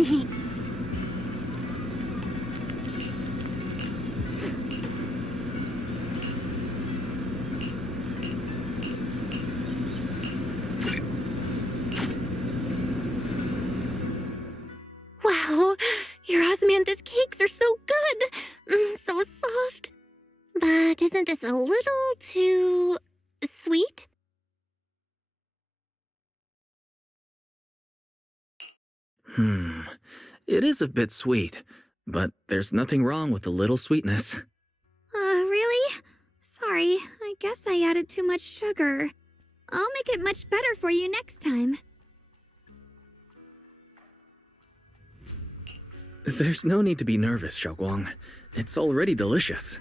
Wow, your osmanthus cakes are so good. So soft. But isn't this a little too sweet? It is a bit sweet, but there's nothing wrong with a little sweetness. Really? Sorry, I guess I added too much sugar. I'll make it much better for you next time. There's no need to be nervous, Xiaoguang. It's already delicious.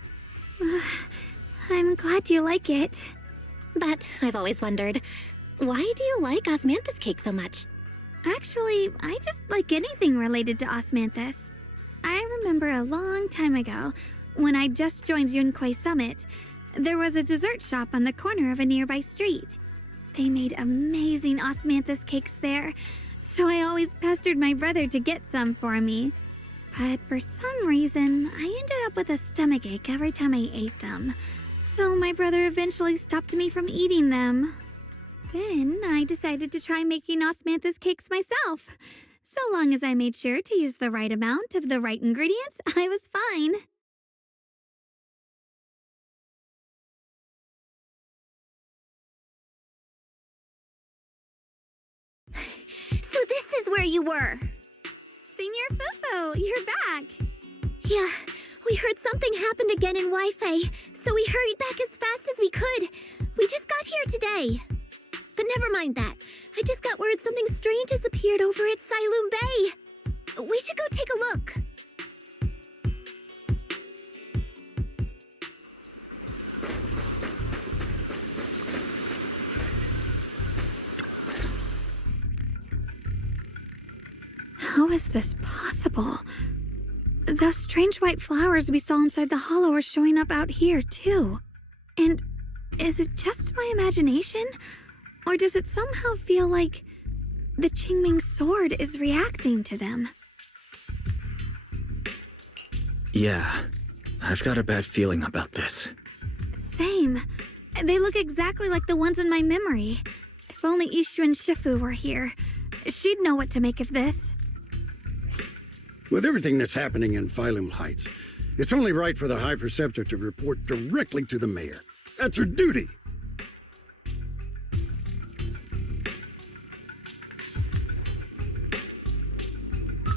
I'm glad you like it. But I've always wondered, why do you like osmanthus cake so much? Actually, I just like anything related to osmanthus. I remember a long time ago, when I just joined Yunquay Summit, there was a dessert shop on the corner of a nearby street. They made amazing osmanthus cakes there, so I always pestered my brother to get some for me. But for some reason, I ended up with a stomachache every time I ate them. So my brother eventually stopped me from eating them. Then I decided to try making osmanthus cakes myself. So long as I made sure to use the right amount of the right ingredients, I was fine. So this is where you were. Senior Fufu, you're back. Yeah, we heard something happened again in Wi-Fi, so we hurried back as fast as we could. We just got here today. But never mind that. I just got word something strange has appeared over at Siloon Bay. We should go take a look. How is this possible? Those strange white flowers we saw inside the hollow are showing up out here, too. And is it just my imagination? Or does it somehow feel like the Qingming sword is reacting to them? Yeah, I've got a bad feeling about this. Same. They look exactly like the ones in my memory. If only Ishu and Shifu were here, she'd know what to make of this. With everything that's happening in Phylum Heights, it's only right for the High Preceptor to report directly to the mayor. That's her duty.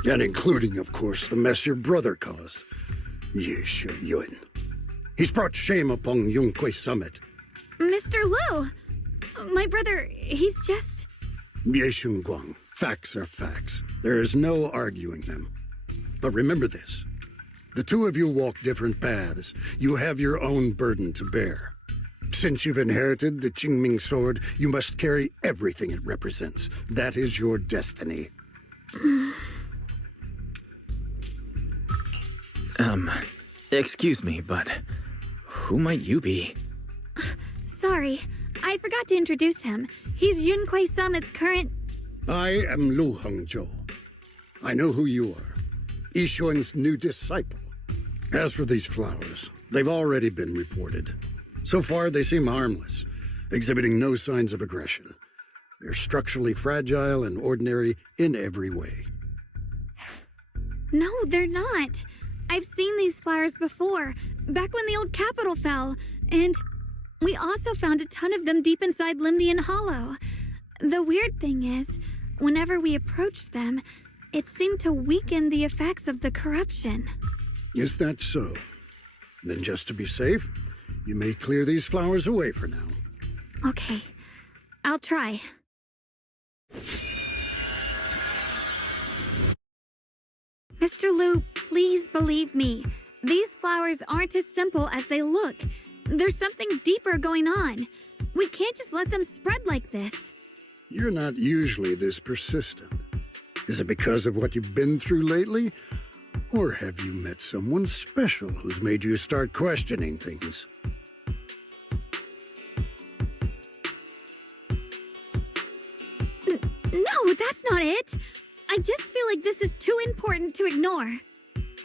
And including, of course, the mess your brother caused. Yeshunguang. He's brought shame upon Yunquay Summit. Mr. Liu! My brother, he's just... Yeshunguang. Facts are facts. There is no arguing them. But remember this. The two of you walk different paths. You have your own burden to bear. Since you've inherited the Qingming sword, you must carry everything it represents. That is your destiny. Excuse me, but who might you be? Sorry, I forgot to introduce him. He's Yunquay Summit's current... I am Lu Hengzhou. I know who you are. Yishuan's new disciple. As for these flowers, they've already been reported. So far, they seem harmless, exhibiting no signs of aggression. They're structurally fragile and ordinary in every way. No, they're not. I've seen these flowers before, back when the old capital fell, and we also found a ton of them deep inside Limnian Hollow. The weird thing is, whenever we approached them, it seemed to weaken the effects of the corruption. Is that so? Then just to be safe, you may clear these flowers away for now. Okay, I'll try. Mr. Liu, please believe me. These flowers aren't as simple as they look. There's something deeper going on. We can't just let them spread like this. You're not usually this persistent. Is it because of what you've been through lately? Or have you met someone special who's made you start questioning things? No, that's not it. I just feel like this is too important to ignore.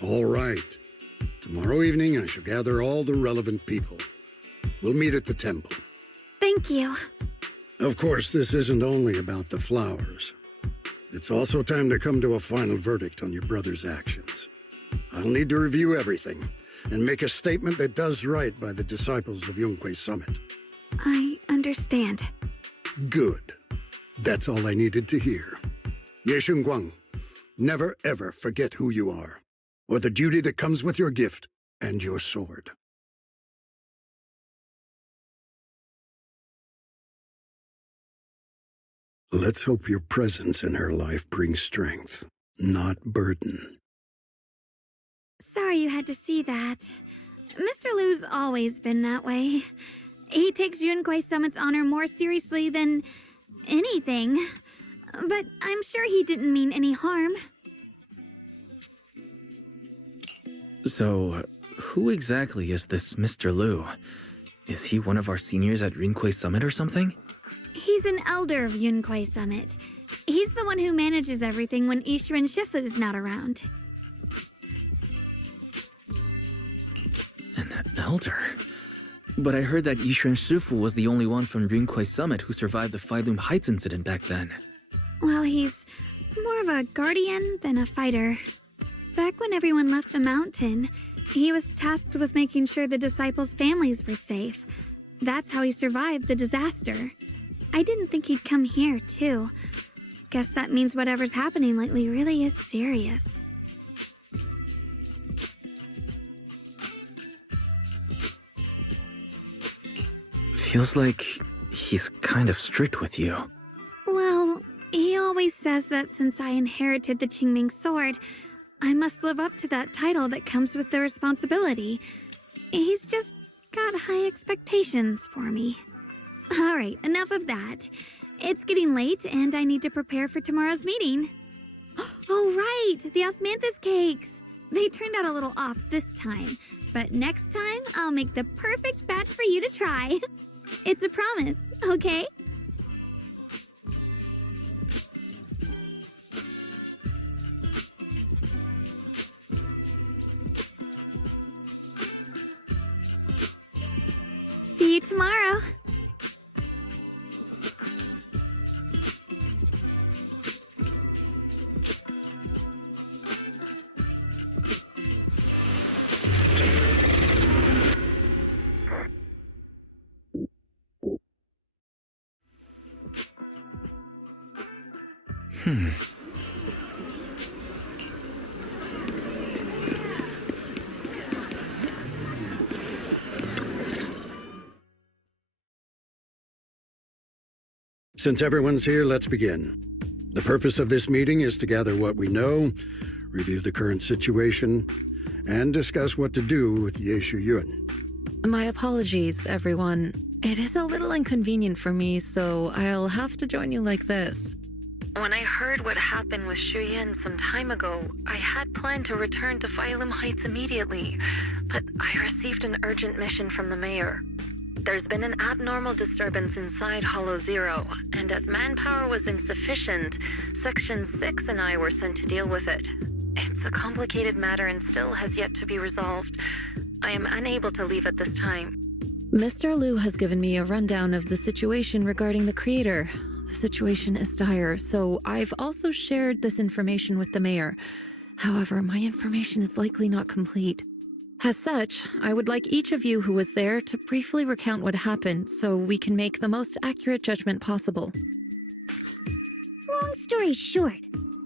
All right. Tomorrow evening, I shall gather all the relevant people. We'll meet at the temple. Thank you. Of course, this isn't only about the flowers. It's also time to come to a final verdict on your brother's actions. I'll need to review everything and make a statement that does right by the disciples of Yunque Summit. I understand. Good. That's all I needed to hear. Yeshunguang, never ever forget who you are, or the duty that comes with your gift and your sword. Let's hope your presence in her life brings strength, not burden. Sorry you had to see that. Mr. Lu's always been that way. He takes Yunque Summit's honor more seriously than anything. But I'm sure he didn't mean any harm. So, who exactly is this Mr. Lu? Is he one of our seniors at Yunque Summit or something? He's an elder of Yunque Summit. He's the one who manages everything when Ishu and Shifu's not around. An elder? But I heard that Ishu and Shifu was the only one from Yunque Summit who survived the Phyloom Heights incident back then. Well, he's more of a guardian than a fighter. Back when everyone left the mountain, he was tasked with making sure the disciples' families were safe. That's how he survived the disaster. I didn't think he'd come here, too. Guess that means whatever's happening lately really is serious. Feels like he's kind of strict with you. Well, he always says that since I inherited the Qingming sword, I must live up to that title that comes with the responsibility. He's just got high expectations for me. All right, enough of that. It's getting late, and I need to prepare for tomorrow's meeting. Oh, right, the osmanthus cakes. They turned out a little off this time, but next time I'll make the perfect batch for you to try. It's a promise, okay? See you tomorrow. Since everyone's here, let's begin. The purpose of this meeting is to gather what we know, review the current situation, and discuss what to do with Yeshu Yun. My apologies, everyone. It is a little inconvenient for me, so I'll have to join you like this. When I heard what happened with Shu Yin some time ago, I had planned to return to Phyloom Heights immediately, but I received an urgent mission from the mayor. There's been an abnormal disturbance inside Hollow Zero, and as manpower was insufficient, Section 6 and I were sent to deal with it. It's a complicated matter and still has yet to be resolved. I am unable to leave at this time. Mr. Lu has given me a rundown of the situation regarding the creator. The situation is dire, so I've also shared this information with the mayor. However, my information is likely not complete. As such, I would like each of you who was there to briefly recount what happened so we can make the most accurate judgment possible. Long story short,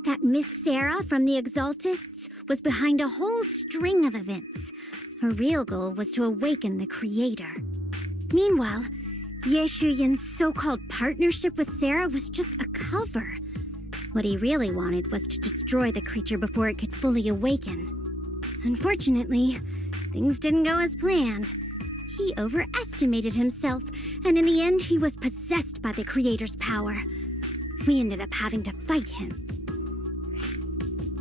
that Miss Sarah from the Exaltists was behind a whole string of events. Her real goal was to awaken the creator. Meanwhile, Yeshu Yun's so-called partnership with Sarah was just a cover. What he really wanted was to destroy the creature before it could fully awaken. Unfortunately, things didn't go as planned. He overestimated himself, and in the end, he was possessed by the creator's power. We ended up having to fight him.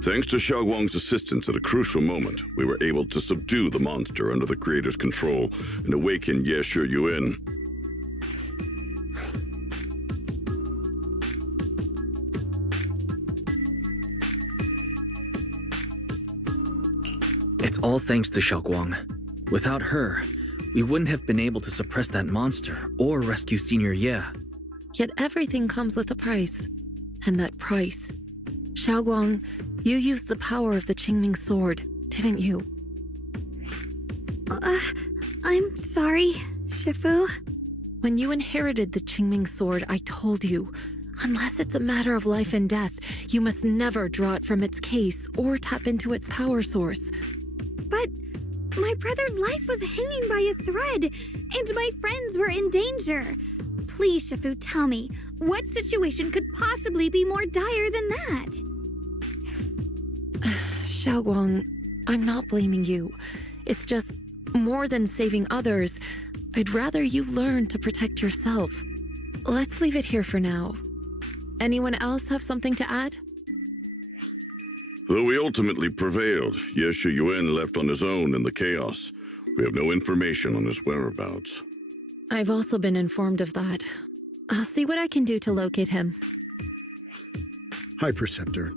Thanks to Xiaoguang's assistance at a crucial moment, we were able to subdue the monster under the creator's control and awaken Yeshu Yun. It's all thanks to Xiaoguang. Without her, we wouldn't have been able to suppress that monster or rescue Senior Ye. Yet everything comes with a price. And that price. Xiaoguang, you used the power of the Qingming sword, didn't you? I'm sorry, Shifu. When you inherited the Qingming sword, I told you, unless it's a matter of life and death, you must never draw it from its case or tap into its power source. But my brother's life was hanging by a thread, and my friends were in danger. Please, Shifu, tell me, what situation could possibly be more dire than that? Xiaoguang, I'm not blaming you. It's just, more than saving others, I'd rather you learn to protect yourself. Let's leave it here for now. Anyone else have something to add? Though we ultimately prevailed, Yeshu Yuan left on his own in the chaos. We have no information on his whereabouts. I've also been informed of that. I'll see what I can do to locate him. High Preceptor,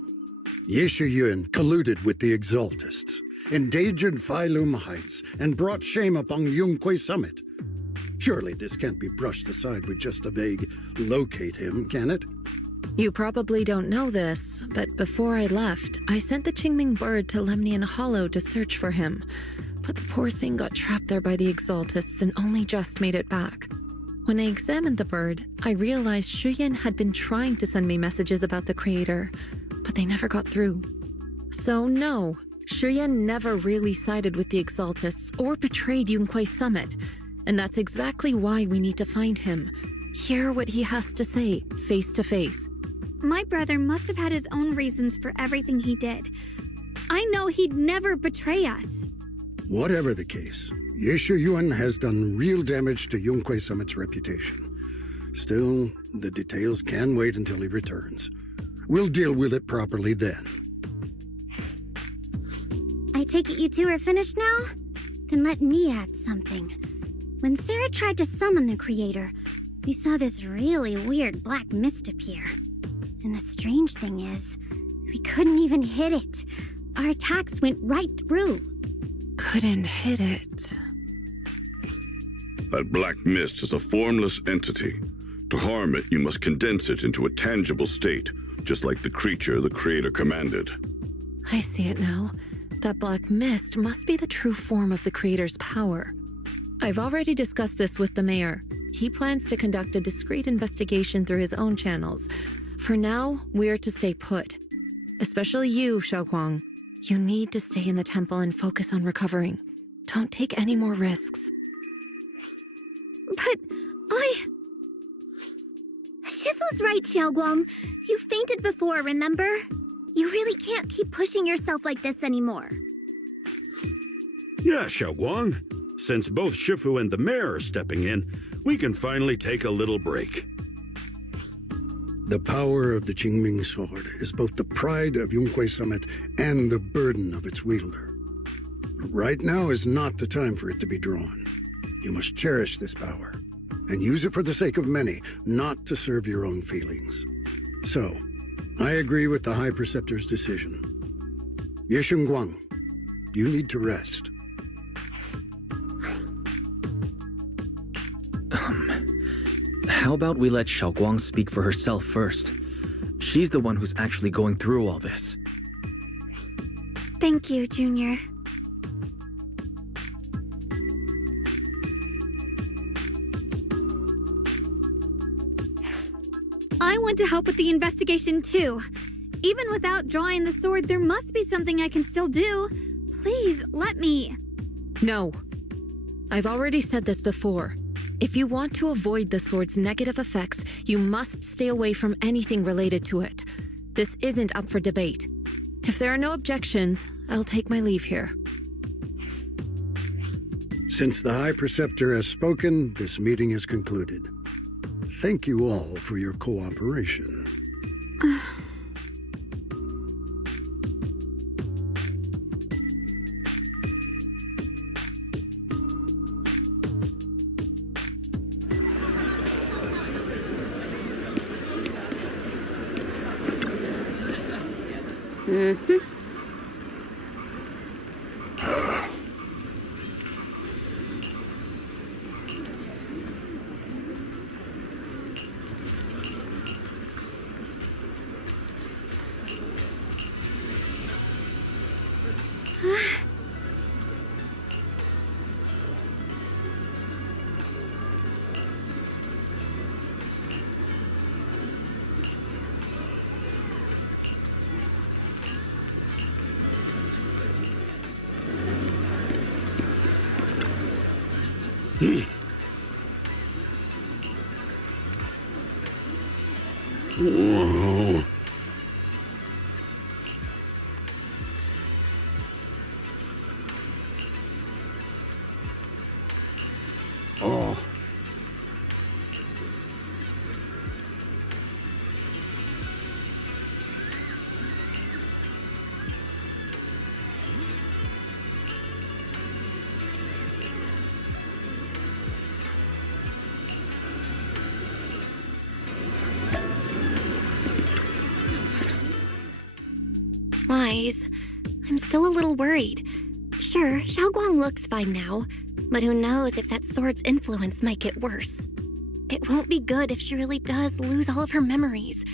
Yeshu Yuan colluded with the Exaltists, endangered Phylum Heights, and brought shame upon Yunghui Summit. Surely this can't be brushed aside with just a vague locate him, can it? You probably don't know this, but before I left, I sent the Qingming bird to Lemnian Hollow to search for him. But the poor thing got trapped there by the Exaltists and only just made it back. When I examined the bird, I realized Shuyan had been trying to send me messages about the Creator, but they never got through. So no, Shuyan never really sided with the Exaltists or betrayed Yunghui Summit, and that's exactly why we need to find him. Hear what he has to say, face to face. My brother must have had his own reasons for everything he did. I know he'd never betray us. Whatever the case, Yeshu Yuan has done real damage to Yunghui Summit's reputation. Still, the details can wait until he returns. We'll deal with it properly then. I take it you two are finished now? Then let me add something. When Sarah tried to summon the Creator, we saw this really weird black mist appear. And the strange thing is, we couldn't even hit it. Our attacks went right through. Couldn't hit it. That black mist is a formless entity. To harm it, you must condense it into a tangible state, just like the creature the Creator commanded. I see it now. That black mist must be the true form of the Creator's power. I've already discussed this with the mayor. He plans to conduct a discreet investigation through his own channels. For now, we're to stay put. Especially you, Xiaoguang. You need to stay in the temple and focus on recovering. Don't take any more risks. But Shifu's right, Xiaoguang. You fainted before, remember? You really can't keep pushing yourself like this anymore. Yeah, Xiaoguang. Since both Shifu and the mayor are stepping in, we can finally take a little break. The power of the Qingming sword is both the pride of Yunghui Summit and the burden of its wielder. But right now is not the time for it to be drawn. You must cherish this power and use it for the sake of many, not to serve your own feelings. So, I agree with the High Preceptor's decision. Yeshunguang, you need to rest. How about we let Xiaoguang speak for herself first? She's the one who's actually going through all this. thank you, Junior. I want to help with the investigation too. Even without drawing the sword, there must be something I can still do. Please, let me. No. I've already said this before. If you want to avoid the sword's negative effects, you must stay away from anything related to it. This isn't up for debate. If there are no objections, I'll take my leave here. Since the High Preceptor has spoken, this meeting is concluded. Thank you all for your cooperation. Whoa. Oh. Wise. I'm still a little worried. Sure, Xiaoguang looks fine now, but who knows if that sword's influence might get worse. It won't be good if she really does lose all of her memories.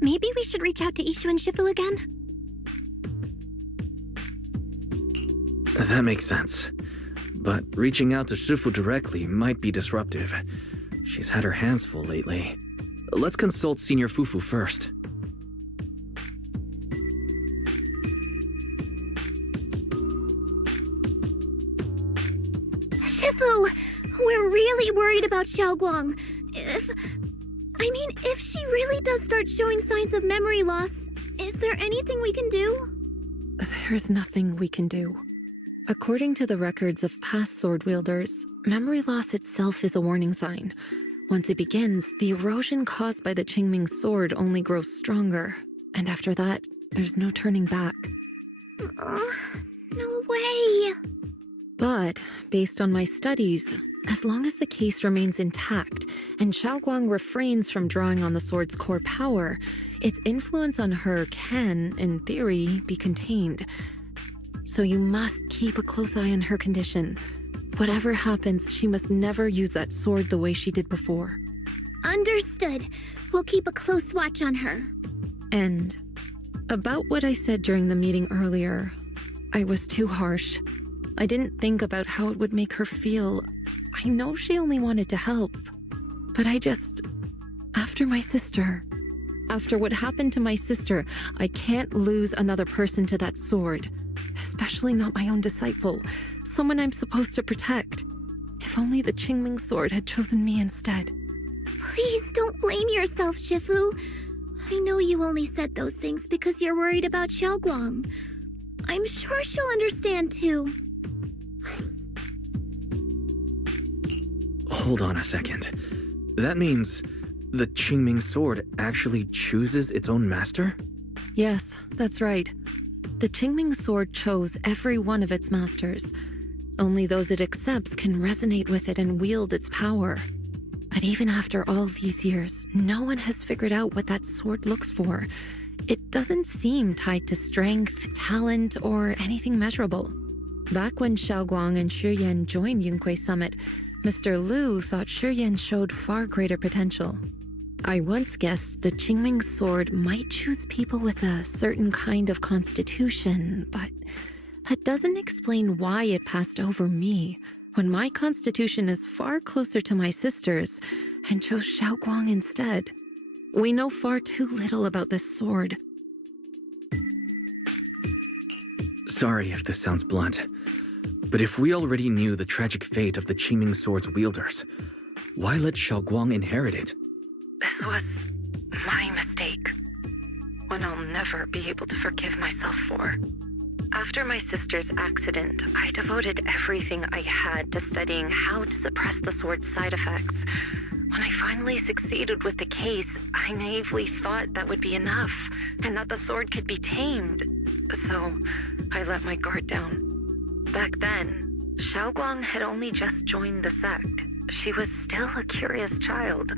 Maybe we should reach out to Ishu and Shifu again? That makes sense. But reaching out to Shifu directly might be disruptive. She's had her hands full lately. Let's consult Senior Fufu first. Shifu, we're really worried about Xiaoguang. If she really does start showing signs of memory loss, is there anything we can do? There's nothing we can do. According to the records of past sword wielders, memory loss itself is a warning sign. Once it begins, the erosion caused by the Qingming sword only grows stronger, and after that, there's no turning back. No way. But, based on my studies, as long as the case remains intact and Xiaoguang refrains from drawing on the sword's core power, its influence on her can, in theory, be contained. So you must keep a close eye on her condition. Whatever happens, she must never use that sword the way she did before. Understood. We'll keep a close watch on her. And about what I said during the meeting earlier, I was too harsh. I didn't think about how it would make her feel. I know she only wanted to help. But after what happened to my sister, I can't lose another person to that sword. Especially not my own disciple, someone I'm supposed to protect. If only the Qingming sword had chosen me instead. Please don't blame yourself, Shifu. I know you only said those things because you're worried about Xiaoguang. I'm sure she'll understand too. Hold on a second. That means the Qingming sword actually chooses its own master? Yes, that's right. The Qingming sword chose every one of its masters. Only those it accepts can resonate with it and wield its power. But even after all these years, no one has figured out what that sword looks for. It doesn't seem tied to strength, talent, or anything measurable. Back when Xiaoguang and Shi Yan joined Yunque Summit, Mr. Liu thought Shi Yan showed far greater potential. I once guessed the Qingming sword might choose people with a certain kind of constitution, but that doesn't explain why it passed over me, when my constitution is far closer to my sister's, and chose Xiaoguang instead. We know far too little about this sword. Sorry if this sounds blunt, but if we already knew the tragic fate of the Qingming sword's wielders, why let Xiaoguang inherit it? This was my mistake. One I'll never be able to forgive myself for. After my sister's accident, I devoted everything I had to studying how to suppress the sword's side effects. When I finally succeeded with the case, I naively thought that would be enough, and that the sword could be tamed. So, I let my guard down. Back then, Xiaoguang had only just joined the sect. She was still a curious child.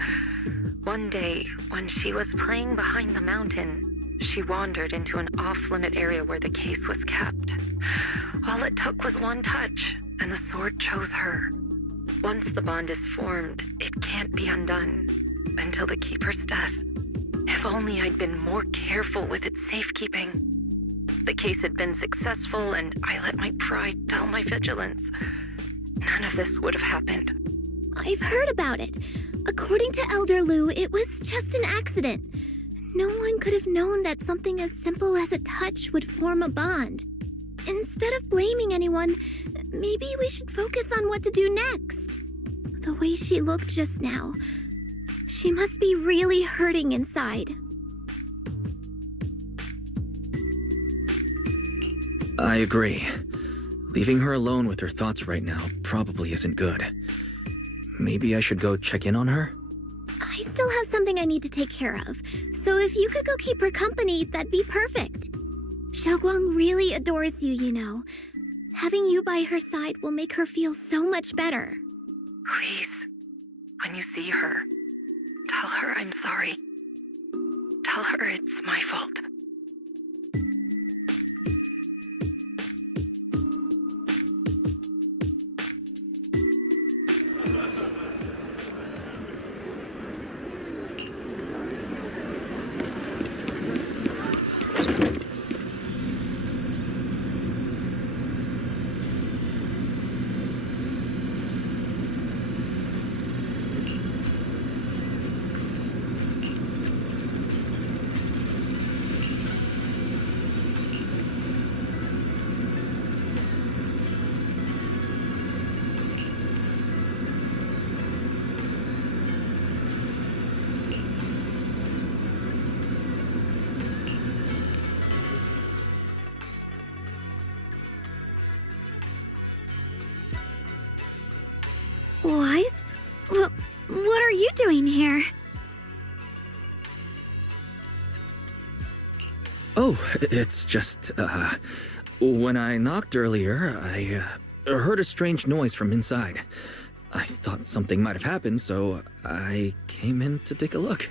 One day, when she was playing behind the mountain, she wandered into an off-limit area where the case was kept. All it took was one touch, and the sword chose her. Once the bond is formed, it can't be undone until the keeper's death. If only I'd been more careful with its safekeeping. The case had been successful, and I let my pride dull my vigilance. None of this would have happened. I've heard about it. According to Elder Liu, it was just an accident. No one could have known that something as simple as a touch would form a bond. Instead of blaming anyone, maybe we should focus on what to do next. the way she looked just now. She must be really hurting inside. I agree. Leaving her alone with her thoughts right now probably isn't good. Maybe I should go check in on her? I still have something I need to take care of, so if you could go keep her company, that'd be perfect. Xiaoguang really adores you, you know. Having you by her side will make her feel so much better. Please, when you see her, tell her I'm sorry. Tell her it's my fault. Wise? What are you doing here? Oh, it's just, when I knocked earlier, I heard a strange noise from inside. I thought something might have happened, so I came in to take a look.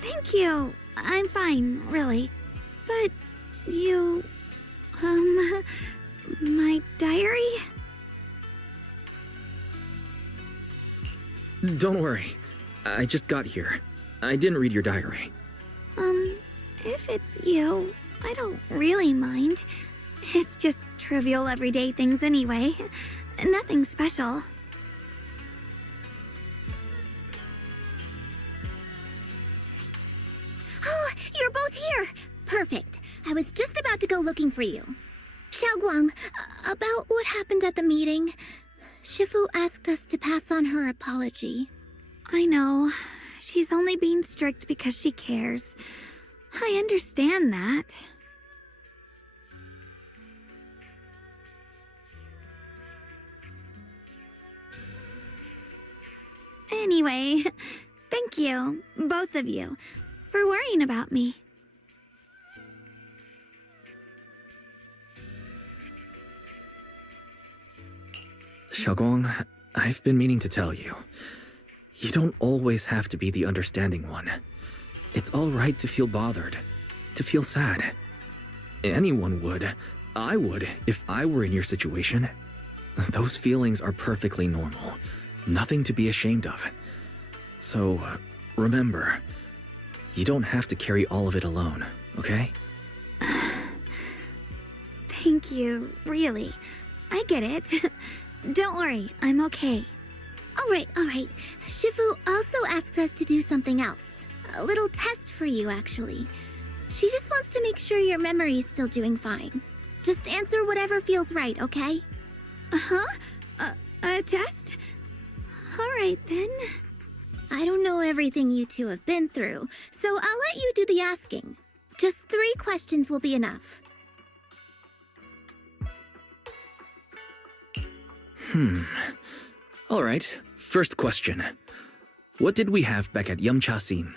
Thank you. I'm fine, really. But you... my diary? Don't worry. I just got here. I didn't read your diary. If it's you, I don't really mind. It's just trivial everyday things anyway. Nothing special. Oh, you're both here! Perfect. I was just about to go looking for you. Xiaoguang, about what happened at the meeting. Shifu asked us to pass on her apology. I know. She's only being strict because she cares. I understand that. Anyway, thank you, both of you, for worrying about me. Xiaoguang, I've been meaning to tell you. You don't always have to be the understanding one. It's all right to feel bothered, to feel sad. Anyone would. I would, if I were in your situation. Those feelings are perfectly normal. Nothing to be ashamed of. So, remember, you don't have to carry all of it alone, okay? Thank you, really. I get it. Don't worry, I'm okay. All right. Shifu also asks us to do something else. A little test for you, actually. She just wants to make sure your memory's still doing fine. Just answer whatever feels right, okay? Uh-huh? A test? All right, then. I don't know everything you two have been through, so I'll let you do the asking. Just 3 questions will be enough. All right, first question. What did we have back at Yumcha-sin?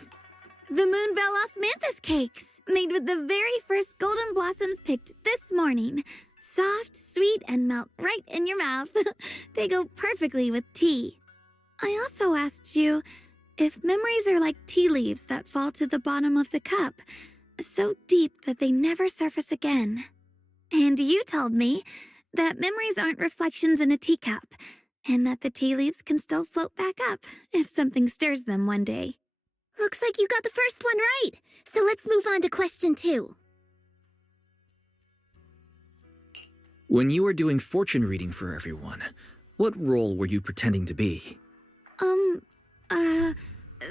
The Moonbell Osmanthus cakes, made with the very first golden blossoms picked this morning. Soft, sweet, and melt right in your mouth. They go perfectly with tea. I also asked you if memories are like tea leaves that fall to the bottom of the cup, so deep that they never surface again. And you told me that memories aren't reflections in a teacup, and that the tea leaves can still float back up if something stirs them one day. Looks like you got the first one right. So let's move on to question 2. When you were doing fortune reading for everyone, what role were you pretending to be?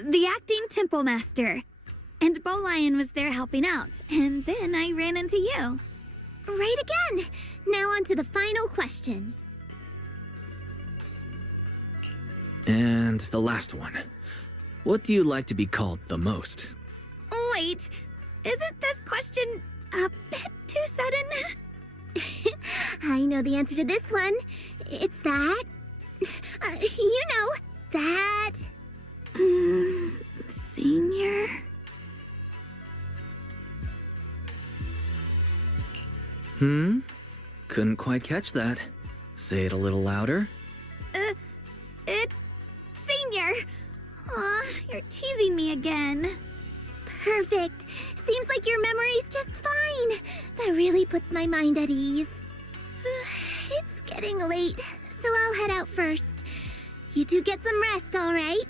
The acting temple master. and Bowlion was there helping out, and then I ran into you. Right again! Now on to the final question. And the last one. What do you like to be called the most? Wait, isn't this question a bit too sudden? I know the answer to this one. It's that. That. Senior? Couldn't quite catch that. Say it a little louder. It's Senior. Aw, you're teasing me again. Perfect. Seems like your memory's just fine. That really puts my mind at ease. It's getting late, so I'll head out first. You two get some rest, all right?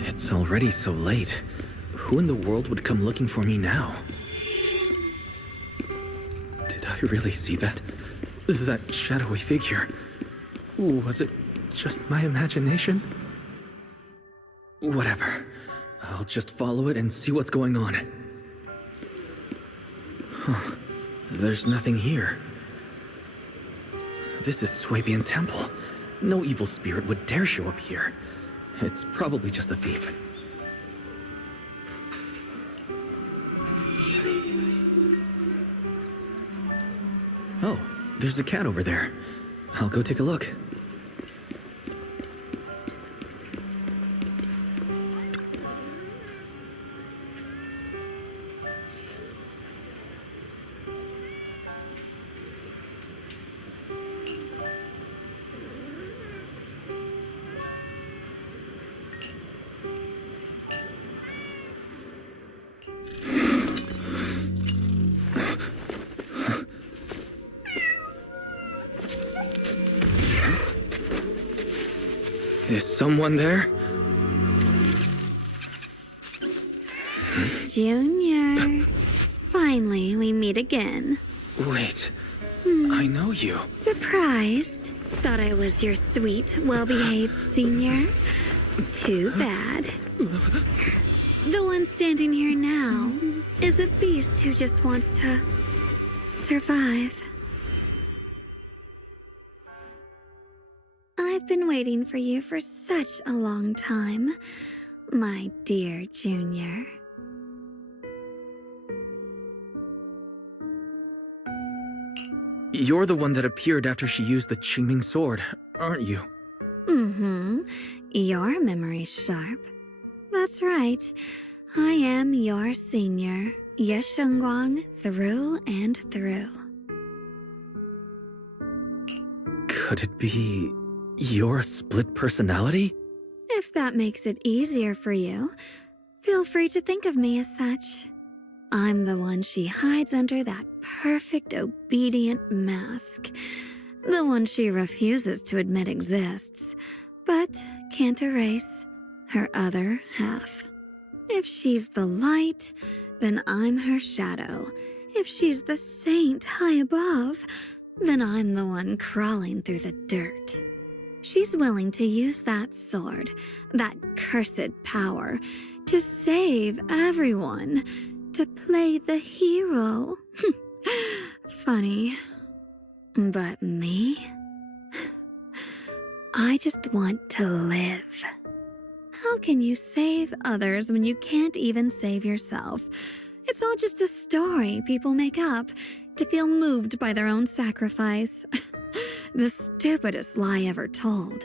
It's already so late. Who in the world would come looking for me now? Did I really see that? That shadowy figure? Was it just my imagination? Whatever. I'll just follow it and see what's going on. Huh. There's nothing here. This is Swabian Temple. No evil spirit would dare show up here. It's probably just a thief. Oh, there's a cat over there. I'll go take a look. Is someone there? Junior. Finally, we meet again. Wait, I know you. Surprised? Thought I was your sweet, well-behaved senior? Too bad. The one standing here now is a beast who just wants to survive. I've been waiting for you for such a long time, my dear Junior. You're the one that appeared after she used the Qingming sword, aren't you? Mm-hmm. Your memory's sharp. That's right. I am your senior, Yeshunguang, through and through. Could it be your split personality? If that makes it easier for you, feel free to think of me as such. I'm the one she hides under that perfect obedient mask. The one she refuses to admit exists, but can't erase her other half. If she's the light, then I'm her shadow. If she's the saint high above, then I'm the one crawling through the dirt. She's willing to use that sword, that cursed power, to save everyone, to play the hero. Funny. But me? I just want to live. How can you save others when you can't even save yourself? It's all just a story people make up to feel moved by their own sacrifice. The stupidest lie ever told.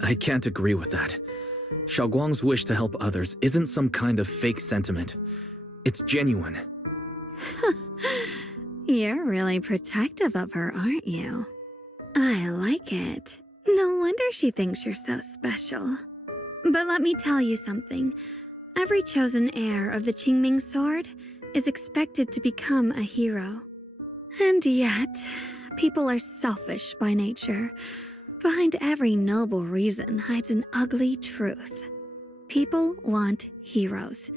I can't agree with that. Xiaoguang's wish to help others isn't some kind of fake sentiment. It's genuine. You're really protective of her, aren't you? I like it. No wonder she thinks you're so special. But let me tell you something. Every chosen heir of the Qingming sword is expected to become a hero. And yet, people are selfish by nature. Behind every noble reason hides an ugly truth. People want heroes.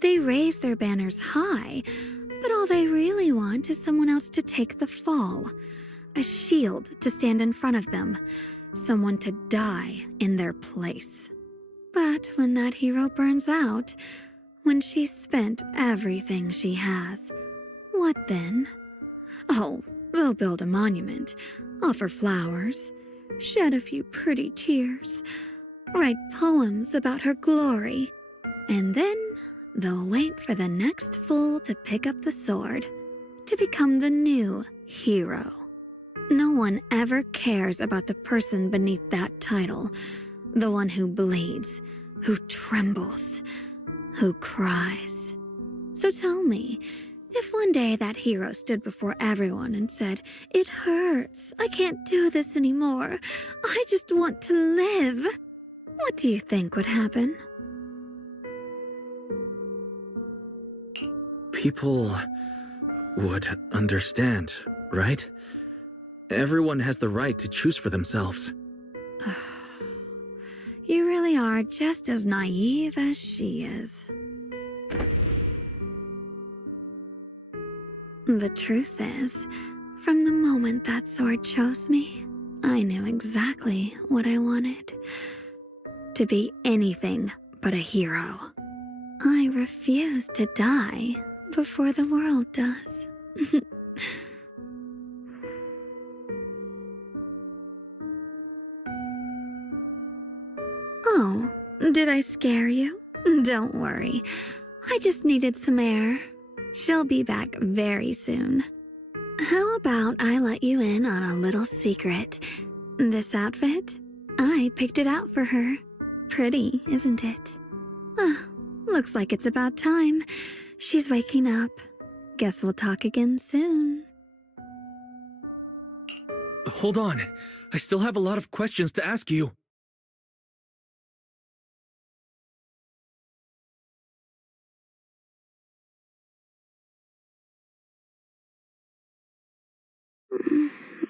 They raise their banners high, but all they really want is someone else to take the fall. A shield to stand in front of them. Someone to die in their place. But when that hero burns out, when she's spent everything she has, what then? Oh, they'll build a monument, offer flowers, shed a few pretty tears, write poems about her glory, and then they'll wait for the next fool to pick up the sword, to become the new hero. No one ever cares about the person beneath that title, the one who bleeds, who trembles, who cries. So tell me, if one day that hero stood before everyone and said, "It hurts, I can't do this anymore, I just want to live," what do you think would happen? People would understand, right? Everyone has the right to choose for themselves. You really are just as naive as she is. The truth is, from the moment that sword chose me, I knew exactly what I wanted. To be anything but a hero. I refuse to die before the world does. Oh, did I scare you? Don't worry. I just needed some air. She'll be back very soon. How about I let you in on a little secret? This outfit? I picked it out for her. Pretty, isn't it? Looks like it's about time. She's waking up. Guess we'll talk again soon. Hold on. I still have a lot of questions to ask you.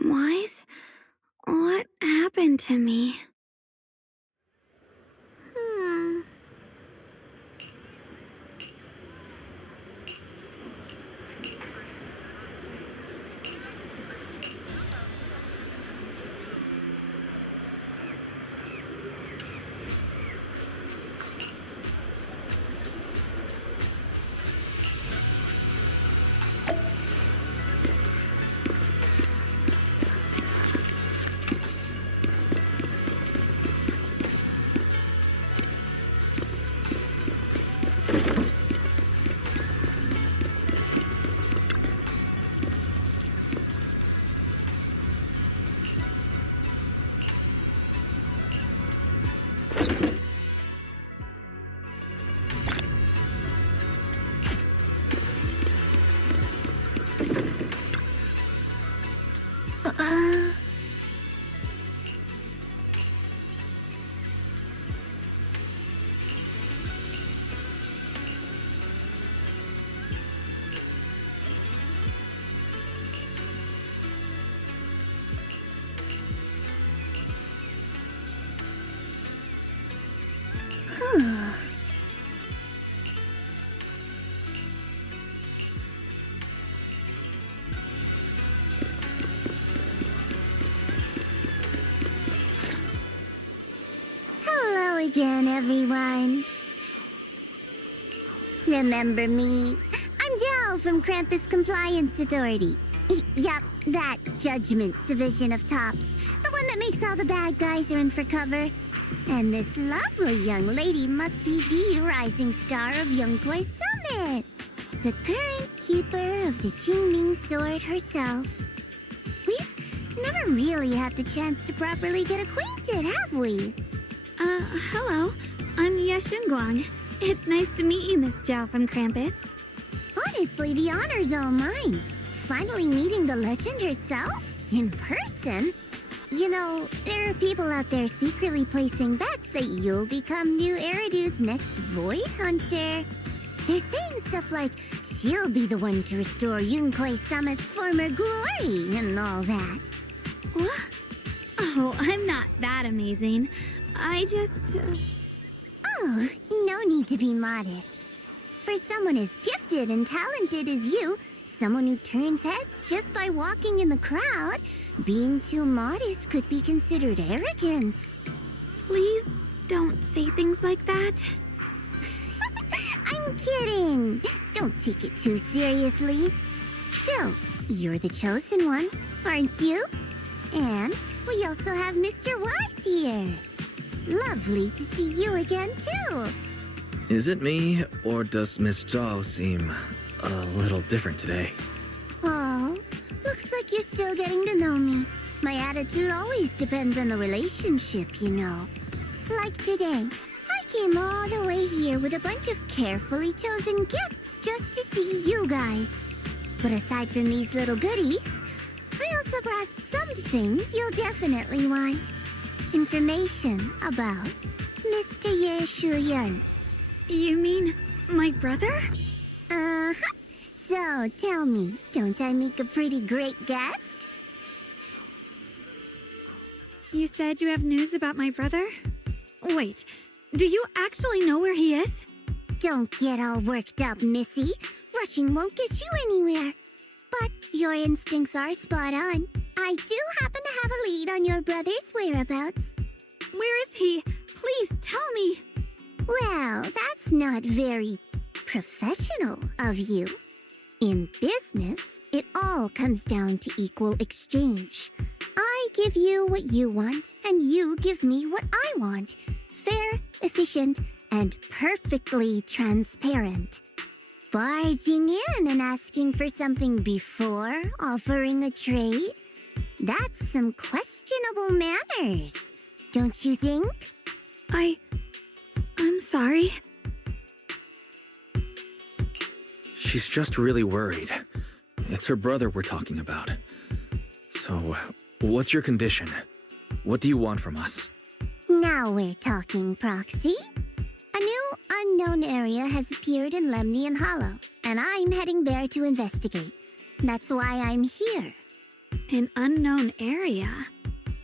Wise? What happened to me? again, everyone. Remember me? I'm Jel from Krampus Compliance Authority. Yup, that Judgment Division of Tops. The one that makes all the bad guys run for cover. And this lovely young lady must be the rising star of Yeshunguang Summit. The current keeper of the Qingming Sword herself. We've never really had the chance to properly get acquainted, have we? Hello. I'm yeshunguang. It's nice to meet you, Miss Zhao from Krampus. Honestly, the honor's all mine. Finally meeting the legend herself? In person? You know, there are people out there secretly placing bets that you'll become New Eridu's next Void Hunter. They're saying stuff like, she'll be the one to restore Yeshunguang Summit's former glory and all that. What? Oh, I'm not that amazing. I just... Oh, no need to be modest. For someone as gifted and talented as you, someone who turns heads just by walking in the crowd, being too modest could be considered arrogance. Please don't say things like that. I'm kidding. Don't take it too seriously. Still, you're the chosen one, aren't you? And we also have Mr. Wise here. Lovely to see you again, too. Is it me, or does Miss Zhao seem a little different today? Oh, looks like you're still getting to know me. My attitude always depends on the relationship, you know. Like today, I came all the way here with a bunch of carefully chosen gifts just to see you guys. But aside from these little goodies, I also brought something you'll definitely want. Information about Mr. Yeshunguang. You mean my brother? Uh-huh. So, tell me, don't I make a pretty great guest? You said you have news about my brother? Wait, do you actually know where he is? Don't get all worked up, Missy. Rushing won't get you anywhere. But your instincts are spot on. I do happen to have a lead on your brother's whereabouts. Where is he? Please tell me. Well, that's not very professional of you. In business, it all comes down to equal exchange. I give you what you want, and you give me what I want. Fair, efficient, and perfectly transparent. Barging in and asking for something before offering a trade? That's some questionable manners, don't you think? I'm sorry. She's just really worried. It's her brother we're talking about. So, what's your condition? What do you want from us? Now we're talking, Proxy. A new unknown area has appeared in Lemnian Hollow, and I'm heading there to investigate. That's why I'm here. An unknown area?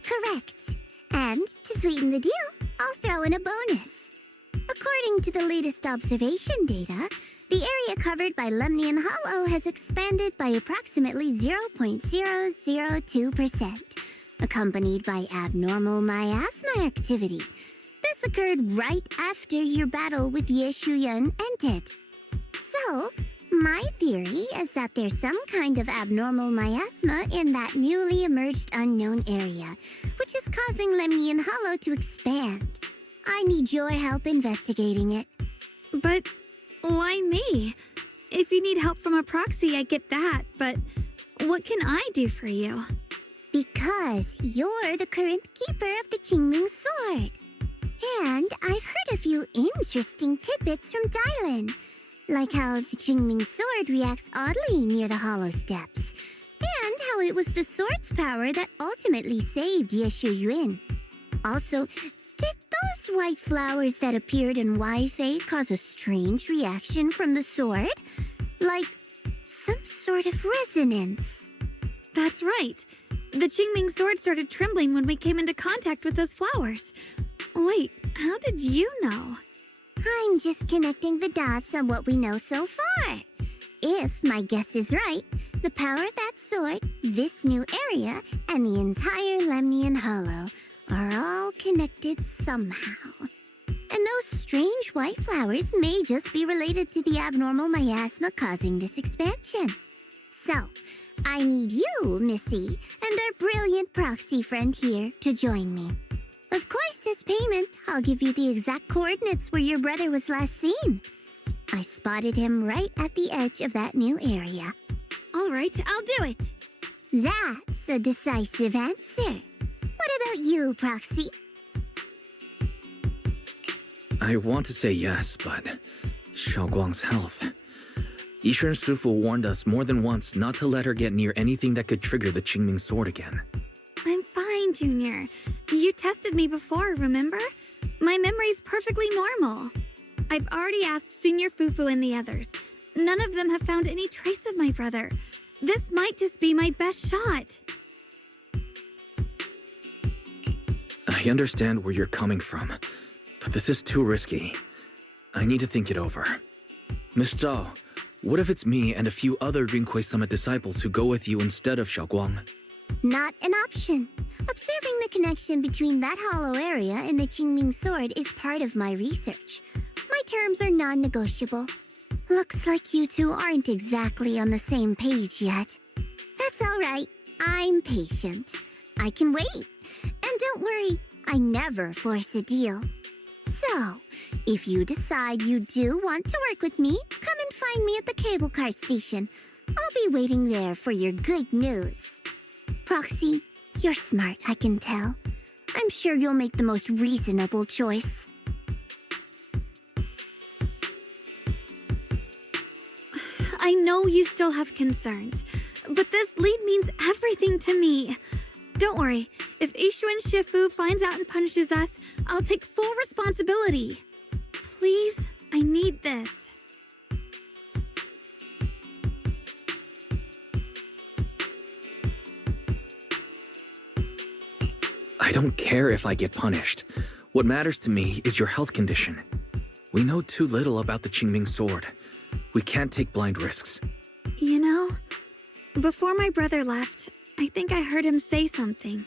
Correct. And to sweeten the deal, I'll throw in a bonus. According to the latest observation data, the area covered by Lemnian Hollow has expanded by approximately 0.002%, accompanied by abnormal miasma activity. This occurred right after your battle with Yeshunguang ended. So, my theory is that there's some kind of abnormal miasma in that newly emerged unknown area, which is causing Lemnian Hollow to expand. I need your help investigating it. But why me? If you need help from a proxy, I get that, but what can I do for you? Because you're the current keeper of the Qingming Sword. And I've heard a few interesting tidbits from Dylan, like how the Qingming Sword reacts oddly near the Hollow Steps, and how it was the sword's power that ultimately saved Yeshunguang. Also, did those white flowers that appeared in Wi-Fi cause a strange reaction from the sword? Like some sort of resonance. That's right. The Qingming sword started trembling when we came into contact with those flowers. Wait, how did you know? I'm just connecting the dots on what we know so far. If my guess is right, the power of that sword, this new area, and the entire Lemnian Hollow are all connected somehow. And those strange white flowers may just be related to the abnormal miasma causing this expansion. So, I need you, Missy, and our brilliant proxy friend here to join me. Of course, as payment, I'll give you the exact coordinates where your brother was last seen. I spotted him right at the edge of that new area. All right, I'll do it. That's a decisive answer. What about you, Proxy? I want to say yes, but Xiaoguang's health. Yishun Shifu warned us more than once not to let her get near anything that could trigger the Qingming sword again. I'm fine, Junior. You tested me before, remember? My memory's perfectly normal. I've already asked Senior Fufu and the others. None of them have found any trace of my brother. This might just be my best shot. I understand where you're coming from, but this is too risky. I need to think it over. Miss Zhao, what if it's me and a few other Rinkwei Summit disciples who go with you instead of Xiaoguang? Not an option. Observing the connection between that hollow area and the Qingming sword is part of my research. My terms are non-negotiable. Looks like you two aren't exactly on the same page yet. That's all right. I'm patient. I can wait. And don't worry, I never force a deal. So, if you decide you do want to work with me, come and find me at the cable car station. I'll be waiting there for your good news. Proxy, you're smart, I can tell. I'm sure you'll make the most reasonable choice. I know you still have concerns, but this lead means everything to me. Don't worry, if Yishun Shifu finds out and punishes us, I'll take full responsibility. Please, I need this. I don't care if I get punished. What matters to me is your health condition. We know too little about the Qingming sword. We can't take blind risks. You know, before my brother left, I think I heard him say something.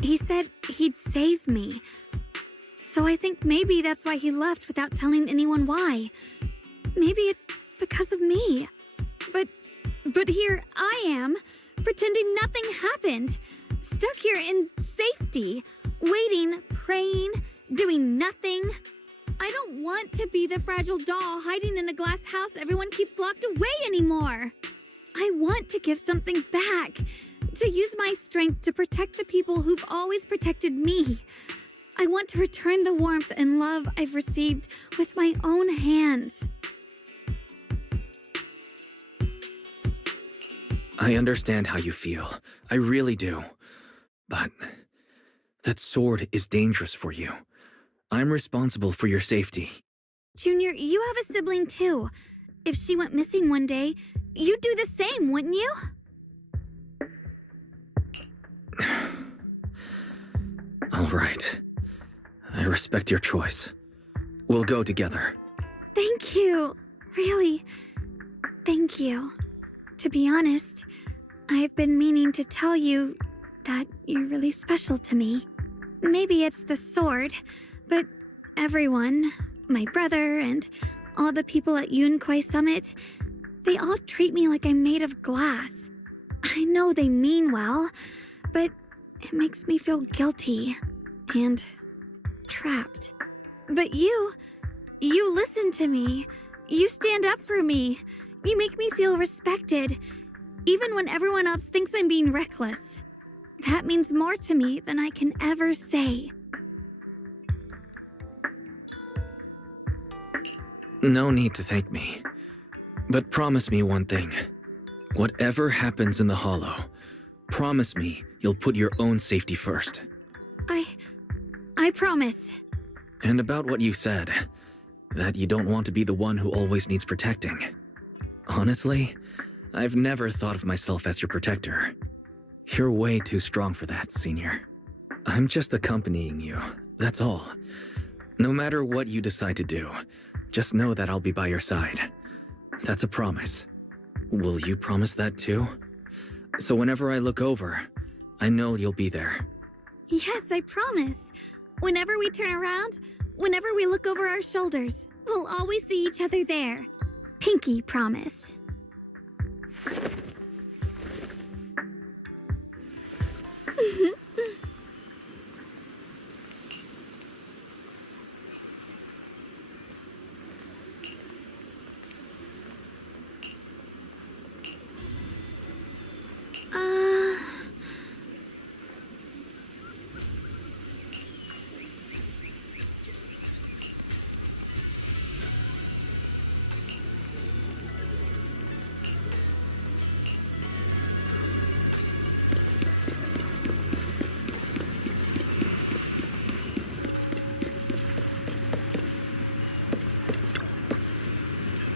He said he'd save me. So I think maybe that's why he left without telling anyone why. Maybe it's because of me. But here I am, pretending nothing happened. Stuck here in safety, waiting, praying, doing nothing. I don't want to be the fragile doll hiding in a glass house everyone keeps locked away anymore. I want to give something back, to use my strength to protect the people who've always protected me. I want to return the warmth and love I've received with my own hands. I understand how you feel. I really do. But that sword is dangerous for you. I'm responsible for your safety. Junior, you have a sibling too. If she went missing one day, you'd do the same, wouldn't you? All right. I respect your choice. We'll go together. Thank you. Really, thank you. To be honest, I've been meaning to tell you that you're really special to me. Maybe it's the sword, but everyone, my brother and all the people at Yunkwei Summit, they all treat me like I'm made of glass. I know they mean well, but it makes me feel guilty and trapped. But you listen to me. You stand up for me. You make me feel respected, even when everyone else thinks I'm being reckless. That means more to me than I can ever say. No need to thank me. But promise me one thing. Whatever happens in the Hollow, promise me you'll put your own safety first. I promise. And about what you said, that you don't want to be the one who always needs protecting. Honestly, I've never thought of myself as your protector. You're way too strong for that, Senior. I'm just accompanying you, that's all. No matter what you decide to do, just know that I'll be by your side. That's a promise. Will you promise that too? So whenever I look over, I know you'll be there. Yes, I promise. Whenever we turn around, whenever we look over our shoulders, we'll always see each other there. Pinky promise.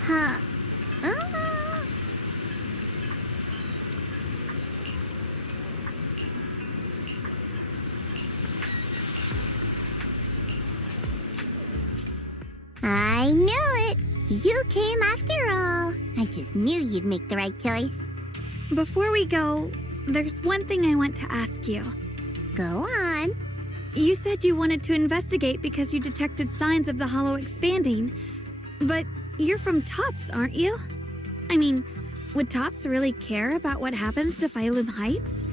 Huh. I knew it! You came after all. I just knew you'd make the right choice. Before we go, there's one thing I want to ask you. Go on. You said you wanted to investigate because you detected signs of the hollow expanding. But you're from Tops, aren't you? I mean, would Tops really care about what happens to Phylum Heights?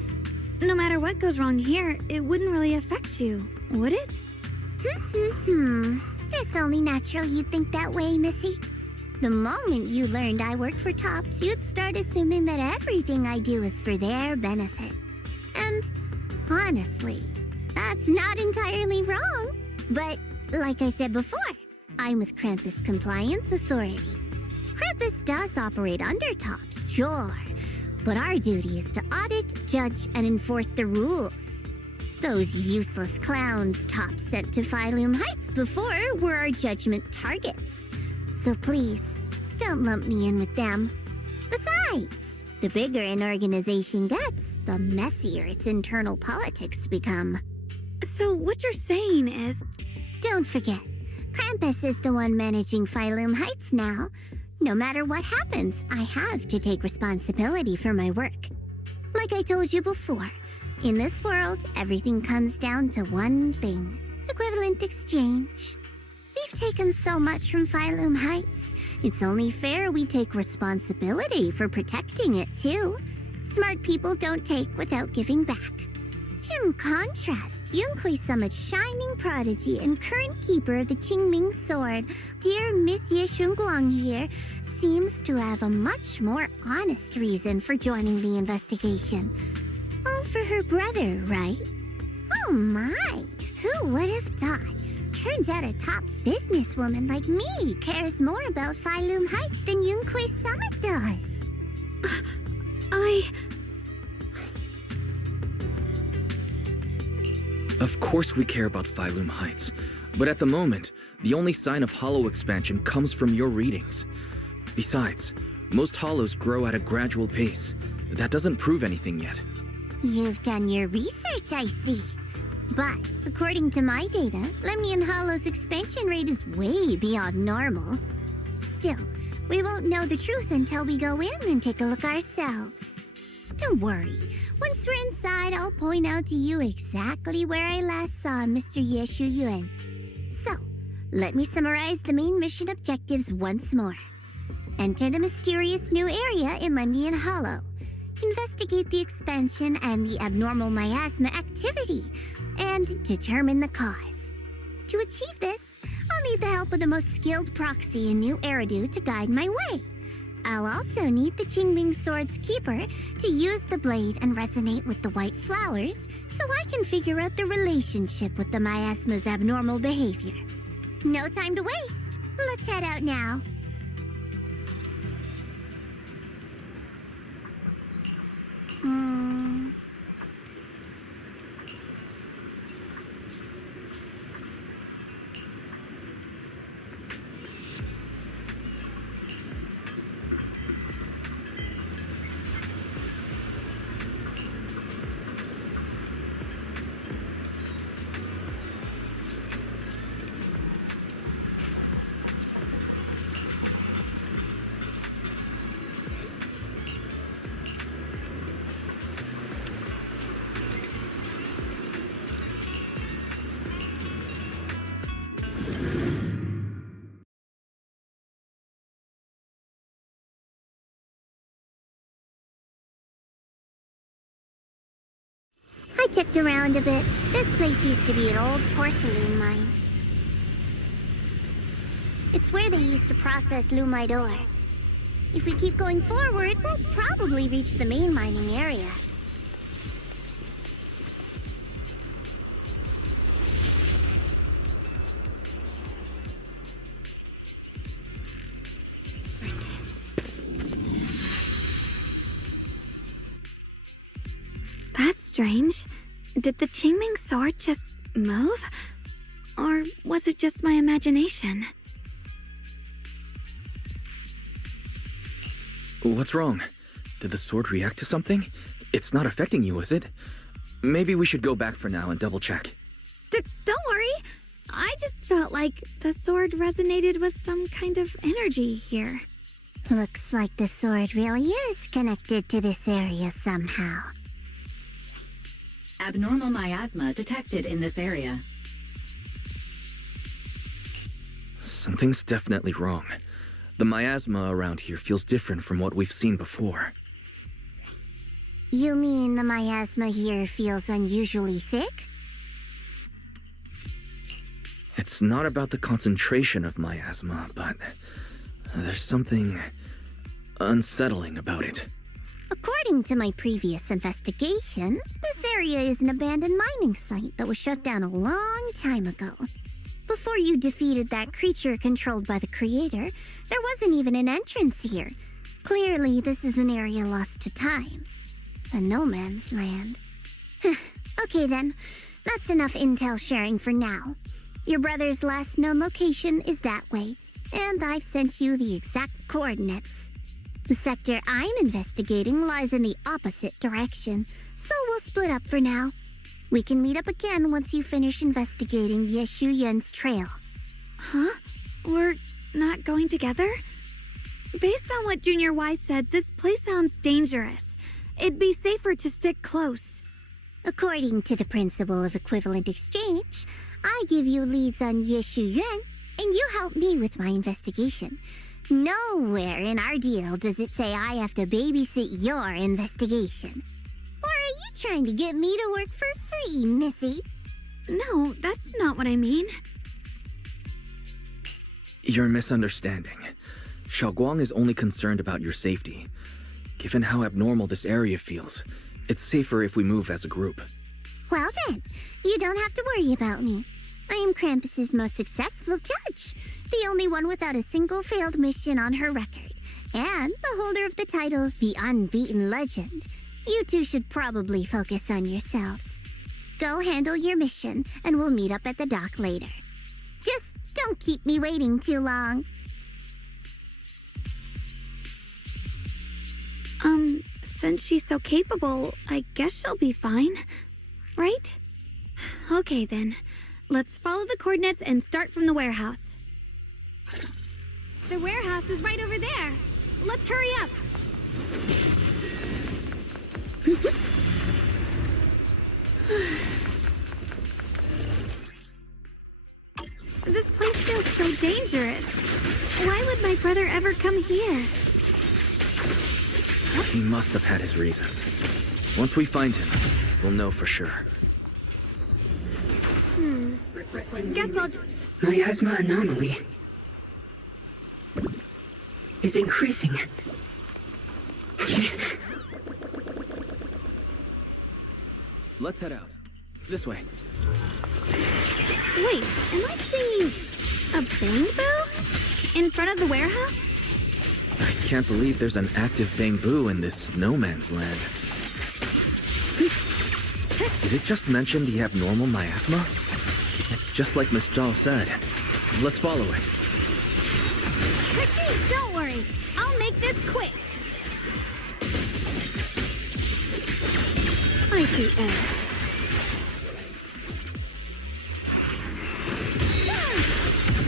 No matter what goes wrong here, it wouldn't really affect you, would it? It's only natural you'd think that way, Missy. The moment you learned I work for Tops, you'd start assuming that everything I do is for their benefit. And honestly, that's not entirely wrong. But like I said before, I'm with Krampus Compliance Authority. Krampus does operate under Tops, sure, but our duty is to audit, judge, and enforce the rules. Those useless clowns Tops sent to Phylum Heights before were our judgment targets. So please, don't lump me in with them. Besides, the bigger an organization gets, the messier its internal politics become. So what you're saying is... Don't forget, Krampus is the one managing Phylum Heights now. No matter what happens, I have to take responsibility for my work. Like I told you before, in this world, everything comes down to one thing: equivalent exchange. We've taken so much from Phylum Heights. It's only fair we take responsibility for protecting it, too. Smart people don't take without giving back. In contrast, Yunquei Summit's shining prodigy and current keeper of the Qingming sword, dear Miss Yeshunguang here, seems to have a much more honest reason for joining the investigation. All for her brother, right? Oh my! Who would have thought? Turns out a Tops businesswoman like me cares more about Phylum Heights than Yunquei Summit does. Of course we care about Phylum Heights, but at the moment, the only sign of hollow expansion comes from your readings. Besides, most hollows grow at a gradual pace. That doesn't prove anything yet. You've done your research, I see. But according to my data, Lemnian Hollow's expansion rate is way beyond normal. Still, we won't know the truth until we go in and take a look ourselves. Don't worry. Once we're inside, I'll point out to you exactly where I last saw Mr. Yeshu Yuan. So, let me summarize the main mission objectives once more. Enter the mysterious new area in Lemnian Hollow. Investigate the expansion and the abnormal miasma activity, and determine the cause. To achieve this, I'll need the help of the most skilled proxy in New Eridu to guide my way. I'll also need the Qingming Sword's keeper to use the blade and resonate with the white flowers so I can figure out the relationship with the miasma's abnormal behavior. No time to waste. Let's head out now. I checked around a bit. This place used to be an old porcelain mine. It's where they used to process lumite ore. If we keep going forward, we'll probably reach the main mining area. That's strange. Did the Qingming sword just move? Or was it just my imagination? What's wrong? Did the sword react to something? It's not affecting you, is it? Maybe we should go back for now and double check. Don't worry. I just felt like the sword resonated with some kind of energy here. Looks like the sword really is connected to this area somehow. Abnormal miasma detected in this area. Something's definitely wrong. The miasma around here feels different from what we've seen before. You mean the miasma here feels unusually thick? It's not about the concentration of miasma, but there's something unsettling about it. According to my previous investigation, this area is an abandoned mining site that was shut down a long time ago. Before you defeated that creature controlled by the Creator, there wasn't even an entrance here. Clearly, this is an area lost to time. A no man's land. Okay then, that's enough intel sharing for now. Your brother's last known location is that way, and I've sent you the exact coordinates. The sector I'm investigating lies in the opposite direction, so we'll split up for now. We can meet up again once you finish investigating Yeshunguang's trail. Huh? We're not going together? Based on what Junior Y said, this place sounds dangerous. It'd be safer to stick close. According to the principle of equivalent exchange, I give you leads on yeshunguang, and you help me with my investigation. Nowhere in our deal does it say I have to babysit your investigation. Or are you trying to get me to work for free, Missy? No, that's not what I mean. You're misunderstanding. Xiaoguang is only concerned about your safety. Given how abnormal this area feels, it's safer if we move as a group. Well then, you don't have to worry about me. I am Krampus's most successful judge, the only one without a single failed mission on her record, and the holder of the title, the Unbeaten Legend. You two should probably focus on yourselves. Go handle your mission, and we'll meet up at the dock later. Just don't keep me waiting too long. Since she's so capable, I guess she'll be fine, right? Okay then, let's follow the coordinates and start from the warehouse. The warehouse is right over there. Let's hurry up. This place feels so dangerous. Why would my brother ever come here? He must have had his reasons. Once we find him, we'll know for sure. Guess I'll... Miasma anomaly is increasing. Let's head out. This way. Wait, am I seeing a bamboo in front of the warehouse? I can't believe there's an active bamboo in this no man's land. Did it just mention the abnormal miasma? It's just like Miss Zhao said. Let's follow it. Hey, don't worry. I'll make this quick. I see air.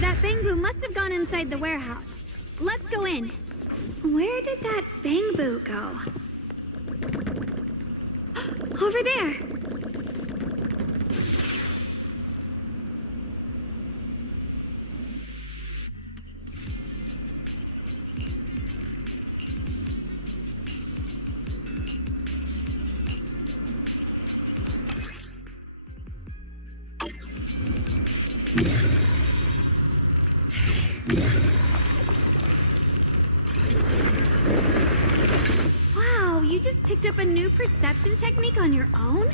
That bamboo must have gone inside the warehouse. Let's go in. Where did that bamboo go? Over there. Wow, you just picked up a new perception technique on your own?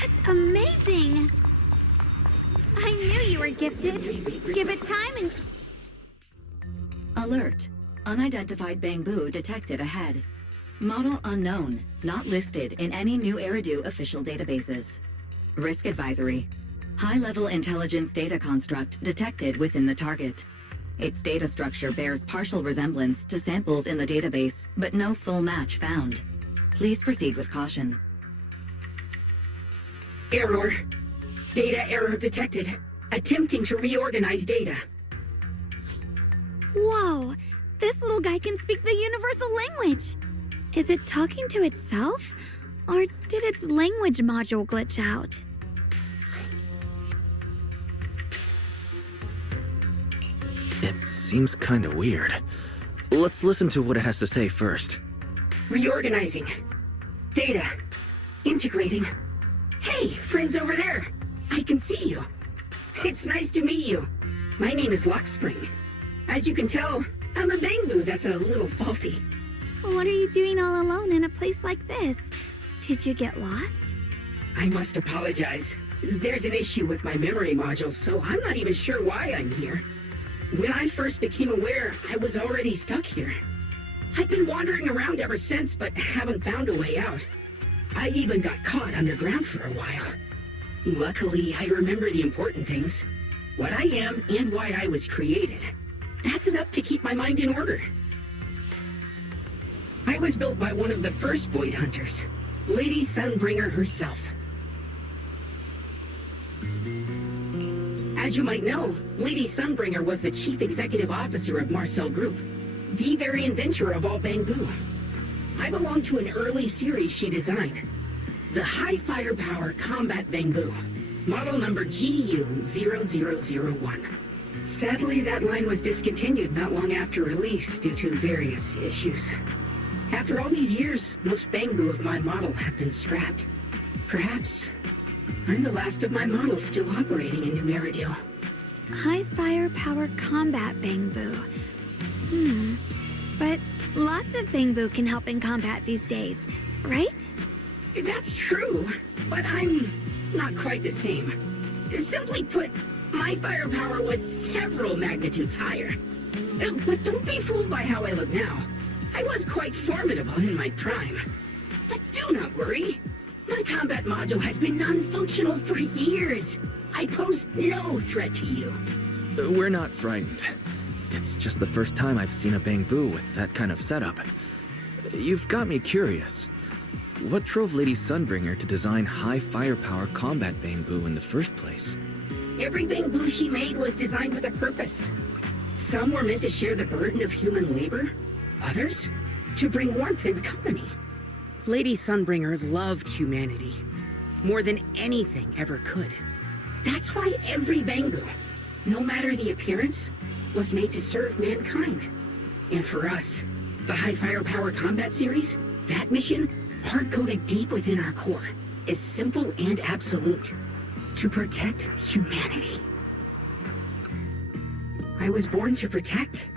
That's amazing! I knew you were gifted. Give it time and... Alert. Unidentified bamboo detected ahead. Model unknown, not listed in any New Eridu official databases. Risk advisory. High-level intelligence data construct detected within the target. Its data structure bears partial resemblance to samples in the database, but no full match found. Please proceed with caution. Error. Data error detected. Attempting to reorganize data. Whoa! This little guy can speak the universal language! Is it talking to itself? Or did its language module glitch out? It seems kinda weird. Let's listen to what it has to say first. Reorganizing. Data. Integrating. Hey, friends over there. I can see you. It's nice to meet you. My name is Lockspring. As you can tell, I'm a bamboo that's a little faulty. What are you doing all alone in a place like this? Did you get lost? I must apologize. There's an issue with my memory module, so I'm not even sure why I'm here. When I first became aware, I was already stuck here. I've been wandering around ever since, but haven't found a way out. I even got caught underground for a while. Luckily, I remember the important things. What I am and why I was created. That's enough to keep my mind in order. I was built by one of the first Void Hunters, Lady Sunbringer herself. As you might know, Lady Sunbringer was the chief executive officer of Marcel Group, the very inventor of all bamboo. I belong to an early series she designed, the High Firepower Combat Bamboo, model number GU0001. Sadly, that line was discontinued not long after release due to various issues. After all these years, most bamboo of my model have been scrapped. Perhaps I'm the last of my models still operating in New Eridu. High firepower combat bamboo. But lots of bamboo can help in combat these days, right? That's true, but I'm not quite the same. Simply put, my firepower was several magnitudes higher. But don't be fooled by how I look now. I was quite formidable in my prime. But do not worry. My combat module has been non-functional for years. I pose no threat to you. We're not frightened. It's just the first time I've seen a bamboo with that kind of setup. You've got me curious. What drove Lady Sunbringer to design high firepower combat bamboo in the first place? Every bamboo she made was designed with a purpose. Some were meant to share the burden of human labor. Others, to bring warmth and company. Lady Sunbringer loved humanity more than anything ever could. That's why every bamboo, no matter the appearance, was made to serve mankind. And for us, the High Firepower Combat Series, that mission, hard-coded deep within our core, is simple and absolute. To protect humanity. I was born to protect,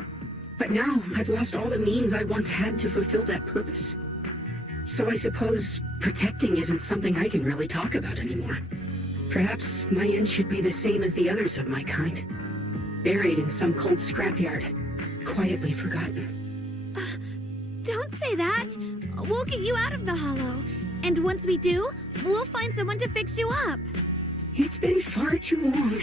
but now I've lost all the means I once had to fulfill that purpose. So I suppose protecting isn't something I can really talk about anymore. Perhaps my end should be the same as the others of my kind. Buried in some cold scrapyard, quietly forgotten. Don't say that. We'll get you out of the hollow. And once we do, we'll find someone to fix you up. It's been far too long.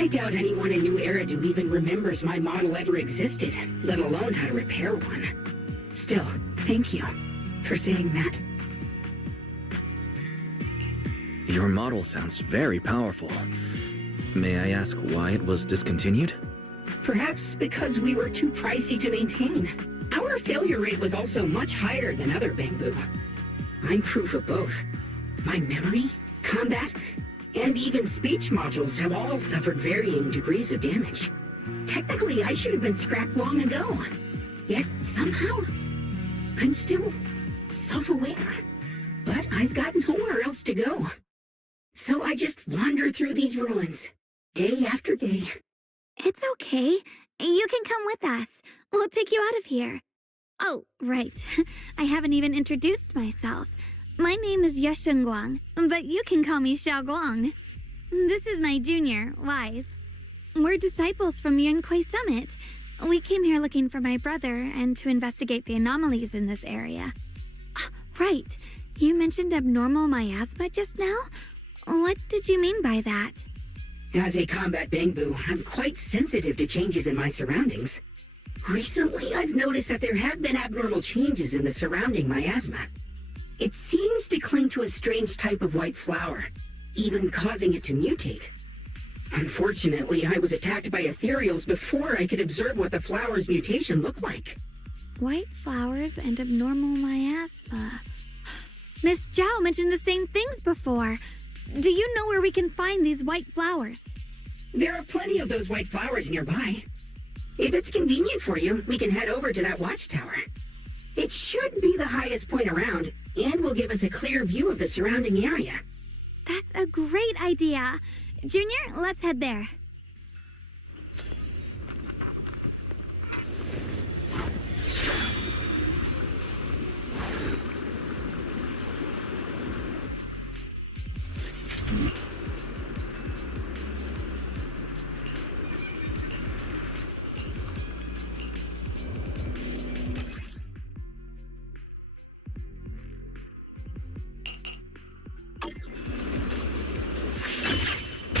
I doubt anyone in New Eridu even remembers my model ever existed, let alone how to repair one. Still, thank you for saying that. Your model sounds very powerful. May I ask why it was discontinued? Perhaps because we were too pricey to maintain. Our failure rate was also much higher than other bamboo. I'm proof of both. My memory, combat, and even speech modules have all suffered varying degrees of damage. Technically, I should have been scrapped long ago. Yet, somehow, I'm still self-aware. But I've got nowhere else to go. So I just wander through these ruins, day after day. It's okay. You can come with us. We'll take you out of here. Oh, right. I haven't even introduced myself. My name is Yeshunguang, but you can call me Xiaoguang. This is my junior, Wise. We're disciples from Yunquay Summit. We came here looking for my brother and to investigate the anomalies in this area. Right. You mentioned abnormal miasma just now? What did you mean by that? As a combat Bangbu, I'm quite sensitive to changes in my surroundings. Recently, I've noticed that there have been abnormal changes in the surrounding miasma. It seems to cling to a strange type of white flower, even causing it to mutate. Unfortunately, I was attacked by ethereals before I could observe what the flower's mutation looked like. White flowers and abnormal miasma. Miss Zhao mentioned the same things before. Do you know where we can find these white flowers? There are plenty of those white flowers nearby. If it's convenient for you, we can head over to that watchtower. It should be the highest point around, and will give us a clear view of the surrounding area. That's a great idea. Junior, let's head there.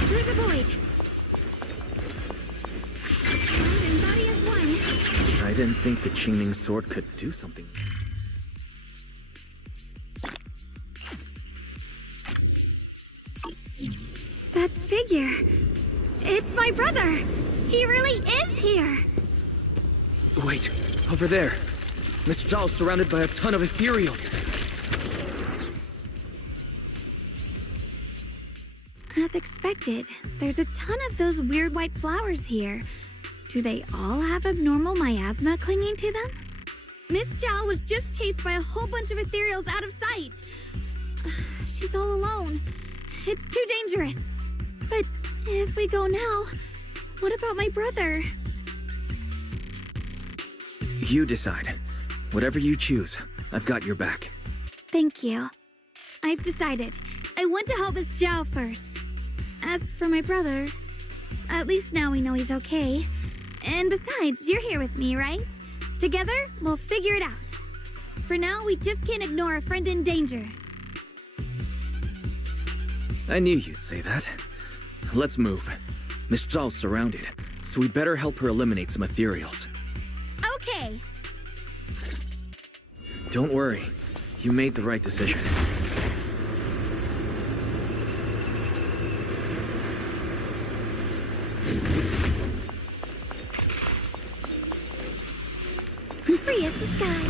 Through the void. Mind and body as one. I didn't think the Qingming sword could do something. That figure. It's my brother. He really is here. Wait, over there. Miss Zhao's surrounded by a ton of ethereals. As expected, there's a ton of those weird white flowers here. Do they all have abnormal miasma clinging to them? Miss Zhao was just chased by a whole bunch of ethereals out of sight. She's all alone. It's too dangerous. But if we go now, what about my brother? You decide. Whatever you choose, I've got your back. Thank you. I've decided. I want to help Miss Zhao first. As for my brother, at least now we know he's okay. And besides, you're here with me, right? Together, we'll figure it out. For now, we just can't ignore a friend in danger. I knew you'd say that. Let's move. Miss Zhao's surrounded, so we better help her eliminate some ethereals. Okay. Don't worry. You made the right decision. Free as the sky.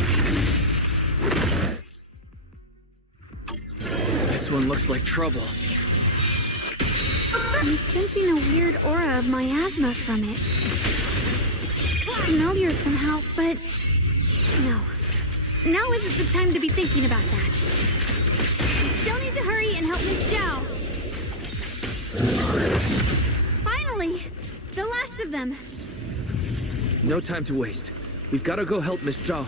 This one looks like trouble. I'm sensing a weird aura of miasma from it. Familiar somehow, but no. Now isn't the time to be thinking about that. Still need to hurry and help Miss Zhao. Finally! The last of them. No time to waste. We've got to go help Miss Zhao.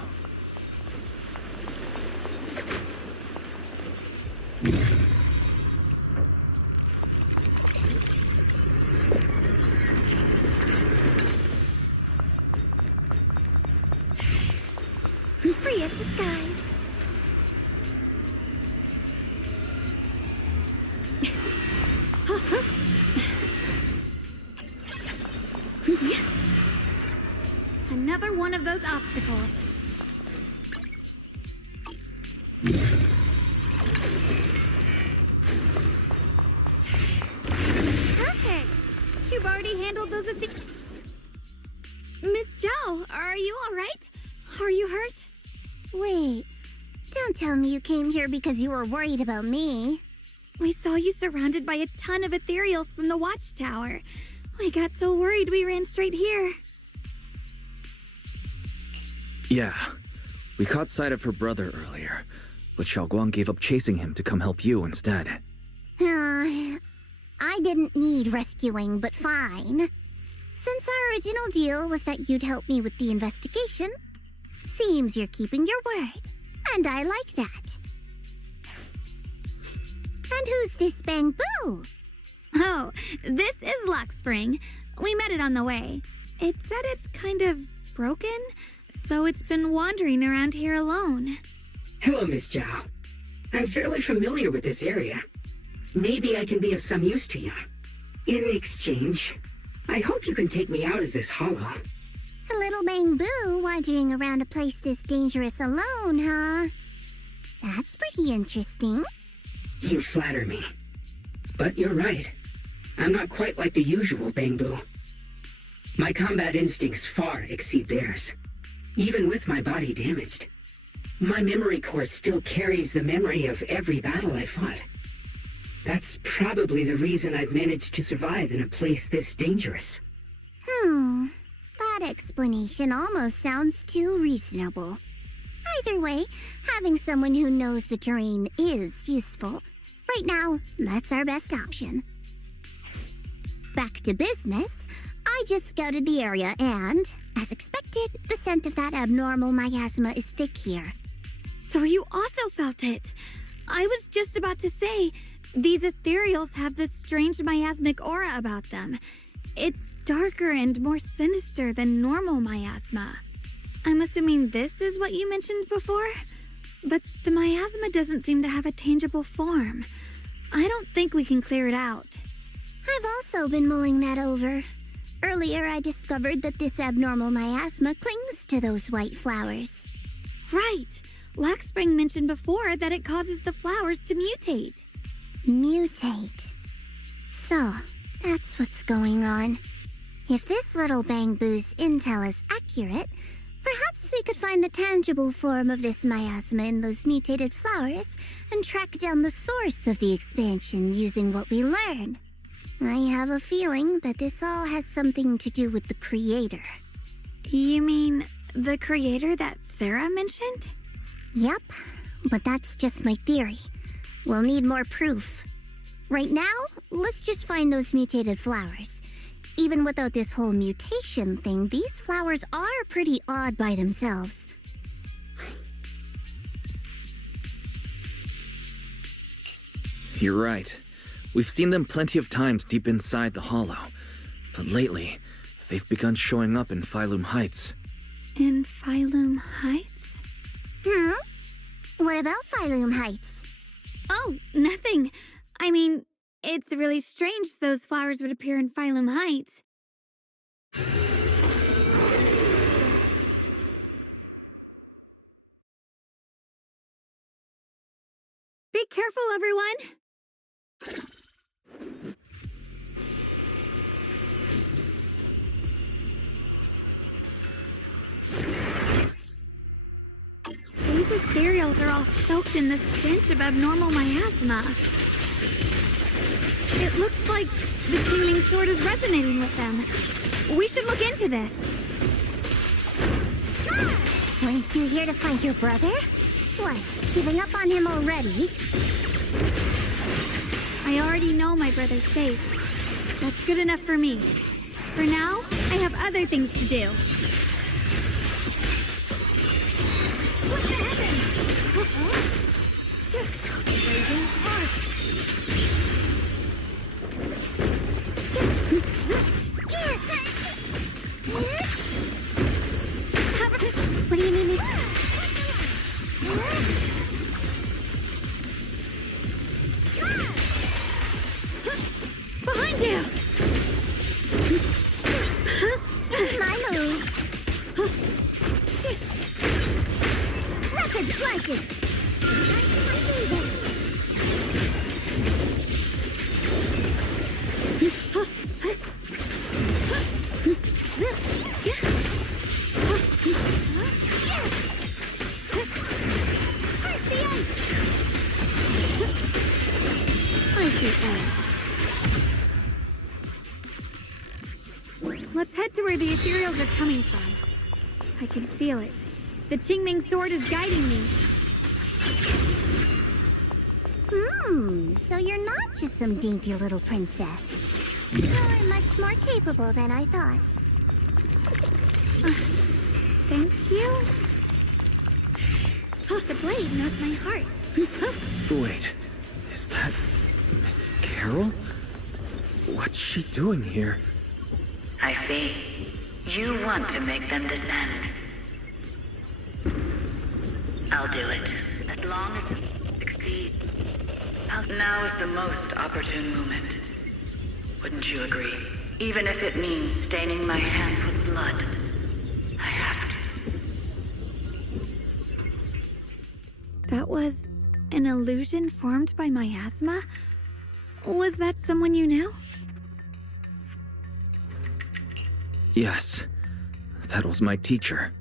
Free as the skies. Another one of those obstacles. Perfect! You've already handled those Miss Zhao, are you all right? Are you hurt? Wait, don't tell me you came here because you were worried about me. We saw you surrounded by a ton of ethereals from the watchtower. We got so worried we ran straight here. Yeah. We caught sight of her brother earlier, but Xiaoguang gave up chasing him to come help you instead. I didn't need rescuing, but fine. Since our original deal was that you'd help me with the investigation, seems you're keeping your word, and I like that. And who's this Bamboo? Oh, this is Luckspring. We met it on the way. It said it's kind of broken, so it's been wandering around here alone. Hello, Miss Zhao. I'm fairly familiar with this area. Maybe I can be of some use to you. In exchange, I hope you can take me out of this hollow. A little Bamboo wandering around a place this dangerous alone, huh? That's pretty interesting. You flatter me. But you're right. I'm not quite like the usual Bamboo. My combat instincts far exceed theirs. Even with my body damaged, my memory core still carries the memory of every battle I fought. That's probably the reason I've managed to survive in a place this dangerous. That explanation almost sounds too reasonable. Either way, having someone who knows the terrain is useful. Right now, that's our best option. Back to business, I just scouted the area and, as expected, the scent of that abnormal miasma is thick here. So you also felt it. I was just about to say, these ethereals have this strange miasmic aura about them. It's darker and more sinister than normal miasma. I'm assuming this is what you mentioned before? But the miasma doesn't seem to have a tangible form. I don't think we can clear it out. I've also been mulling that over. Earlier, I discovered that this abnormal miasma clings to those white flowers. Right. Luckspring mentioned before that it causes the flowers to mutate. Mutate. So, that's what's going on. If this little Bamboo's intel is accurate, perhaps we could find the tangible form of this miasma in those mutated flowers and track down the source of the expansion using what we learn. I have a feeling that this all has something to do with the creator. You mean the creator that Sarah mentioned? Yep, but that's just my theory. We'll need more proof. Right now, let's just find those mutated flowers. Even without this whole mutation thing, these flowers are pretty odd by themselves. You're right. We've seen them plenty of times deep inside the hollow. But lately, they've begun showing up in Phylum Heights. In Phylum Heights? What about Phylum Heights? Oh, nothing. I mean, it's really strange those flowers would appear in Phylum Heights. Be careful, everyone! These ethereals are all soaked in the stench of abnormal miasma. It looks like the Qingling sword is resonating with them. We should look into this. Weren't you here to find your brother? What, giving up on him already? I already know my brother's safe. That's good enough for me. For now, I have other things to do. What the heavens? Blazing heart. What do you mean? Behind you! My move. Rapid slashes. Let's head to where the ethereals are coming from. I can feel it. The Qingming sword is guiding me. So you're not just some dainty little princess. You're much more capable than I thought. Thank you. Oh, the blade knows my heart. Wait, is that Miss Carol? What's she doing here? I see. You want to make them descend. I'll do it. As long as they succeed. Now is the most opportune moment. Wouldn't you agree? Even if it means staining my hands with blood. I have to. That was an illusion formed by miasma? Was that someone you knew? Yes, that was my teacher,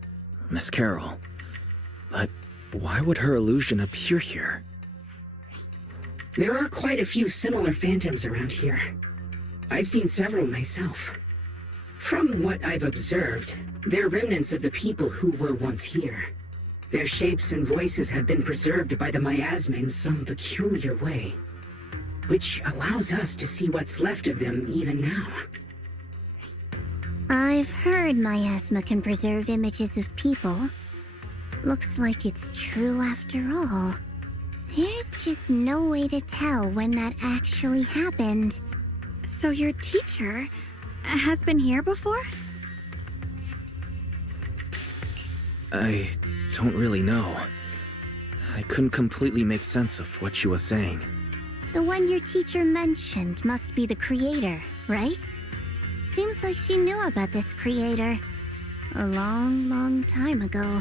Miss Carol. But why would her illusion appear here? There are quite a few similar phantoms around here. I've seen several myself. From what I've observed, they're remnants of the people who were once here. Their shapes and voices have been preserved by the miasma in some peculiar way, which allows us to see what's left of them even now. I've heard miasma can preserve images of people. Looks like it's true after all. There's just no way to tell when that actually happened. So your teacher has been here before? I don't really know. I couldn't completely make sense of what she was saying. The one your teacher mentioned must be the creator, right? Seems like she knew about this creator a long time ago.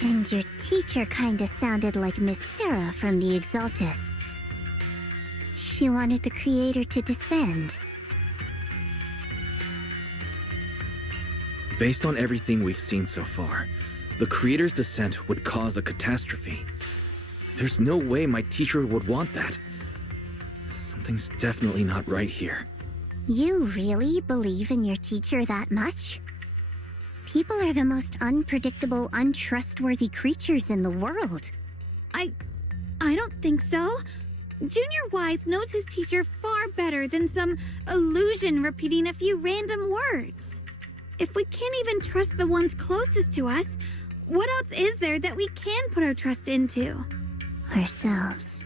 And your teacher kinda sounded like Miss Sarah from the Exaltists. She wanted the creator to descend. Based on everything we've seen so far, the creator's descent would cause a catastrophe. There's no way my teacher would want that. Something's definitely not right here. You really believe in your teacher that much? People are the most unpredictable, untrustworthy creatures in the world. I don't think so. Junior Wise knows his teacher far better than some illusion repeating a few random words. If we can't even trust the ones closest to us, what else is there that we can put our trust into? Ourselves.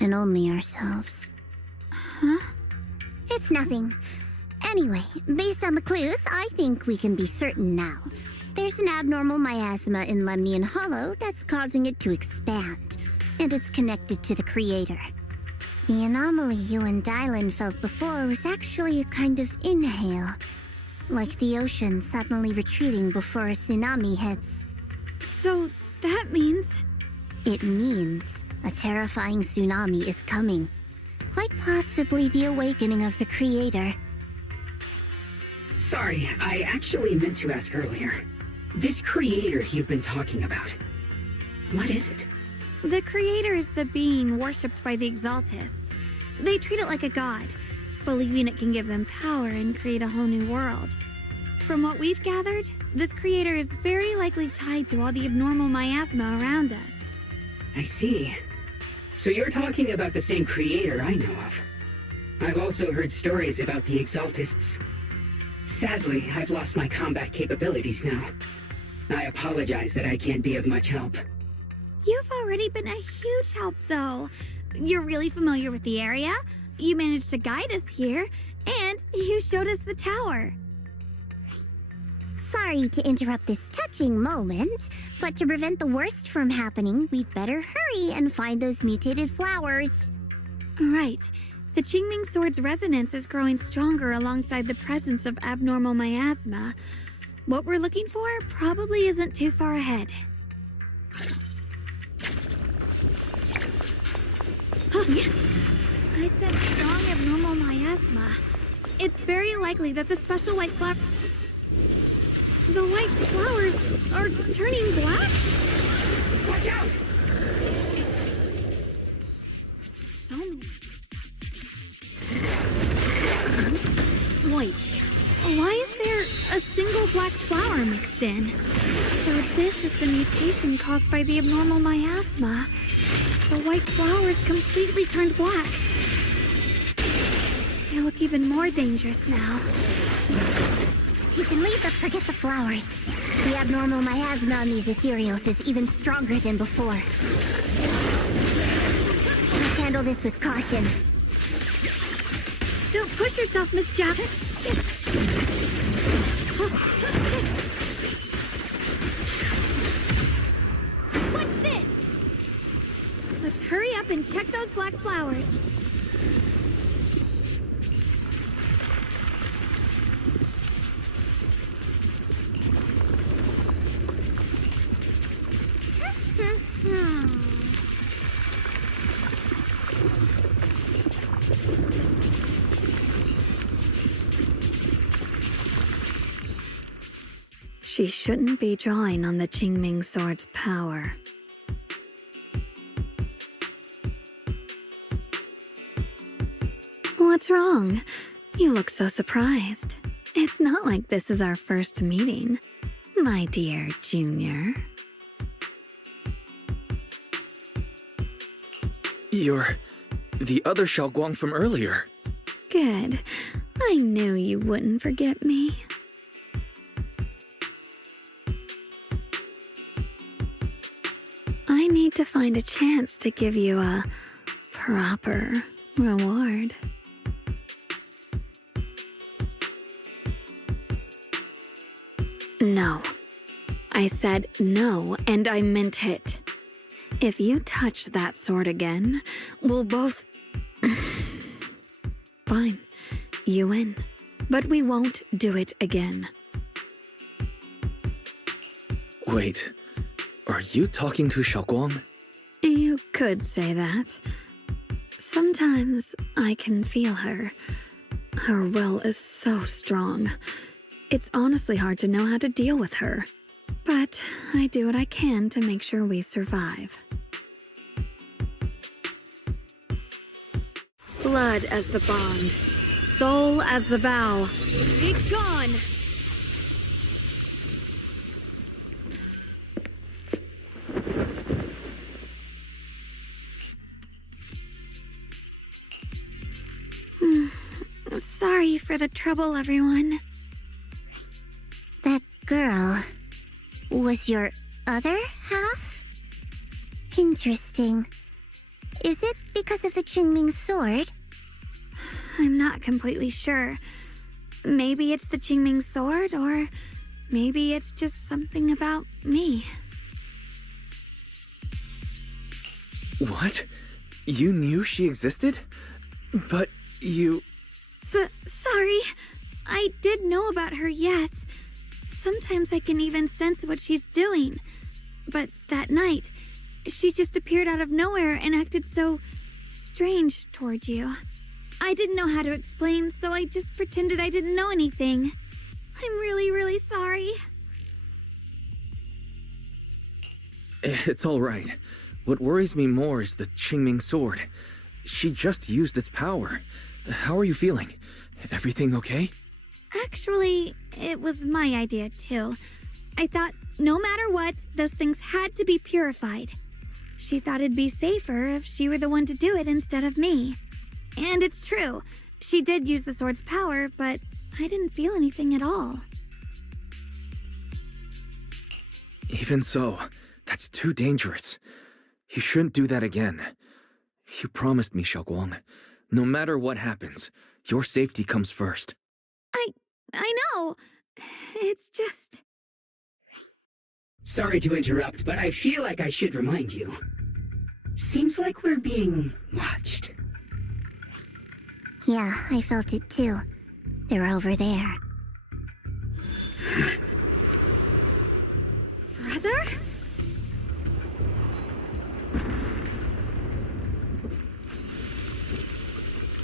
And only ourselves. Huh? It's nothing. Anyway, based on the clues, I think we can be certain now. There's an abnormal miasma in Lemnian Hollow that's causing it to expand, and it's connected to the creator. The anomaly you and Dylan felt before was actually a kind of inhale, like the ocean suddenly retreating before a tsunami hits. So that means... It means a terrifying tsunami is coming. Quite possibly the awakening of the creator. Sorry, I actually meant to ask earlier. This creator you've been talking about, what is it? The creator is the being worshipped by the Exaltists. They treat it like a god, believing it can give them power and create a whole new world. From what we've gathered, this creator is very likely tied to all the abnormal miasma around us. I see. So you're talking about the same creator I know of. I've also heard stories about the Exaltists. Sadly, I've lost my combat capabilities now. I apologize that I can't be of much help. You've already been a huge help, though. You're really familiar with the area, you managed to guide us here, and you showed us the tower. Sorry to interrupt this touching moment, but to prevent the worst from happening, we'd better hurry and find those mutated flowers. Right. The Qingming Sword's resonance is growing stronger alongside the presence of abnormal miasma. What we're looking for probably isn't too far ahead. I sense strong abnormal miasma. It's very likely that the special white flower... The white flowers are turning black? Watch out! So many... Wait, why is there a single black flower mixed in? So this is the mutation caused by the abnormal miasma. The white flowers completely turned black. They look even more dangerous now. You can leave the forget the flowers. The abnormal miasma on these ethereals is even stronger than before. Let's handle this with caution. Don't push yourself, Miss Jack. What's this? Let's hurry up and check those black flowers. She shouldn't be drawing on the Qingming sword's power. What's wrong? You look so surprised. It's not like this is our first meeting, my dear Junior. You're the other Xiaoguang from earlier. Good. I knew you wouldn't forget me. I need to find a chance to give you a proper reward. No. I said no, and I meant it. If you touch that sword again, we'll both... Fine. You win. But we won't do it again. Wait, are you talking to Xiaoguang? You could say that. Sometimes I can feel her. Her will is so strong. It's honestly hard to know how to deal with her. But I do what I can to make sure we survive. Blood as the bond. Soul as the vow. Be gone! Sorry for the trouble, everyone. That girl was your other half? Interesting. Is it because of the Qingming sword? I'm not completely sure. Maybe it's the Qingming sword, or maybe it's just something about me. What? You knew she existed? But you... Sorry. I did know about her, yes. Sometimes I can even sense what she's doing. But that night, she just appeared out of nowhere and acted so strange toward you. I didn't know how to explain, so I just pretended I didn't know anything. I'm really, really sorry. It's all right. What worries me more is the Qingming sword. She just used its power. How are you feeling? Everything okay? Actually, it was my idea, too. I thought no matter what, those things had to be purified. She thought it'd be safer if she were the one to do it instead of me. And it's true. She did use the sword's power, but I didn't feel anything at all. Even so, that's too dangerous. You shouldn't do that again. You promised me, Xiaoguang. No matter what happens, your safety comes first. I know. It's just... Sorry to interrupt, but I feel like I should remind you. Seems like we're being watched. Yeah, I felt it too. They're over there. Brother?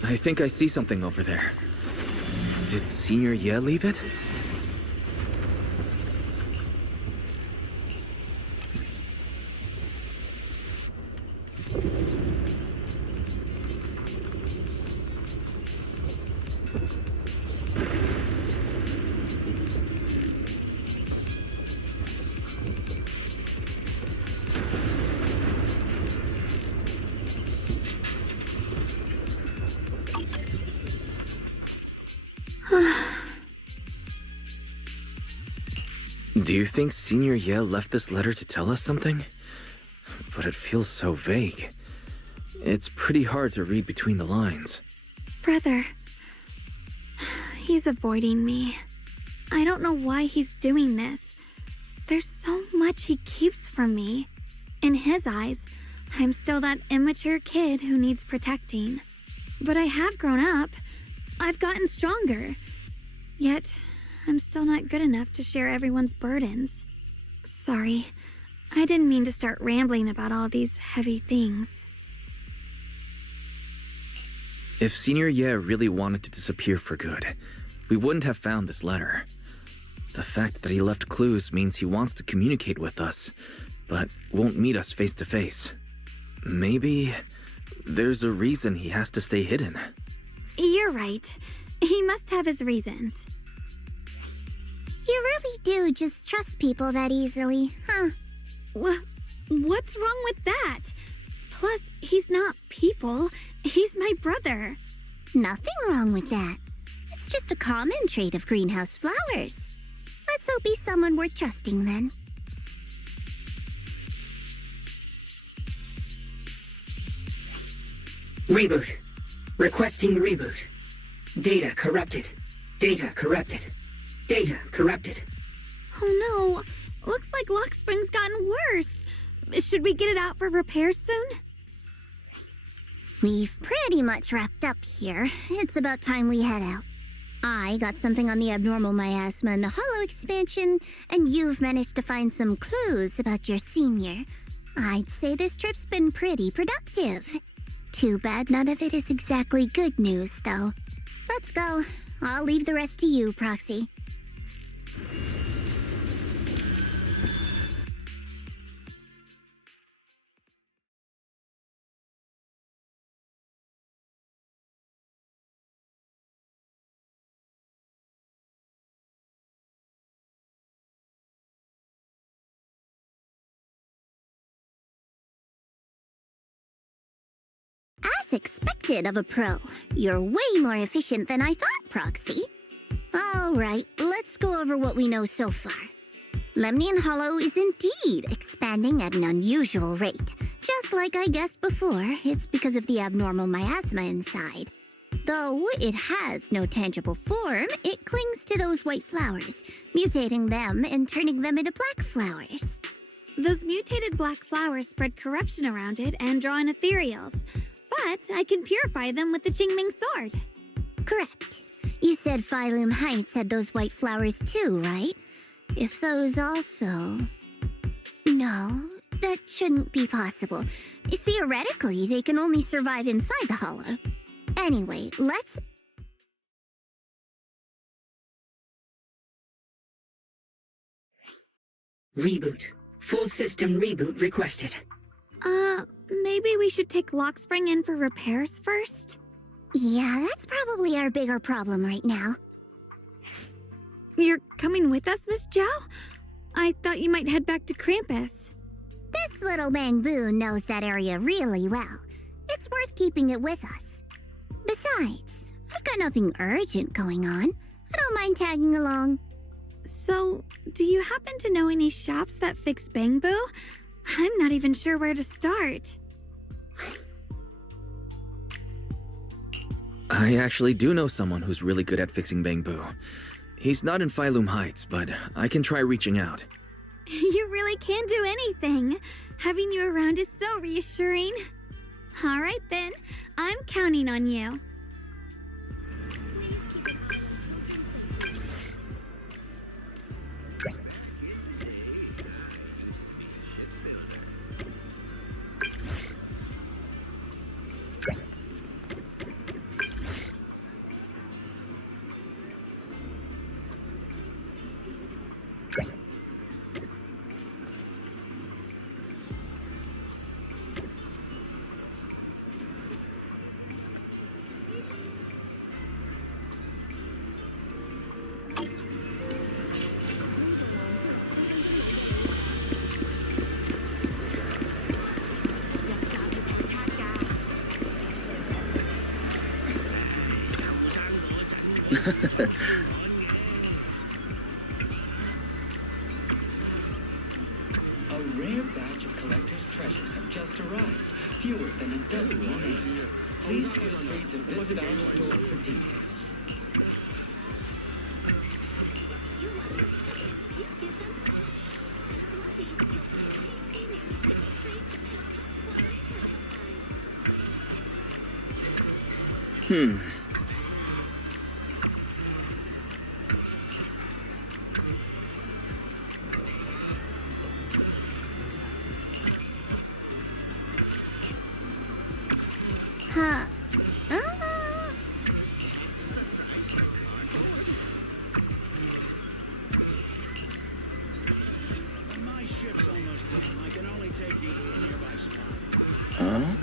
I think I see something over there. Did Senior Ye leave it? Do you think Senior Ye left this letter to tell us something? But it feels so vague. It's pretty hard to read between the lines. Brother, he's avoiding me. I don't know why he's doing this. There's so much he keeps from me. In his eyes, I'm still that immature kid who needs protecting. But I have grown up. I've gotten stronger. Yet, I'm still not good enough to share everyone's burdens. Sorry, I didn't mean to start rambling about all these heavy things. If Senior Ye really wanted to disappear for good, we wouldn't have found this letter. The fact that he left clues means he wants to communicate with us, but won't meet us face to face. Maybe there's a reason he has to stay hidden. You're right. He must have his reasons. You really do just trust people that easily, huh? What's wrong with that? Plus, he's not people. He's my brother. Nothing wrong with that. It's just a common trait of greenhouse flowers. Let's hope he's someone worth trusting then. Reboot. Requesting reboot. Data corrupted. Data corrupted. Data corrupted. Oh no. Looks like Lockspring's gotten worse. Should we get it out for repairs soon? We've pretty much wrapped up here. It's about time we head out. I got something on the abnormal miasma and the hollow expansion, and you've managed to find some clues about your senior. I'd say this trip's been pretty productive. Too bad none of it is exactly good news, though. Let's go. I'll leave the rest to you, Proxy. As expected of a pro, you're way more efficient than I thought, Proxy. All right, let's go over what we know so far. Lemnian Hollow is indeed expanding at an unusual rate. Just like I guessed before, it's because of the abnormal miasma inside. Though it has no tangible form, it clings to those white flowers, mutating them and turning them into black flowers. Those mutated black flowers spread corruption around it and draw in ethereals. But I can purify them with the Qingming sword. Correct. You said Phylum Heights had those white flowers too, right? If those also... No, that shouldn't be possible. Theoretically, they can only survive inside the hollow. Anyway, let's... Reboot. Full system reboot requested. Maybe we should take Lockspring in for repairs first? Yeah, that's probably our bigger problem right now. You're coming with us, Miss Zhao? I thought you might head back to Krampus. This little bamboo knows that area really well. It's worth keeping it with us. Besides, I've got nothing urgent going on. I don't mind tagging along. So, do you happen to know any shops that fix bamboo? I'm not even sure where to start. I actually do know someone who's really good at fixing bamboo. He's not in Phylum Heights, but I can try reaching out. You really can do anything. Having you around is so reassuring. All right then, I'm counting on you. fewer than a dozen remain. Please feel free to visit our store for details. Huh. My shift's almost done. I can only take you to a nearby spot. Huh?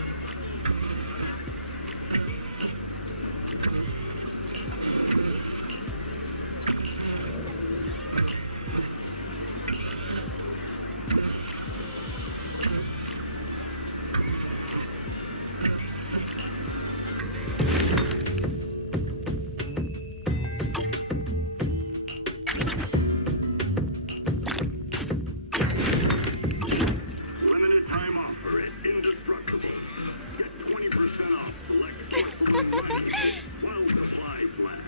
Limited time offer at Indestructible. Get 20% off select collectible items while supplies last.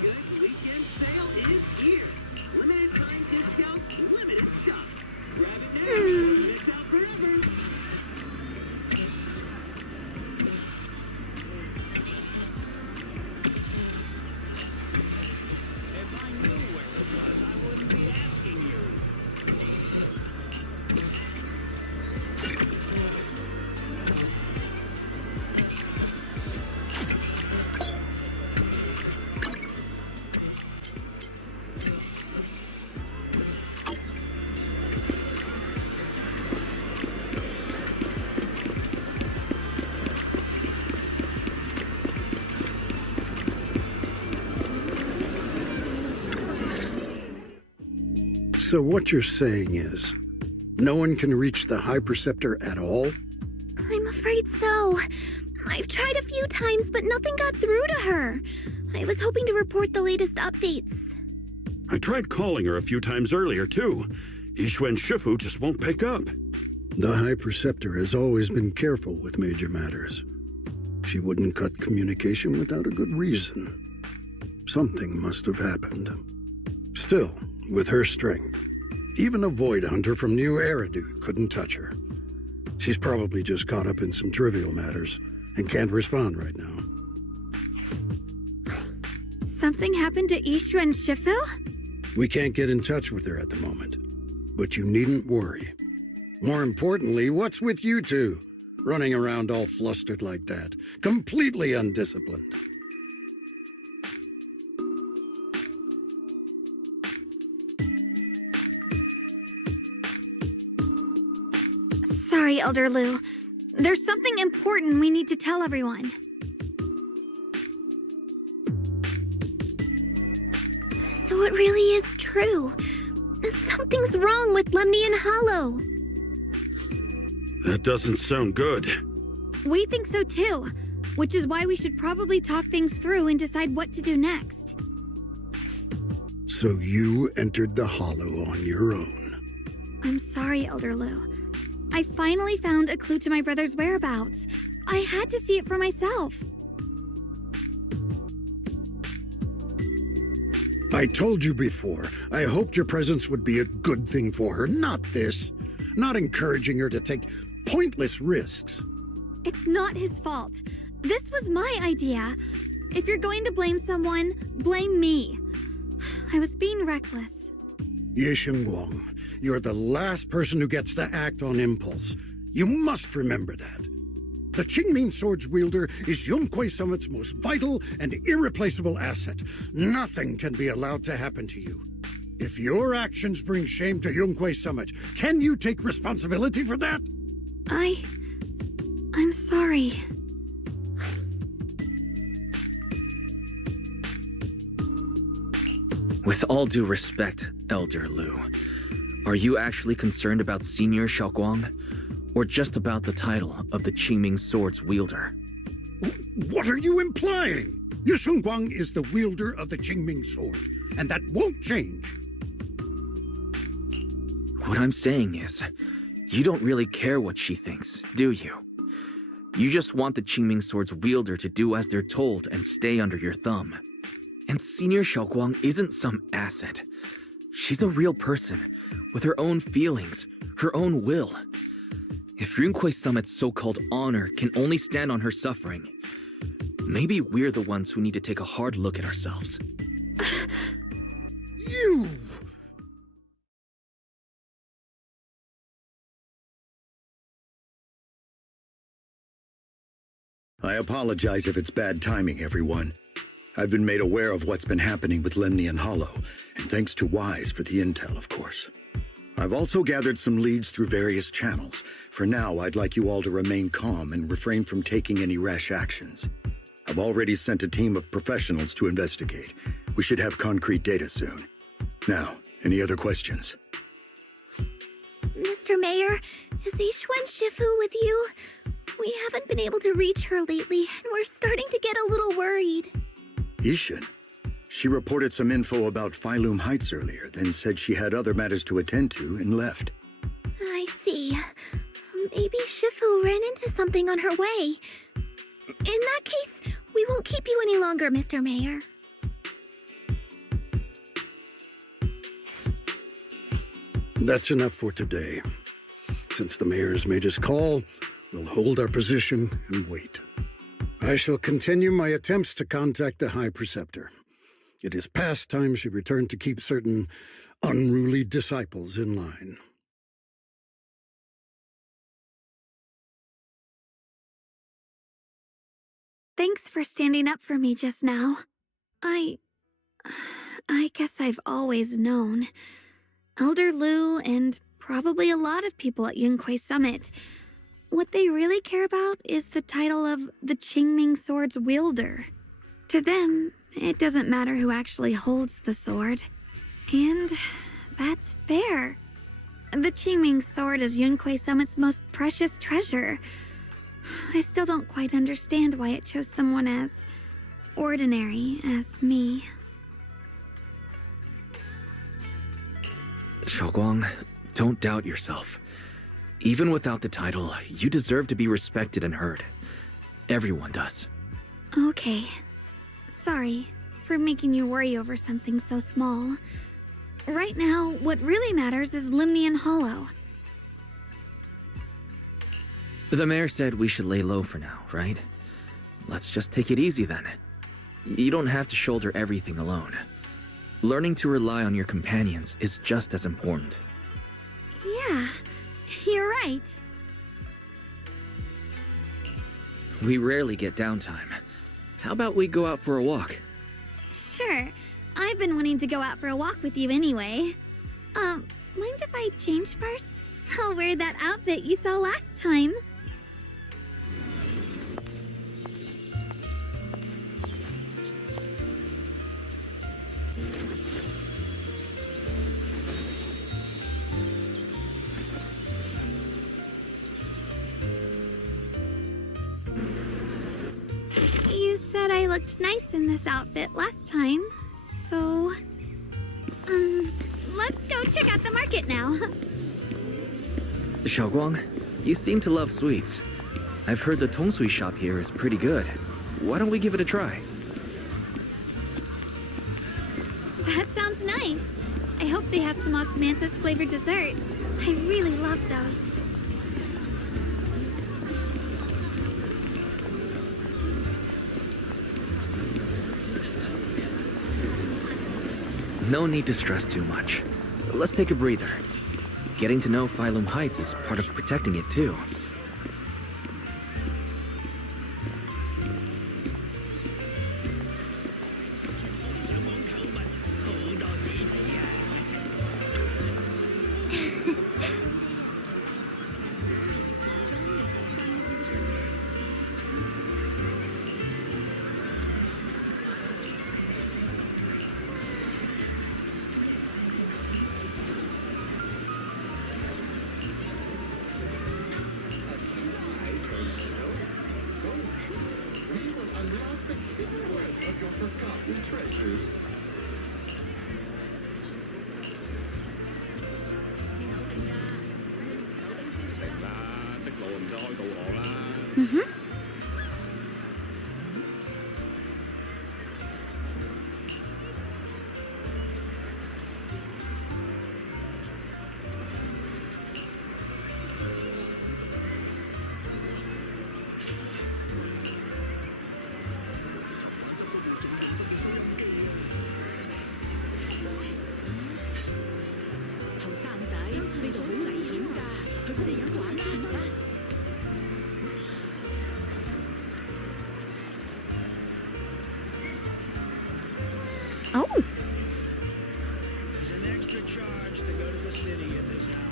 Good weekend sale is here. Limited time discount, limited stock. Grab it now. It's out forever. If I knew where it was, I wouldn't be asking you. So what you're saying is, no one can reach the High Preceptor at all? I'm afraid so. I've tried a few times, but nothing got through to her. I was hoping to report the latest updates. I tried calling her a few times earlier, too. Yishun Shifu just won't pick up. The High Preceptor has always been careful with major matters. She wouldn't cut communication without a good reason. Something must have happened. Still, with her strength, even a Void Hunter from New Eridu couldn't touch her. She's probably just caught up in some trivial matters and can't respond right now. Something happened to Ishra and Shifu? We can't get in touch with her at the moment, but you needn't worry. More importantly, what's with you two? Running around all flustered like that, completely undisciplined. Sorry, Elder Lu. There's something important we need to tell everyone. So it really is true. Something's wrong with Lemnian Hollow. That doesn't sound good. We think so too, which is why we should probably talk things through and decide what to do next. So you entered the Hollow on your own. I'm sorry, Elder Lu. I finally found a clue to my brother's whereabouts. I had to see it for myself. I told you before, I hoped your presence would be a good thing for her, not this. Not encouraging her to take pointless risks. It's not his fault. This was my idea. If you're going to blame someone, blame me. I was being reckless. Yeshunguang, you're the last person who gets to act on impulse. You must remember that. The Qingming Sword's wielder is Yunquei Summit's most vital and irreplaceable asset. Nothing can be allowed to happen to you. If your actions bring shame to Yunquei Summit, can you take responsibility for that? I'm sorry. With all due respect, Elder Lu, are you actually concerned about Senior Yeshunguang, or just about the title of the Qingming Sword's wielder? What are you implying? Yeshunguang is the wielder of the Qingming Sword, and that won't change. What I'm saying is, you don't really care what she thinks, do you? You just want the Qingming Sword's wielder to do as they're told and stay under your thumb. And Senior Yeshunguang isn't some asset. She's a real person, with her own feelings, her own will. If Yunque Summit's so-called honor can only stand on her suffering, maybe we're the ones who need to take a hard look at ourselves. You! I apologize if it's bad timing, everyone. I've been made aware of what's been happening with Lemnian Hollow, and thanks to Wise for the intel, of course. I've also gathered some leads through various channels. For now, I'd like you all to remain calm and refrain from taking any rash actions. I've already sent a team of professionals to investigate. We should have concrete data soon. Now, any other questions? Mr. Mayor, is Yishun Shifu with you? We haven't been able to reach her lately, and we're starting to get a little worried. Ishin? She reported some info about Phylum Heights earlier, then said she had other matters to attend to and left. I see. Maybe Shifu ran into something on her way. In that case, we won't keep you any longer, Mr. Mayor. That's enough for today. Since the mayor's made his call, we'll hold our position and wait. I shall continue my attempts to contact the High Preceptor. It is past time she returned to keep certain unruly disciples in line. Thanks for standing up for me just now. I guess I've always known. Elder Lu and probably a lot of people at Yunque Summit, what they really care about is the title of the Qingming Sword's wielder. To them, it doesn't matter who actually holds the sword. And that's fair. The Qingming Sword is Yunque Summit's most precious treasure. I still don't quite understand why it chose someone as ordinary as me. Yeshunguang, don't doubt yourself. Even without the title, you deserve to be respected and heard. Everyone does. Okay. Sorry for making you worry over something so small. Right now, what really matters is Lemnian Hollow. The mayor said we should lay low for now, right? Let's just take it easy then. You don't have to shoulder everything alone. Learning to rely on your companions is just as important. Yeah, you're right. We rarely get downtime. How about we go out for a walk? Sure. I've been wanting to go out for a walk with you anyway. Mind if I change first? I'll wear that outfit you saw last time. You said I looked nice in this outfit last time, so... let's go check out the market now. Yeshunguang, you seem to love sweets. I've heard the tongsui shop here is pretty good. Why don't we give it a try? That sounds nice. I hope they have some osmanthus-flavored desserts. I really love those. No need to stress too much. Let's take a breather. Getting to know Phylum Heights is part of protecting it too. treasures. 明啦，識路唔使開導航啦。後生仔，呢度好危險㗎，佢哋有玩㗎。Oh, There's an extra charge to go to the city at this hour.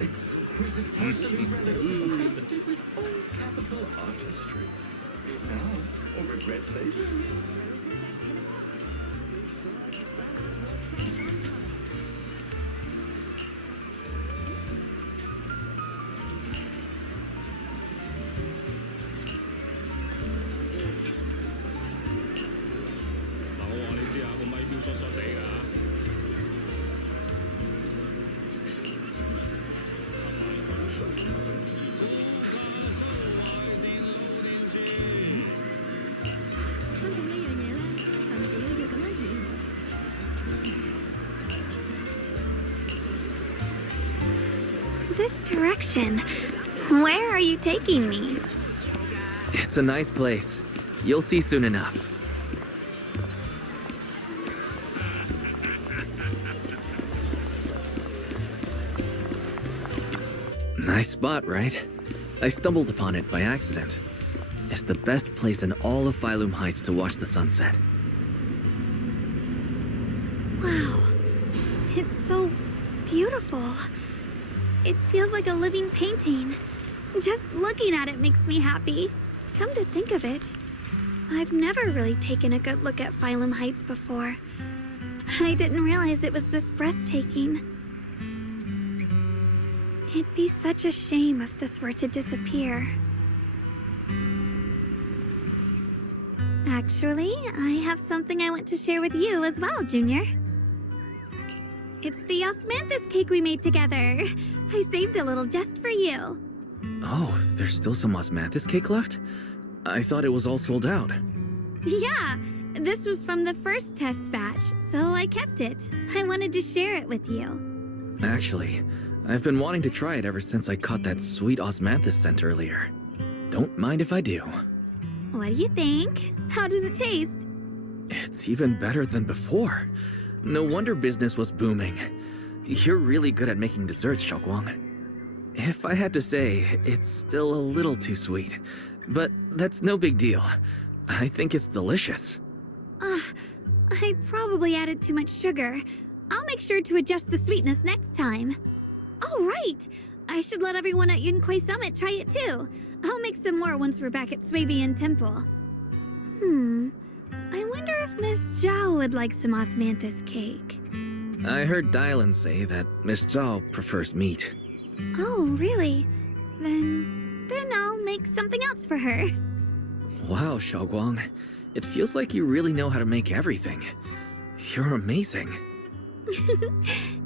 Exquisite porcelain relics crafted with old capital artistry. Eat now or regret later. this direction. Where are you taking me? It's a nice place. You'll see soon enough. Nice spot, right? I stumbled upon it by accident. It's the best place in all of Phylum Heights to watch the sunset. Wow. It's so beautiful. It feels like a living painting. Just looking at it makes me happy. Come to think of it, I've never really taken a good look at Phylum Heights before. I didn't realize it was this breathtaking. It'd be such a shame if this were to disappear. Actually, I have something I want to share with you as well, Junior. It's the osmanthus cake we made together. I saved a little just for you. Oh, there's still some osmanthus cake left? I thought it was all sold out. Yeah, this was from the first test batch, so I kept it. I wanted to share it with you. Actually, I've been wanting to try it ever since I caught that sweet osmanthus scent earlier. Don't mind if I do. What do you think? How does it taste? It's even better than before. No wonder business was booming. You're really good at making desserts, Xiaoguang. If I had to say, it's still a little too sweet. But that's no big deal. I think it's delicious. I probably added too much sugar. I'll make sure to adjust the sweetness next time. Oh, right! I should let everyone at Yunquei Summit try it too. I'll make some more once we're back at Swabian Temple. I wonder if Miss Zhao would like some osmanthus cake. I heard Dylan say that Miss Zhao prefers meat. Oh, really? Then I'll make something else for her. Wow, Xiaoguang. It feels like you really know how to make everything. You're amazing.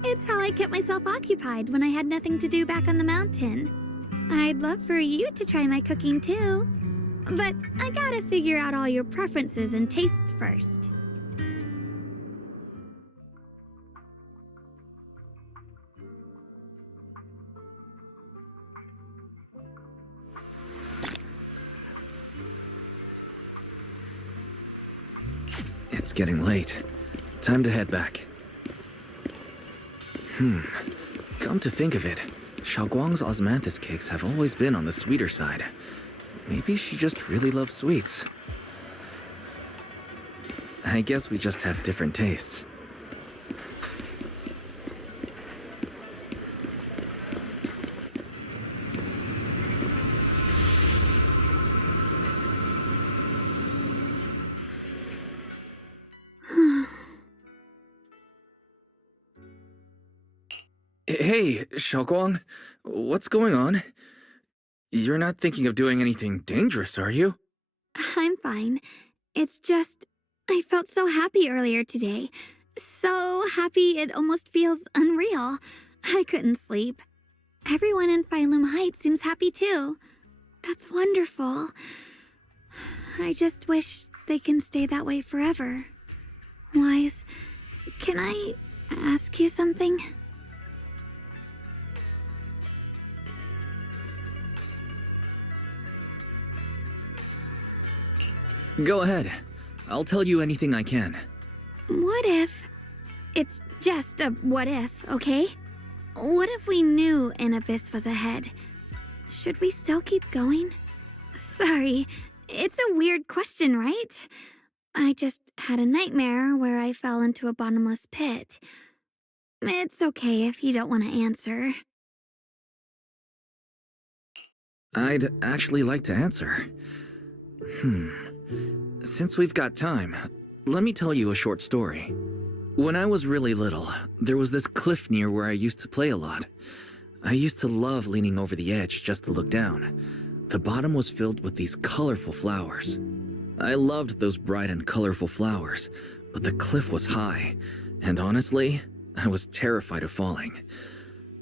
It's how I kept myself occupied when I had nothing to do back on the mountain. I'd love for you to try my cooking too. But I gotta figure out all your preferences and tastes first. It's getting late. Time to head back. Come to think of it, Xiaoguang's osmanthus cakes have always been on the sweeter side. Maybe she just really loves sweets. I guess we just have different tastes. Hey, Xiaoguang. What's going on? You're not thinking of doing anything dangerous, are you? I'm fine. It's just, I felt so happy earlier today. So happy it almost feels unreal. I couldn't sleep. Everyone in Phylum Heights seems happy too. That's wonderful. I just wish they can stay that way forever. Wise, can I ask you something? Go ahead. I'll tell you anything I can. What if... It's just a what if, okay? What if we knew an abyss was ahead? Should we still keep going? Sorry, it's a weird question, right? I just had a nightmare where I fell into a bottomless pit. It's okay if you don't want to answer. I'd actually like to answer. Since we've got time, let me tell you a short story. When I was really little, there was this cliff near where I used to play a lot. I used to love leaning over the edge just to look down. The bottom was filled with these colorful flowers. I loved those bright and colorful flowers, but the cliff was high, and honestly, I was terrified of falling.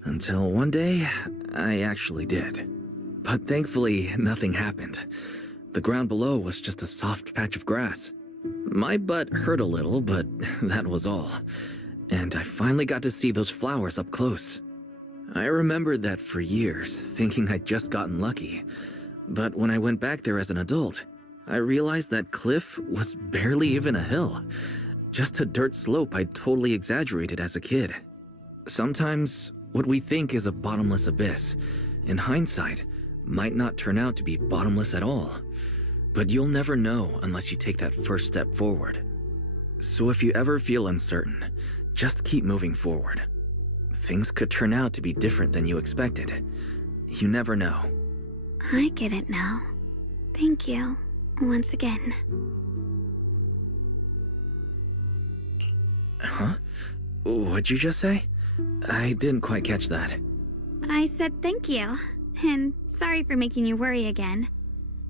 Until one day, I actually did. But thankfully, nothing happened. The ground below was just a soft patch of grass. My butt hurt a little, but that was all. And I finally got to see those flowers up close. I remembered that for years, thinking I'd just gotten lucky. But when I went back there as an adult, I realized that cliff was barely even a hill. Just a dirt slope I'd totally exaggerated as a kid. Sometimes, what we think is a bottomless abyss, in hindsight, might not turn out to be bottomless at all. But you'll never know unless you take that first step forward. So if you ever feel uncertain, just keep moving forward. Things could turn out to be different than you expected. You never know. I get it now. Thank you, once again. Huh? What'd you just say? I didn't quite catch that. I said thank you, and sorry for making you worry again.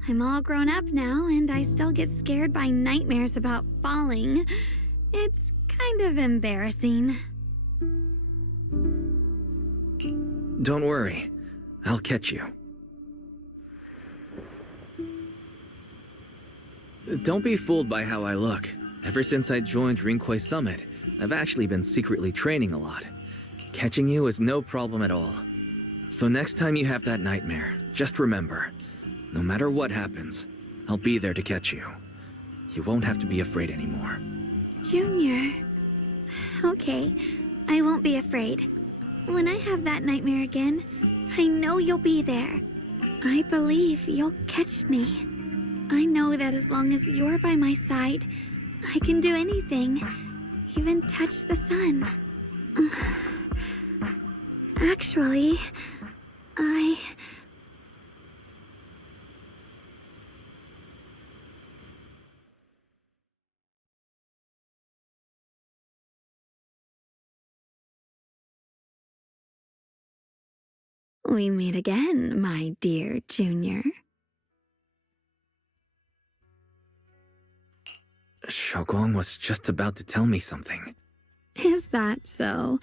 I'm all grown up now, and I still get scared by nightmares about falling. It's kind of embarrassing. Don't worry. I'll catch you. Don't be fooled by how I look. Ever since I joined Rinkwei Summit, I've actually been secretly training a lot. Catching you is no problem at all. So next time you have that nightmare, just remember, no matter what happens, I'll be there to catch you. You won't have to be afraid anymore. Junior. Okay, I won't be afraid. When I have that nightmare again, I know you'll be there. I believe you'll catch me. I know that as long as you're by my side, I can do anything, even touch the sun. Actually, We meet again, my dear Junior. Xiaoguang was just about to tell me something. Is that so?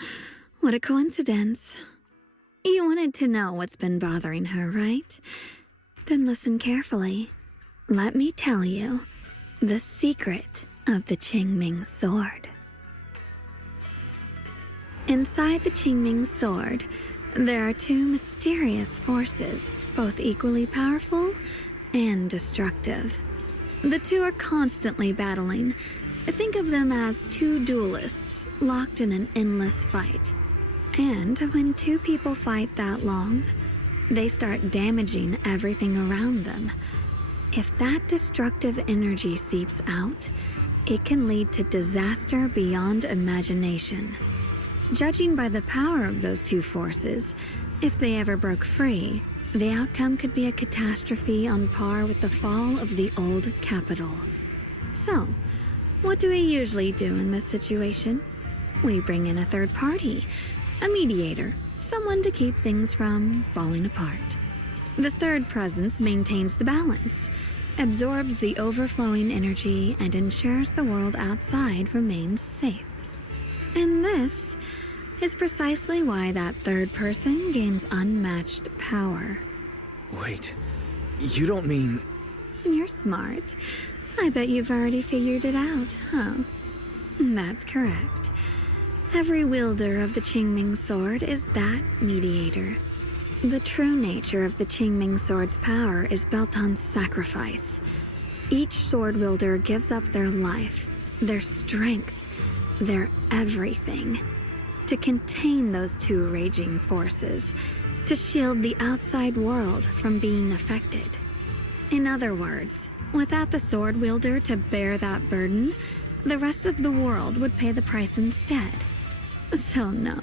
What a coincidence. You wanted to know what's been bothering her, right? Then listen carefully. Let me tell you the secret of the Qingming sword. Inside the Qingming sword, there are two mysterious forces, both equally powerful and destructive. The two are constantly battling. Think of them as two duelists locked in an endless fight. And when two people fight that long, they start damaging everything around them. If that destructive energy seeps out, it can lead to disaster beyond imagination. Judging by the power of those two forces, if they ever broke free, the outcome could be a catastrophe on par with the fall of the old capital. So, what do we usually do in this situation? We bring in a third party, A mediator, someone to keep things from falling apart. The third presence maintains the balance, absorbs the overflowing energy, and ensures the world outside remains safe. And this is precisely why that third person gains unmatched power. Wait, you don't mean... You're smart. I bet you've already figured it out, huh? That's correct. Every wielder of the Qingming sword is that mediator. The true nature of the Qingming sword's power is built on sacrifice. Each sword wielder gives up their life, their strength, their everything, to contain those two raging forces, to shield the outside world from being affected. In other words, without the sword wielder to bear that burden, the rest of the world would pay the price instead. So no,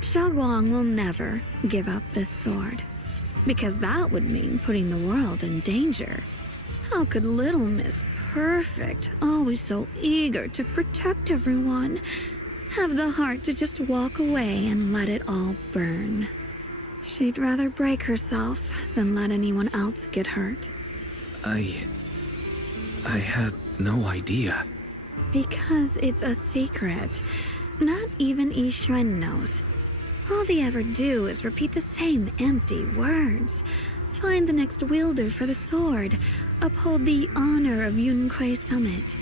Xiaoguang will never give up this sword, because that would mean putting the world in danger. How could Little Miss Perfect, always so eager to protect everyone, have the heart to just walk away and let it all burn? She'd rather break herself than let anyone else get hurt. I had no idea. Because it's a secret. Not even Yishun knows. All they ever do is repeat the same empty words. Find the next wielder for the sword. Uphold the honor of Yunquei Summit.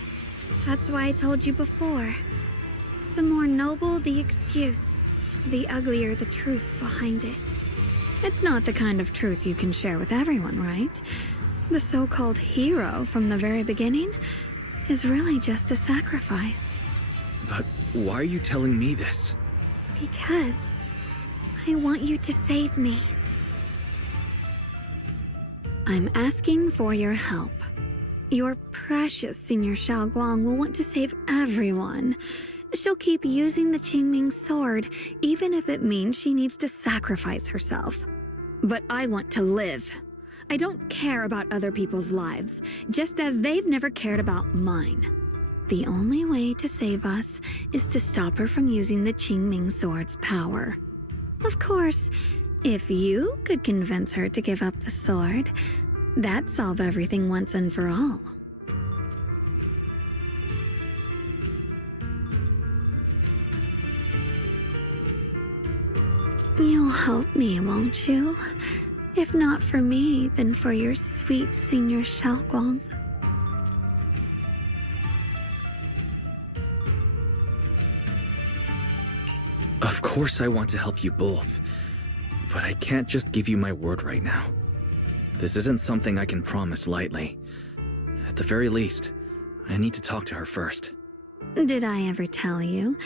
That's why I told you before. The more noble the excuse, the uglier the truth behind it. It's not the kind of truth you can share with everyone, right? The so-called hero from the very beginning is really just a sacrifice. But why are you telling me this? Because I want you to save me. I'm asking for your help. Your precious Senior Xiaoguang will want to save everyone. She'll keep using the Qingming sword, even if it means she needs to sacrifice herself. But I want to live. I don't care about other people's lives, just as they've never cared about mine. The only way to save us is to stop her from using the Qingming sword's power. Of course, if you could convince her to give up the sword, that'd solve everything once and for all. You'll help me, won't you? If not for me, then for your sweet Senior Xiaoguang. Of course I want to help you both, but I can't just give you my word right now. This isn't something I can promise lightly. At the very least, I need to talk to her first. Did I ever tell you?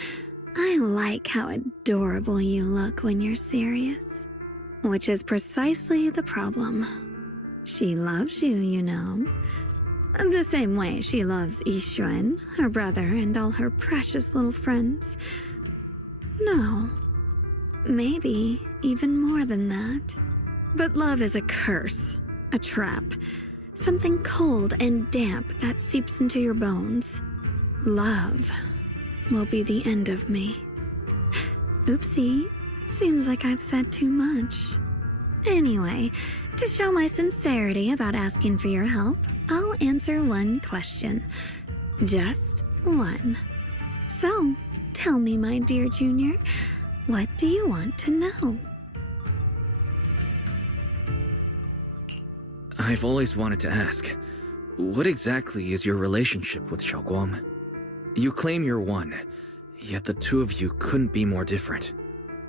I like how adorable you look when you're serious. Which is precisely the problem. She loves you, you know. The same way she loves Yishun, her brother, and all her precious little friends. No, maybe even more than that. But love is a curse, a trap, something cold and damp that seeps into your bones. Love will be the end of me. Oopsie. Seems like I've said too much. Anyway, to show my sincerity about asking for your help, I'll answer one question. Just one. So, tell me, my dear Junior, what do you want to know? I've always wanted to ask, what exactly is your relationship with Xiaoguang? You claim you're one, yet the two of you couldn't be more different.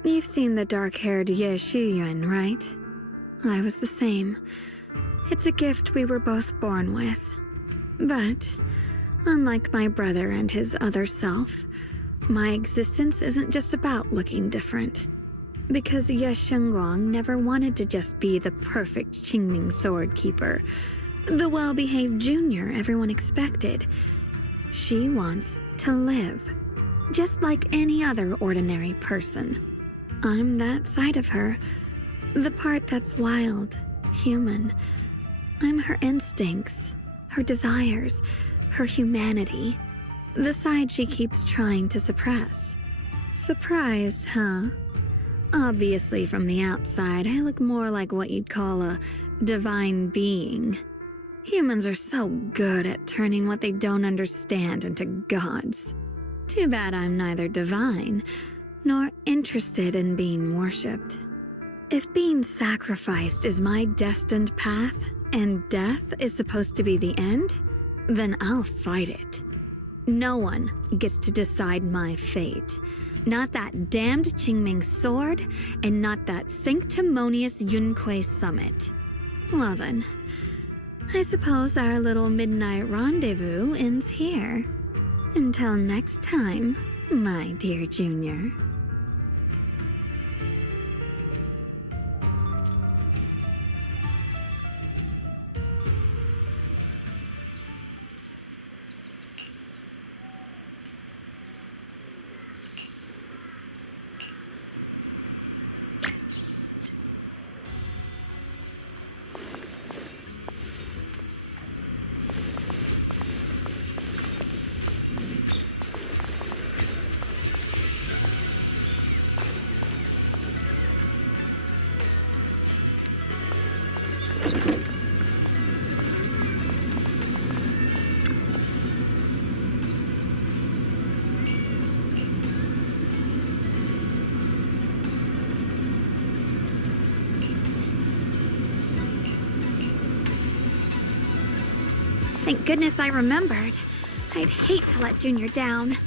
You've seen the dark-haired yeshunguang, right? I was the same. It's a gift we were both born with. But, unlike my brother and his other self, my existence isn't just about looking different. Because Yeshunguang never wanted to just be the perfect Qingming sword keeper, the well-behaved junior everyone expected. She wants to live, just like any other ordinary person. I'm that side of her, the part that's wild, human. I'm her instincts, her desires, her humanity, the side she keeps trying to suppress. Surprised, huh? Obviously, from the outside, I look more like what you'd call a divine being. Humans are so good at turning what they don't understand into gods. Too bad I'm neither divine nor interested in being worshipped. If being sacrificed is my destined path and death is supposed to be the end, then I'll fight it. No one gets to decide my fate. Not that damned Qingming sword, and not that sanctimonious Yunque summit. Well then, I suppose our little midnight rendezvous ends here. Until next time, my dear Junior. Thank goodness I remembered. I'd hate to let Junior down.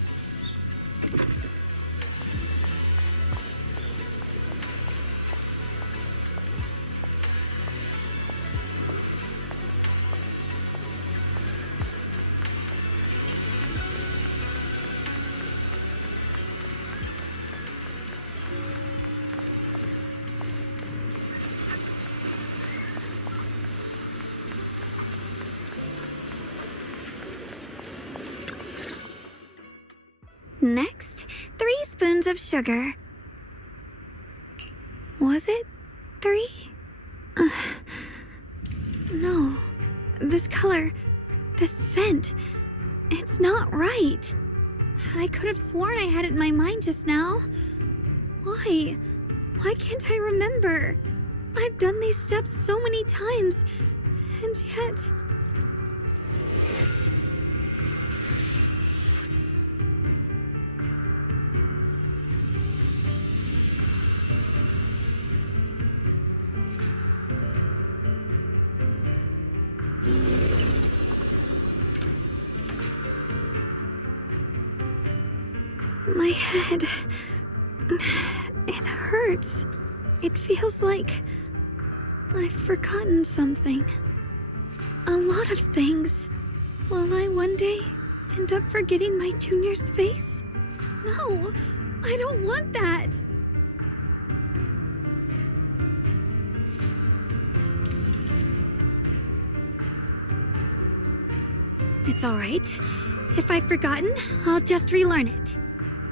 Next, 3 spoons of sugar. Was it 3? No. This color, this scent, it's not right. I could have sworn I had it in my mind just now. Why? Why can't I remember? I've done these steps so many times, and yet... My head... it hurts. It feels like I've forgotten something. A lot of things. Will I one day end up forgetting my Junior's face? No, I don't want that. It's all right. If I've forgotten, I'll just relearn it.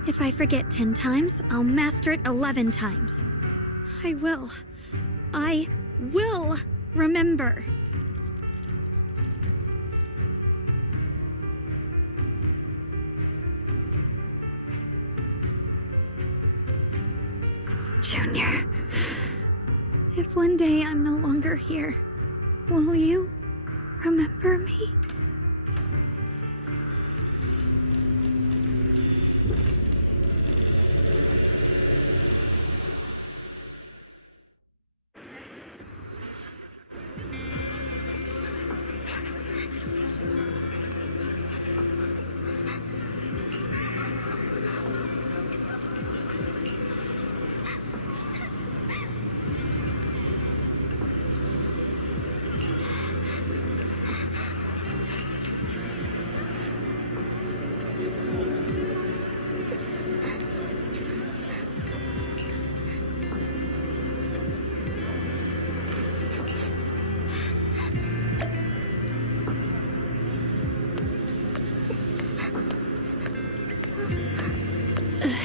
If I forget 10 times, I'll master it 11 times. I will remember. Junior, if one day I'm no longer here, will you remember me?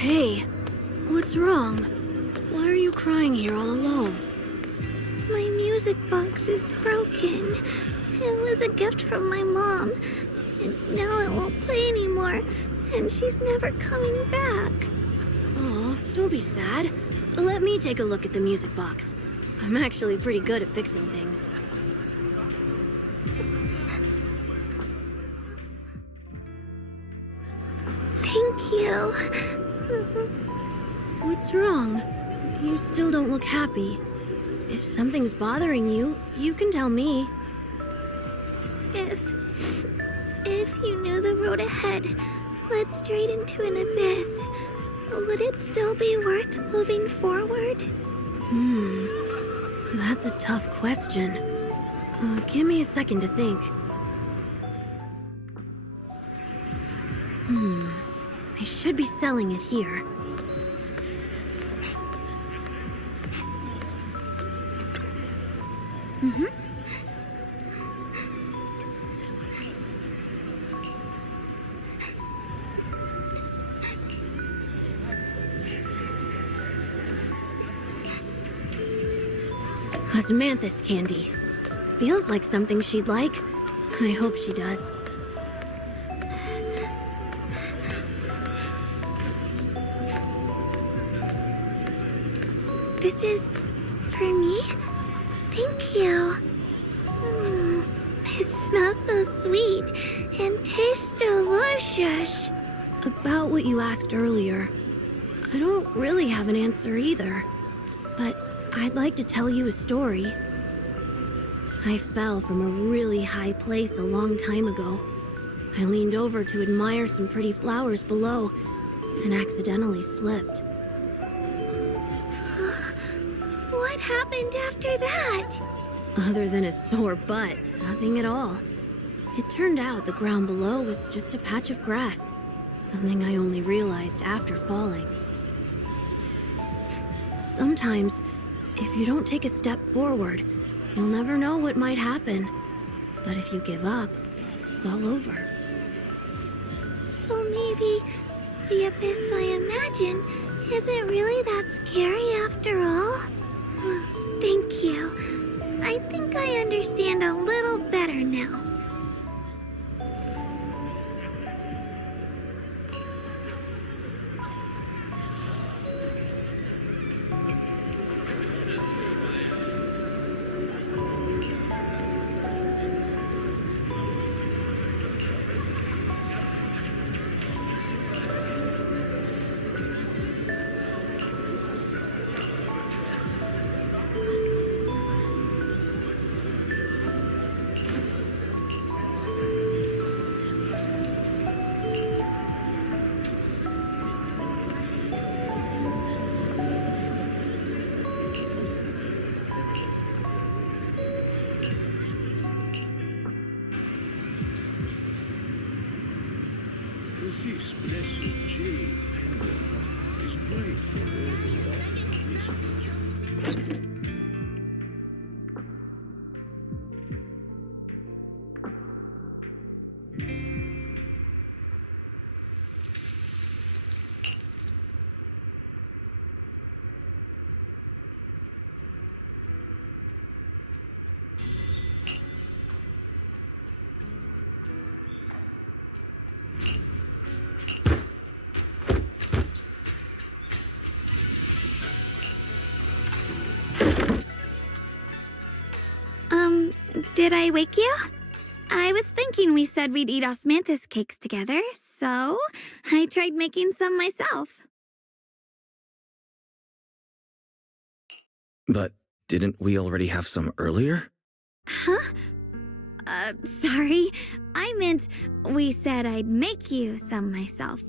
Hey, what's wrong? Why are you crying here all alone? My music box is broken. It was a gift from my mom. And now it won't play anymore. And she's never coming back. Aw, don't be sad. Let me take a look at the music box. I'm actually pretty good at fixing things. Thank you. What's wrong? You still don't look happy. If something's bothering you, you can tell me. If you knew the road ahead led straight into an abyss, would it still be worth moving forward? That's a tough question. Give me a second to think. They should be selling it here. Osmanthus candy. Feels like something she'd like. I hope she does. This is for me? Thank you. It smells so sweet and tastes delicious. About what you asked earlier, I don't really have an answer either. But I'd like to tell you a story. I fell from a really high place a long time ago. I leaned over to admire some pretty flowers below and accidentally slipped. What happened after that? Other than a sore butt, nothing at all. It turned out the ground below was just a patch of grass, something I only realized after falling. Sometimes, if you don't take a step forward, you'll never know what might happen. But if you give up, it's all over. So maybe the abyss I imagine isn't really that scary after all? Thank you. I think I understand a little better now. This blessed jade pendant is great for warding off misfortune. Did I wake you? I was thinking we said we'd eat osmanthus cakes together, so I tried making some myself. But didn't we already have some earlier? Huh? Sorry. I meant we said I'd make you some myself.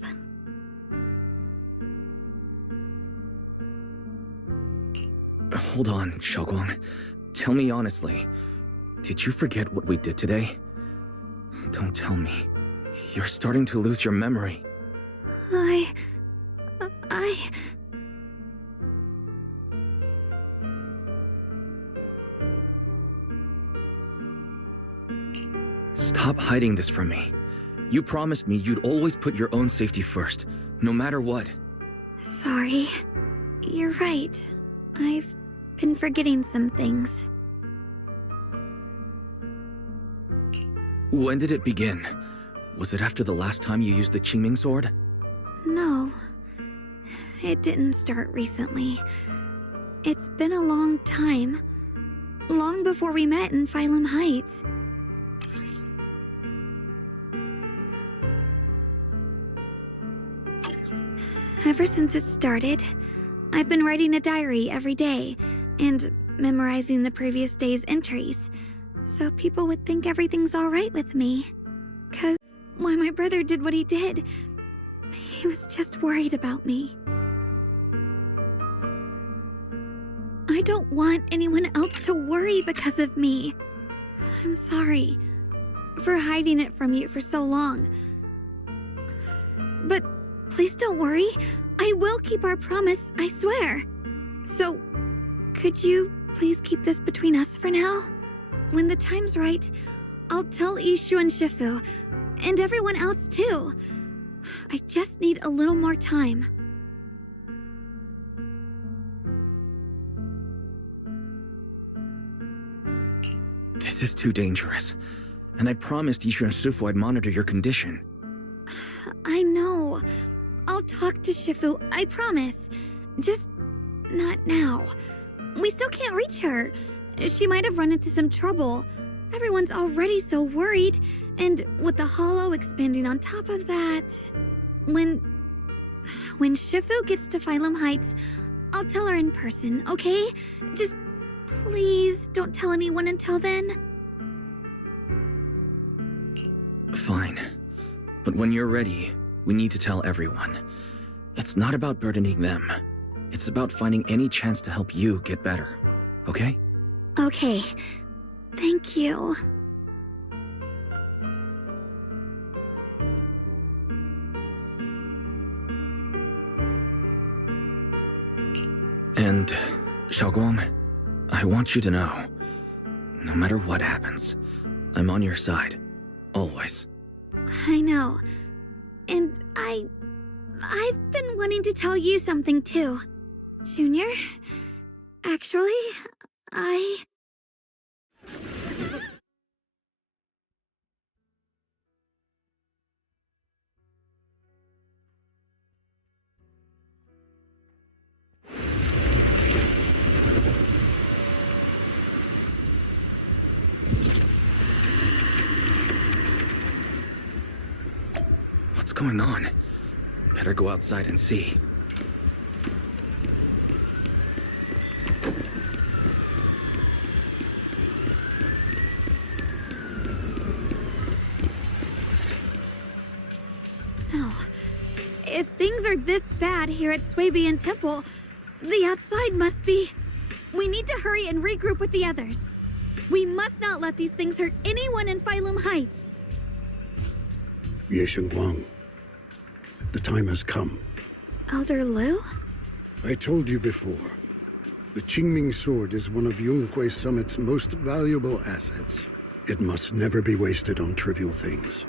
Hold on, Yeshunguang. Tell me honestly. Did you forget what we did today? Don't tell me. You're starting to lose your memory. Stop hiding this from me. You promised me you'd always put your own safety first, no matter what. Sorry. You're right. I've been forgetting some things. When did it begin? Was it after the last time you used the Qingming sword? No. It didn't start recently. It's been a long time. Long before we met in Phylum Heights. Ever since it started, I've been writing a diary every day and memorizing the previous day's entries, so people would think everything's alright with me. 'Cause when my brother did what he did, he was just worried about me. I don't want anyone else to worry because of me. I'm sorry for hiding it from you for so long. But please don't worry. I will keep our promise, I swear. So, could you please keep this between us for now? When the time's right, I'll tell Ishu and Shifu, and everyone else too. I just need a little more time. This is too dangerous. And I promised Ishu and Shifu I'd monitor your condition. I know. I'll talk to Shifu, I promise. Just not now. We still can't reach her. She might have run into some trouble. Everyone's already so worried, and with the hollow expanding on top of that... When Shifu gets to Phylum Heights, I'll tell her in person, okay? Just please don't tell anyone until then. Fine. But when you're ready, we need to tell everyone. It's not about burdening them. It's about finding any chance to help you get better. Okay? Okay. Thank you. And, Xiaoguang, I want you to know, no matter what happens, I'm on your side. Always. I know. And I've been wanting to tell you something too. Junior, actually, What's going on? Better go outside and see. No. If things are this bad here at Swabian Temple, the outside must be... We need to hurry and regroup with the others. We must not let these things hurt anyone in Phylum Heights. Yeshunguang, the time has come. Elder Liu? I told you before, the Qingming sword is one of Yunque Summit's most valuable assets. It must never be wasted on trivial things.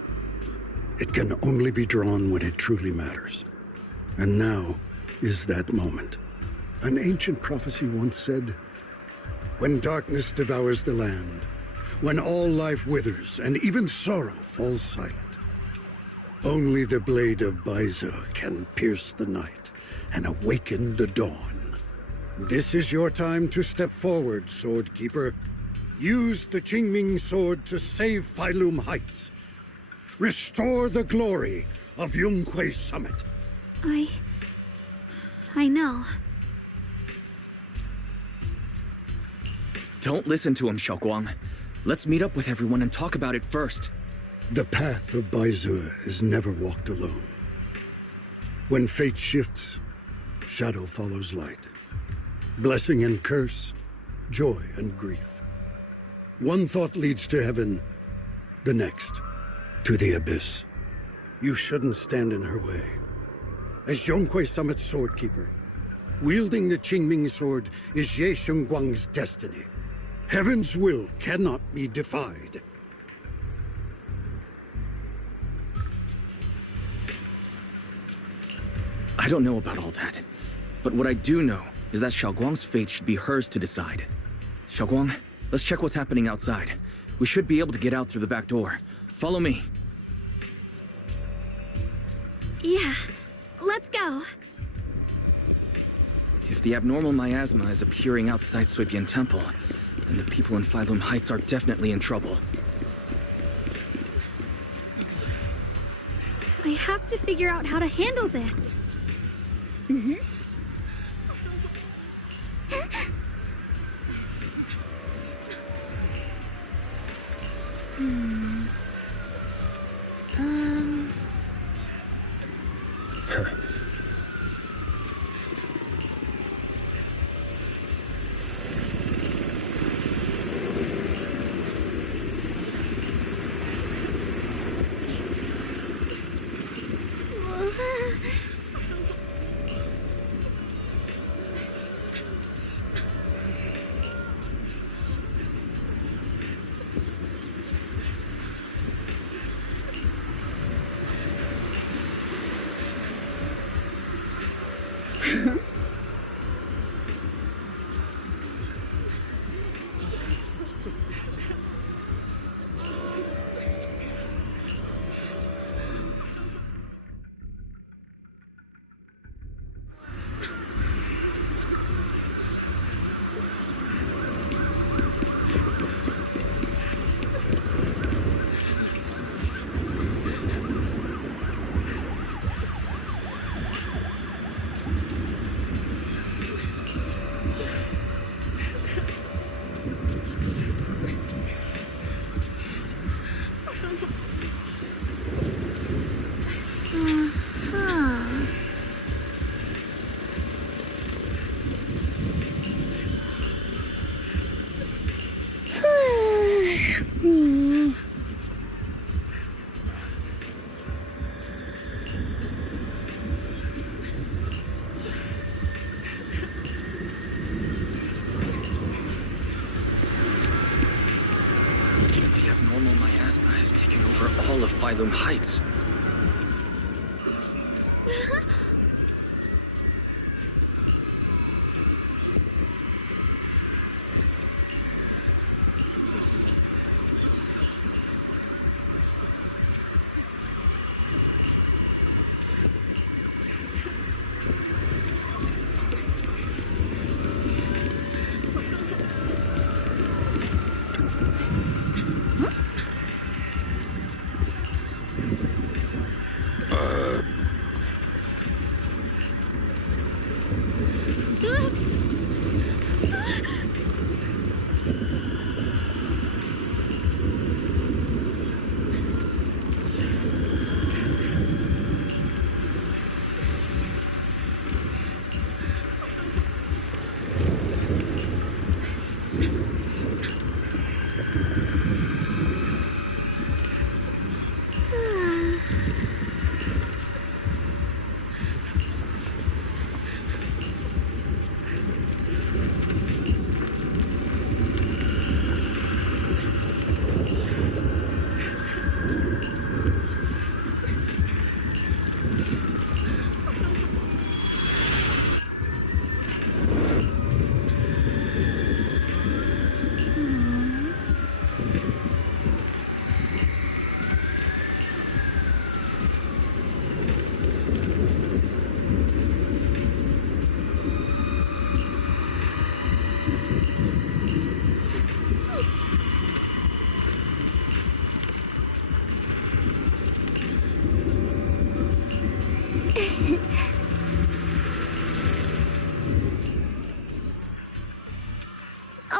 It can only be drawn when it truly matters. And now is that moment. An ancient prophecy once said, when darkness devours the land, when all life withers and even sorrow falls silent, only the blade of Baizu can pierce the night and awaken the dawn. This is your time to step forward, Swordkeeper. Use the Qingming sword to save Phylum Heights. Restore the glory of Yunque Summit. I know. Don't listen to him, Xiaoguang. Let's meet up with everyone and talk about it first. The path of Baizu is never walked alone. When fate shifts, shadow follows light. Blessing and curse, joy and grief. One thought leads to heaven, the next to the abyss. You shouldn't stand in her way. As Yunque Summit's swordkeeper, wielding the Qingming sword is yeshunguang's destiny. Heaven's will cannot be defied. I don't know about all that, but what I do know is that Xiaoguang's fate should be hers to decide. Xiaoguang, let's check what's happening outside. We should be able to get out through the back door. Follow me. Yeah, let's go. If If the abnormal miasma is appearing outside Suibyan Temple, then the people in Phylum Heights are definitely in trouble. I have to figure out how to handle this. Mm-hmm. All of Phylum Heights.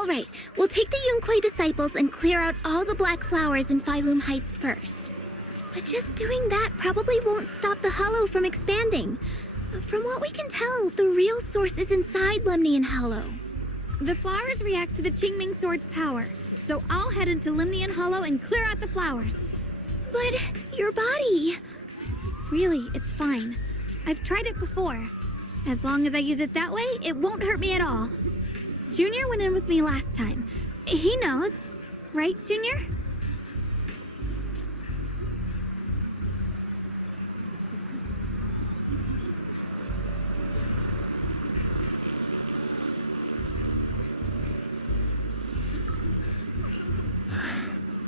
Alright, we'll take the Yunquei disciples and clear out all the black flowers in Phylum Heights first. But just doing that probably won't stop the hollow from expanding. From what we can tell, the real source is inside Lemnian Hollow. The flowers react to the Qingming Sword's power, so I'll head into Lemnian Hollow and clear out the flowers. But your body... Really, it's fine. I've tried it before. As long as I use it that way, it won't hurt me at all. Junior went in with me last time. He knows. Right, Junior?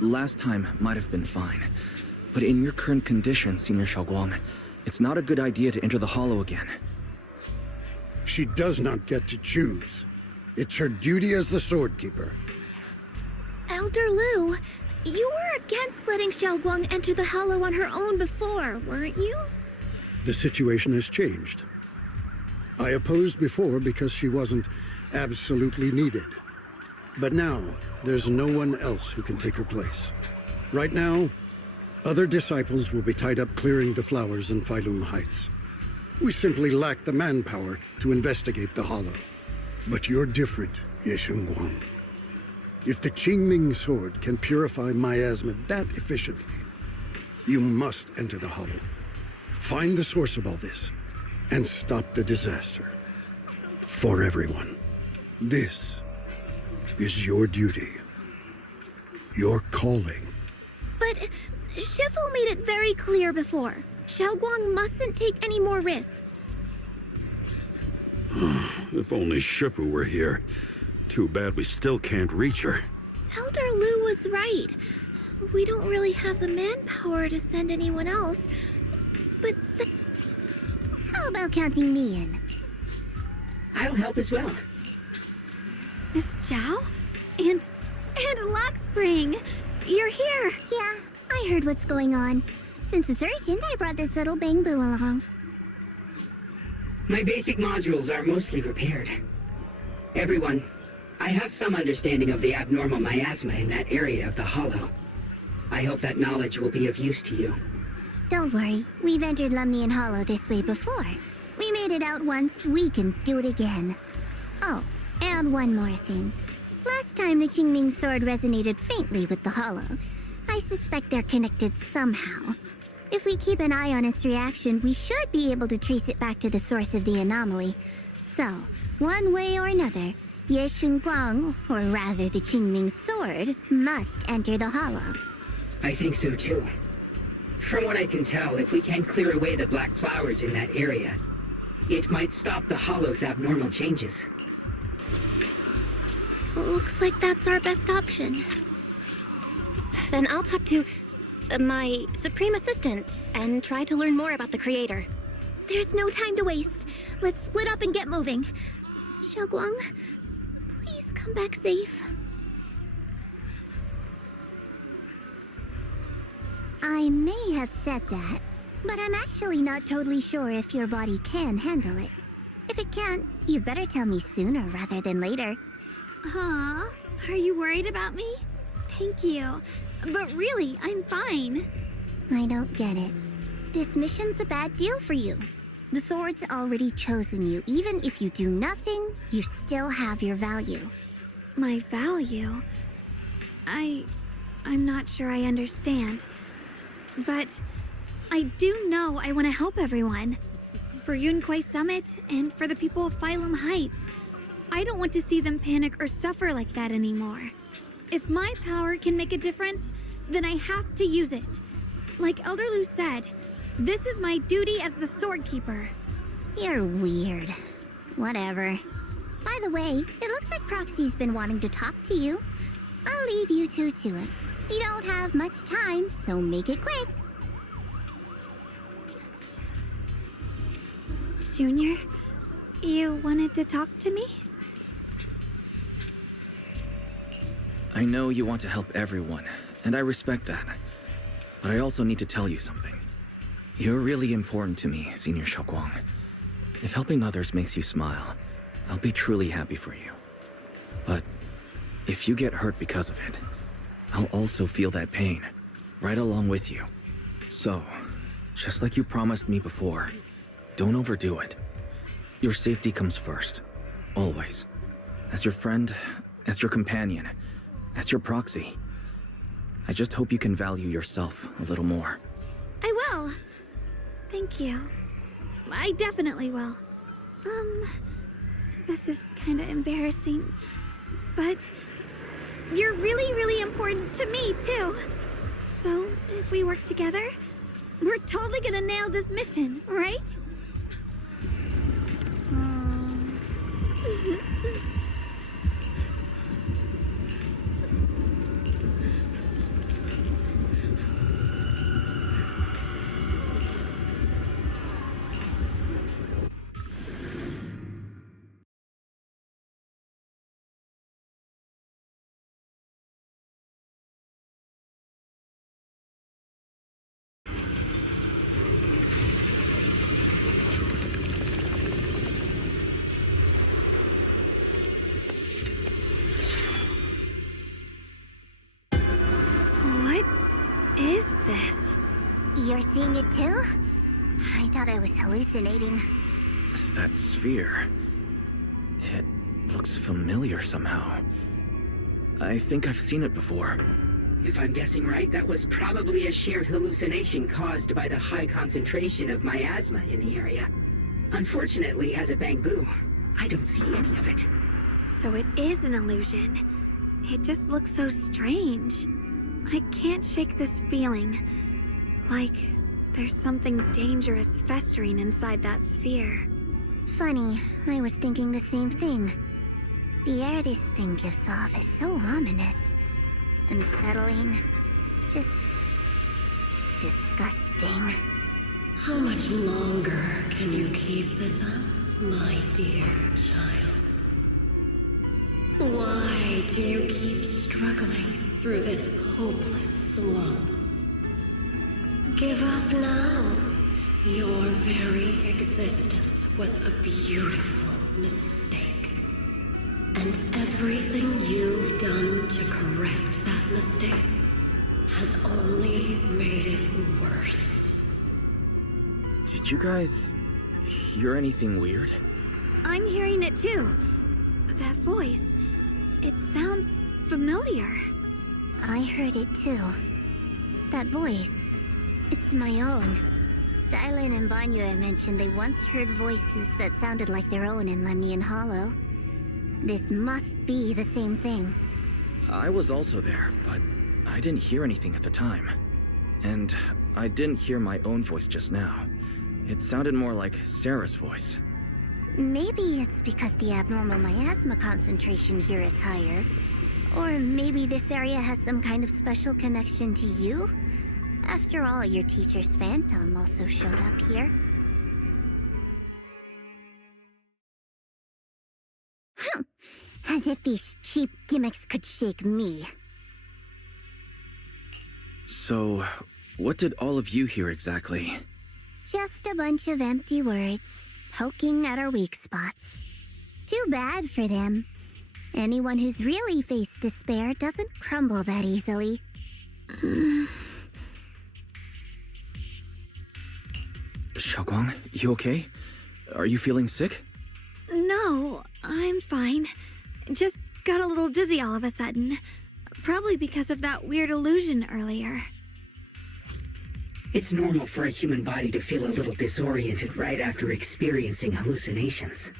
Last time might have been fine. But in your current condition, Senior Xiaoguang, it's not a good idea to enter the hollow again. She does not get to choose. It's her duty as the Sword Keeper. Elder Lu, you were against letting Xiaoguang enter the Hollow on her own before, weren't you? The situation has changed. I opposed before because she wasn't absolutely needed. But now, there's no one else who can take her place. Right now, other disciples will be tied up clearing the flowers in Phylum Heights. We simply lack the manpower to investigate the Hollow. But you're different, Yeshunguang. If the Qingming sword can purify miasma that efficiently, you must enter the Hollow. Find the source of all this, and stop the disaster. For everyone. This is your duty. Your calling. But Shifu made it very clear before. Xiaoguang mustn't take any more risks. If only Shifu were here. Too bad we still can't reach her. Elder Lu was right. We don't really have the manpower to send anyone else. But how about counting me in? I'll help as well. Miss Zhao? And Lockspring! You're here! Yeah, I heard what's going on. Since it's urgent, I brought this little bamboo along. My basic modules are mostly repaired. Everyone, I have some understanding of the abnormal miasma in that area of the Hollow. I hope that knowledge will be of use to you. Don't worry, we've entered Lumnian Hollow this way before. We made it out once, we can do it again. Oh, and one more thing. Last time the Qingming sword resonated faintly with the Hollow. I suspect they're connected somehow. If we keep an eye on its reaction, we should be able to trace it back to the source of the anomaly. So, one way or another, Yeshunguang, or rather the Qingming sword, must enter the Hollow. I think so too. From what I can tell, if we can clear away the black flowers in that area, it might stop the Hollow's abnormal changes. Looks like that's our best option. Then I'll talk to my Supreme Assistant and try to learn more about the Creator. There's no time to waste. Let's split up and get moving. Xiaoguang, please come back safe. I may have said that, but I'm actually not totally sure if your body can handle it. If it can't, you'd better tell me sooner rather than later. Huh? Are you worried about me? Thank you. But really, I'm fine. I don't get it. This mission's a bad deal for you. The sword's already chosen you. Even if you do nothing, you still have your value. My value? I'm not sure I understand. But I do know I want to help everyone. For Yunquai Summit and for the people of Phylum Heights. I don't want to see them panic or suffer like that anymore. If my power can make a difference, then I have to use it. Like Elder Lu said, this is my duty as the Sword Keeper. You're weird. Whatever. By the way, it looks like Proxy's been wanting to talk to you. I'll leave you two to it. You don't have much time, so make it quick. Junior, you wanted to talk to me? I know you want to help everyone, and I respect that. But I also need to tell you something. You're really important to me, Senior Xiaoguang. If helping others makes you smile, I'll be truly happy for you. But if you get hurt because of it, I'll also feel that pain, right along with you. So, just like you promised me before, don't overdo it. Your safety comes first, always. As your friend, as your companion, as your proxy. I just hope you can value yourself a little more. I will. Thank you. I definitely will. This is kind of embarrassing, but you're really, really important to me, too. So, if we work together, we're totally gonna nail this mission, right? You're seeing it too? I thought I was hallucinating. That sphere. It looks familiar somehow. I think I've seen it before. If I'm guessing right, that was probably a shared hallucination caused by the high concentration of miasma in the area. Unfortunately, as a Bangbu, I don't see any of it. So it is an illusion. It just looks so strange. I can't shake this feeling. Like there's something dangerous festering inside that sphere. Funny, I was thinking the same thing. The air this thing gives off is so ominous. Unsettling. Just disgusting. How much longer can you keep this up, my dear child? Why do you keep struggling through this hopeless swamp? Give up now. Your very existence was a beautiful mistake. And everything you've done to correct that mistake has only made it worse. Did you guys hear anything weird? I'm hearing it too. That voice. It sounds familiar. I heard it too. That voice. It's my own. Dylan and Banyo mentioned they once heard voices that sounded like their own in Lemnian Hollow. This must be the same thing. I was also there, but I didn't hear anything at the time. And I didn't hear my own voice just now. It sounded more like Sarah's voice. Maybe it's because the abnormal miasma concentration here is higher. Or maybe this area has some kind of special connection to you? After all, your teacher's phantom also showed up here. As if these cheap gimmicks could shake me. So, what did all of you hear exactly? Just a bunch of empty words, poking at our weak spots. Too bad for them. Anyone who's really faced despair doesn't crumble that easily. Xiaoguang, you okay? Are you feeling sick? No, I'm fine. Just got a little dizzy all of a sudden. Probably because of that weird illusion earlier. It's normal for a human body to feel a little disoriented right after experiencing hallucinations.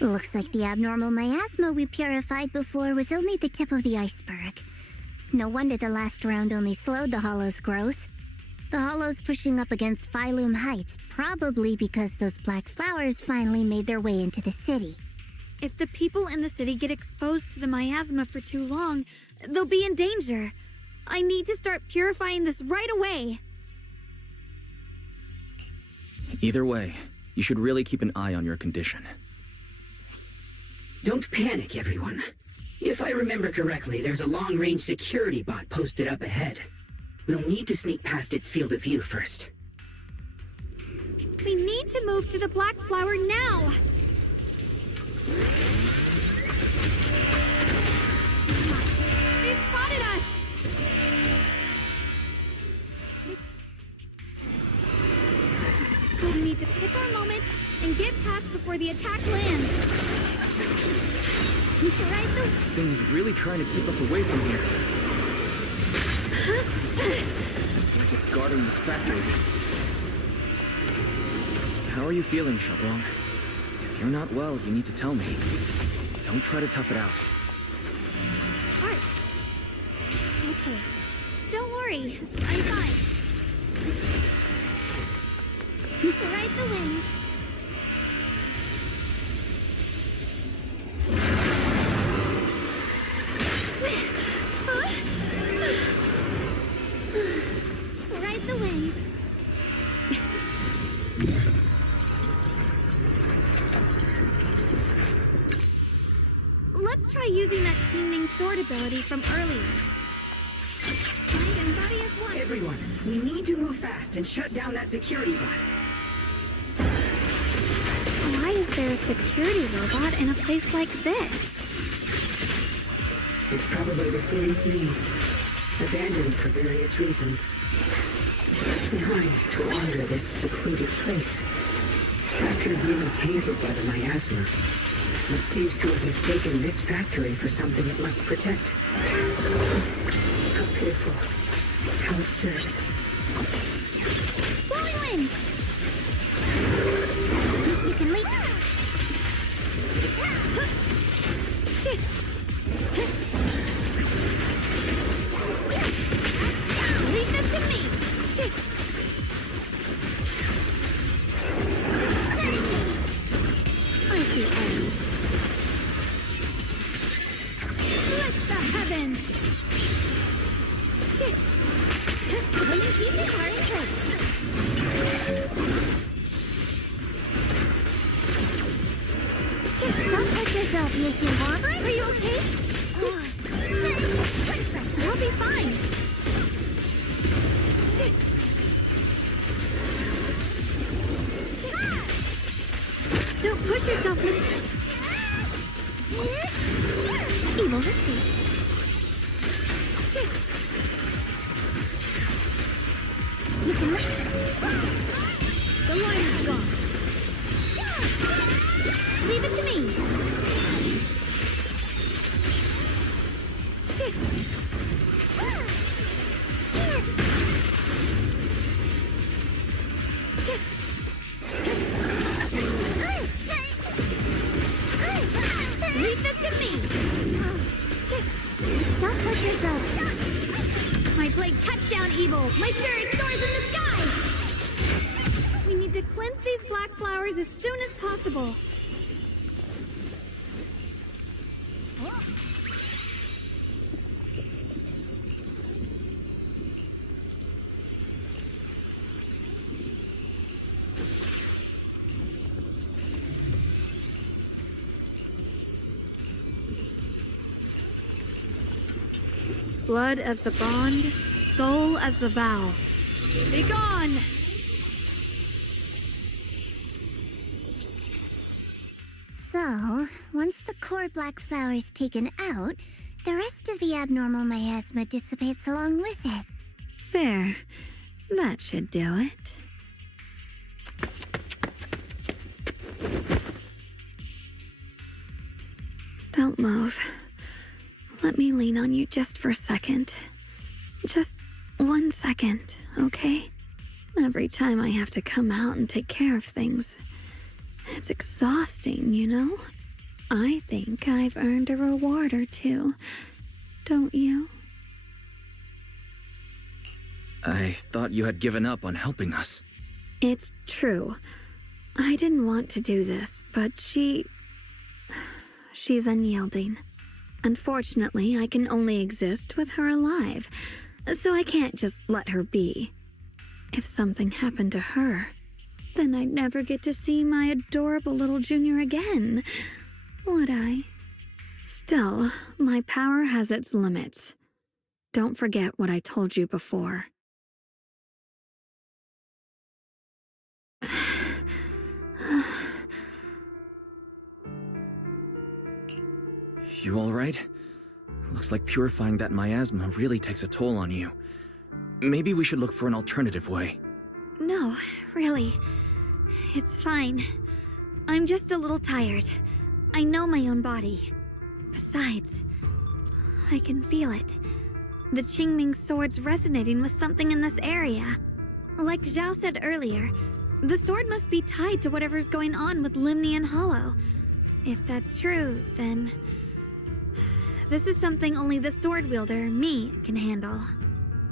Looks like the abnormal miasma we purified before was only the tip of the iceberg. No wonder the last round only slowed the Hollow's growth. The Hollow's pushing up against Phylum Heights, probably because those black flowers finally made their way into the city. If the people in the city get exposed to the miasma for too long, they'll be in danger. I need to start purifying this right away. Either way, you should really keep an eye on your condition. Don't panic, everyone. If I remember correctly, there's a long-range security bot posted up ahead. We'll need to sneak past its field of view first. We need to move to the black flower now! They spotted us! We need to pick our moment and get past before the attack lands. This thing is really trying to keep us away from here. It's like it's guarding this factory. How are you feeling, Xiaoguang? If you're not well, you need to tell me. Don't try to tough it out. Art. Okay. Don't worry. I'm fine. Ride the wind. Ride the wind. Let's try using that Qingming sword ability from earlier. Body as one. Everyone, we need to move fast and shut down that security bot. Why is there a security robot in a place like this? It's probably the city's name. abandoned for various reasons. Left behind to wander this secluded place. After being tainted by the miasma, it seems to have mistaken this factory for something it must protect. How pitiful. How absurd. Blowing wind! You can leap. Leave this to me! I see end. Let the heavens! Putting pieces are in place. Don't hurt yourself, yeshunguang. Are you okay? You'll be fine. Don't push yourself, mistress. Evil retreat. You can look. The line is gone. Leave it to me. Leave this to me. Don't push yourself. My blade cuts down evil. My spirit soars in the sky. We need to cleanse these black flowers as soon as possible. Blood as the bond, soul as the vow. Be gone! So, once the core black flower is taken out, the rest of the abnormal miasma dissipates along with it. There. That should do it. Don't move. Let me lean on you just for a second. Just 1 second, okay? Every time I have to come out and take care of things, it's exhausting, you know? I think I've earned a reward or two, don't you? I thought you had given up on helping us. It's true. I didn't want to do this, but she's unyielding. Unfortunately, I can only exist with her alive, so I can't just let her be. If something happened to her, then I'd never get to see my adorable little junior again, would I? Still, my power has its limits. Don't forget what I told you before. You alright? Looks like purifying that miasma really takes a toll on you. Maybe we should look for an alternative way. No, really. It's fine. I'm just a little tired. I know my own body. Besides, I can feel it. The Qingming sword's resonating with something in this area. Like Zhao said earlier, the sword must be tied to whatever's going on with Limnian Hollow. If that's true, then this is something only the sword wielder, me, can handle.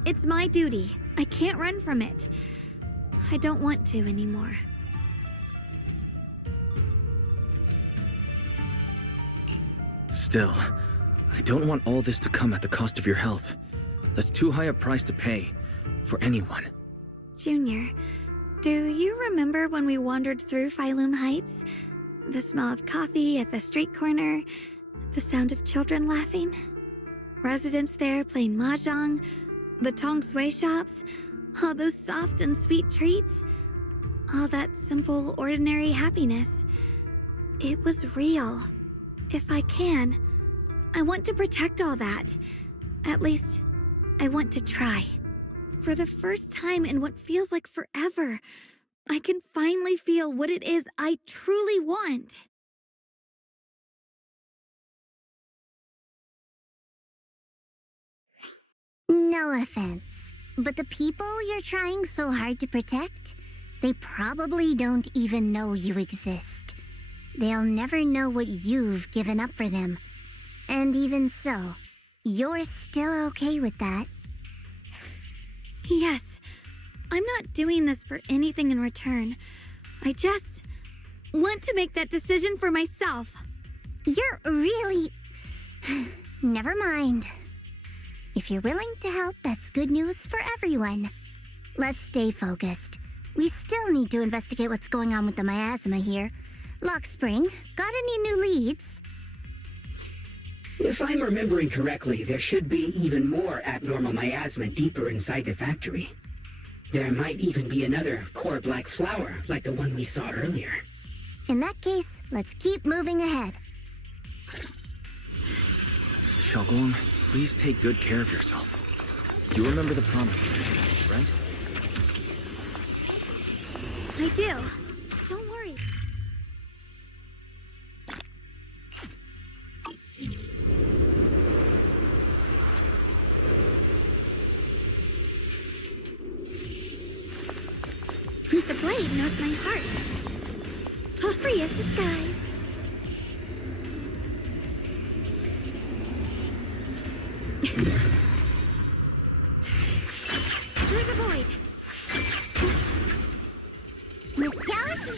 It's my duty. I can't run from it. I don't want to anymore. Still, I don't want all this to come at the cost of your health. That's too high a price to pay, for anyone. Junior, do you remember when we wandered through Phylum Heights? The smell of coffee at the street corner, the sound of children laughing? Residents there playing mahjong, the tong sui shops, all those soft and sweet treats, all that simple, ordinary happiness. It was real. If I can, I want to protect all that. At least I want to try. For the first time in what feels like forever, I can finally feel what it is I truly want. No offense, but the people you're trying so hard to protect, they probably don't even know you exist. They'll never know what you've given up for them. And even so, you're still okay with that. Yes, I'm not doing this for anything in return. I just want to make that decision for myself. You're really... Never mind. If you're willing to help, that's good news for everyone. Let's stay focused. We still need to investigate what's going on with the miasma here. Lockspring, got any new leads? If I'm remembering correctly, there should be even more abnormal miasma deeper inside the factory. There might even be another core black flower like the one we saw earlier. In that case, let's keep moving ahead. Shogolm, please take good care of yourself. You remember the promise, right? I do. Don't worry. The blade knows my heart. Free as the skies. Through the void. Miss Galaxy!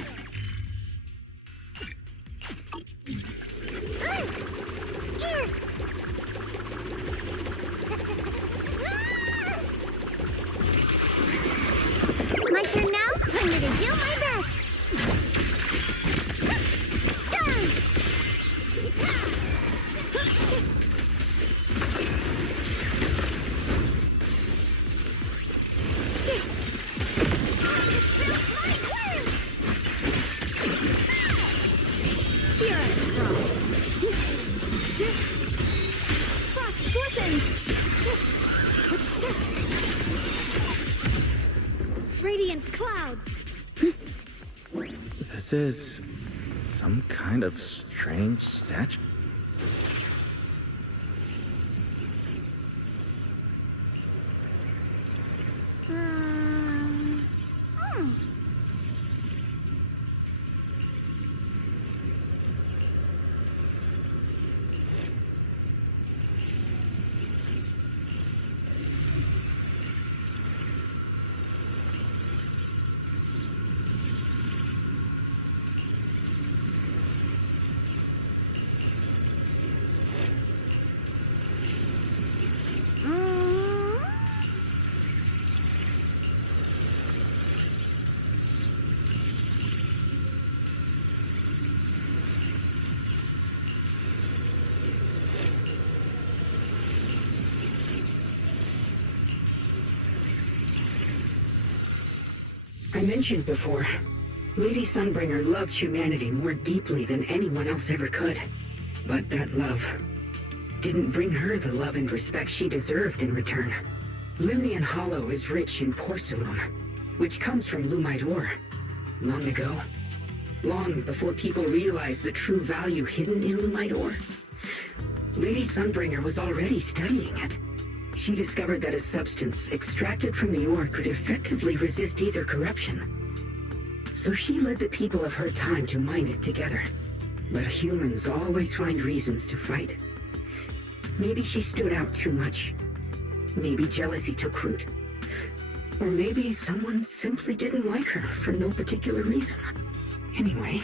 My turn now? I'm gonna do my best! Radiant clouds. This is some kind of strange statue. I mentioned before, Lady Sunbringer loved humanity more deeply than anyone else ever could. But that love didn't bring her the love and respect she deserved in return. Limnian Hollow is rich in porcelain, which comes from Lumite ore. Long ago, long before people realized the true value hidden in Lumite ore, Lady Sunbringer was already studying it. She discovered that a substance extracted from the ore could effectively resist either corruption. So she led the people of her time to mine it together. But humans always find reasons to fight. Maybe she stood out too much. Maybe jealousy took root. Or maybe someone simply didn't like her for no particular reason. Anyway,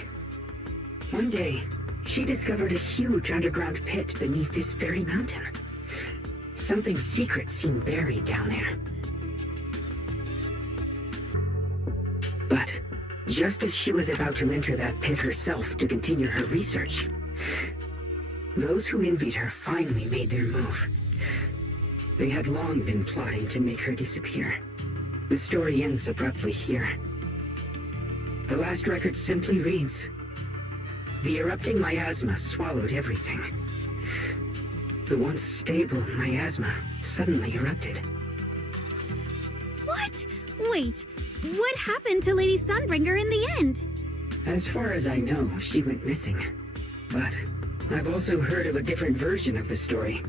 one day, she discovered a huge underground pit beneath this very mountain. Something secret seemed buried down there. But just as she was about to enter that pit herself to continue her research, those who envied her finally made their move. They had long been plotting to make her disappear. The story ends abruptly here. The last record simply reads, "The erupting miasma swallowed everything. the once stable miasma suddenly erupted. What? Wait, what happened to Lady Sunbringer in the end? As far as I know, she went missing. But I've also heard of a different version of the story.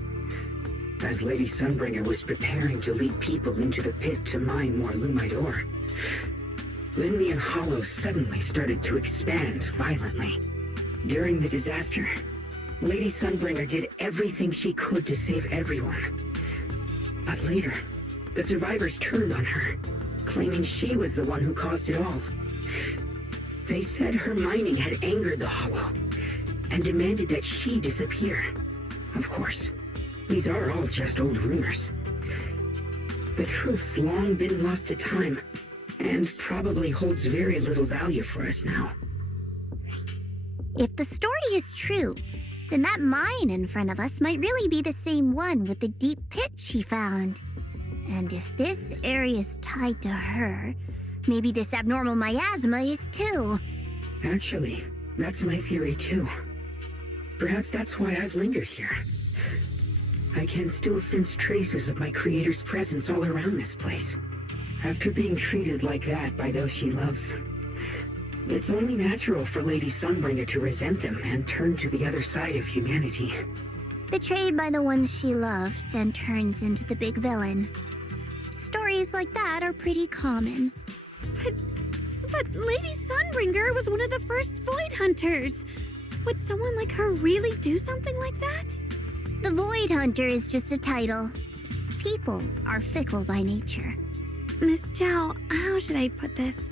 As Lady Sunbringer was preparing to lead people into the pit to mine more Lumite ore, Limnian Hollow suddenly started to expand violently. During the disaster, Lady Sunbringer did everything she could to save everyone. But later, the survivors turned on her, claiming she was the one who caused it all. They said her mining had angered the Hollow, and demanded that she disappear. Of course, these are all just old rumors. The truth's long been lost to time, and probably holds very little value for us now. If the story is true, then that mine in front of us might really be the same one with the deep pit she found. And if this area's tied to her, maybe this abnormal miasma is too. Actually, that's my theory too. Perhaps that's why I've lingered here. I can still sense traces of my creator's presence all around this place. After being treated like that by those she loves, it's only natural for Lady Sunbringer to resent them and turn to the other side of humanity. Betrayed by the ones she loved, then turns into the big villain. Stories like that are pretty common. But Lady Sunbringer was one of the first Void Hunters. Would someone like her really do something like that? The Void Hunter is just a title. People are fickle by nature. Miss Zhao, how should I put this?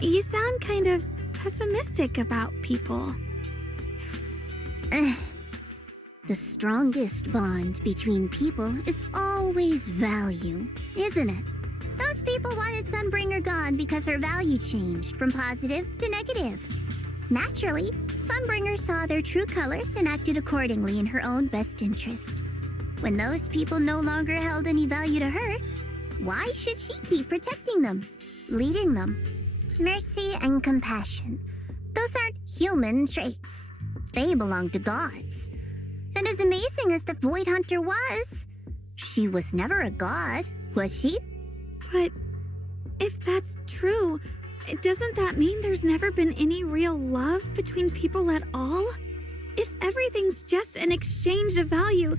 You sound kind of pessimistic about people. The strongest bond between people is always value, isn't it? Those people wanted Sunbringer gone because her value changed from positive to negative. Naturally, Sunbringer saw their true colors and acted accordingly in her own best interest. When those people no longer held any value to her, why should she keep protecting them, leading them? Mercy and compassion. Those aren't human traits. They belong to gods. And as amazing as the Void Hunter was, she was never a god, was she? But if that's true, doesn't that mean there's never been any real love between people at all? If everything's just an exchange of value,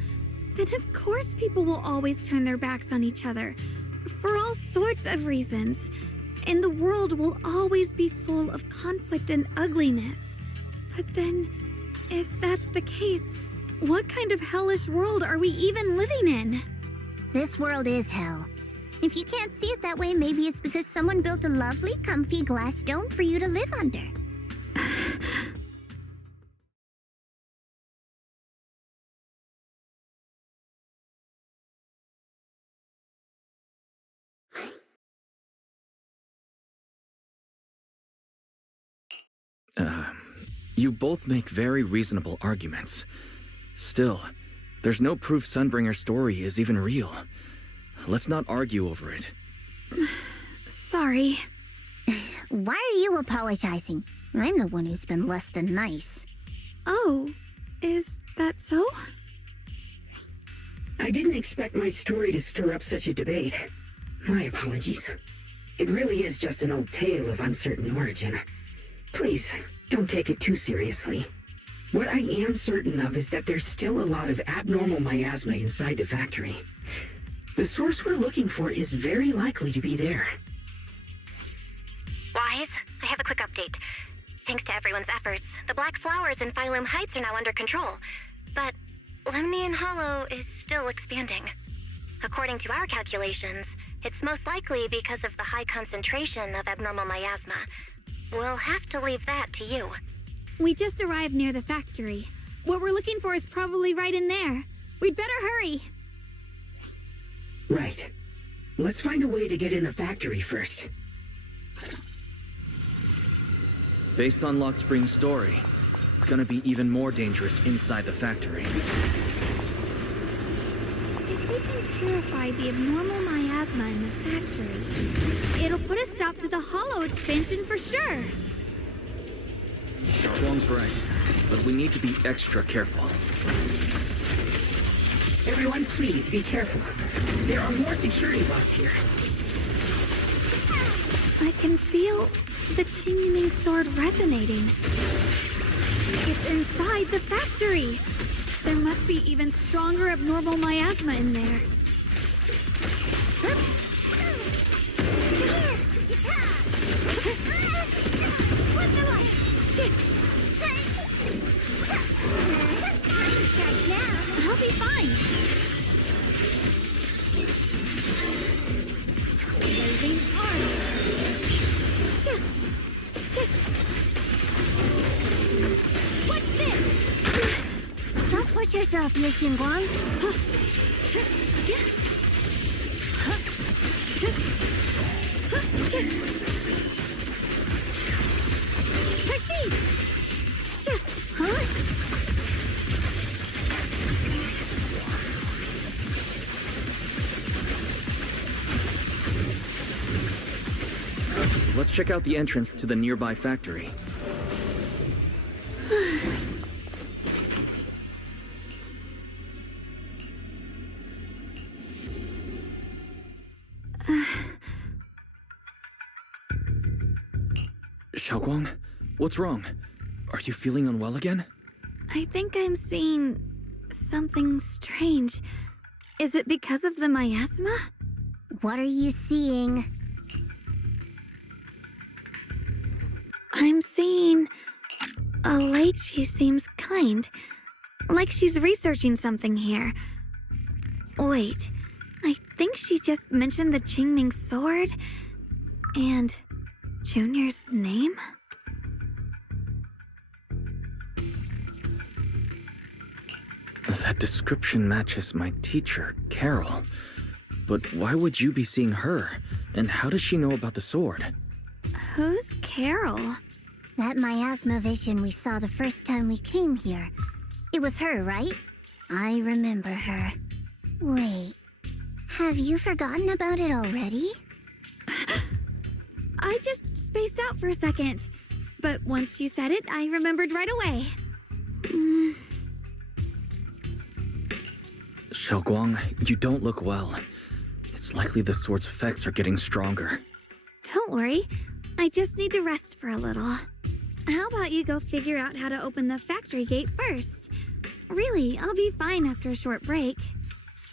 then of course people will always turn their backs on each other, for all sorts of reasons. And the world will always be full of conflict and ugliness. But then, if that's the case, what kind of hellish world are we even living in? This world is hell. If you can't see it that way, maybe it's because someone built a lovely, comfy glass dome for you to live under. You both make very reasonable arguments. Still, there's no proof Sunbringer's story is even real. Let's not argue over it. Sorry. Why are you apologizing? I'm the one who's been less than nice. Oh, is that so? I didn't expect my story to stir up such a debate. My apologies. It really is just an old tale of uncertain origin. Please, don't take it too seriously. What I am certain of is that there's still a lot of abnormal miasma inside the factory. The source we're looking for is very likely to be there. Wise, I have a quick update. Thanks to everyone's efforts, the Black Flowers in Phylum Heights are now under control. But Lemnian Hollow is still expanding. According to our calculations, it's most likely because of the high concentration of abnormal miasma. We'll have to leave that to you. We just arrived near the factory. What we're looking for is probably right in there. We'd better hurry. Right. Let's find a way to get in the factory first. Based on Lock Spring's story, it's gonna be even more dangerous inside the factory. If we can purify the abnormal miasma in the factory, it'll put a stop to the hollow expansion for sure. Wong's right, but we need to be extra careful. Everyone, please be careful. There are more security bots here. I can feel the Qingming sword resonating. It's inside the factory. There must be even stronger abnormal miasma in there. I'll be fine. Blazing arm. What's this? Don't push yourself, yeshunguang. Proceed. Huh? Let's check out the entrance to the nearby factory. Xiaoguang, what's wrong? Are you feeling unwell again? I think I'm seeing something strange. Is it because of the miasma? What are you seeing? I'm seeing a lady. She seems kind. Like she's researching something here. Wait, I think she just mentioned the Qingming sword and Junior's name? That description matches my teacher, Carol. But why would you be seeing her? And how does she know about the sword? Who's Carol? That miasma vision we saw the first time we came here. It was her, right? I remember her. Wait, have you forgotten about it already? I just spaced out for a second. But once you said it, I remembered right away. Xiaoguang, you don't look well. It's likely the sword's effects are getting stronger. Don't worry. I just need to rest for a little. How about you go figure out how to open the factory gate first? Really, I'll be fine after a short break.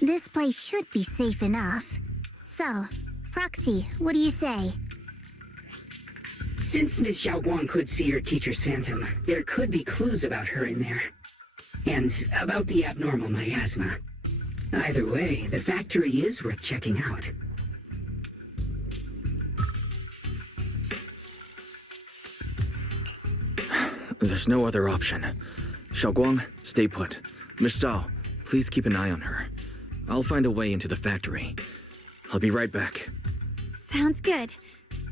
This place should be safe enough. So, Proxy, what do you say? Since Ms. Xiaoguang could see her teacher's phantom, there could be clues about her in there. And about the abnormal miasma. Either way, the factory is worth checking out. There's no other option. Xiaoguang, stay put. Miss Zhao, please keep an eye on her. I'll find a way into the factory. I'll be right back. Sounds good.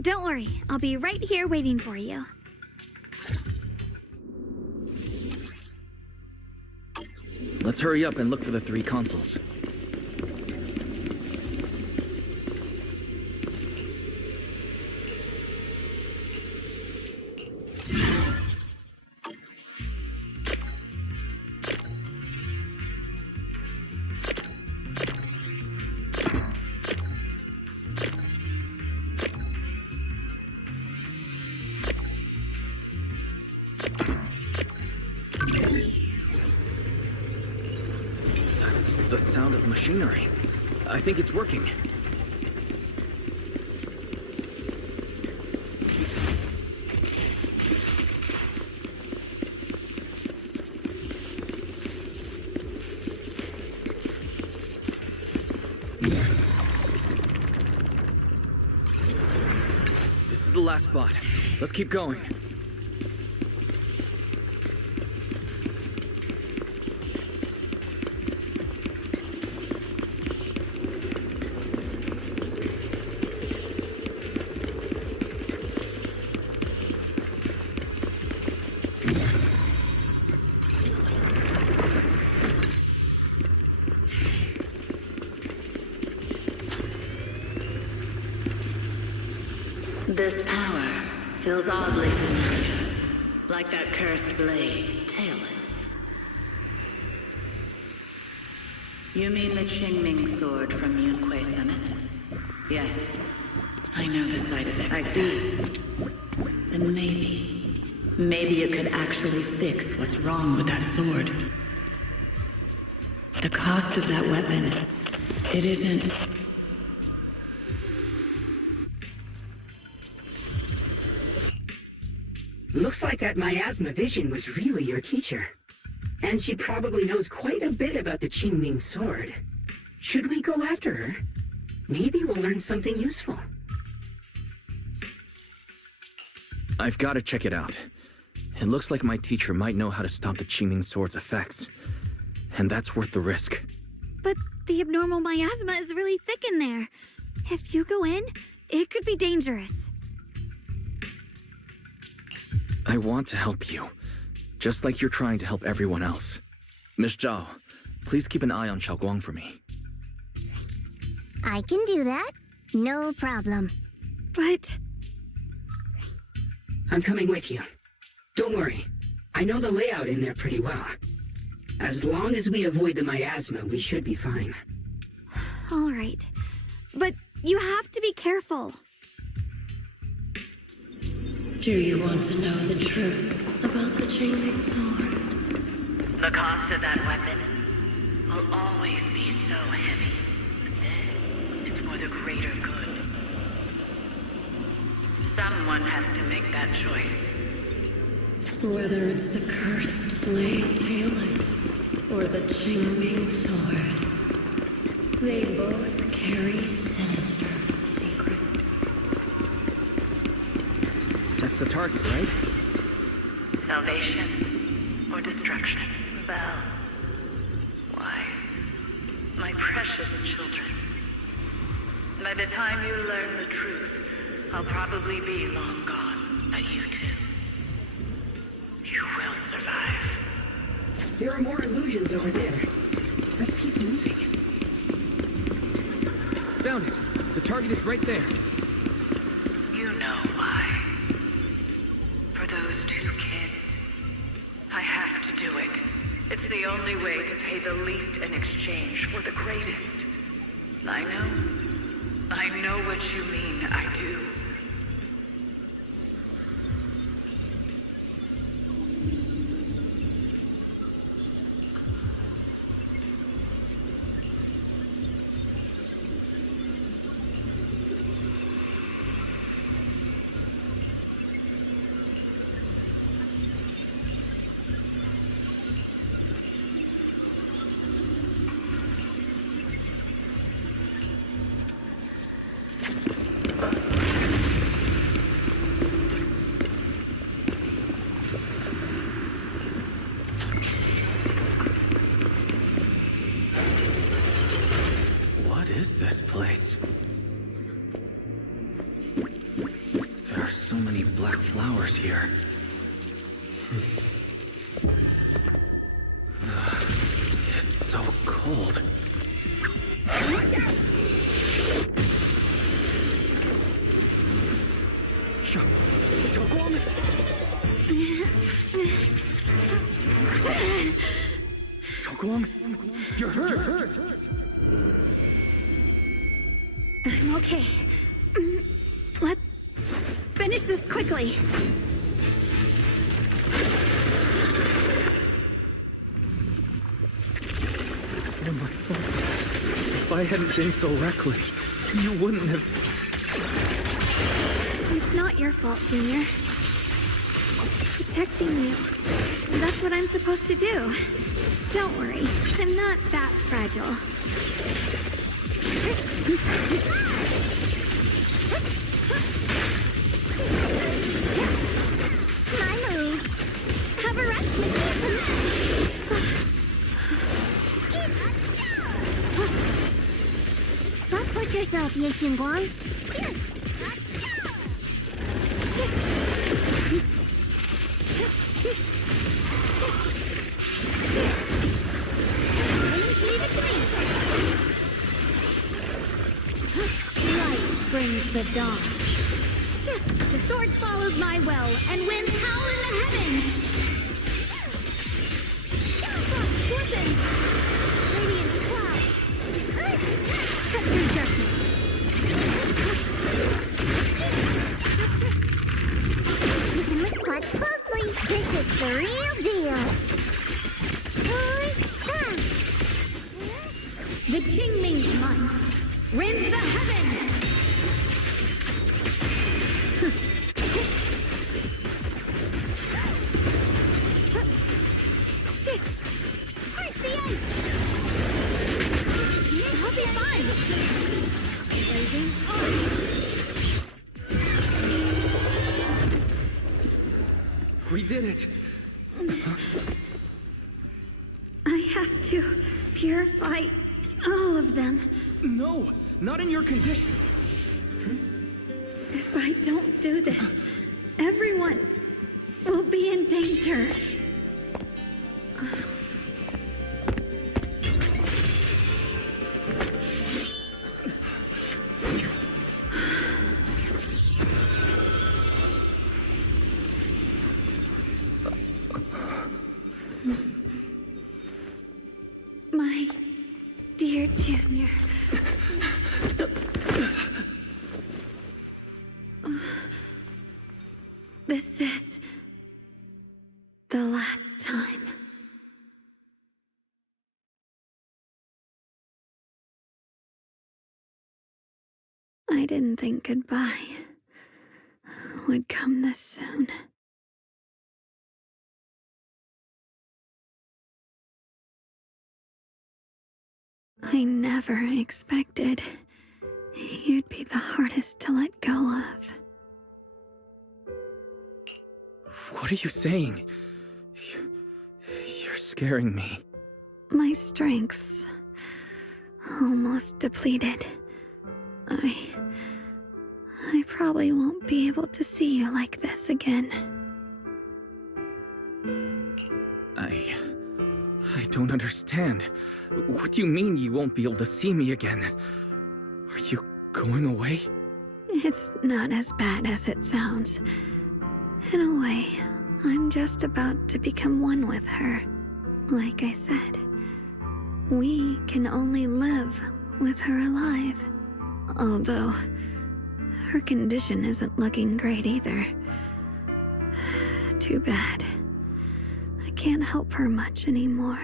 Don't worry, I'll be right here waiting for you. Let's hurry up and look for the 3 consoles. The sound of machinery. I think it's working. This is the last spot. Let's keep going. This power feels oddly familiar, like that cursed blade, tailless. You mean the Qingming sword from Yunque Summit? Yes. I know the side effects. I see. Then maybe it could actually fix what's wrong with that sword. The cost of that weapon, it isn't... Looks like that miasma vision was really your teacher. And she probably knows quite a bit about the Qingming sword. Should we go after her? Maybe we'll learn something useful. I've got to check it out. It looks like my teacher might know how to stop the Qingming sword's effects. And that's worth the risk. But the abnormal miasma is really thick in there. If you go in, it could be dangerous. I want to help you, just like you're trying to help everyone else. Miss Zhao, please keep an eye on Xiaoguang for me. I can do that. No problem. But... I'm coming with you. Don't worry. I know the layout in there pretty well. As long as we avoid the miasma, we should be fine. All right. But you have to be careful. Do you want to know the truth about the Qingming sword? The cost of that weapon will always be so heavy. This is for the greater good. Someone has to make that choice. Whether it's the cursed blade tailless or the Qingming sword, they both carry sinister secrets. That's the target, right? Salvation or destruction. Belle. Wise. My precious children. By the time you learn the truth, I'll probably be long gone. But you too. You will survive. There are more illusions over there. Let's keep moving. Found it. The target is right there. You know why. For those two kids, I have to do it. It's the only way to pay the least in exchange for the greatest. I know what you mean, I do. What is this place? There are so many black flowers here. It's so cold. Xiaoguang! Xiaoguang, you're hurt! I'm okay. Let's finish this quickly. It's all my fault. If I hadn't been so reckless, you wouldn't have... It's not your fault, Junior. Protecting you. That's what I'm supposed to do. Don't worry, I'm not that fragile. My move. Have a rest. Don't push yourself, Yeshunguang. Leave it to me. Light brings the dawn. The sword follows my will, and winds howl in the heavens. Listen! Radiant clouds. It's the real deal. The Qingming's might rends the heavens! Shit! Where's the ice? He'll be fine! Blazing on! We did it! I have to purify all of them. No, not in your condition. If I don't do this, everyone will be in danger. My dear Junior. This is the last time. I didn't think goodbye would come this soon. I never expected you'd be the hardest to let go of. What are you saying? You're scaring me. My strength's almost depleted. I probably won't be able to see you like this again. I don't understand. What do you mean you won't be able to see me again? Are you going away? It's not as bad as it sounds. In a way, I'm just about to become one with her. Like I said, we can only live with her alive. Although, her condition isn't looking great either. Too bad. I can't help her much anymore.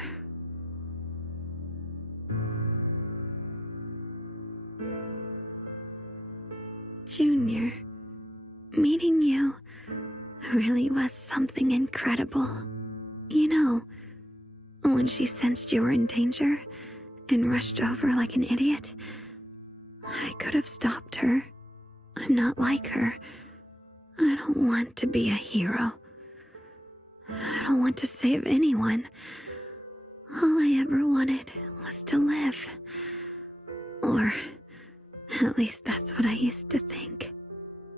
Junior, meeting you really was something incredible. You know, when she sensed you were in danger and rushed over like an idiot, I could have stopped her. I'm not like her. I don't want to be a hero. I don't want to save anyone. All I ever wanted was to live. Or at least that's what I used to think.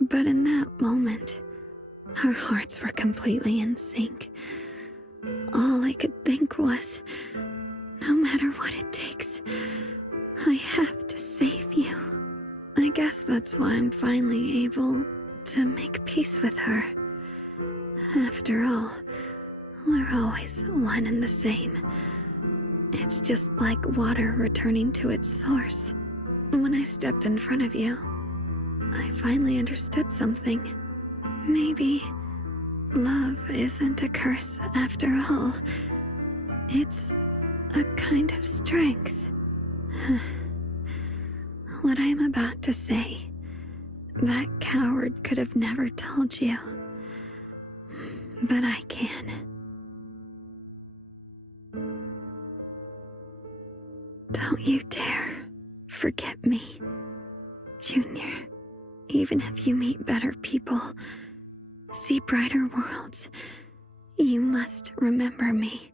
But in that moment, our hearts were completely in sync. All I could think was, no matter what it takes, I have to save you. I guess that's why I'm finally able to make peace with her. After all, we're always one and the same. It's just like water returning to its source. When I stepped in front of you, I finally understood something. Maybe love isn't a curse after all. It's a kind of strength. What I'm about to say, that coward could have never told you. But I can. Don't you dare forget me, Junior. Even if you meet better people, see brighter worlds, you must remember me.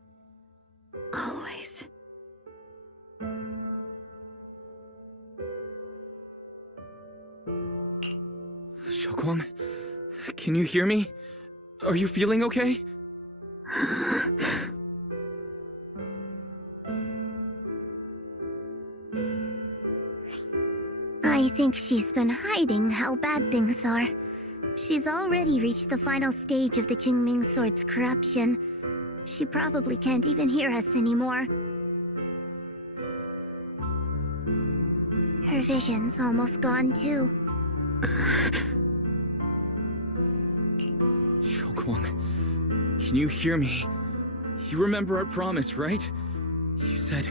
Always. Zhuguang, can you hear me? Are you feeling okay? I think she's been hiding how bad things are. She's already reached the final stage of the Qingming Sword's corruption. She probably can't even hear us anymore. Her vision's almost gone too. Can you hear me? You remember our promise, right? You said,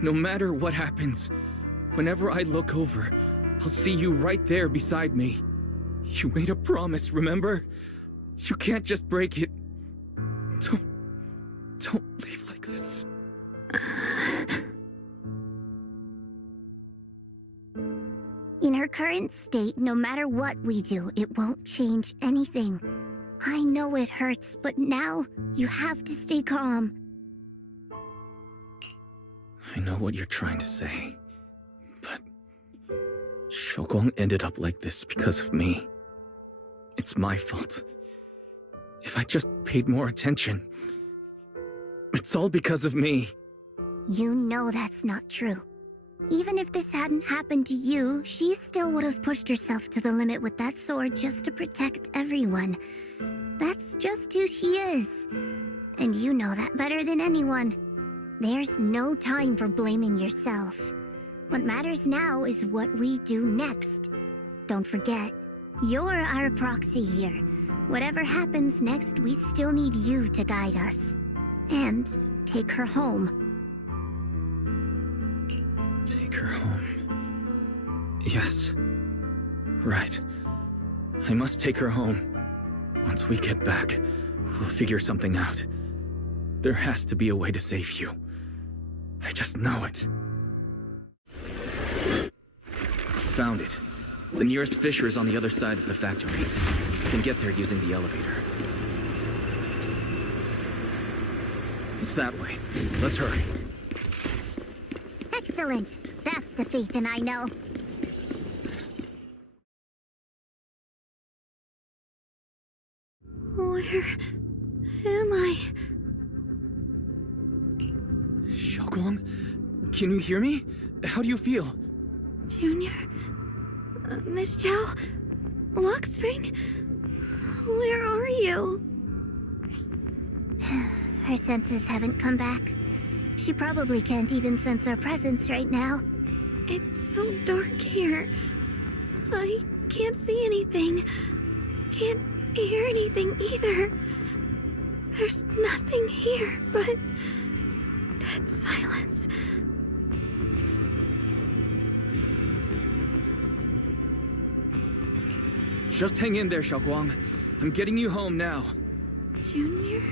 no matter what happens, whenever I look over, I'll see you right there beside me. You made a promise, remember? You can't just break it. Don't leave like this. In her current state, no matter what we do, it won't change anything. I know it hurts, but now you have to stay calm. I know what you're trying to say, but Shoguang ended up like this because of me. It's my fault. If I just paid more attention, it's all because of me. You know that's not true. Even if this hadn't happened to you, she still would have pushed herself to the limit with that sword just to protect everyone. That's just who she is. And you know that better than anyone. There's no time for blaming yourself. What matters now is what we do next. Don't forget, you're our proxy here. Whatever happens next, we still need you to guide us. And take her home. Take her home. Yes. Right. I must take her home. Once we get back, we'll figure something out. There has to be a way to save you. I just know it. Found it. The nearest fissure is on the other side of the factory. You can get there using the elevator. It's that way. Let's hurry. Excellent. That's the Phaethon I know. Where am I? Shoguang, can you hear me? How do you feel? Junior? Miss Chow? Lockspring? Where are you? Her senses haven't come back. She probably can't even sense our presence right now. It's so dark here. I can't see anything. Can't hear anything either. There's nothing here but dead silence. Just hang in there, Shoguang. I'm getting you home now. Junior?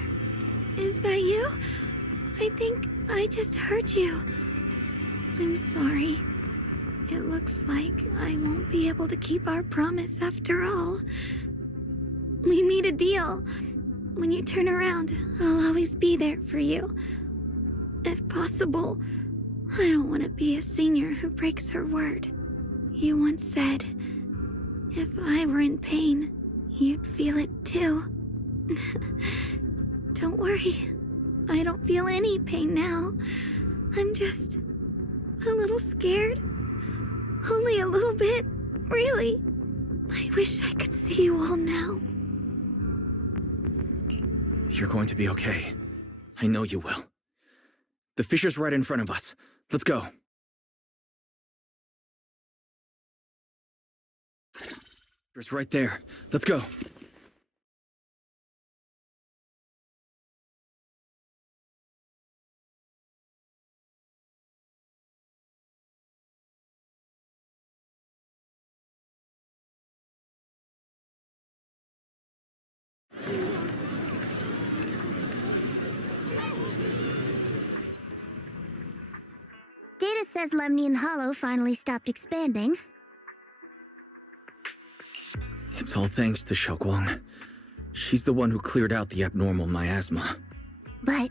Is that you? I think I just heard you. I'm sorry. It looks like I won't be able to keep our promise after all. We made a deal. When you turn around, I'll always be there for you. If possible, I don't want to be a senior who breaks her word. You once said, if I were in pain, you'd feel it too. Don't worry. I don't feel any pain now. I'm just a little scared. Only a little bit, really. I wish I could see you all now. You're going to be okay. I know you will. The fissure's right in front of us. Let's go. It's right there. Let's go. Data says Lemnian Hollow finally stopped expanding. It's all thanks to Shoguang. She's the one who cleared out the abnormal miasma. But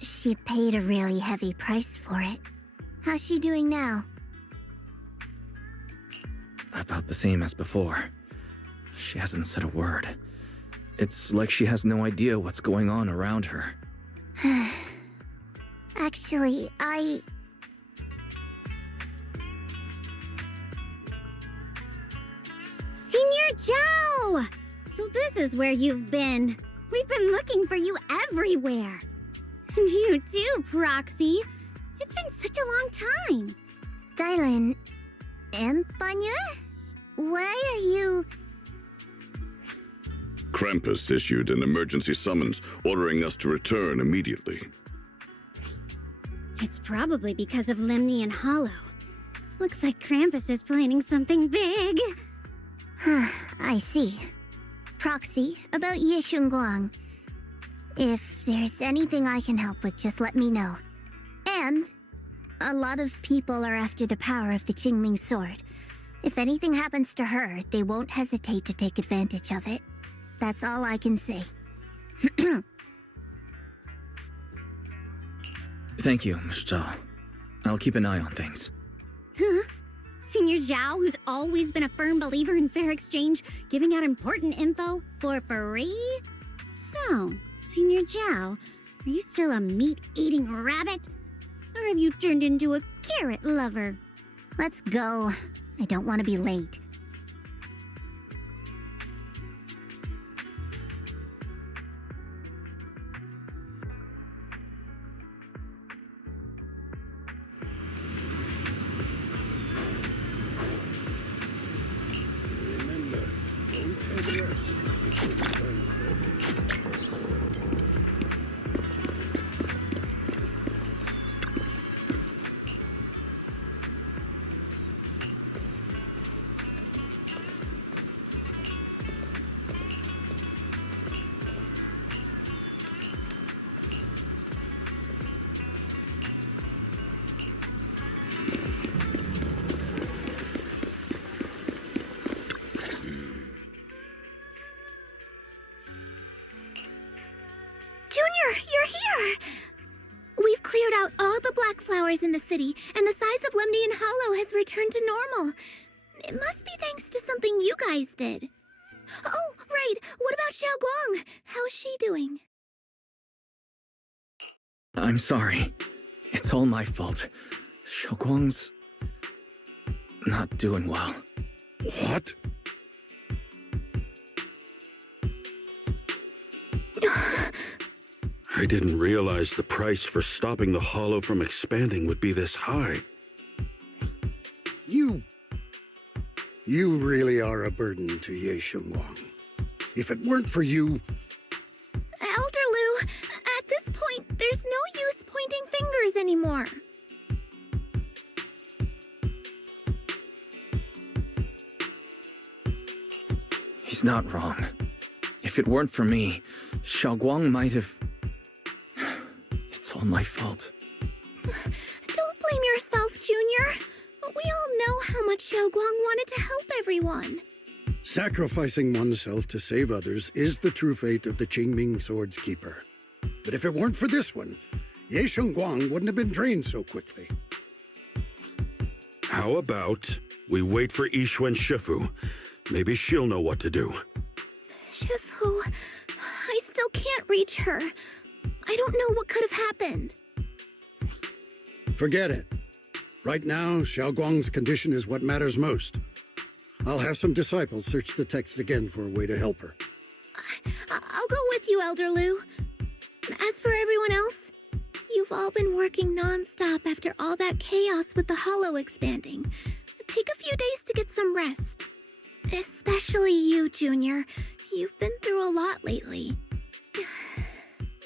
she paid a really heavy price for it. How's she doing now? About the same as before. She hasn't said a word. It's like she has no idea what's going on around her. Actually, Senior Zhao! So this is where you've been. We've been looking for you everywhere. And you too, Proxy. It's been such a long time. Dylan and Banya? Why are you... Krampus issued an emergency summons ordering us to return immediately. It's probably because of Lemnian Hollow. Looks like Krampus is planning something big. I see. Proxy, about yeshunguang. If there's anything I can help with, just let me know. And a lot of people are after the power of the Qingming sword. If anything happens to her, they won't hesitate to take advantage of it. That's all I can say. Thank you, Miss Zhao. I'll keep an eye on things. Huh? Senior Zhao, who's always been a firm believer in fair exchange, giving out important info for free? So, Senior Zhao, are you still a meat-eating rabbit? Or have you turned into a carrot lover? Let's go. I don't want to be late. Remember, don't head west. It's the time for me. Junior, you're here! We've cleared out all the black flowers in the city, and the size of Lemnian Hollow has returned to normal. It must be thanks to something you guys did. Oh, right. What about Xiaoguang? How's she doing? I'm sorry. It's all my fault. Xiaoguang's not doing well. What? I didn't realize the price for stopping the hollow from expanding would be this high. You really are a burden to Yeshunguang. If it weren't for you... Elder Lu, at this point, there's no use pointing fingers anymore. He's not wrong. If it weren't for me, Xiaoguang might have... It's all my fault. Don't blame yourself, Junior. We all know how much Xiaoguang wanted to help everyone. Sacrificing oneself to save others is the true fate of the Qingming Sword's Keeper. But if it weren't for this one, Yeshunguang wouldn't have been drained so quickly. How about we wait for Yishuan Shifu? Maybe she'll know what to do. Shifu, I still can't reach her. I don't know what could have happened. Forget it. Right now, Xiaoguang's condition is what matters most. I'll have some disciples search the text again for a way to help her. I'll go with you, Elder Lu. As for everyone else, you've all been working non-stop after all that chaos with the hollow expanding. Take a few days to get some rest. Especially you, Junior. You've been through a lot lately.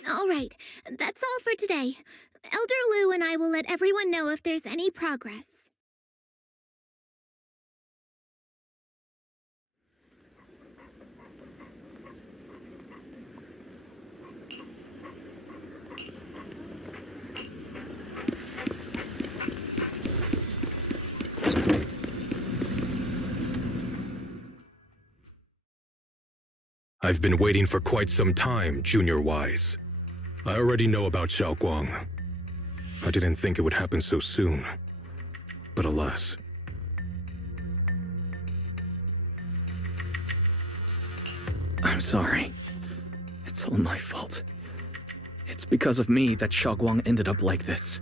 All right, that's all for today. Elder Lu and I will let everyone know if there's any progress. I've been waiting for quite some time, Junior Wise. I already know about Xiaoguang. I didn't think it would happen so soon. But alas. I'm sorry. It's all my fault. It's because of me that Xiaoguang ended up like this.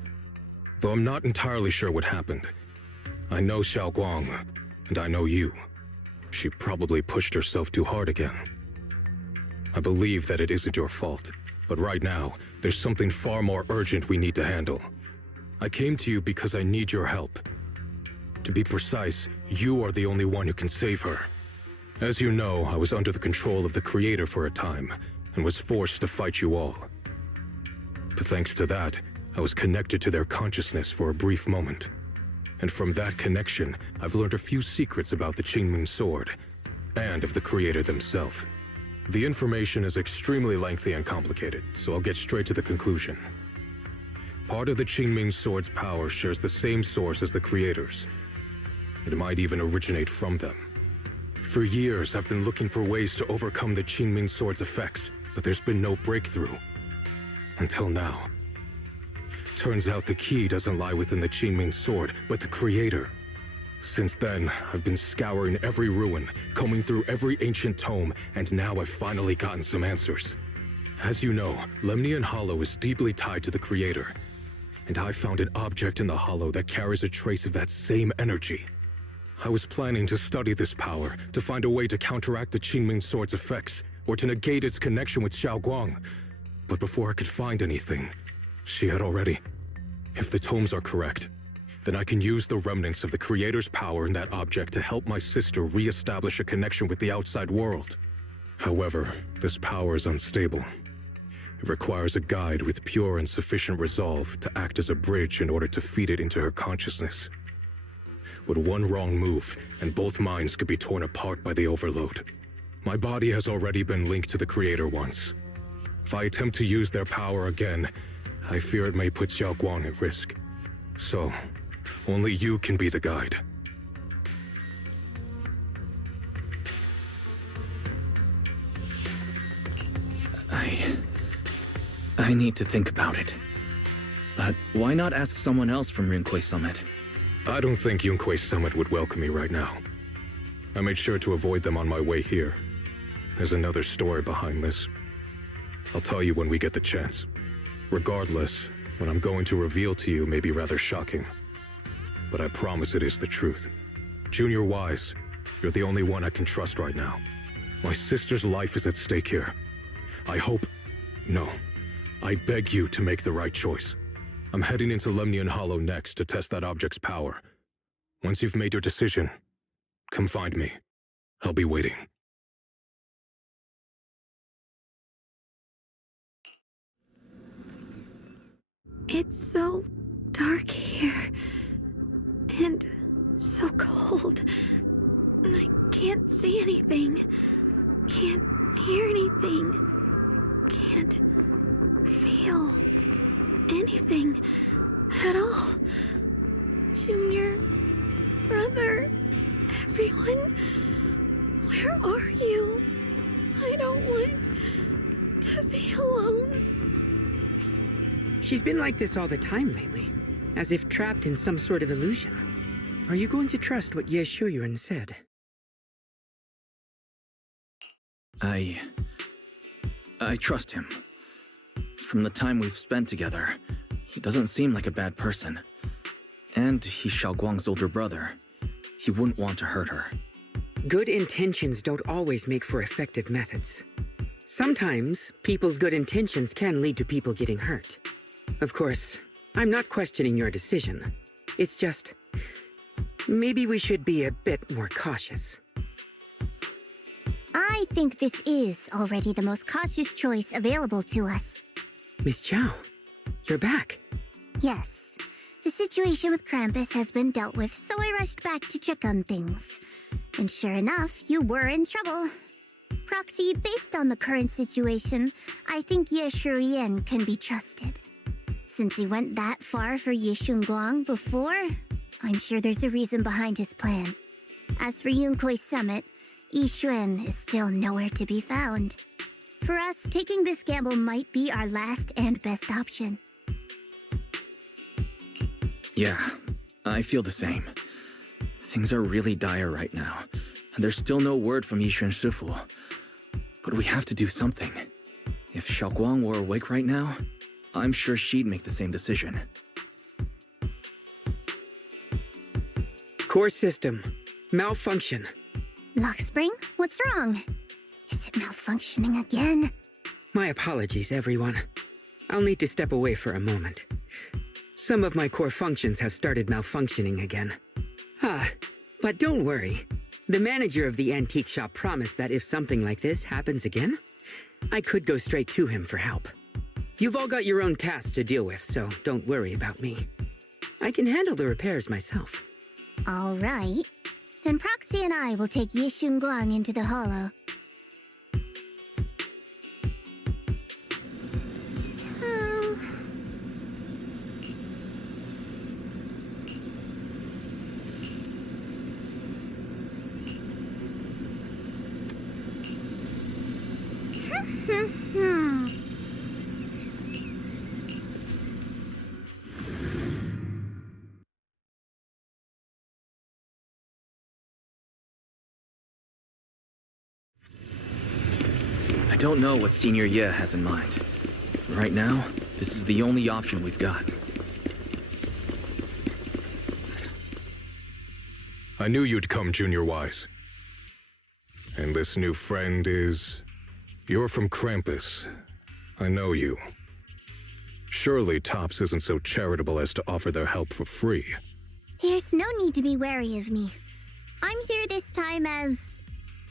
Though I'm not entirely sure what happened. I know Xiaoguang, and I know you. She probably pushed herself too hard again. I believe that it isn't your fault, but right now, there's something far more urgent we need to handle. I came to you because I need your help. To be precise, you are the only one who can save her. As you know, I was under the control of the Creator for a time, and was forced to fight you all. But thanks to that, I was connected to their consciousness for a brief moment. And from that connection, I've learned a few secrets about the Qingming Sword, and of the Creator themselves. The information is extremely lengthy and complicated, so I'll get straight to the conclusion. Part of the Qingming Sword's power shares the same source as the Creator's. It might even originate from them. For years, I've been looking for ways to overcome the Qingming Sword's effects, but there's been no breakthrough. Until now. Turns out the key doesn't lie within the Qingming Sword, but the Creator. Since then, I've been scouring every ruin, combing through every ancient tome, and now I've finally gotten some answers. As you know, Lemnian Hollow is deeply tied to the Creator, and I found an object in the Hollow that carries a trace of that same energy. I was planning to study this power, to find a way to counteract the Qingming Sword's effects, or to negate its connection with Xiaoguang. But before I could find anything, she had already. If the tomes are correct, then I can use the remnants of the Creator's power in that object to help my sister re-establish a connection with the outside world. However, this power is unstable. It requires a guide with pure and sufficient resolve to act as a bridge in order to feed it into her consciousness. With one wrong move, and both minds could be torn apart by the overload. My body has already been linked to the Creator once. If I attempt to use their power again, I fear it may put Xiaoguang at risk. So, only you can be the guide. I need to think about it. But why not ask someone else from Yunque Summit? I don't think Yunque Summit would welcome me right now. I made sure to avoid them on my way here. There's another story behind this. I'll tell you when we get the chance. Regardless, what I'm going to reveal to you may be rather shocking. But I promise it is the truth. Junior Wise, you're the only one I can trust right now. My sister's life is at stake here. I beg you to make the right choice. I'm heading into Lemnian Hollow next to test that object's power. Once you've made your decision, come find me. I'll be waiting. It's so dark here. And so cold. I can't see anything. Can't hear anything. Can't feel anything at all. Junior, brother, everyone, where are you? I don't want to be alone. She's been like this all the time lately, as if trapped in some sort of illusion. Are you going to trust what Yeshunguang said? I trust him. From the time we've spent together, he doesn't seem like a bad person. And he's Xiaoguang's older brother. He wouldn't want to hurt her. Good intentions don't always make for effective methods. Sometimes, people's good intentions can lead to people getting hurt. Of course, I'm not questioning your decision. It's just, maybe we should be a bit more cautious. I think this is already the most cautious choice available to us. Miss Chow, you're back. Yes. The situation with Krampus has been dealt with, so I rushed back to check on things. And sure enough, you were in trouble. Proxy, based on the current situation, I think Yeshunguang can be trusted. Since he went that far for Yeshunguang before, I'm sure there's a reason behind his plan. As for Yunque Summit, Yixuan is still nowhere to be found. For us, taking this gamble might be our last and best option. Yeah, I feel the same. Things are really dire right now, and there's still no word from Yixuan Shifu. But we have to do something. If Xiaoguang were awake right now, I'm sure she'd make the same decision. Core system. Malfunction. Lockspring, what's wrong? Is it malfunctioning again? My apologies, everyone. I'll need to step away for a moment. Some of my core functions have started malfunctioning again. But don't worry. The manager of the antique shop promised that if something like this happens again, I could go straight to him for help. You've all got your own tasks to deal with, so don't worry about me. I can handle the repairs myself. All right. Then Proxy and I will take Yeshunguang into the hollow. I don't know what Senior Ye has in mind. Right now, this is the only option we've got. I knew you'd come, Junior Wise. And this new friend is... You're from Krampus. I know you. Surely Tops isn't so charitable as to offer their help for free. There's no need to be wary of me. I'm here this time as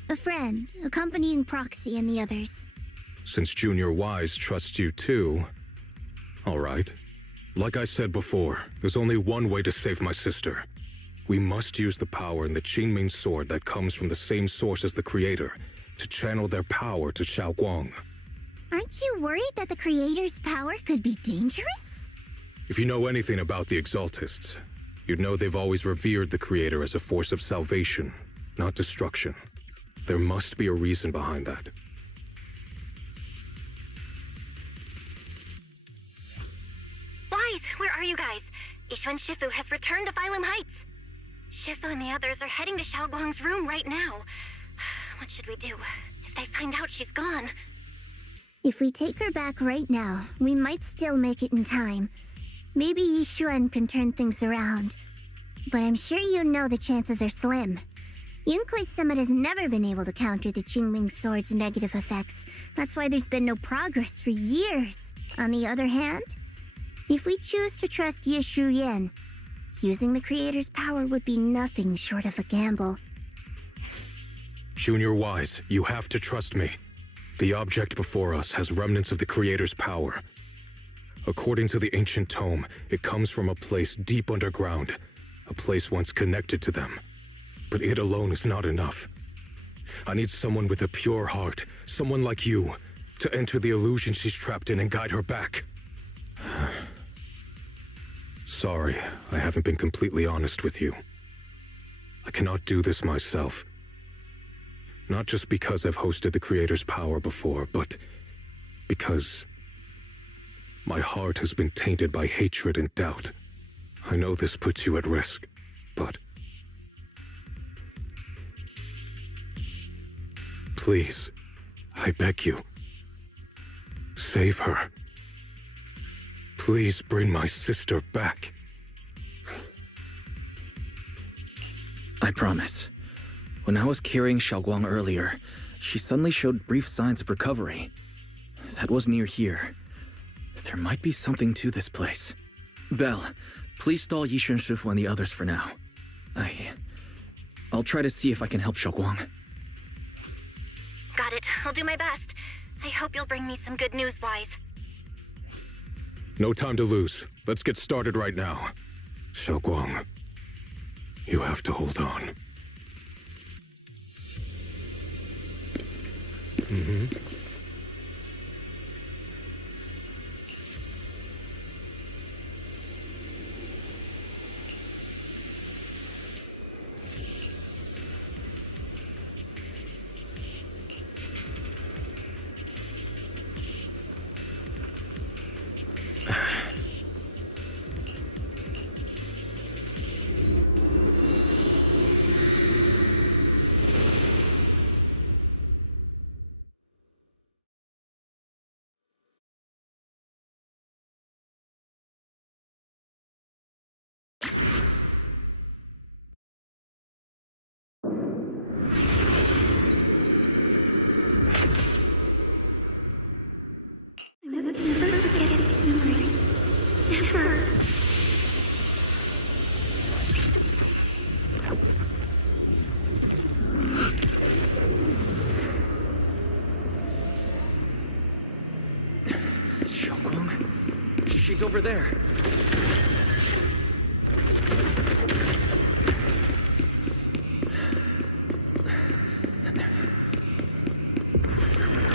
a friend, accompanying Proxy and the others. Since Junior Wise trusts you too... All right. Like I said before, there's only one way to save my sister. We must use the power in the Qingming sword that comes from the same source as the Creator to channel their power to Xiaoguang. Aren't you worried that the Creator's power could be dangerous? If you know anything about the Exaltists, you'd know they've always revered the Creator as a force of salvation, not destruction. There must be a reason behind that. Wise, where are you guys? Ishu and Shifu has returned to Phylum Heights. Shifu and the others are heading to Xiaoguang's room right now. What should we do? If they find out she's gone... If we take her back right now, we might still make it in time. Maybe Yishuan can turn things around. But I'm sure you know the chances are slim. Yunkui's summit has never been able to counter the Qingming sword's negative effects. That's why there's been no progress for years. On the other hand, if we choose to trust Yeshu Yan, using the Creator's power would be nothing short of a gamble. Junior Wise, you have to trust me. The object before us has remnants of the Creator's power. According to the ancient tome, it comes from a place deep underground, a place once connected to them. But it alone is not enough. I need someone with a pure heart, someone like you, to enter the illusion she's trapped in and guide her back. Sorry, I haven't been completely honest with you. I cannot do this myself. Not just because I've hosted the Creator's power before, but because my heart has been tainted by hatred and doubt. I know this puts you at risk, but please, I beg you, save her. Please bring my sister back. I promise. When I was carrying Xiaoguang earlier, she suddenly showed brief signs of recovery. That was near here. There might be something to this place. Belle, please stall Yishu and Shifu and the others for now. I'll try to see if I can help Xiaoguang. Got it. I'll do my best. I hope you'll bring me some good news, Wise. No time to lose. Let's get started right now. Xiaoguang, you have to hold on. I must never forget its memories. Never. She's over there. What's going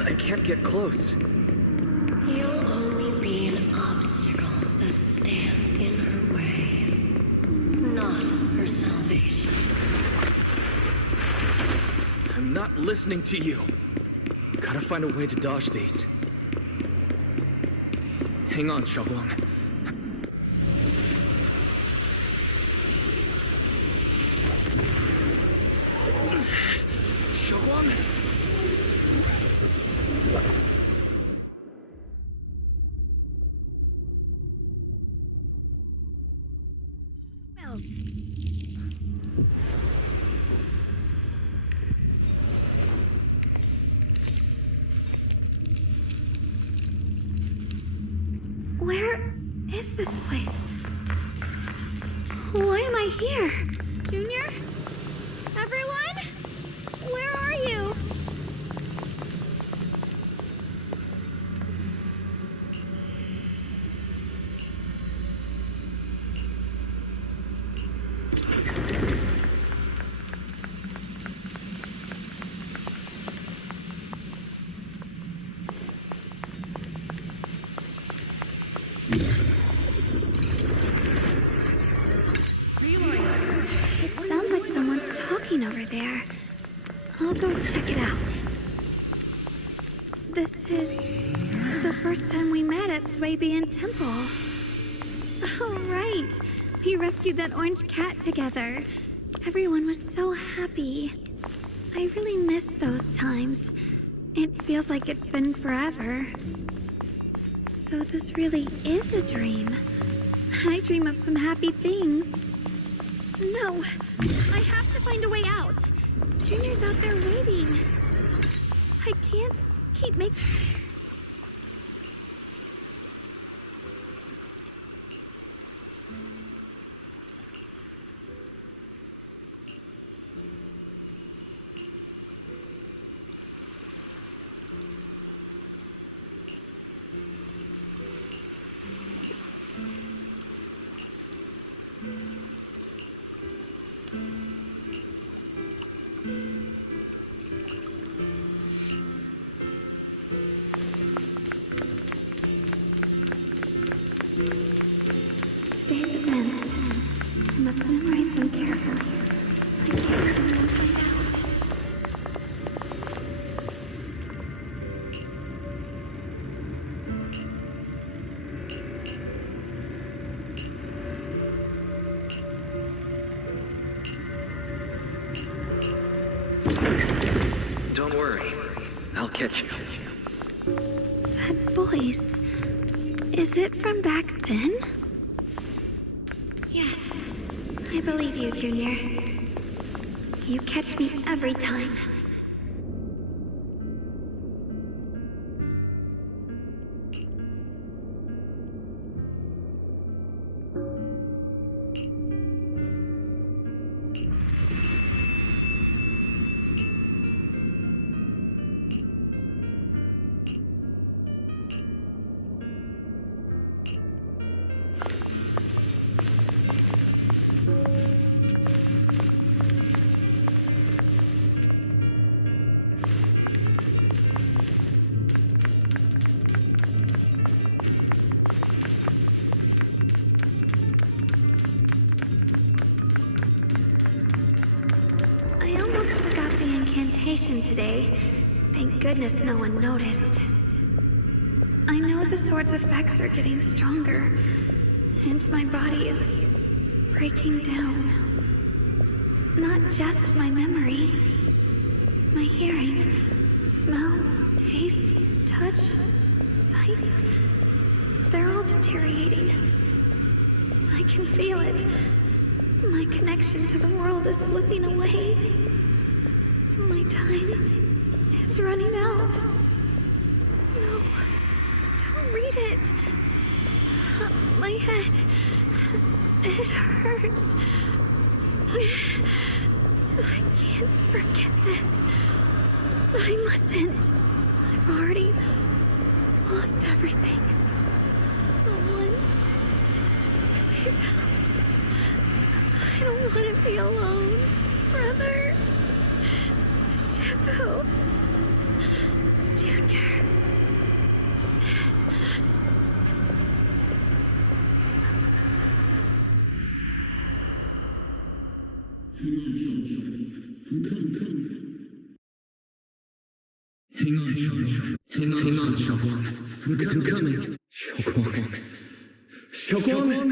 on? I can't get close. You'll only be an obstacle that stands in her way, not her salvation. I'm not listening to you. Gotta find a way to dodge these. Hang on, Yeshunguang. Yeshunguang? Where is this place? Why am I here? Junior? Everyone? Where are you? It sounds like someone's talking over there. I'll go check it out. This is the first time we met at Swabian Temple. Oh, right. We rescued that orange cat together. Everyone was so happy. I really miss those times. It feels like it's been forever. So this really is a dream. I dream of some happy things. No, I have to find a way out. Junior's out there waiting. I can't keep making... These events, I must memorize them carefully. I can't let anyone find out. Don't worry. I'll catch you. That voice, is it from back then? Yes, I believe you, Junior. You catch me every time. I almost forgot the incantation today. Thank goodness no one noticed. I know the sword's effects are getting stronger, and my body is breaking down. Not just my memory, my hearing, smell, taste, touch, sight. They're all deteriorating. I can feel it. My connection to the world is slipping away. My time is running out. No, don't read it. My head, it hurts. I can't forget this. I mustn't. I've already lost everything. Someone. Please help. I don't want to be alone. Brother. Shifu. Junior. Hang on, Xiaoguang. I'm coming. Xiaoguang! Xiaoguang!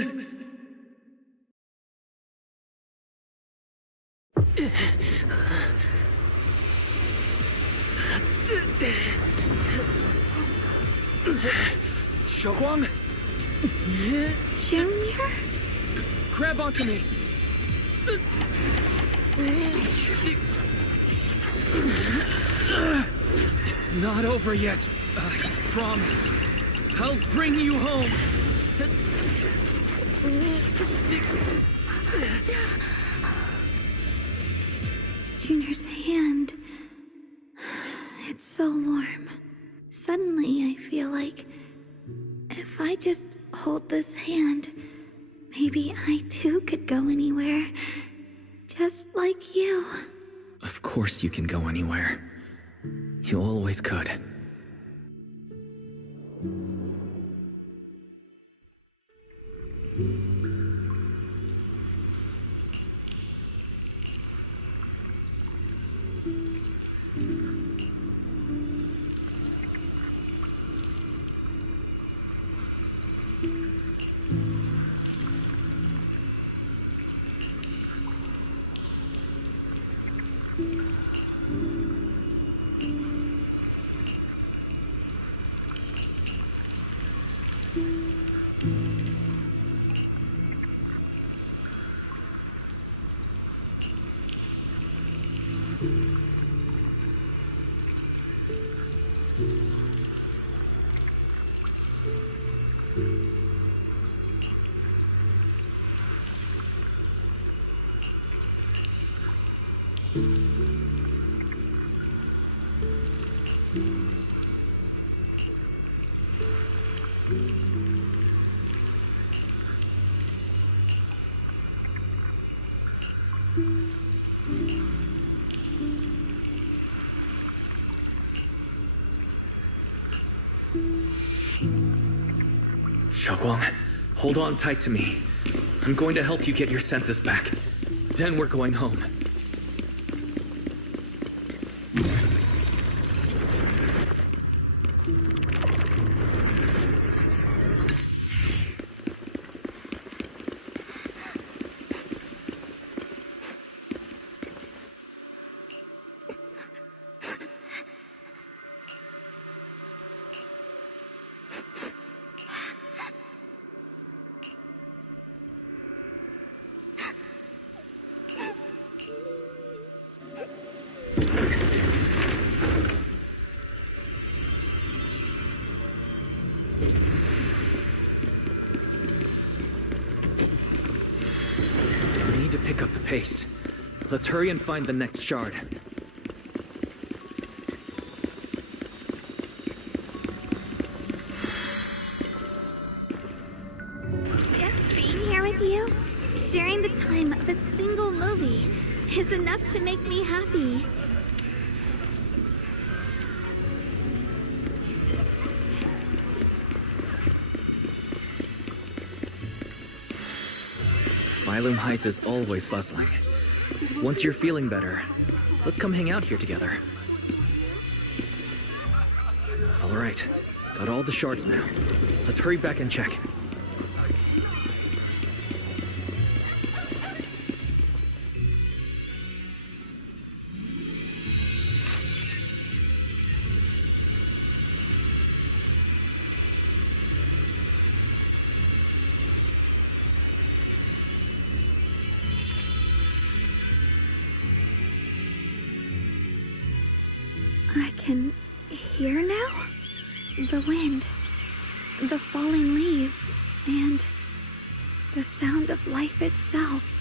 Junior? Grab onto me! It's not over yet. I promise. I'll bring you home. Junior's hand. It's so warm. Suddenly, I feel like if I just hold this hand, maybe I too could go anywhere. Just like you. Of course you can go anywhere. You always could. Xiaoguang, hold on tight to me. I'm going to help you get your senses back. Then we're going home. Pick up the pace. Let's hurry and find the next shard. Just being here with you, sharing the time of a single movie, is enough to make me happy. Phylum Heights is always bustling. Once you're feeling better, let's come hang out here together. All right, got all the shards now. Let's hurry back and check. I can hear now? The wind, the falling leaves, and the sound of life itself.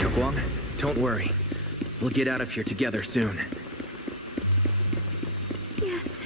Xiaoguang, don't worry. We'll get out of here together soon. Yes.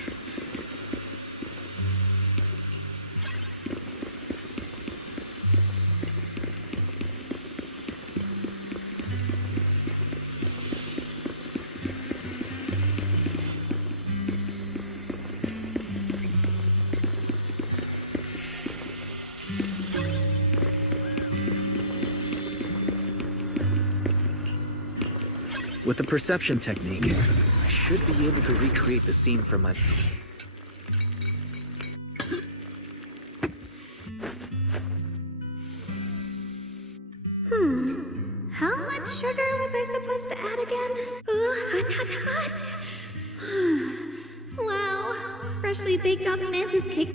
With the perception technique, I should be able to recreate the scene from my... How much sugar was I supposed to add again? Ooh, hot, hot. Wow, freshly baked osmanthus cake.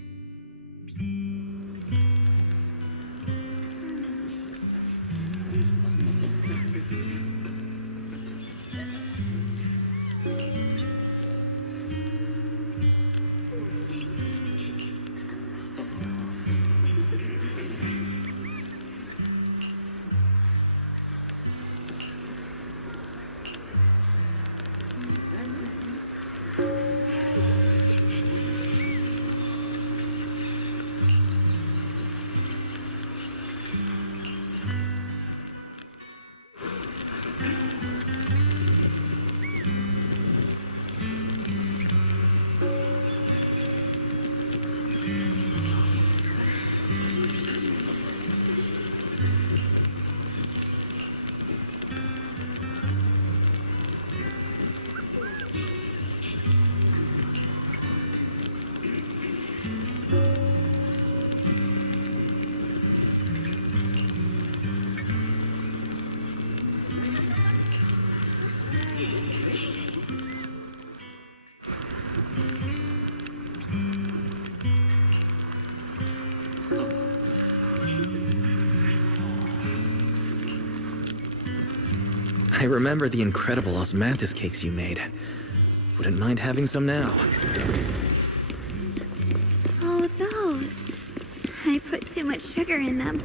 I remember the incredible osmanthus cakes you made. Wouldn't mind having some now. Oh, those. I put too much sugar in them.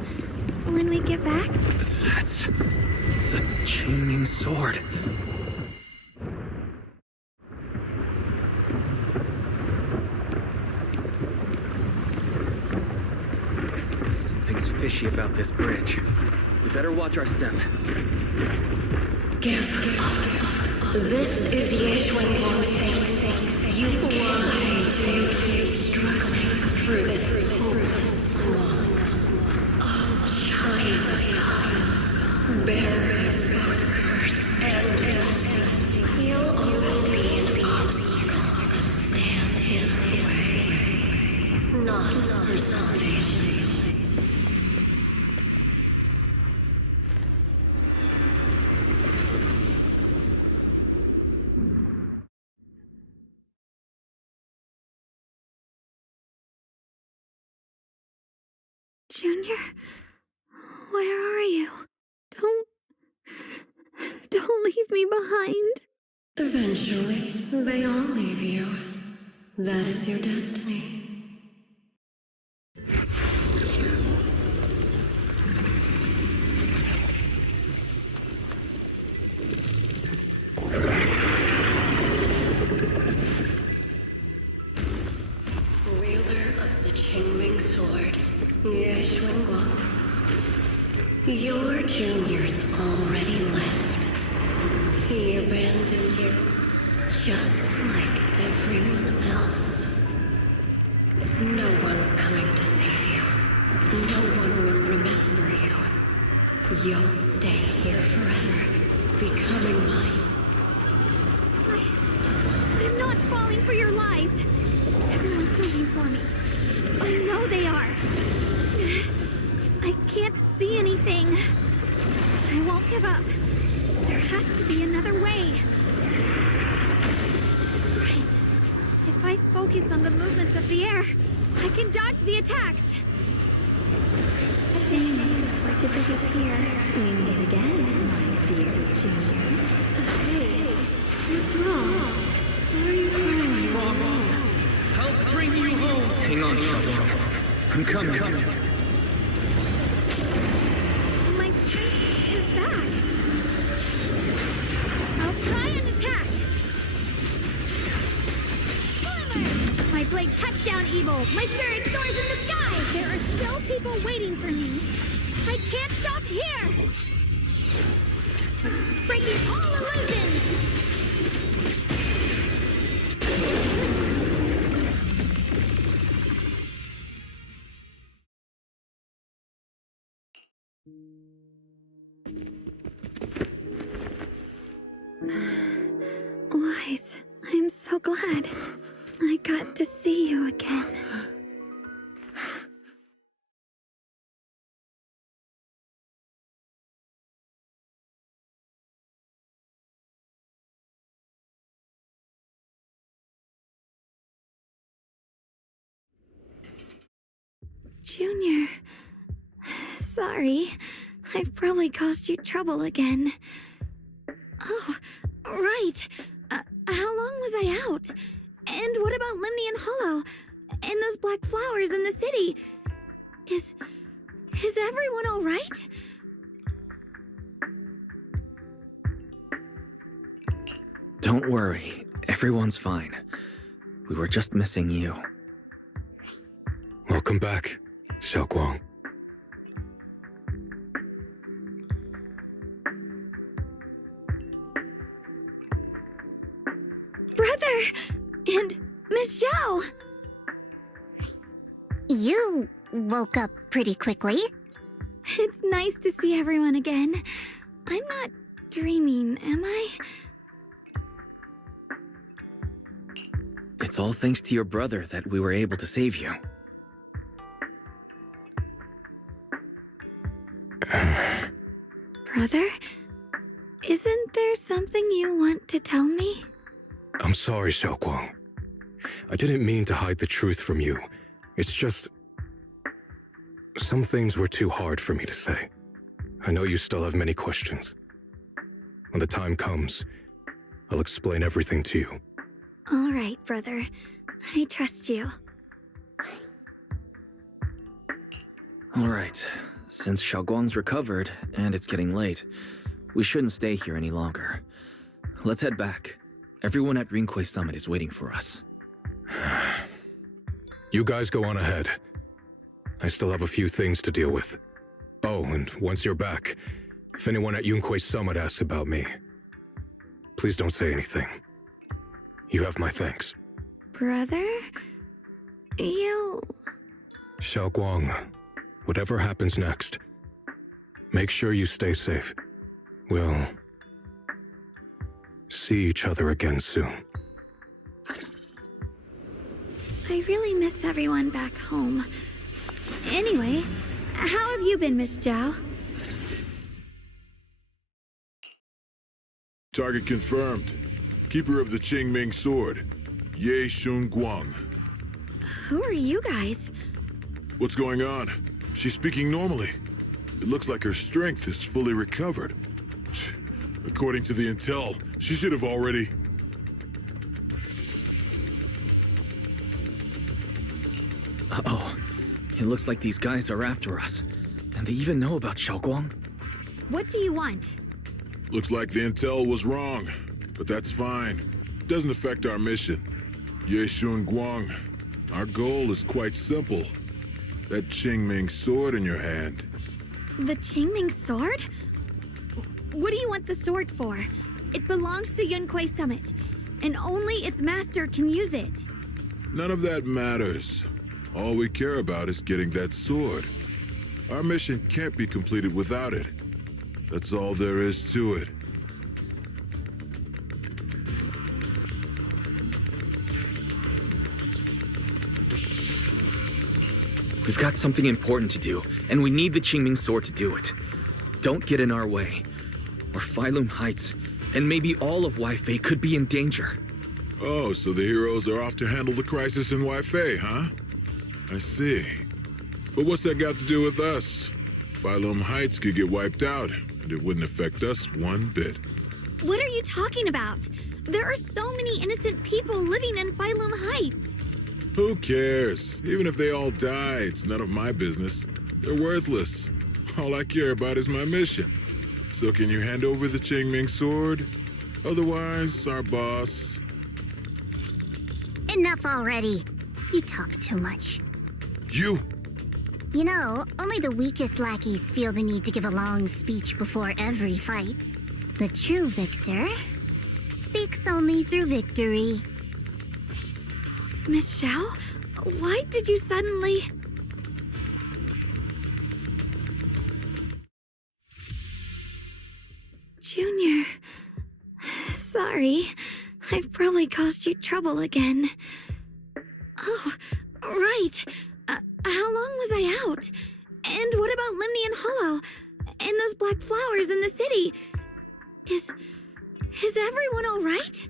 When we get back... That's... the Qingming sword. Something's fishy about this bridge. We better watch our step. Give up. This is Yeshunguang's fate. You why do you keep struggling through this hopeless swamp? Oh, child of God, bearer of both curse and blessing, you'll only be an obstacle that stands in her way, not her salvation. Junior, where are you? Don't leave me behind. Eventually, they all leave you. That is your destiny. Wielder of the Qingming sword, Yeshunguang. Your junior's already left. He abandoned you, just like everyone else. No one's coming to save you. No one will remember you. You'll stay here forever, becoming mine. I'm not falling for your lies. Everyone's looking for me. I know they are. I can't see anything. I won't give up. There has to be another way. Right. If I focus on the movements of the air, I can dodge the attacks. Shame is were to disappear. We meet again, my dear Junior. Hey, what's wrong? Why are you crying? Promise. I'll bring you home. Hang on, Xiaoguang. I'm coming. My strength is back. play touchdown evil. My spirit soars in the sky. There are still people waiting for me. I can't stop here. Breaking all illusions. Wise, I'm so glad I got to see you again. Junior, sorry. I've probably caused you trouble again. Oh, right. How long was I out? And what about Limnian Hollow? And those black flowers in the city? Is everyone all right? Don't worry, everyone's fine. We were just missing you. Welcome back, Xiaoguang. Brother! And Miss Zhao! You woke up pretty quickly. It's nice to see everyone again. I'm not dreaming, am I? It's all thanks to your brother that we were able to save you. Brother? Isn't there something you want to tell me? I'm sorry, Xiaoguang. I didn't mean to hide the truth from you. It's just... some things were too hard for me to say. I know you still have many questions. When the time comes, I'll explain everything to you. All right, brother. I trust you. All right, since Xiaoguang's recovered and it's getting late, we shouldn't stay here any longer. Let's head back. Everyone at Rinquay Summit is waiting for us. You guys go on ahead. I still have a few things to deal with. Oh, and once you're back, if anyone at Yunquay Summit asks about me, please don't say anything. You have my thanks. Brother? You... Xiaoguang, whatever happens next, make sure you stay safe. We'll see each other again soon. I really miss everyone back home. Anyway, how have you been, Miss Zhao? Target confirmed. Keeper of the Qingming sword, Yeshunguang. Who are you guys? What's going on? She's speaking normally. It looks like her strength is fully recovered. According to the intel, she should have already... Uh-oh. It looks like these guys are after us. And they even know about Xiaoguang. What do you want? Looks like the intel was wrong, but that's fine. Doesn't affect our mission. Yeshunguang, our goal is quite simple. That Qingming sword in your hand. The Qingming sword? What do you want the sword for? It belongs to Yunquay Summit, and only its master can use it. None of that matters. All we care about is getting that sword. Our mission can't be completed without it. That's all there is to it. We've got something important to do, and we need the Qingming sword to do it. Don't get in our way, or Phylum Heights, and maybe all of Waifei could be in danger. Oh, so the heroes are off to handle the crisis in Waifei, huh? I see. But what's that got to do with us? Phylum Heights could get wiped out, and it wouldn't affect us one bit. What are you talking about? There are so many innocent people living in Phylum Heights. Who cares? Even if they all die, it's none of my business. They're worthless. All I care about is my mission. So can you hand over the Qingming sword? Otherwise, our boss... Enough already. You talk too much. You? You know, only the weakest lackeys feel the need to give a long speech before every fight. The true victor speaks only through victory. Miss Xiao, why did you suddenly... Junior, sorry. I've probably caused you trouble again. Oh, right. How long was I out? And what about Limnian Hollow? And those black flowers in the city? Is everyone all right?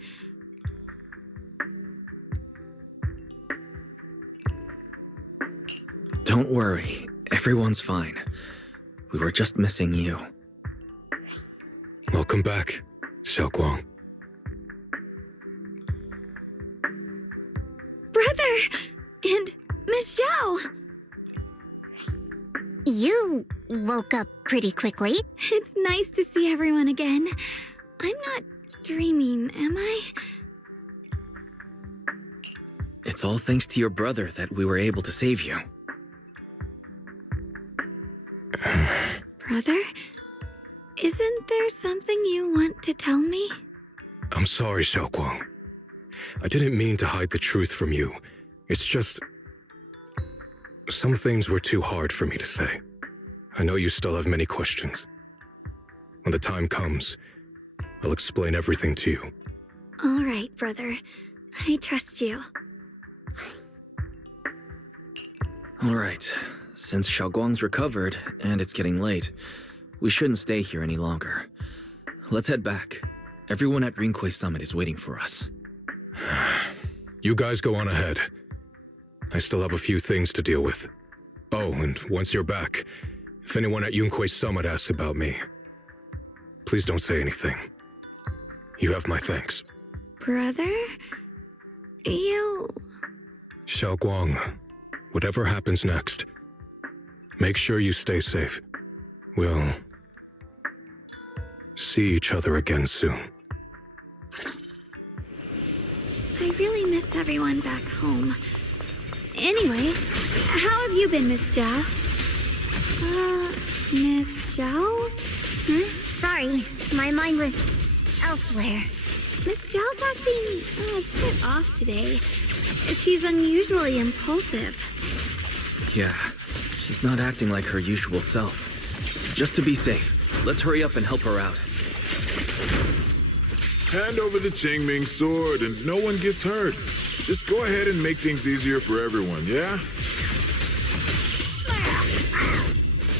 Don't worry, everyone's fine. We were just missing you. Welcome back, Xiaoguang. Brother! And Miss Zhao! You woke up pretty quickly. It's nice to see everyone again. I'm not dreaming, am I? It's all thanks to your brother that we were able to save you. Brother? Isn't there something you want to tell me? I'm sorry, Xiaoguang. I didn't mean to hide the truth from you. It's just... some things were too hard for me to say. I know you still have many questions. When the time comes, I'll explain everything to you. All right, brother. I trust you. All right, since Xiaoguang's recovered and it's getting late, we shouldn't stay here any longer. Let's head back. Everyone at Rinquay Summit is waiting for us. You guys go on ahead. I still have a few things to deal with. Oh, and once you're back, if anyone at Yunquay Summit asks about me, please don't say anything. You have my thanks. Brother? You... Xiaoguang, whatever happens next, make sure you stay safe. We'll see each other again soon. I really miss everyone back home. Anyway, how have you been, Miss Zhao? Miss Zhao? Sorry, my mind was elsewhere. Miss Zhao's acting a bit off today. She's unusually impulsive. Yeah, she's not acting like her usual self. Just to be safe, let's hurry up and help her out. Hand over the Qingming sword and no one gets hurt. Just go ahead and make things easier for everyone, yeah?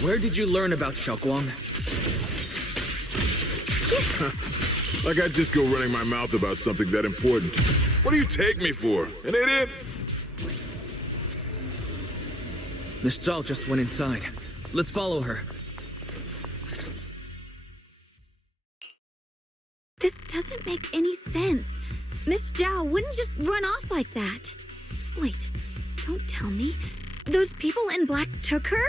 Where did you learn about Xiaoguang? Like I'd just go running my mouth about something that important. What do you take me for? An idiot? Miss Zhao just went inside. Let's follow her. This doesn't make any sense. Miss Zhao wouldn't just run off like that. Wait, don't tell me. Those people in black took her?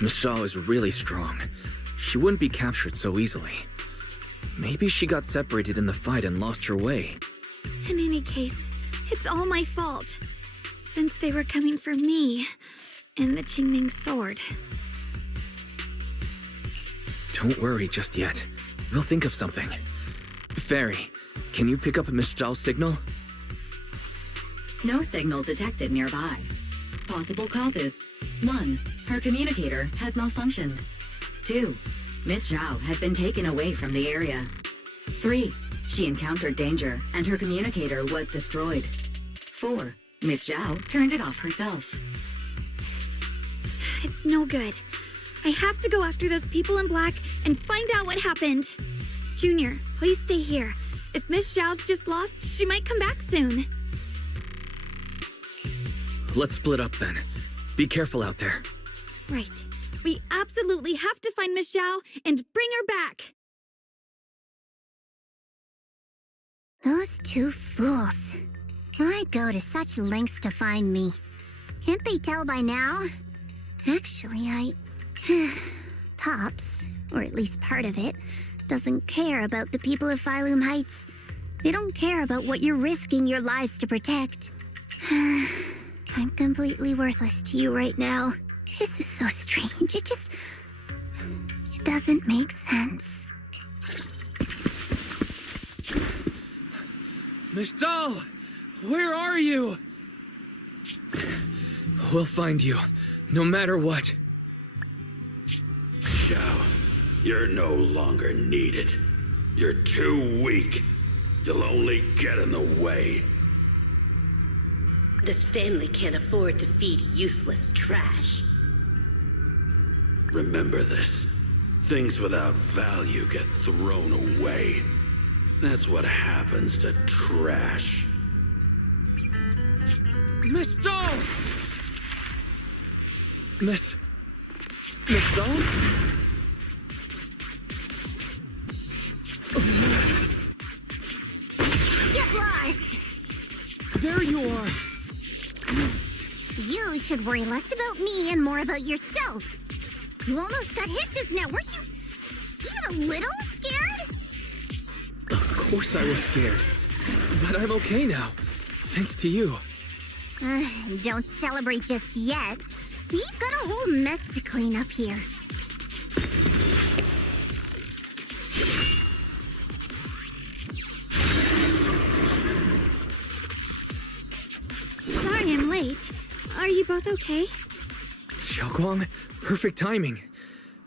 Miss Zhao is really strong. She wouldn't be captured so easily. Maybe she got separated in the fight and lost her way. In any case, it's all my fault. Since they were coming for me and the Qingming sword. Don't worry just yet. We'll think of something. Fairy, can you pick up Miss Zhao's signal? No signal detected nearby. Possible causes. 1. Her communicator has malfunctioned. 2. Miss Zhao has been taken away from the area. 3. She encountered danger and her communicator was destroyed. 4. Miss Zhao turned it off herself. It's no good. I have to go after those people in black and find out what happened. Junior, please stay here. If Miss Zhao's just lost, she might come back soon. Let's split up then. Be careful out there. Right. We absolutely have to find Miss Zhao and bring her back. Those two fools. Why go to such lengths to find me? Can't they tell by now? Actually, Tops, or at least part of it, doesn't care about the people of Phylum Heights. They don't care about what you're risking your lives to protect. I'm completely worthless to you right now. This is so strange. It doesn't make sense. Miss Dahl, where are you? We'll find you, no matter what. Xiao, you're no longer needed. You're too weak. You'll only get in the way. This family can't afford to feed useless trash. Remember this. Things without value get thrown away. That's what happens to trash. Miss Dahl! Miss Dahl? Get lost! There you are! You should worry less about me and more about yourself. You almost got hit just now, weren't you even a little scared? Of course I was scared. But I'm okay now. Thanks to you. Don't celebrate just yet. We've got a whole mess to clean up here. Sorry I'm late. Are you both okay? Xiaoguang, perfect timing.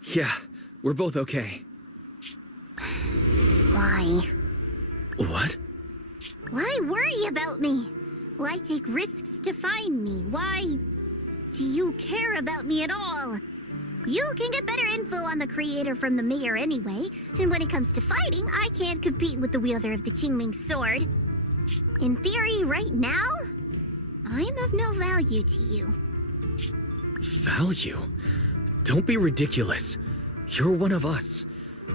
Yeah, we're both okay. Why? What? Why worry about me? Why take risks to find me? Why do you care about me at all? You can get better info on the creator from the mayor anyway, and when it comes to fighting, I can't compete with the wielder of the Qingming sword. In theory, right now, I'm of no value to you. Value? Don't be ridiculous. You're one of us.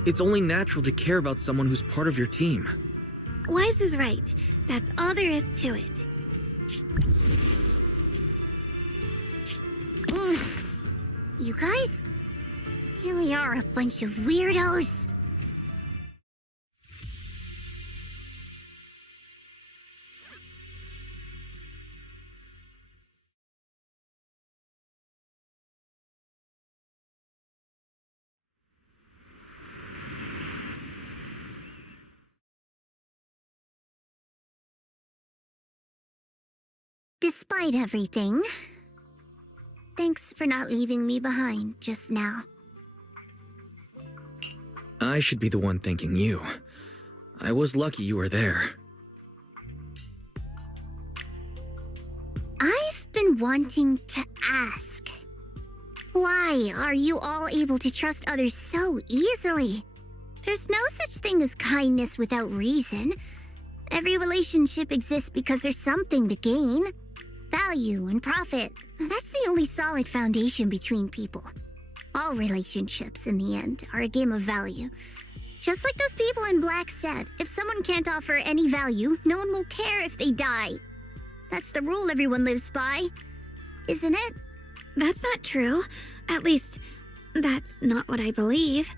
It's only natural to care about someone who's part of your team. Wise is right. That's all there is to it. You guys really are a bunch of weirdos. Despite everything, thanks for not leaving me behind just now. I should be the one thanking you. I was lucky you were there. I've been wanting to ask. Why are you all able to trust others so easily? There's no such thing as kindness without reason. Every relationship exists because there's something to gain. Value and profit. That's the only solid foundation between people. All relationships, in the end, are a game of value. Just like those people in black said, if someone can't offer any value, no one will care if they die. That's the rule everyone lives by, isn't it? That's not true. At least, that's not what I believe.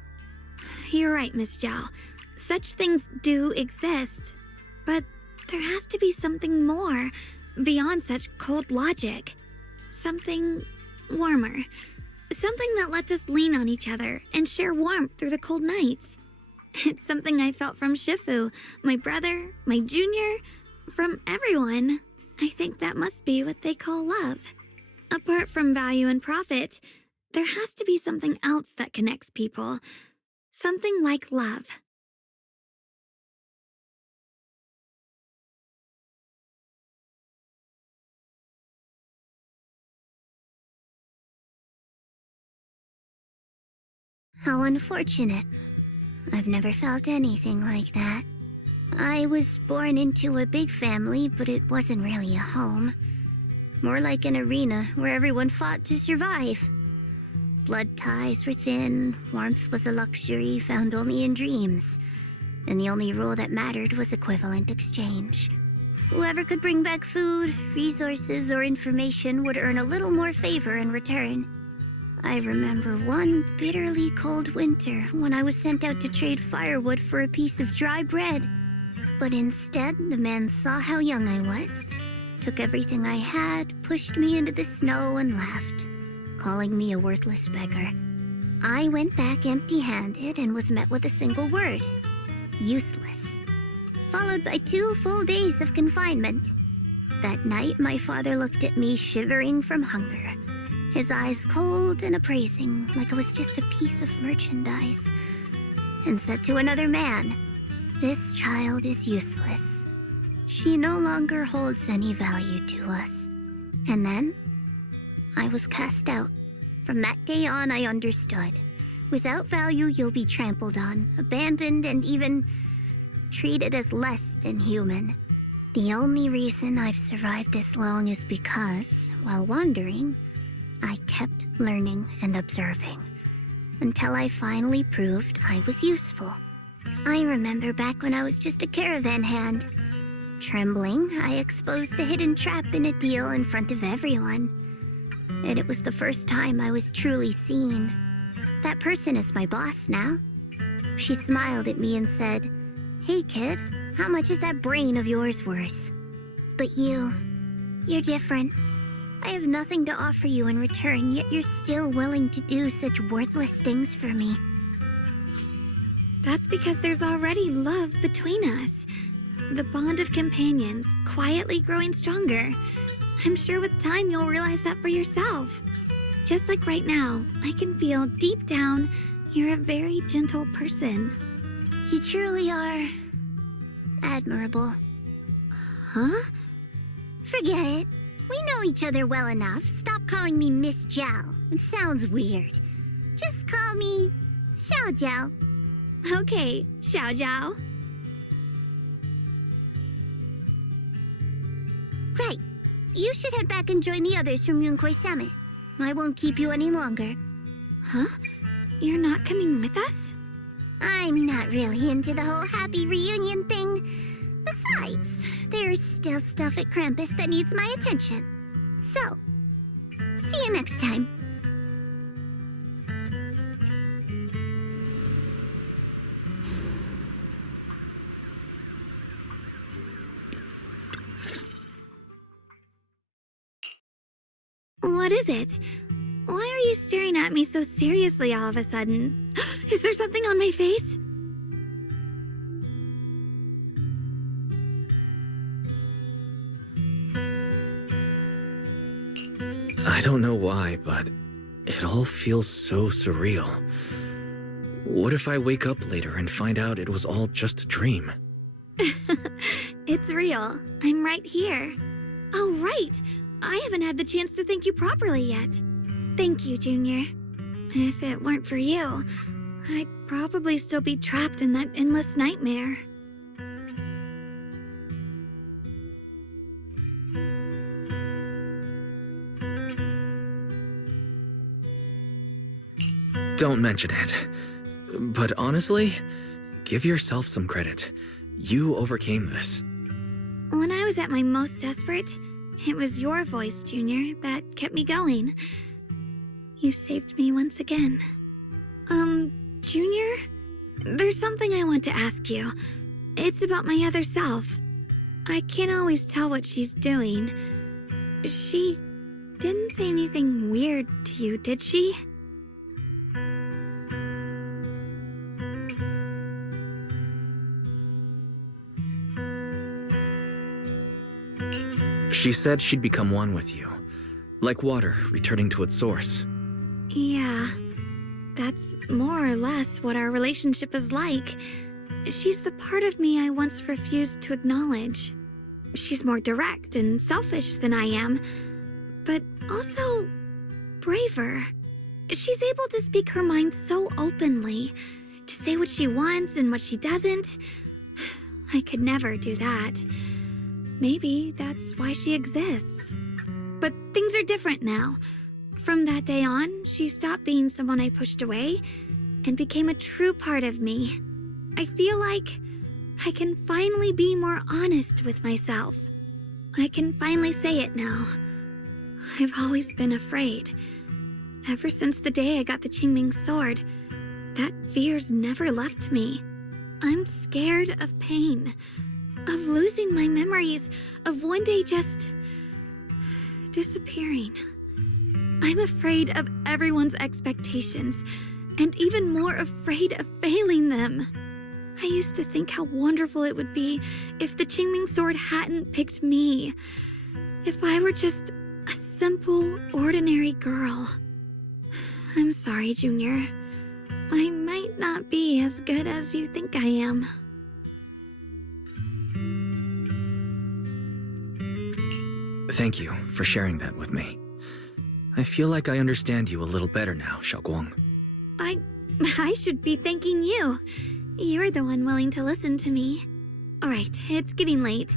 You're right, Miss Zhao. Such things do exist. But there has to be something more beyond such cold logic. Something warmer. Something that lets us lean on each other and share warmth through the cold nights. It's something I felt from Shifu, my brother, my junior, from everyone. I think that must be what they call love. Apart from value and profit, there has to be something else that connects people. Something like love. How unfortunate. I've never felt anything like that. I was born into a big family, but it wasn't really a home. More like an arena where everyone fought to survive. Blood ties were thin, warmth was a luxury found only in dreams, and the only rule that mattered was equivalent exchange. Whoever could bring back food, resources, or information would earn a little more favor in return. I remember one bitterly cold winter when I was sent out to trade firewood for a piece of dry bread. But instead, the man saw how young I was, took everything I had, pushed me into the snow, and left, calling me a worthless beggar. I went back empty-handed and was met with a single word: useless, followed by 2 full days of confinement. That night, my father looked at me shivering from hunger, his eyes cold and appraising, like I was just a piece of merchandise, and said to another man, "This child is useless. She no longer holds any value to us." And then, I was cast out. From that day on, I understood. Without value, you'll be trampled on, abandoned, and even treated as less than human. The only reason I've survived this long is because, while wandering, I kept learning and observing, until I finally proved I was useful. I remember back when I was just a caravan hand. Trembling, I exposed the hidden trap in a deal in front of everyone. And it was the first time I was truly seen. That person is my boss now. She smiled at me and said, "Hey kid, how much is that brain of yours worth?" But you're different. I have nothing to offer you in return, yet you're still willing to do such worthless things for me. That's because there's already love between us. The bond of companions, quietly growing stronger. I'm sure with time you'll realize that for yourself. Just like right now, I can feel deep down you're a very gentle person. You truly are admirable. Huh? Forget it. We know each other well enough. Stop calling me Miss Zhao. It sounds weird. Just call me Xiao Zhao. Okay, Xiao Zhao. Right. You should head back and join the others from Yunhui Summit. I won't keep you any longer. Huh? You're not coming with us? I'm not really into the whole happy reunion thing. Besides, there's still stuff at Krampus that needs my attention. So, see you next time. What is it? Why are you staring at me so seriously all of a sudden? Is there something on my face? I don't know why, but it all feels so surreal. What if I wake up later and find out it was all just a dream? It's real. I'm right here. Oh, right. I haven't had the chance to thank you properly yet. Thank you, Junior. If it weren't for you, I'd probably still be trapped in that endless nightmare. Don't mention it. But honestly, give yourself some credit. You overcame this. When I was at my most desperate, it was your voice, Junior, that kept me going. You saved me once again. Junior? There's something I want to ask you. It's about my other self. I can't always tell what she's doing. She didn't say anything weird to you, did she? She said she'd become one with you, like water returning to its source. Yeah, that's more or less what our relationship is like. She's the part of me I once refused to acknowledge. She's more direct and selfish than I am, but also braver. She's able to speak her mind so openly, to say what she wants and what she doesn't. I could never do that. Maybe that's why she exists. But things are different now. From that day on, she stopped being someone I pushed away and became a true part of me. I feel like I can finally be more honest with myself. I can finally say it now. I've always been afraid. Ever since the day I got the Qingming sword, that fear's never left me. I'm scared of pain. of losing my memories, of one day just disappearing. I'm afraid of everyone's expectations, and even more afraid of failing them. I used to think how wonderful it would be if the Qingming sword hadn't picked me. If I were just a simple, ordinary girl. I'm sorry, Junior. I might not be as good as you think I am. Thank you for sharing that with me. I feel like I understand you a little better now, Xiaoguang. I should be thanking you. You're the one willing to listen to me. Alright, it's getting late.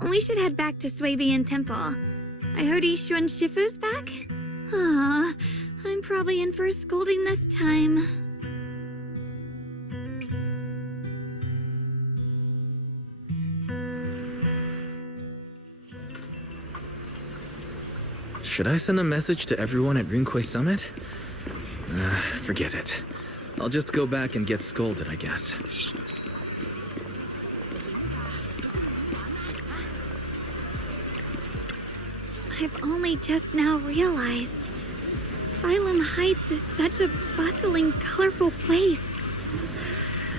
We should head back to Suibian Temple. I heard Yishun Shifu's back? Aw, I'm probably in for a scolding this time. Should I send a message to everyone at Rinkwei Summit? Forget it. I'll just go back and get scolded, I guess. I've only just now realized. Phylum Heights is such a bustling, colorful place.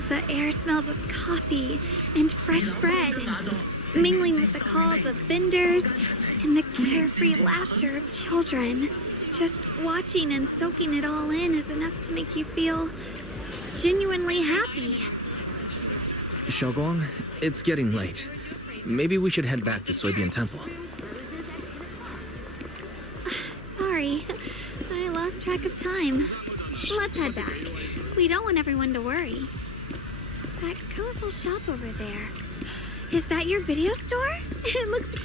The air smells of coffee and fresh bread, mingling with the calls of vendors and the carefree laughter of children. Just watching and soaking it all in is enough to make you feel genuinely happy. Xiaoguang, it's getting late. Maybe we should head back to Suibian Temple. Sorry, I lost track of time. Let's head back. We don't want everyone to worry. That colorful shop over there. Is that your video store? It looks...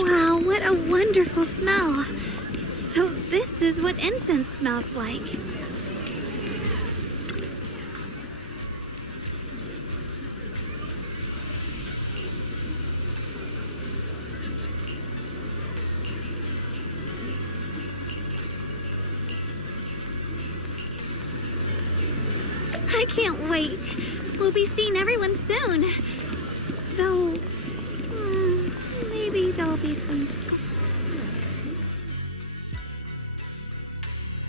Wow, what a wonderful smell. So this is what incense smells like. I can't wait. We'll be seeing everyone soon. Though... maybe there'll be some...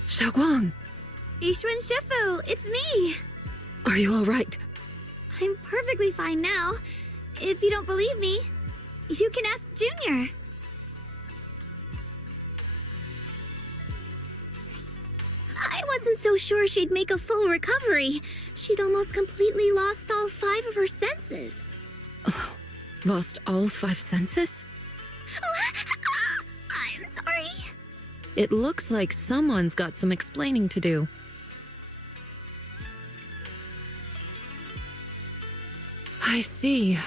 Xiaoguang! Yishun Shifu, it's me! Are you all right? I'm perfectly fine now. If you don't believe me, you can ask Junior. I wasn't so sure she'd make a full recovery. She'd almost completely lost all 5 of her senses. Oh, lost all 5 senses? I'm sorry. It looks like someone's got some explaining to do. I see.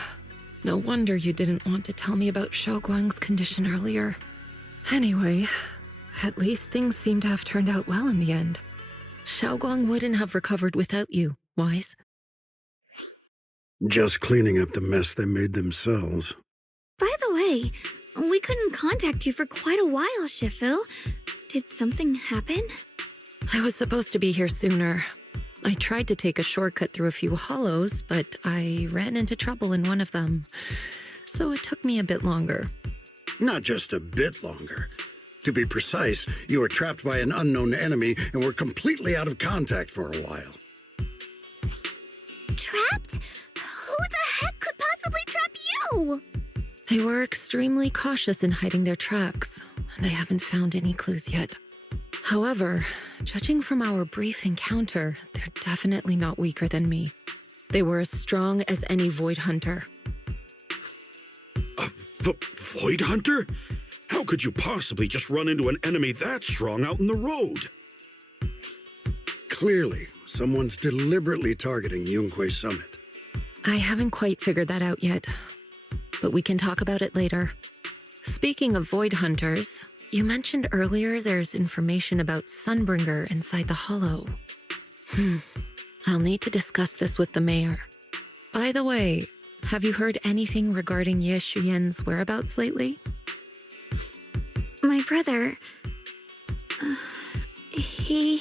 No wonder you didn't want to tell me about Xiaoguang's condition earlier. Anyway, at least things seem to have turned out well in the end. Xiaoguang wouldn't have recovered without you, Wise. Just cleaning up the mess they made themselves. By the way, we couldn't contact you for quite a while, Shifu. Did something happen? I was supposed to be here sooner. I tried to take a shortcut through a few hollows, but I ran into trouble in one of them. So it took me a bit longer. Not just a bit longer. To be precise, you were trapped by an unknown enemy and were completely out of contact for a while. Trapped? Who the heck could possibly trap you? They were extremely cautious in hiding their tracks, and I haven't found any clues yet. However, judging from our brief encounter, they're definitely not weaker than me. They were as strong as any Void Hunter. A Void Hunter? How could you possibly just run into an enemy that strong out in the road? Clearly, someone's deliberately targeting Yunquei Summit. I haven't quite figured that out yet, but we can talk about it later. Speaking of void hunters, you mentioned earlier there's information about Sunbringer inside the Hollow. I'll need to discuss this with the mayor. By the way, have you heard anything regarding Yeshunguang's whereabouts lately? My brother... he...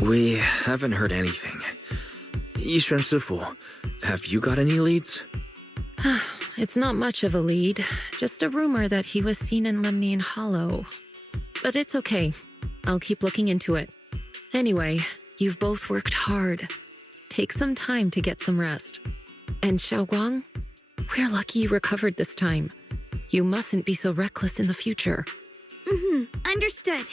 We haven't heard anything. Yishuan Sifu, have you got any leads? It's not much of a lead, just a rumor that he was seen in Lemnian Hollow. But it's okay. I'll keep looking into it. Anyway, you've both worked hard. Take some time to get some rest. And Xiaoguang, we're lucky you recovered this time. You mustn't be so reckless in the future. Understood.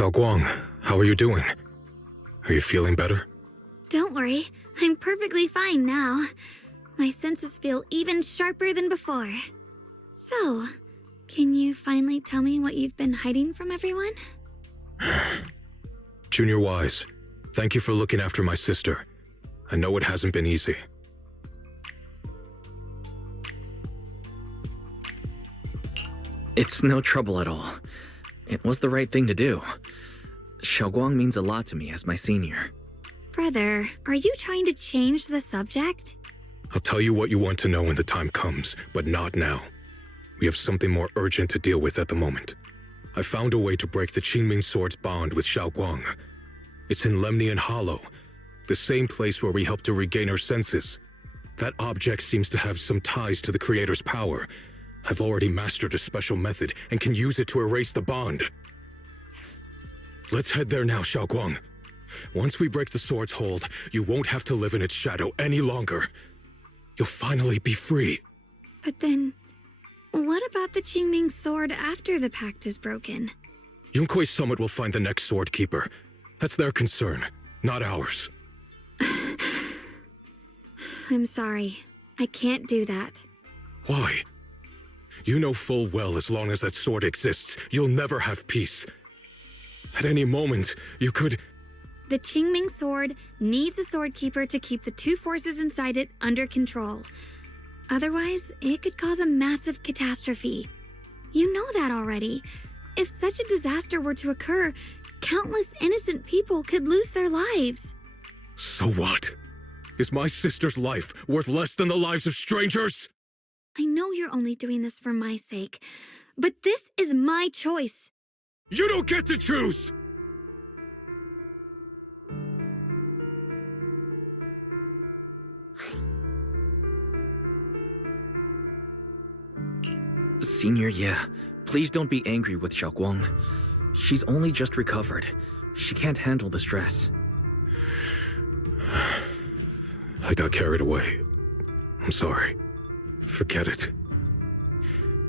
Xiaoguang, how are you doing? Are you feeling better? Don't worry, I'm perfectly fine now. My senses feel even sharper than before. So, can you finally tell me what you've been hiding from everyone? Junior Wise, thank you for looking after my sister. I know it hasn't been easy. It's no trouble at all. It was the right thing to do. Xiaoguang means a lot to me as my senior. Brother, are you trying to change the subject? I'll tell you what you want to know when the time comes, but not now. We have something more urgent to deal with at the moment. I found a way to break the Qingming Sword's bond with Xiaoguang. It's in Lemnian Hollow, the same place where we helped to regain her senses. That object seems to have some ties to the Creator's power. I've already mastered a special method and can use it to erase the bond. Let's head there now, Xiaoguang. Once we break the sword's hold, you won't have to live in its shadow any longer. You'll finally be free. But then, what about the Qingming sword after the pact is broken? Yunkui's summit will find the next sword keeper. That's their concern, not ours. I'm sorry. I can't do that. Why? You know full well as long as that sword exists, you'll never have peace. At any moment, you could... The Qingming sword needs a sword keeper to keep the two forces inside it under control. Otherwise, it could cause a massive catastrophe. You know that already. If such a disaster were to occur, countless innocent people could lose their lives. So what? Is my sister's life worth less than the lives of strangers? I know you're only doing this for my sake, but this is my choice. You don't get to choose! Senior, yeah. Please don't be angry with Xiaoguang. She's only just recovered. She can't handle the stress. I got carried away. I'm sorry. Forget it.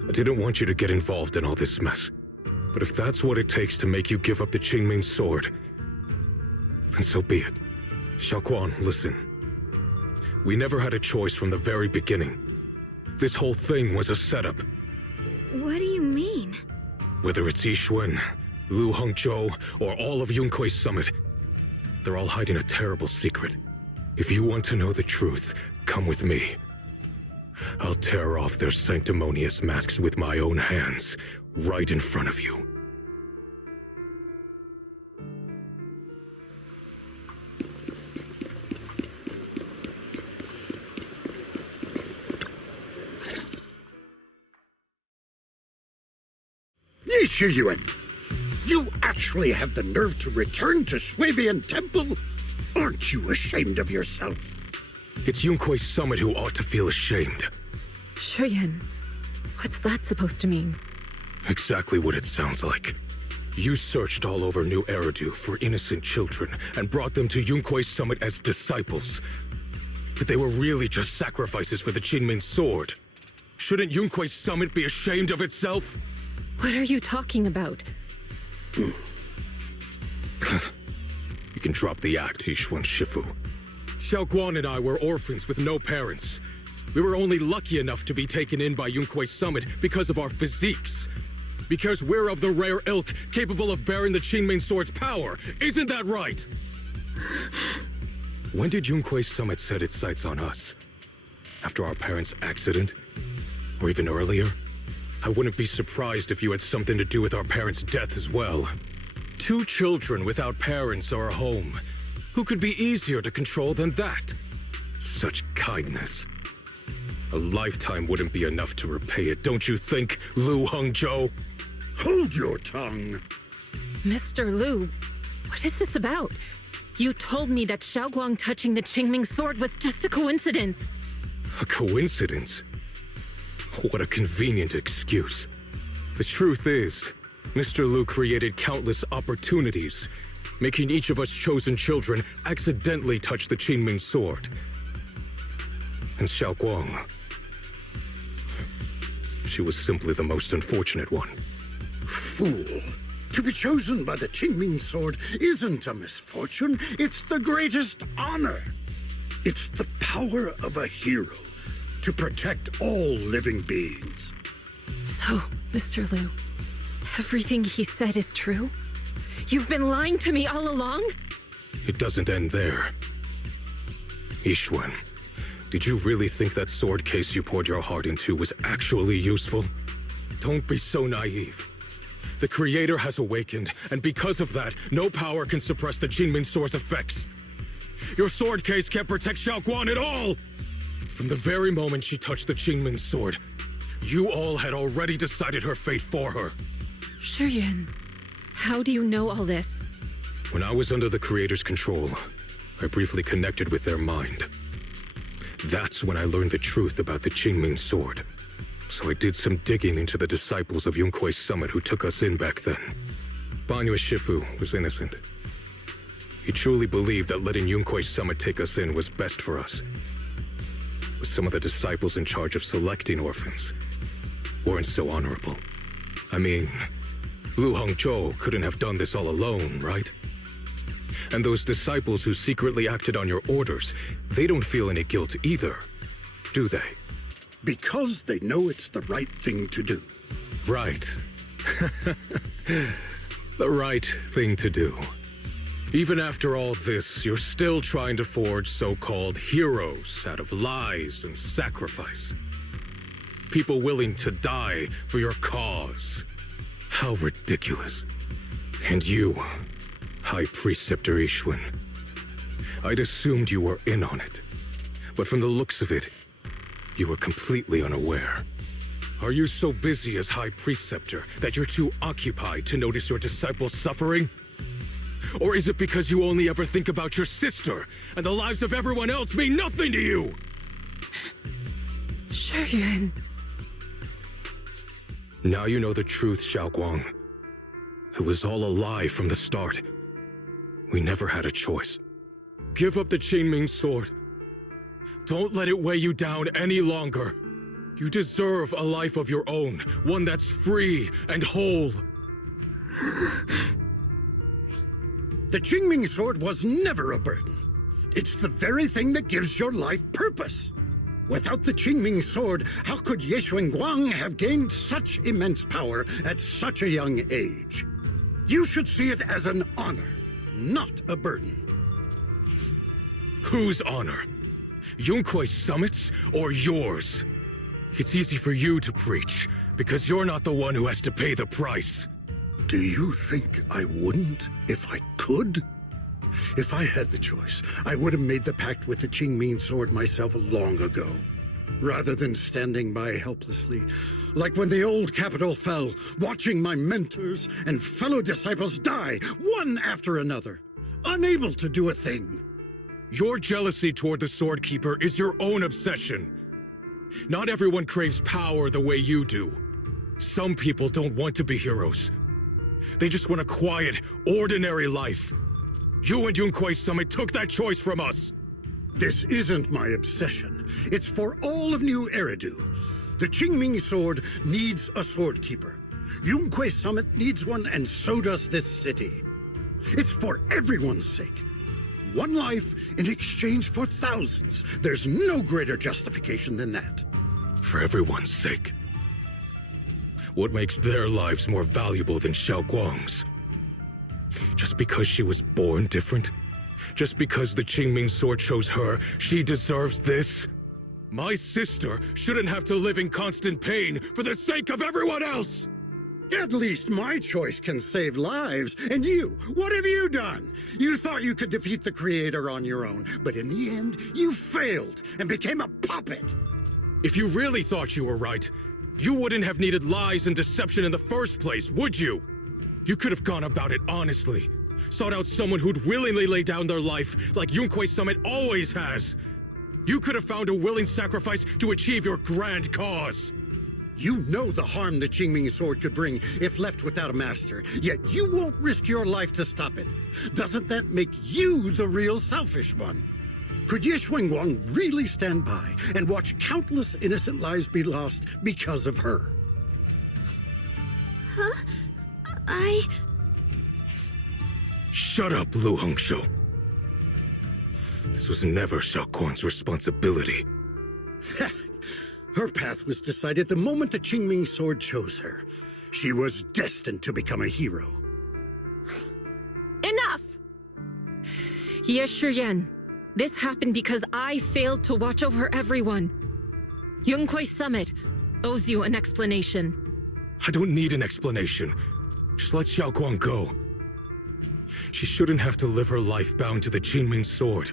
I didn't want you to get involved in all this mess. But if that's what it takes to make you give up the Qingming sword, then so be it. Xiaoguang, listen. We never had a choice from the very beginning. This whole thing was a setup. What do you mean? Whether it's Yishun, Lu Hongzhou, or all of Yunkui's summit, they're all hiding a terrible secret. If you want to know the truth, come with me. I'll tear off their sanctimonious masks with my own hands, right in front of you. Yeshunguang, you actually have the nerve to return to Swabian Temple? Aren't you ashamed of yourself? It's Yunkui's summit who ought to feel ashamed. Shuyan, what's that supposed to mean? Exactly what it sounds like. You searched all over New Eridu for innocent children and brought them to Yunkui's summit as disciples. But they were really just sacrifices for the Qinmin sword. Shouldn't Yunkui's summit be ashamed of itself? What are you talking about? You can drop the act, Yishun Shifu. Xiaoguan and I were orphans with no parents. We were only lucky enough to be taken in by Yunkui's summit because of our physiques. Because we're of the rare ilk capable of bearing the Qinmin sword's power. Isn't that right? When did Yunkui's summit set its sights on us? After our parents' accident? Or even earlier? I wouldn't be surprised if you had something to do with our parents' death as well. 2 children without parents or a home. Who could be easier to control than that? Such kindness. A lifetime wouldn't be enough to repay it, don't you think, Lu Hongzhou? Hold your tongue. Mr. Lu, what is this about? You told me that Xiaoguang touching the Qingming sword was just a coincidence. A coincidence? What a convenient excuse. The truth is, Mr. Lu created countless opportunities, making each of us chosen children accidentally touch the Qinming sword. And Xiaoguang, she was simply the most unfortunate one. Fool. To be chosen by the Qingming sword isn't a misfortune, it's the greatest honor. It's the power of a hero to protect all living beings. So, Mr. Lu, everything he said is true? You've been lying to me all along? It doesn't end there. Yishun, did you really think that sword case you poured your heart into was actually useful? Don't be so naive. The Creator has awakened, and because of that, no power can suppress the Qinmin sword's effects. Your sword case can't protect Xiaoguan at all! From the very moment she touched the Qinmin sword, you all had already decided her fate for her. Shuyan, how do you know all this? When I was under the Creator's control, I briefly connected with their mind. That's when I learned the truth about the Qinmin sword. So I did some digging into the disciples of Yunkui's summit who took us in back then. Banyue Shifu was innocent. He truly believed that letting Yunkui's summit take us in was best for us. But some of the disciples in charge of selecting orphans weren't so honorable. I mean, Lu Hongzhou couldn't have done this all alone, right? And those disciples who secretly acted on your orders, they don't feel any guilt either, do they? Because they know it's the right thing to do. Right. The right thing to do. Even after all this, you're still trying to forge so-called heroes out of lies and sacrifice. People willing to die for your cause. How ridiculous. And you, High Preceptor Yishun. I'd assumed you were in on it. But from the looks of it, you were completely unaware. Are you so busy as High Preceptor that you're too occupied to notice your disciples suffering? Or is it because you only ever think about your sister, and the lives of everyone else mean nothing to you? Shuyan. Now you know the truth, Xiaoguang. It was all a lie from the start. We never had a choice. Give up the Qinming sword. Don't let it weigh you down any longer. You deserve a life of your own, one that's free and whole. The Qingming sword was never a burden. It's the very thing that gives your life purpose. Without the Qingming sword, how could yeshunguang have gained such immense power at such a young age? You should see it as an honor, not a burden. Whose honor? Yunkui's summit's or yours? It's easy for you to preach, because you're not the one who has to pay the price. Do you think I wouldn't if I could? If I had the choice, I would have made the pact with the Qingming sword myself long ago. rather than standing by helplessly, like when the old capital fell, watching my mentors and fellow disciples die, one after another, unable to do a thing. Your jealousy toward the Sword Keeper is your own obsession. Not everyone craves power the way you do. Some people don't want to be heroes. They just want a quiet, ordinary life. You and Yunquei Summit took that choice from us. This isn't my obsession. It's for all of New Eridu. The Qingming sword needs a sword keeper. Yunquei Summit needs one, and so does this city. It's for everyone's sake. One life in exchange for thousands. There's no greater justification than that. For everyone's sake. What makes their lives more valuable than Xiaoguang's? Just because she was born different? Just because the Qingming sword chose her, she deserves this? My sister shouldn't have to live in constant pain for the sake of everyone else! At least my choice can save lives. And you, what have you done? You thought you could defeat the Creator on your own, but in the end, you failed and became a puppet. If you really thought you were right, you wouldn't have needed lies and deception in the first place, would you? You could have gone about it honestly, sought out someone who'd willingly lay down their life like Yunquei Summit always has. You could have found a willing sacrifice to achieve your grand cause. You know the harm the Qingming sword could bring if left without a master, yet you won't risk your life to stop it. Doesn't that make you the real selfish one? Could yeshunguang really stand by and watch countless innocent lives be lost because of her? Huh? Shut up, Lu Hongshou. This was never Xiaoguang's responsibility. Her path was decided the moment the Qingming sword chose her. She was destined to become a hero. Enough! Ye Shiyan, this happened because I failed to watch over everyone. Yunquei Summit owes you an explanation. I don't need an explanation. Just let Xiaoguang go. She shouldn't have to live her life bound to the Qingming sword.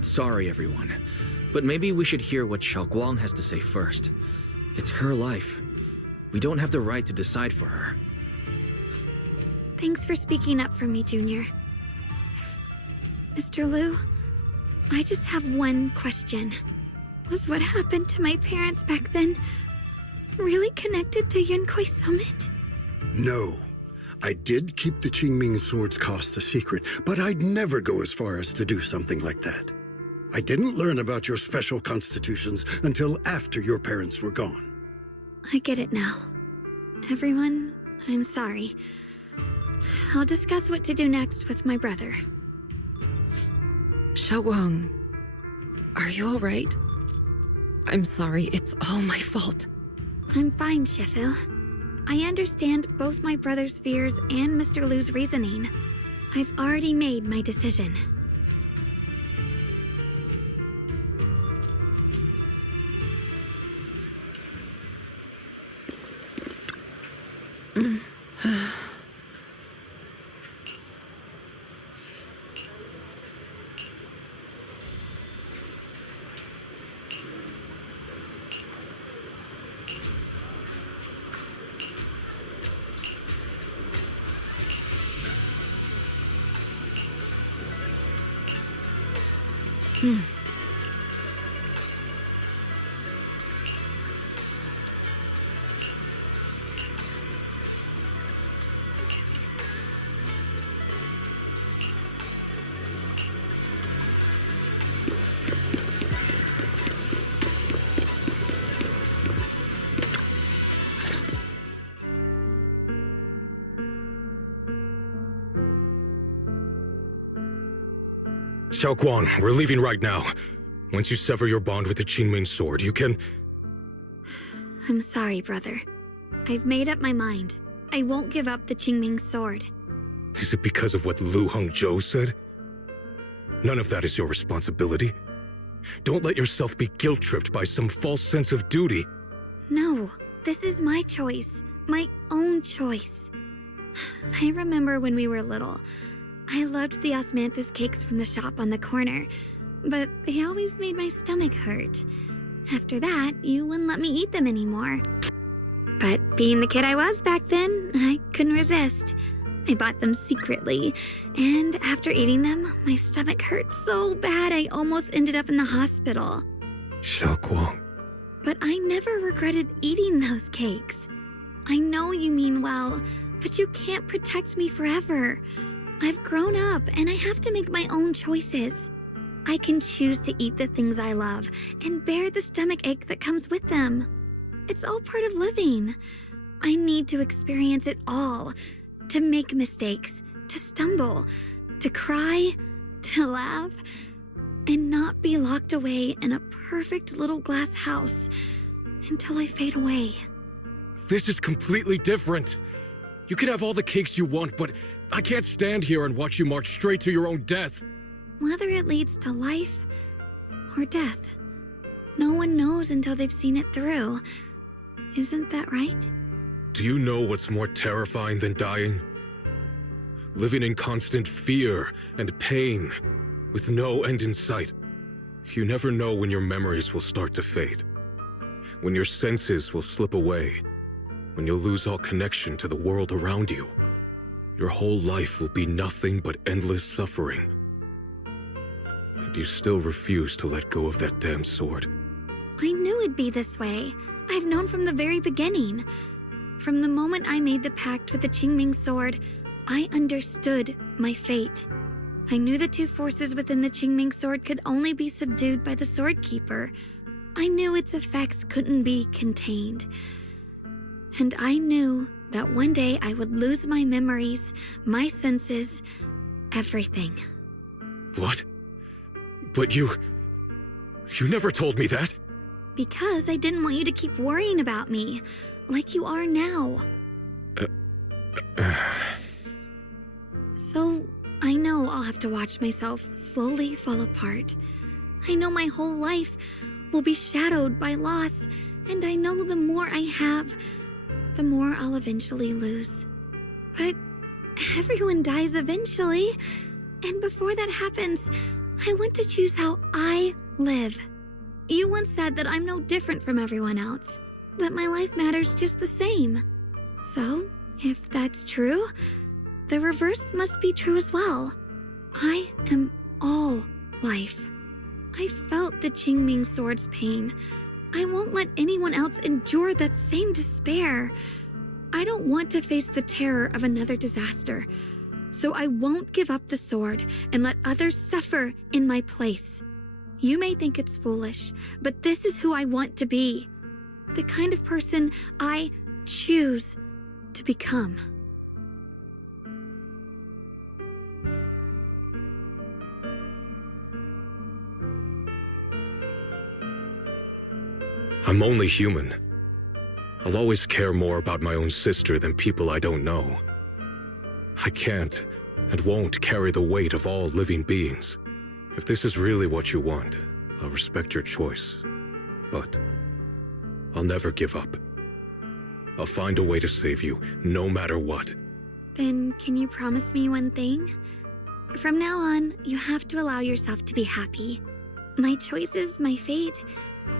Sorry, everyone, but maybe we should hear what Xiaoguang has to say first. It's her life. We don't have the right to decide for her. Thanks for speaking up for me, Junior. Mr. Liu, I just have one question. Was what happened to my parents back then really connected to Yunquei Summit? No. I did keep the Qingming sword's cost a secret, but I'd never go as far as to do something like that. I didn't learn about your special constitutions until after your parents were gone. I get it now. Everyone, I'm sorry. I'll discuss what to do next with my brother. Xiaoguang, are you all right? I'm sorry, it's all my fault. I'm fine, Shifu. I understand both my brother's fears and Mr. Liu's reasoning. I've already made my decision. Xiaoguang, we're leaving right now. Once you sever your bond with the Qingming sword, you can... I'm sorry, brother. I've made up my mind. I won't give up the Qingming sword. Is it because of what Lu Hongzhou said? None of that is your responsibility. Don't let yourself be guilt-tripped by some false sense of duty. No, this is my choice. My own choice. I remember when we were little. I loved the osmanthus cakes from the shop on the corner, but they always made my stomach hurt. After that, you wouldn't let me eat them anymore. But being the kid I was back then, I couldn't resist. I bought them secretly, and after eating them, my stomach hurt so bad I almost ended up in the hospital. Xiaoguang. But I never regretted eating those cakes. I know you mean well, but you can't protect me forever. I've grown up, and I have to make my own choices. I can choose to eat the things I love and bear the stomach ache that comes with them. It's all part of living. I need to experience it all, to make mistakes, to stumble, to cry, to laugh, and not be locked away in a perfect little glass house until I fade away. This is completely different. You can have all the cakes you want, but I can't stand here and watch you march straight to your own death. Whether it leads to life or death, no one knows until they've seen it through. Isn't that right? Do you know what's more terrifying than dying? Living in constant fear and pain, with no end in sight. You never know when your memories will start to fade, when your senses will slip away, when you'll lose all connection to the world around you. Your whole life will be nothing but endless suffering. And you still refuse to let go of that damn sword. I knew it'd be this way. I've known from the very beginning. From the moment I made the pact with the Qingming sword, I understood my fate. I knew the two forces within the Qingming sword could only be subdued by the sword keeper. I knew its effects couldn't be contained. And I knew that one day I would lose my memories, my senses, everything. What? But you never told me that. Because I didn't want you to keep worrying about me, like you are now. So, I know I'll have to watch myself slowly fall apart. I know my whole life will be shadowed by loss, and I know the more I have, the more I'll eventually lose. But everyone dies eventually, and before that happens, I want to choose how I live. You once said that I'm no different from everyone else, that my life matters just the same. So, if that's true, the reverse must be true as well. I am all life. I felt the Qingming sword's pain. I won't let anyone else endure that same despair. I don't want to face the terror of another disaster. So I won't give up the sword and let others suffer in my place. You may think it's foolish, but this is who I want to be. The kind of person I choose to become. I'm only human. I'll always care more about my own sister than people I don't know. I can't and won't carry the weight of all living beings. If this is really what you want, I'll respect your choice. But I'll never give up. I'll find a way to save you, no matter what. Then can you promise me one thing? From now on, you have to allow yourself to be happy. My choices, my fate,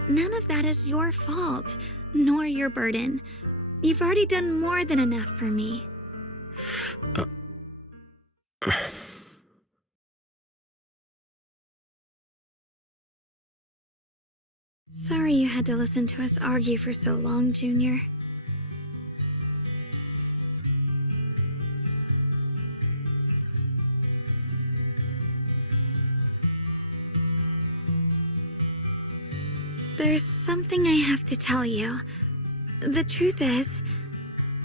none of that is your fault, nor your burden. You've already done more than enough for me. Sorry you had to listen to us argue for so long, Junior. There's something I have to tell you. The truth is,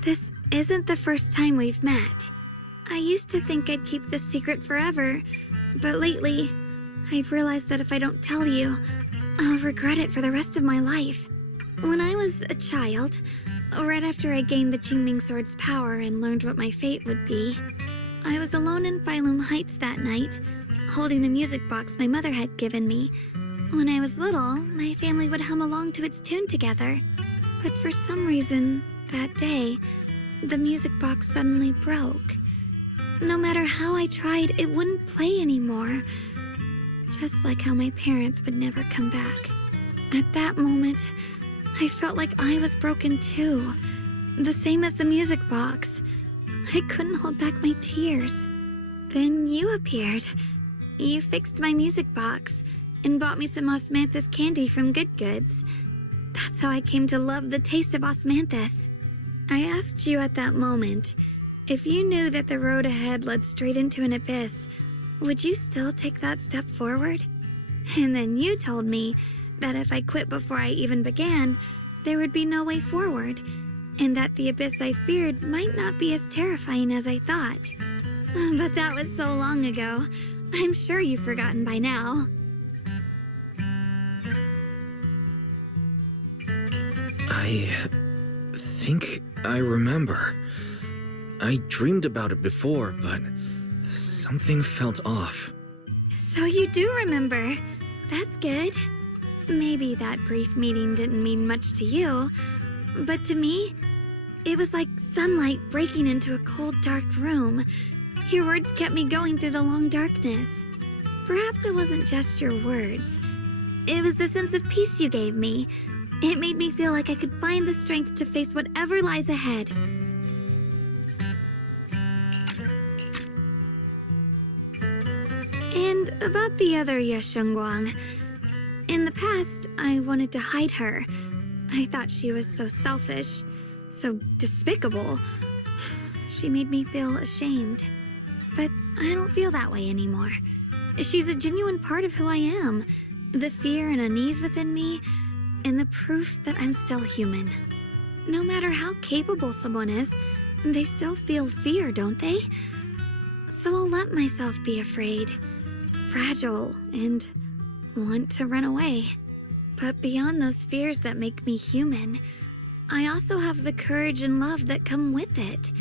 this isn't the first time we've met. I used to think I'd keep this secret forever, but lately, I've realized that if I don't tell you, I'll regret it for the rest of my life. When I was a child, right after I gained the Qingming sword's power and learned what my fate would be, I was alone in Phylum Heights that night, holding a music box my mother had given me. When I was little, my family would hum along to its tune together. But for some reason, that day, the music box suddenly broke. No matter how I tried, it wouldn't play anymore. Just like how my parents would never come back. At that moment, I felt like I was broken too. The same as the music box. I couldn't hold back my tears. Then you appeared. You fixed my music box and bought me some osmanthus candy from Good Goods. That's how I came to love the taste of osmanthus. I asked you at that moment, if you knew that the road ahead led straight into an abyss, would you still take that step forward? And then you told me that if I quit before I even began, there would be no way forward, and that the abyss I feared might not be as terrifying as I thought. But that was so long ago. I'm sure you've forgotten by now. I think I remember. I dreamed about it before, but something felt off. So you do remember. That's good. Maybe that brief meeting didn't mean much to you, but to me, it was like sunlight breaking into a cold, dark room. Your words kept me going through the long darkness. Perhaps it wasn't just your words. It was the sense of peace you gave me. It made me feel like I could find the strength to face whatever lies ahead. And about the other yeshunguang. In the past, I wanted to hide her. I thought she was so selfish, so despicable. She made me feel ashamed. But I don't feel that way anymore. She's a genuine part of who I am. The fear and unease within me, and the proof that I'm still human. No matter how capable someone is, they still feel fear, don't they? So I'll let myself be afraid, fragile, and want to run away. But beyond those fears that make me human, I also have the courage and love that come with it.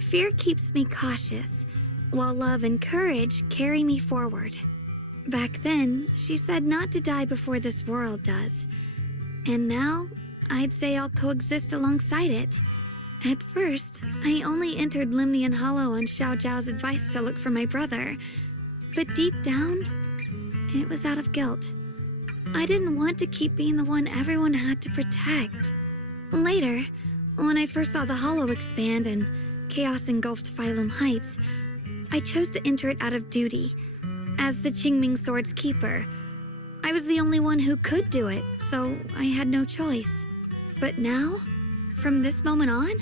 Fear keeps me cautious, while love and courage carry me forward. Back then, she said not to die before this world does. And now, I'd say I'll coexist alongside it. At first, I only entered Limnian Hollow on Xiao Zhao's advice to look for my brother. But deep down, it was out of guilt. I didn't want to keep being the one everyone had to protect. Later, when I first saw the Hollow expand and chaos engulfed Phylum Heights, I chose to enter it out of duty, as the Qingming Sword's keeper. I was the only one who could do it, so I had no choice. But now, from this moment on,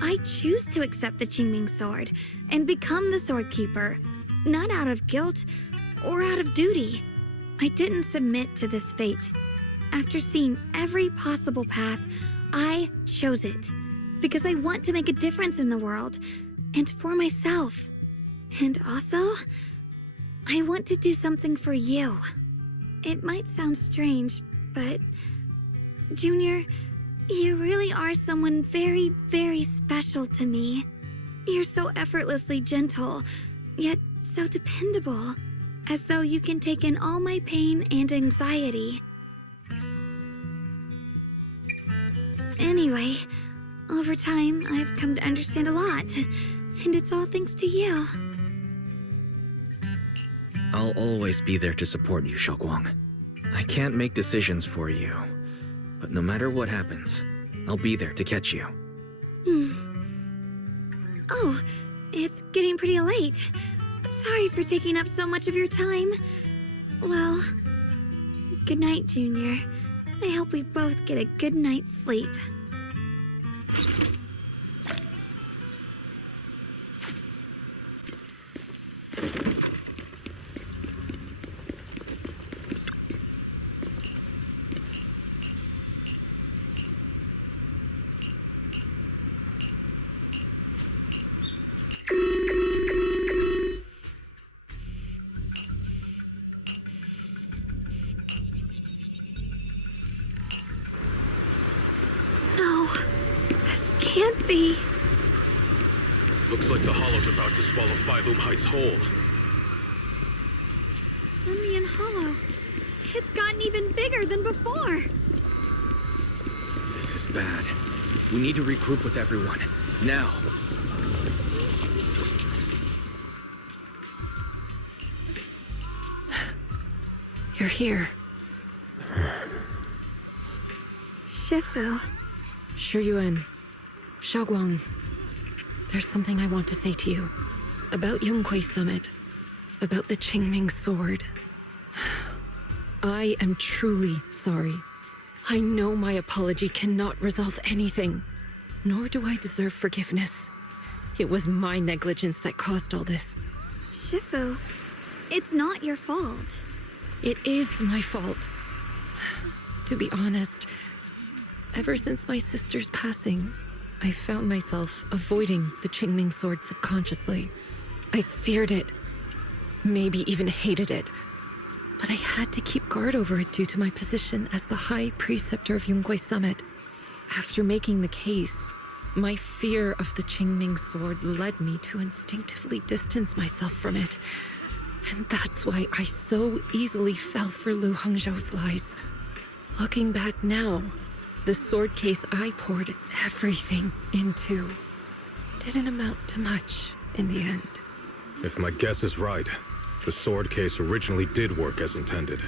I choose to accept the Qingming Sword and become the Sword Keeper, not out of guilt or out of duty. I didn't submit to this fate. After seeing every possible path, I chose it because I want to make a difference in the world and for myself. And also, I want to do something for you. It might sound strange, but Junior, you really are someone very, very special to me. You're so effortlessly gentle, yet so dependable, as though you can take in all my pain and anxiety. Anyway, over time, I've come to understand a lot, and it's all thanks to you. I'll always be there to support you, Xiaoguang. I can't make decisions for you, but no matter what happens, I'll be there to catch you. Oh, it's getting pretty late. Sorry for taking up so much of your time. Well, good night, Junior. I hope we both get a good night's sleep. Can't be. Looks like the Hollow's about to swallow Phylum Heights whole. Limnian Hollow. It's gotten even bigger than before. This is bad. We need to regroup with everyone. Now. You're here. Shifu. Shuyuan. Xiaoguang. There's something I want to say to you. About Yonghui Summit. About the Qingming sword. I am truly sorry. I know my apology cannot resolve anything, nor do I deserve forgiveness. It was my negligence that caused all this. Shifu, it's not your fault. It is my fault. To be honest, ever since my sister's passing, I found myself avoiding the Qingming sword subconsciously. I feared it, maybe even hated it. But I had to keep guard over it due to my position as the High Preceptor of Yonghui Summit. After making the case, my fear of the Qingming sword led me to instinctively distance myself from it. And that's why I so easily fell for Lu Hongzhou's lies. Looking back now, the sword case I poured everything into didn't amount to much in the end. If my guess is right, the sword case originally did work as intended.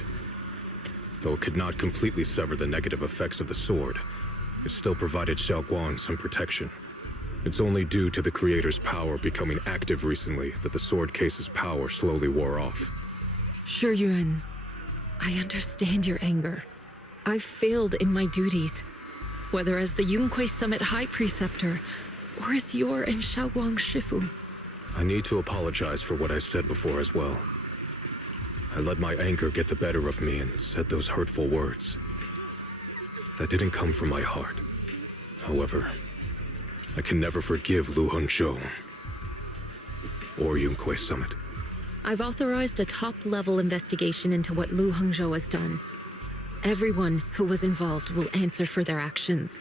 Though it could not completely sever the negative effects of the sword, it still provided Xiaoguang some protection. It's only due to the creator's power becoming active recently that the sword case's power slowly wore off. Shuyuan, I understand your anger. I've failed in my duties, whether as the Yonghui Summit High Preceptor or as your and Xiaoguang's Shifu. I need to apologize for what I said before as well. I let my anger get the better of me and said those hurtful words. That didn't come from my heart. However, I can never forgive Lu Hongzhou or Yonghui Summit. I've authorized a top-level investigation into what Lu Hongzhou has done. Everyone who was involved will answer for their actions.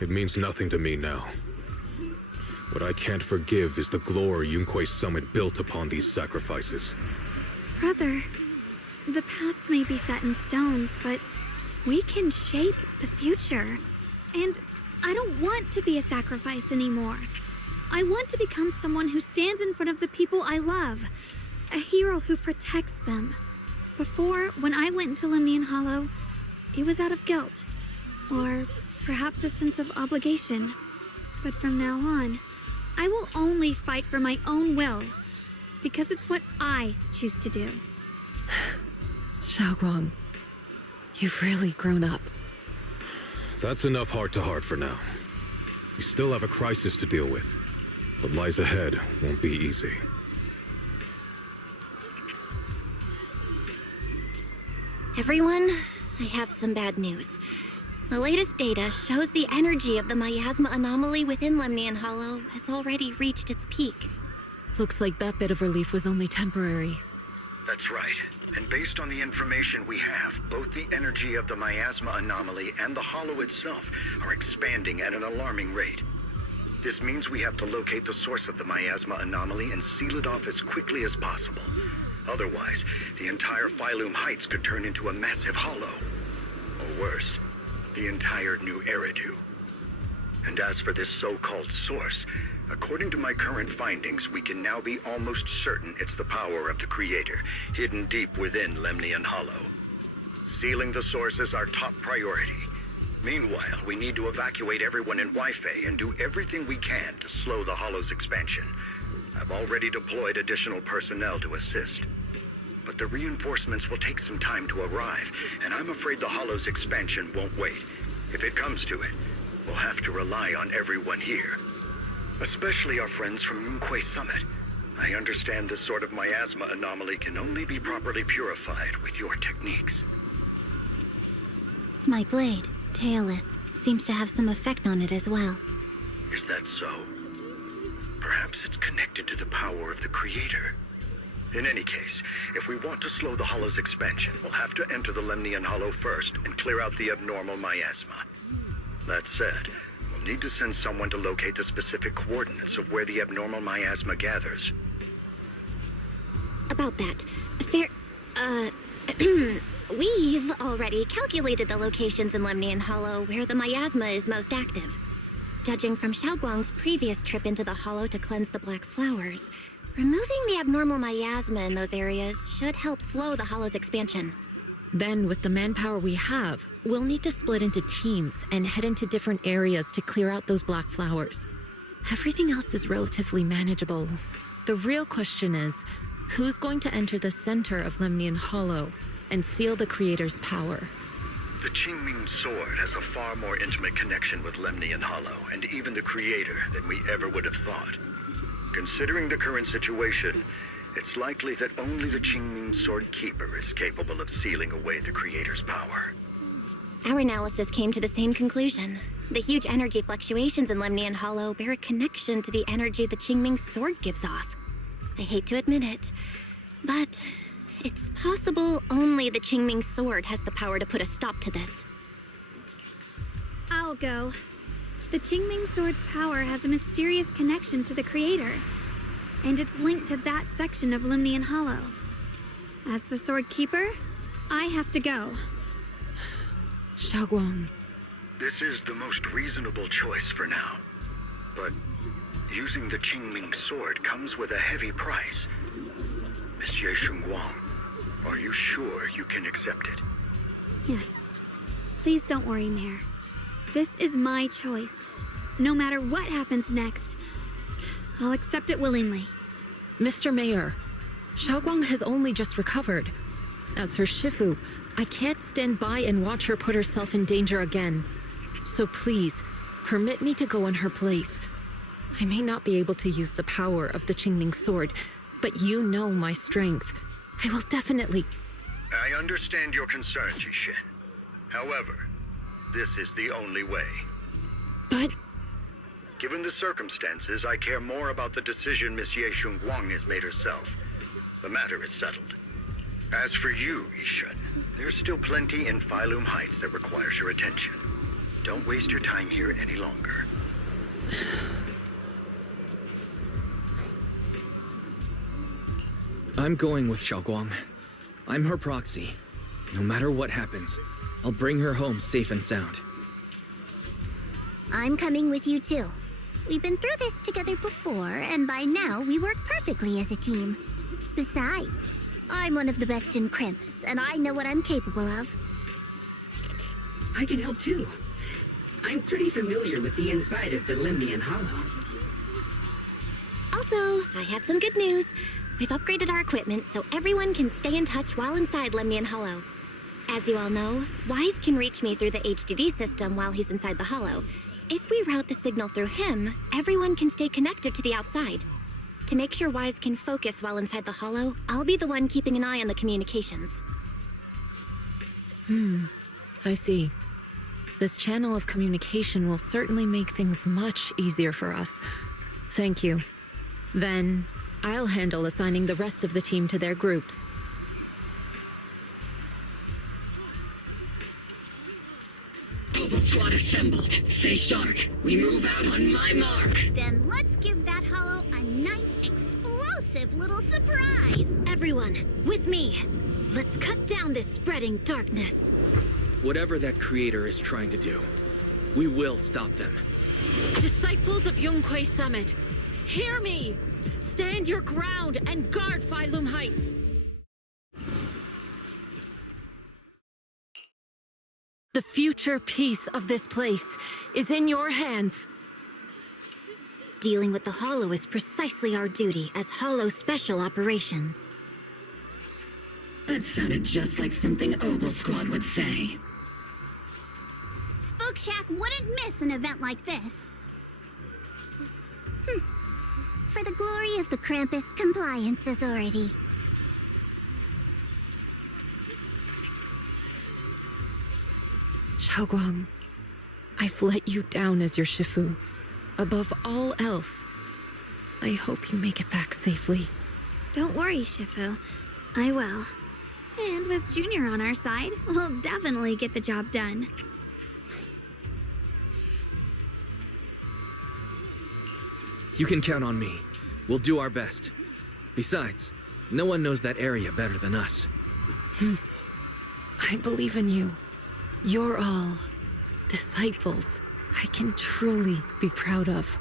It means nothing to me now. What I can't forgive is the glory Yonghui Summit built upon these sacrifices. Brother, the past may be set in stone, but we can shape the future. And I don't want to be a sacrifice anymore. I want to become someone who stands in front of the people I love. A hero who protects them. Before, when I went into Lemnian Hollow, it was out of guilt. Or perhaps a sense of obligation. But from now on, I will only fight for my own will, because it's what I choose to do. Xiaoguang, you've really grown up. That's enough heart-to-heart for now. We still have a crisis to deal with. What lies ahead won't be easy. Everyone, I have some bad news. The latest data shows the energy of the miasma anomaly within Lemnian Hollow has already reached its peak. Looks like that bit of relief was only temporary. That's right. And based on the information we have, both the energy of the miasma anomaly and the hollow itself are expanding at an alarming rate. This means we have to locate the source of the miasma anomaly and seal it off as quickly as possible. Otherwise, the entire Phylum Heights could turn into a massive hollow. Or worse, the entire new Eridu. And as for this so-called source, according to my current findings, we can now be almost certain it's the power of the Creator, hidden deep within Lemnian Hollow. Sealing the source is our top priority. Meanwhile, we need to evacuate everyone in Wi-Fi and do everything we can to slow the Hollow's expansion. I've already deployed additional personnel to assist. But the reinforcements will take some time to arrive, and I'm afraid the Hollow's expansion won't wait. If it comes to it, we'll have to rely on everyone here. Especially our friends from Yonghui Summit. I understand this sort of miasma anomaly can only be properly purified with your techniques. My blade, Tailless, seems to have some effect on it as well. Is that so? Perhaps it's connected to the power of the Creator. In any case, if we want to slow the Hollow's expansion, we'll have to enter the Lemnian Hollow first and clear out the abnormal miasma. That said, we'll need to send someone to locate the specific coordinates of where the abnormal miasma gathers. About that, we've already calculated the locations in Lemnian Hollow where the miasma is most active. Judging from Xiaoguang's previous trip into the Hollow to cleanse the black flowers, removing the abnormal miasma in those areas should help slow the Hollow's expansion. Then, with the manpower we have, we'll need to split into teams and head into different areas to clear out those black flowers. Everything else is relatively manageable. The real question is, who's going to enter the center of Lemnian Hollow and seal the Creator's power? The Qingming Sword has a far more intimate connection with Lemnian Hollow and even the Creator than we ever would have thought. Considering the current situation, it's likely that only the Qingming Sword Keeper is capable of sealing away the Creator's power. Our analysis came to the same conclusion. The huge energy fluctuations in Lemnian Hollow bear a connection to the energy the Qingming Sword gives off. I hate to admit it, but it's possible only the Qingming Sword has the power to put a stop to this. I'll go. The Qingming Sword's power has a mysterious connection to the Creator, and it's linked to that section of Lemnian Hollow. As the Sword Keeper, I have to go. Xiaoguang. This is the most reasonable choice for now. But using the Qingming Sword comes with a heavy price. Miss Yeshunguang, are you sure you can accept it? Yes. Please don't worry, Mayor. This is my choice. No matter what happens next, I'll accept it willingly. Mr. Mayor, Xiaoguang has only just recovered. As her Shifu, I can't stand by and watch her put herself in danger again. So please, permit me to go in her place. I may not be able to use the power of the Qingming Sword, but you know my strength. I will definitely... I understand your concern, Jishin. However, this is the only way. But... Given the circumstances, I care more about the decision Miss Yeshunguang has made herself. The matter is settled. As for you, Yishun, there's still plenty in Phylum Heights that requires your attention. Don't waste your time here any longer. I'm going with Xiaoguang. I'm her proxy. No matter what happens, I'll bring her home safe and sound. I'm coming with you too. We've been through this together before, and by now we work perfectly as a team. Besides, I'm one of the best in Krampus, and I know what I'm capable of. I can help too. I'm pretty familiar with the inside of the Lemnian Hollow. Also, I have some good news. We've upgraded our equipment so everyone can stay in touch while inside Lemnian Hollow. As you all know, Wise can reach me through the HDD system while he's inside the Hollow. If we route the signal through him, everyone can stay connected to the outside. To make sure Wise can focus while inside the Hollow, I'll be the one keeping an eye on the communications. I see. This channel of communication will certainly make things much easier for us. Thank you. Then, I'll handle assigning the rest of the team to their groups. Alpha Squad assembled. Stay sharp. We move out on my mark. Then let's give that Hollow a nice, explosive little surprise. Everyone, with me. Let's cut down this spreading darkness. Whatever that Creator is trying to do, we will stop them. Disciples of Yonghui Summit, hear me! Stand your ground and guard Phylum Heights! The future peace of this place is in your hands. Dealing with the Hollow is precisely our duty as Hollow Special Operations. That sounded just like something Obel Squad would say. Spook Shack wouldn't miss an event like this. For the glory of the Krampus Compliance Authority. Xiaoguang, I've let you down as your Shifu. Above all else, I hope you make it back safely. Don't worry, Shifu. I will. And with Junior on our side, we'll definitely get the job done. You can count on me. We'll do our best. Besides, no one knows that area better than us. I believe in you. You're all disciples I can truly be proud of.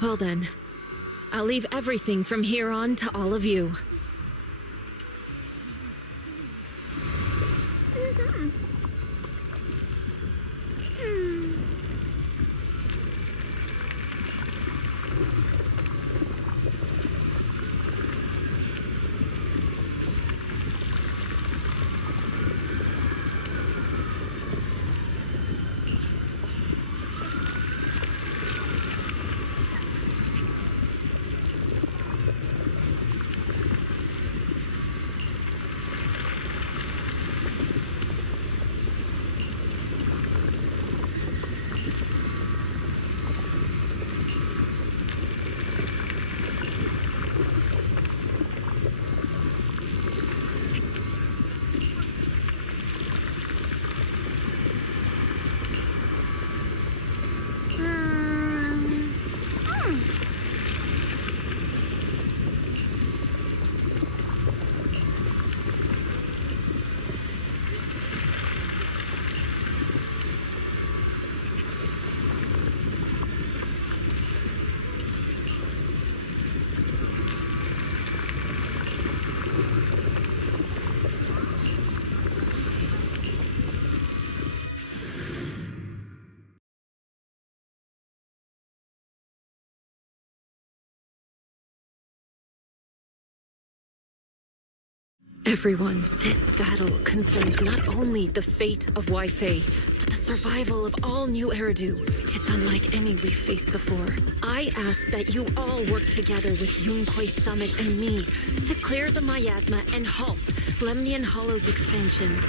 Well then, I'll leave everything from here on to all of you. Everyone, this battle concerns not only the fate of Wi-Fi, but the survival of all New Eridu. It's unlike any we've faced before. I ask that you all work together with Yunquei Summit and me to clear the miasma and halt Lemnian Hollow's expansion.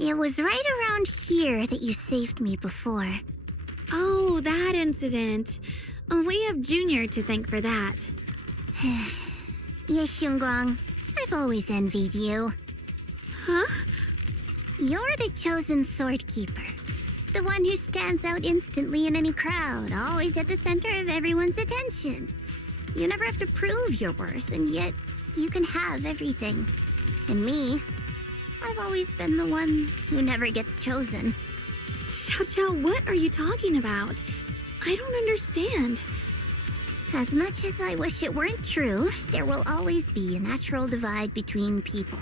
It was right around here that you saved me before. Oh, that incident. We have Junior to thank for that. Yeshunguang, I've always envied you. Huh? You're the chosen sword keeper. The one who stands out instantly in any crowd, always at the center of everyone's attention. You never have to prove your worth, and yet you can have everything. And me, I've always been the one who never gets chosen. Xiao, what are you talking about? I don't understand. As much as I wish it weren't true, there will always be a natural divide between people.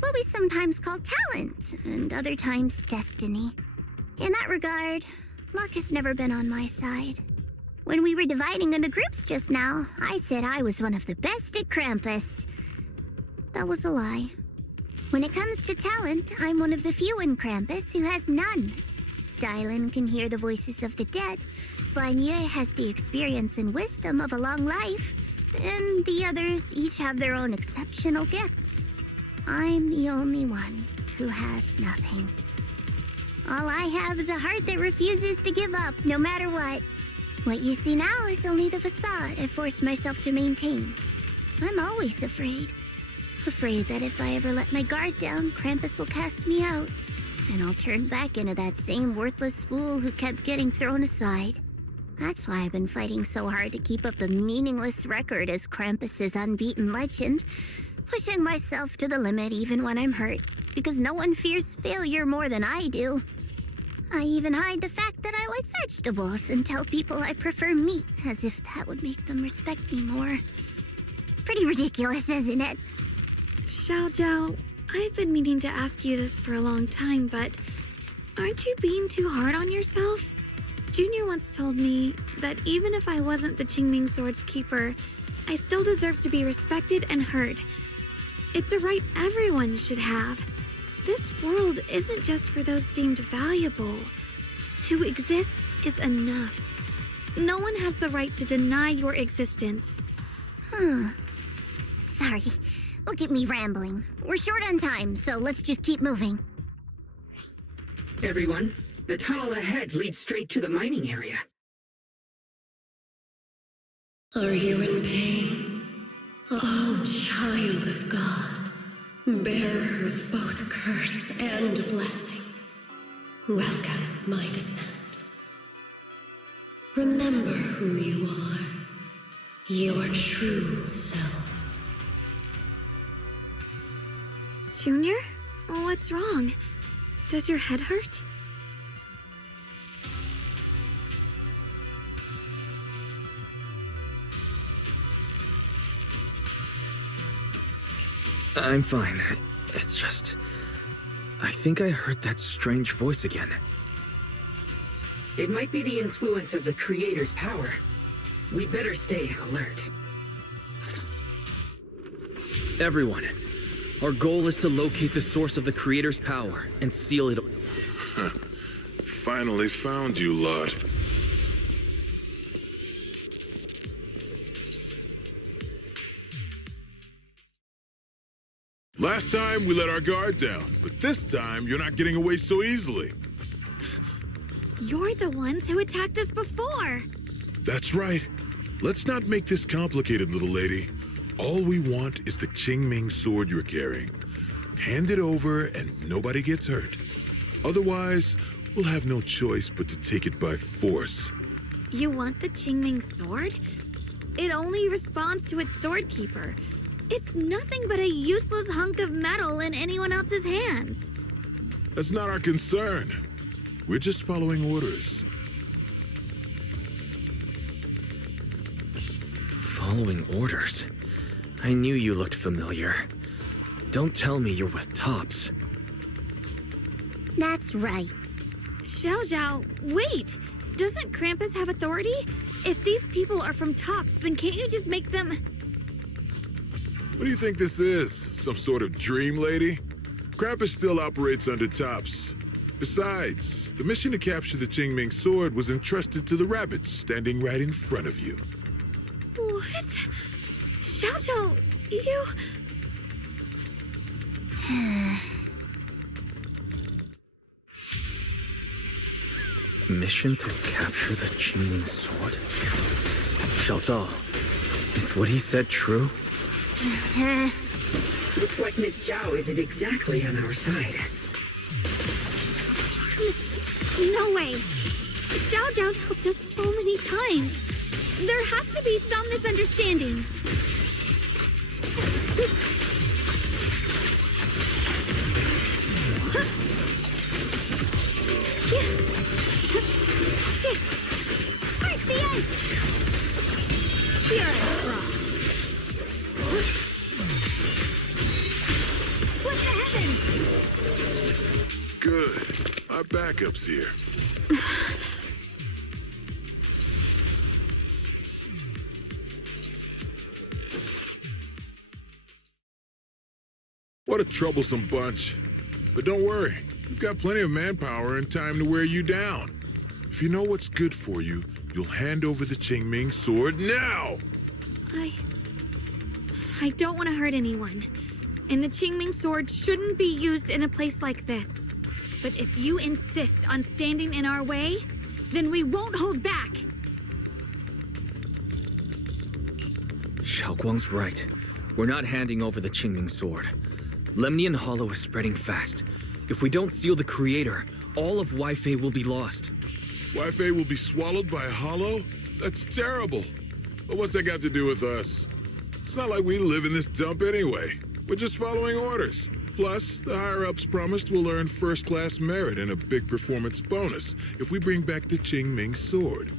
What we sometimes call talent, and other times destiny. In that regard, luck has never been on my side. When we were dividing into groups just now, I said I was one of the best at Krampus. That was a lie. When it comes to talent, I'm one of the few in Krampus who has none. Dylan can hear the voices of the dead, Blanye has the experience and wisdom of a long life, and the others each have their own exceptional gifts. I'm the only one who has nothing. All I have is a heart that refuses to give up, no matter what. What you see now is only the facade I've forced myself to maintain. I'm always afraid. Afraid that if I ever let my guard down, Krampus will cast me out, and I'll turn back into that same worthless fool who kept getting thrown aside. That's why I've been fighting so hard to keep up the meaningless record as Krampus's unbeaten legend, pushing myself to the limit even when I'm hurt, because no one fears failure more than I do. I even hide the fact that I like vegetables and tell people I prefer meat, as if that would make them respect me more. Pretty ridiculous, isn't it? Xiao, I've been meaning to ask you this for a long time, but aren't you being too hard on yourself? Junior once told me that even if I wasn't the Qingming Sword's keeper, I still deserve to be respected and heard. It's a right everyone should have. This world isn't just for those deemed valuable. To exist is enough. No one has the right to deny your existence. Sorry. Look at me rambling. We're short on time, so let's just keep moving. Everyone, the tunnel ahead leads straight to the mining area. Are you in pain? Oh, child of God, bearer of both curse and blessing, welcome my descent. Remember who you are. your true self. Junior? What's wrong? Does your head hurt? I'm fine. It's just... I think I heard that strange voice again. It might be the influence of the Creator's power. We better stay alert. Everyone, our goal is to locate the source of the Creator's power and seal it. Finally found you, lot. Last time we let our guard down, but this time you're not getting away so easily. You're the ones who attacked us before. That's right. Let's not make this complicated, little lady. All we want is the Qingming sword you're carrying. Hand it over and nobody gets hurt. Otherwise, we'll have no choice but to take it by force. You want the Qingming sword? It only responds to its sword keeper. It's nothing but a useless hunk of metal in anyone else's hands. That's not our concern. We're just following orders. Following orders? I knew you looked familiar. Don't tell me you're with Tops. That's right. Xiao, wait! Doesn't Krampus have authority? If these people are from Tops, then can't you just make them... What do you think this is? Some sort of dream lady? Krampus still operates under Tops. Besides, the mission to capture the Qingming sword was entrusted to the rabbits standing right in front of you. What? Xiao, you... Mission to capture the Qingming sword? Xiao, is what he said true? Looks like Miss Zhao isn't exactly on our side. No way! Xiao's helped us so many times. There has to be some misunderstanding. Break the ice! You're a fraud. What the heavens? Good. Our backup's here. What a troublesome bunch. But don't worry, we've got plenty of manpower and time to wear you down. If you know what's good for you, you'll hand over the Qingming sword now! I don't want to hurt anyone. And the Qingming sword shouldn't be used in a place like this. But if you insist on standing in our way, then we won't hold back. Xiaoguang's right. We're not handing over the Qingming sword. Lemnian Hollow is spreading fast. If we don't seal the Creator, all of Wi-Fi will be lost. Wi-Fi will be swallowed by a hollow? That's terrible. But what's that got to do with us? It's not like we live in this dump anyway. We're just following orders. Plus, the higher-ups promised we'll earn first-class merit and a big performance bonus if we bring back the Qingming sword.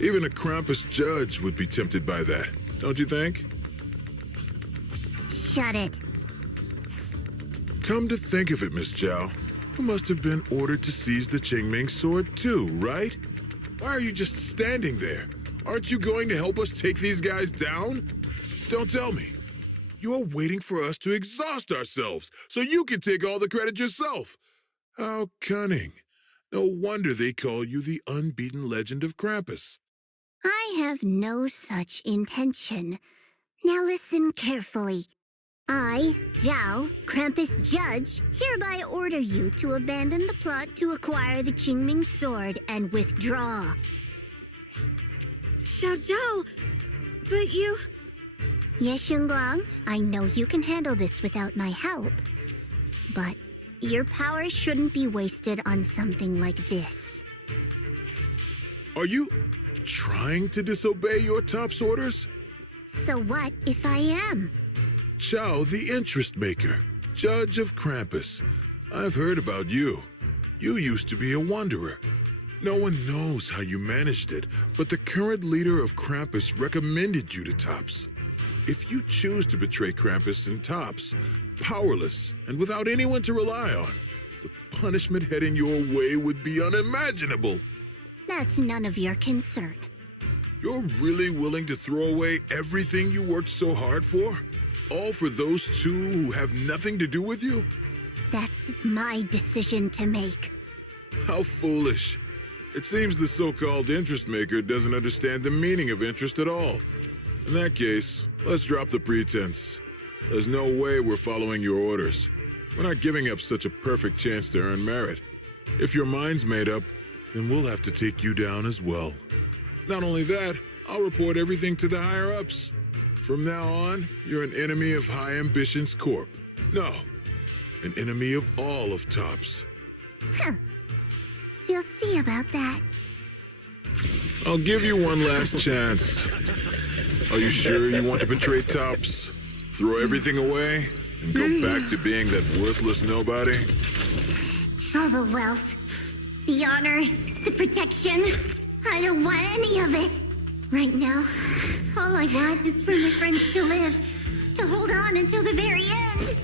Even a Krampus judge would be tempted by that, don't you think? Shut it. Come to think of it, Miss Zhao, you must have been ordered to seize the Qingming sword too, right? Why are you just standing there? Aren't you going to help us take these guys down? Don't tell me. You're waiting for us to exhaust ourselves so you can take all the credit yourself. How cunning. No wonder they call you the unbeaten legend of Krampus. I have no such intention. Now listen carefully. I, Zhao, Krampus Judge, hereby order you to abandon the plot to acquire the Qingming sword and withdraw. Xiao, but you... Yeshunguang, I know you can handle this without my help. But your power shouldn't be wasted on something like this. Are you trying to disobey your top's orders? So what if I am? Chao, the interest maker, judge of Krampus. I've heard about you. You used to be a wanderer. No one knows how you managed it, but the current leader of Krampus recommended you to Tops. If you choose to betray Krampus and Tops, powerless and without anyone to rely on, the punishment heading your way would be unimaginable. That's none of your concern. You're really willing to throw away everything you worked so hard for? All for those two who have nothing to do with you? That's my decision to make. How foolish. It seems the so-called interest maker doesn't understand the meaning of interest at all. In that case, let's drop the pretense. There's no way we're following your orders. We're not giving up such a perfect chance to earn merit. If your mind's made up, then we'll have to take you down as well. Not only that, I'll report everything to the higher-ups. From now on, you're an enemy of High Ambitions Corp. No, an enemy of all of Tops. Huh. You'll see about that. I'll give you one last chance. Are you sure you want to betray Tops? Throw everything away and go back to being that worthless nobody? All the wealth, the honor, the protection. I don't want any of it. Right now, all I want is for my friends to live, to hold on until the very end.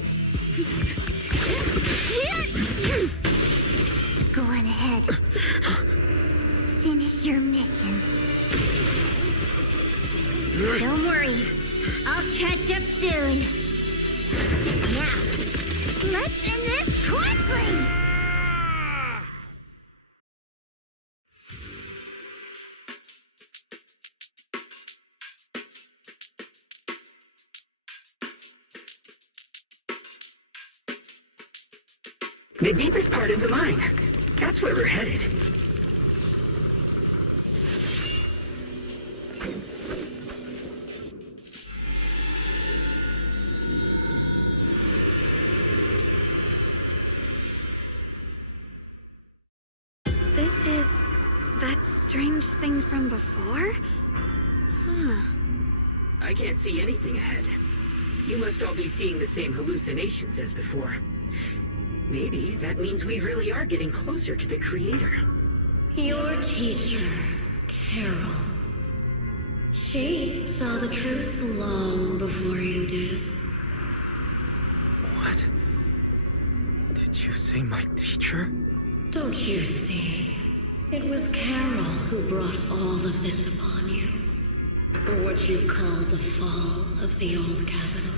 Go on ahead. Finish your mission. Don't worry. I'll catch up soon. Now, let's end this quickly! The deepest part of the mine. That's where we're headed. This is that strange thing from before? Huh. I can't see anything ahead. You must all be seeing the same hallucinations as before. Maybe that means we really are getting closer to the Creator. Your teacher, Carol. She saw the truth long before you did. What? Did you say my teacher? Don't you see? It was Carol who brought all of this upon you. Or what you call the fall of the old capital.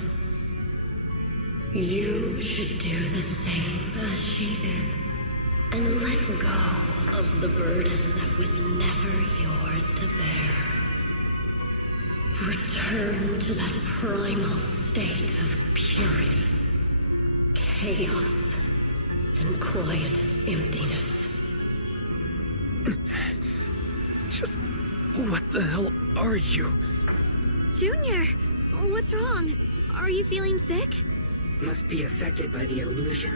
You should do the same as she did. And let go of the burden that was never yours to bear. Return to that primal state of purity, chaos, and quiet emptiness. Just what the hell are you? Junior, what's wrong? Are you feeling sick? Must be affected by the illusion.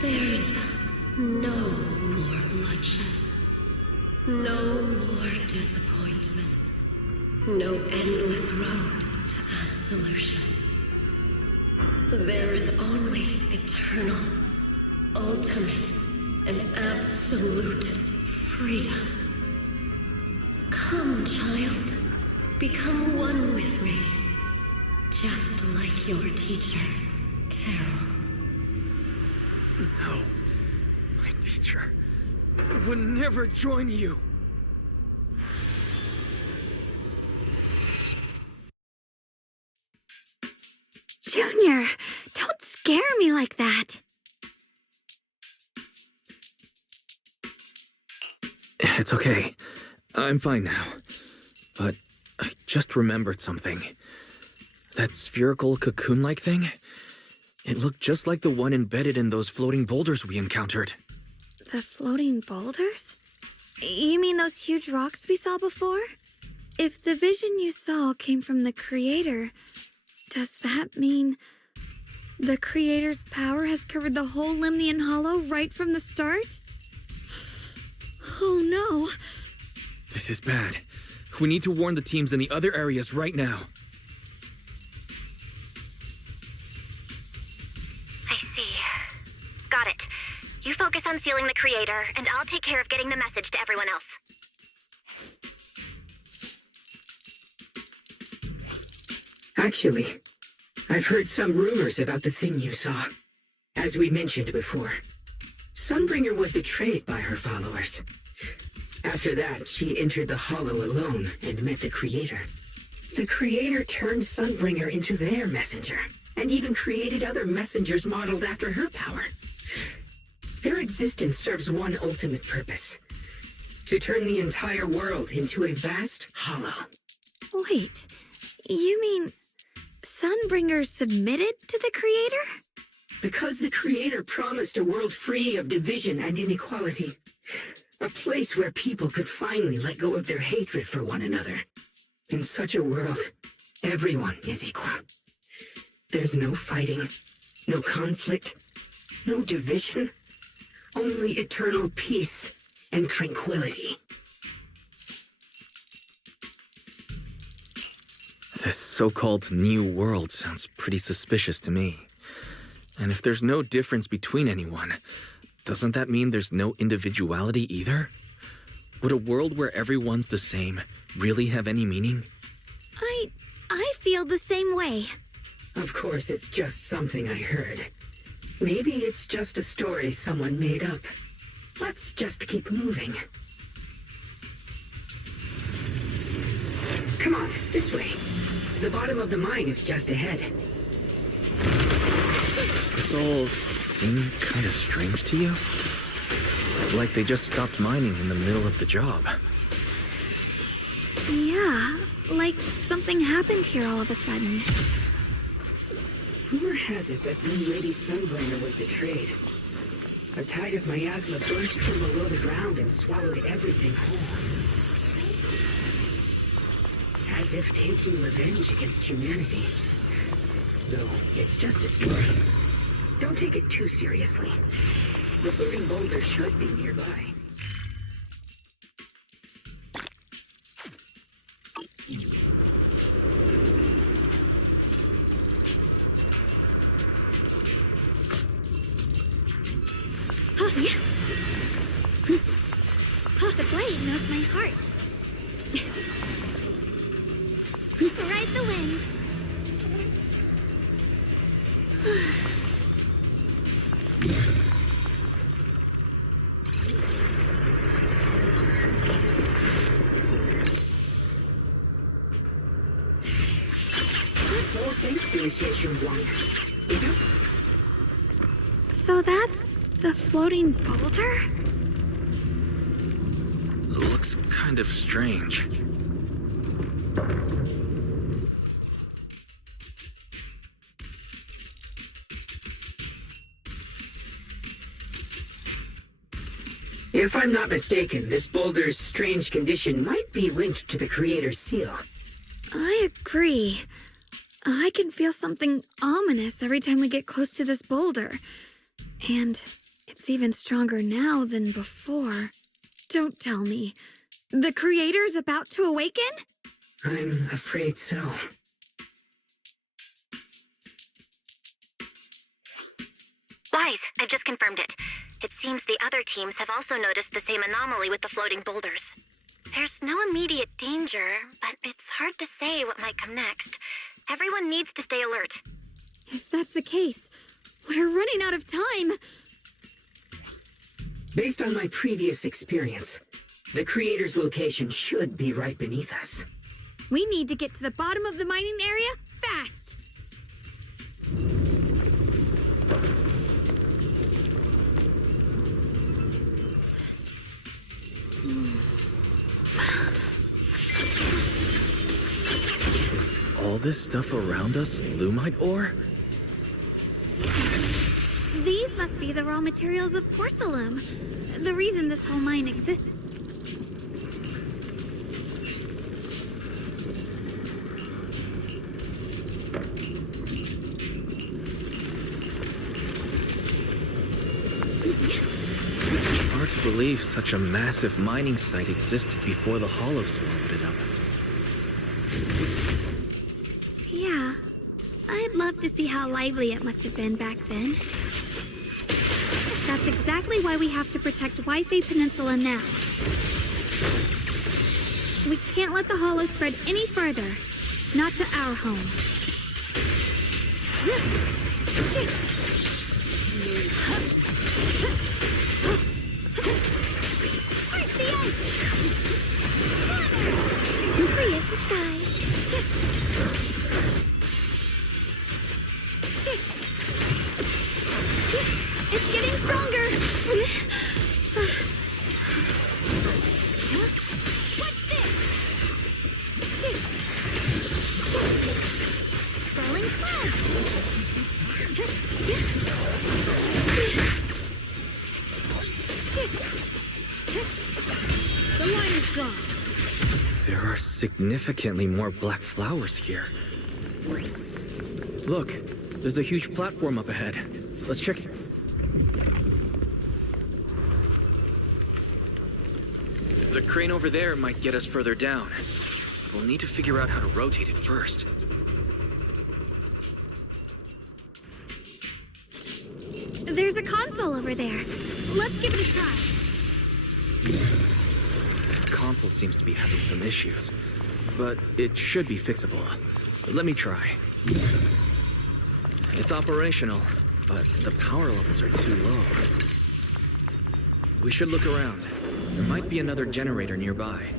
There's no more bloodshed. No more disappointment. No endless road to absolution. There is only eternal, ultimate, and absolute freedom. Come, child. Become one with me. Just like your teacher, Carol. No. My teacher would never join you. Junior, don't scare me like that. It's okay. I'm fine now. But I just remembered something. That spherical cocoon-like thing? It looked just like the one embedded in those floating boulders we encountered. The floating boulders? You mean those huge rocks we saw before? If the vision you saw came from the Creator, does that mean the Creator's power has covered the whole Lemnian Hollow right from the start? Oh no. This is bad. We need to warn the teams in the other areas right now. on sealing the creator, and I'll take care of getting the message to everyone else. Actually, I've heard some rumors about the thing you saw. As we mentioned before, Sunbringer was betrayed by her followers. After that, she entered the Hollow alone and met the Creator. The Creator turned Sunbringer into their messenger, and even created other messengers modeled after her power. Their existence serves one ultimate purpose: to turn the entire world into a vast hollow. Wait, you mean Sunbringer submitted to the Creator? Because the Creator promised a world free of division and inequality. A place where people could finally let go of their hatred for one another. In such a world, everyone is equal. There's no fighting, no conflict, no division, only eternal peace and tranquility. This so-called new world sounds pretty suspicious to me. And if there's no difference between anyone, doesn't that mean there's no individuality either? Would a world where everyone's the same really have any meaning? I feel the same way. Of course, it's just something I heard. Maybe it's just a story someone made up. Let's just keep moving. Come on, this way. The bottom of the mine is just ahead. Does this all seem kind of strange to you? Like they just stopped mining in the middle of the job. Yeah, like something happened here all of a sudden. Rumor has it that new Lady Sunbringer was betrayed. A tide of miasma burst from below the ground and swallowed everything whole. As if taking revenge against humanity. Though, it's just a story. Don't take it too seriously. The floating boulder should be nearby. Oh, yeah. Oh, the blade knows my heart. Ride the wind. Thanks to yeshunguang. So that's the floating boulder? It looks kind of strange. If I'm not mistaken, this boulder's strange condition might be linked to the Creator's seal. I agree. I can feel something ominous every time we get close to this boulder. And it's even stronger now than before. Don't tell me. The Creator's about to awaken? I'm afraid so. Wise, I've just confirmed it. It seems the other teams have also noticed the same anomaly with the floating boulders. There's no immediate danger, but it's hard to say what might come next. Everyone needs to stay alert. If that's the case, we're running out of time. Based on my previous experience, the Creator's location should be right beneath us. We need to get to the bottom of the mining area fast. Is all this stuff around us lumite ore? These must be the raw materials of porcelain. The reason this whole mine exists. Hard to believe such a massive mining site existed before the Hollow swallowed it up. Yeah, I'd love to see how lively it must have been back then. If that's That's exactly why we have to protect Wi-Fi Peninsula now. We can't let the hollow spread any further. Not to our home. Where's the ice? Free as the skies. It's getting stronger. What's this? Rolling clouds. The line is strong. There are significantly more black flowers here. Look, there's a huge platform up ahead. Let's check it. The crane over there might get us further down. We'll need to figure out how to rotate it first. There's a console over there. Let's give it a try. This console seems to be having some issues, but it should be fixable. Let me try. It's operational, but the power levels are too low. We should look around. There might be another generator nearby.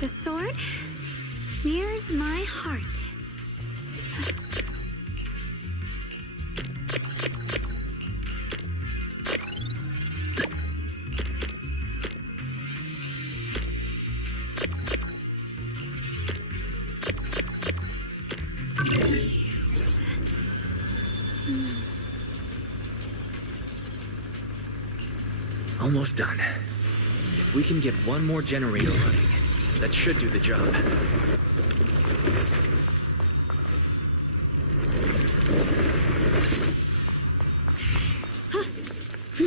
The sword mirrors my heart. Almost done. If we can get one more generator running, that should do the job.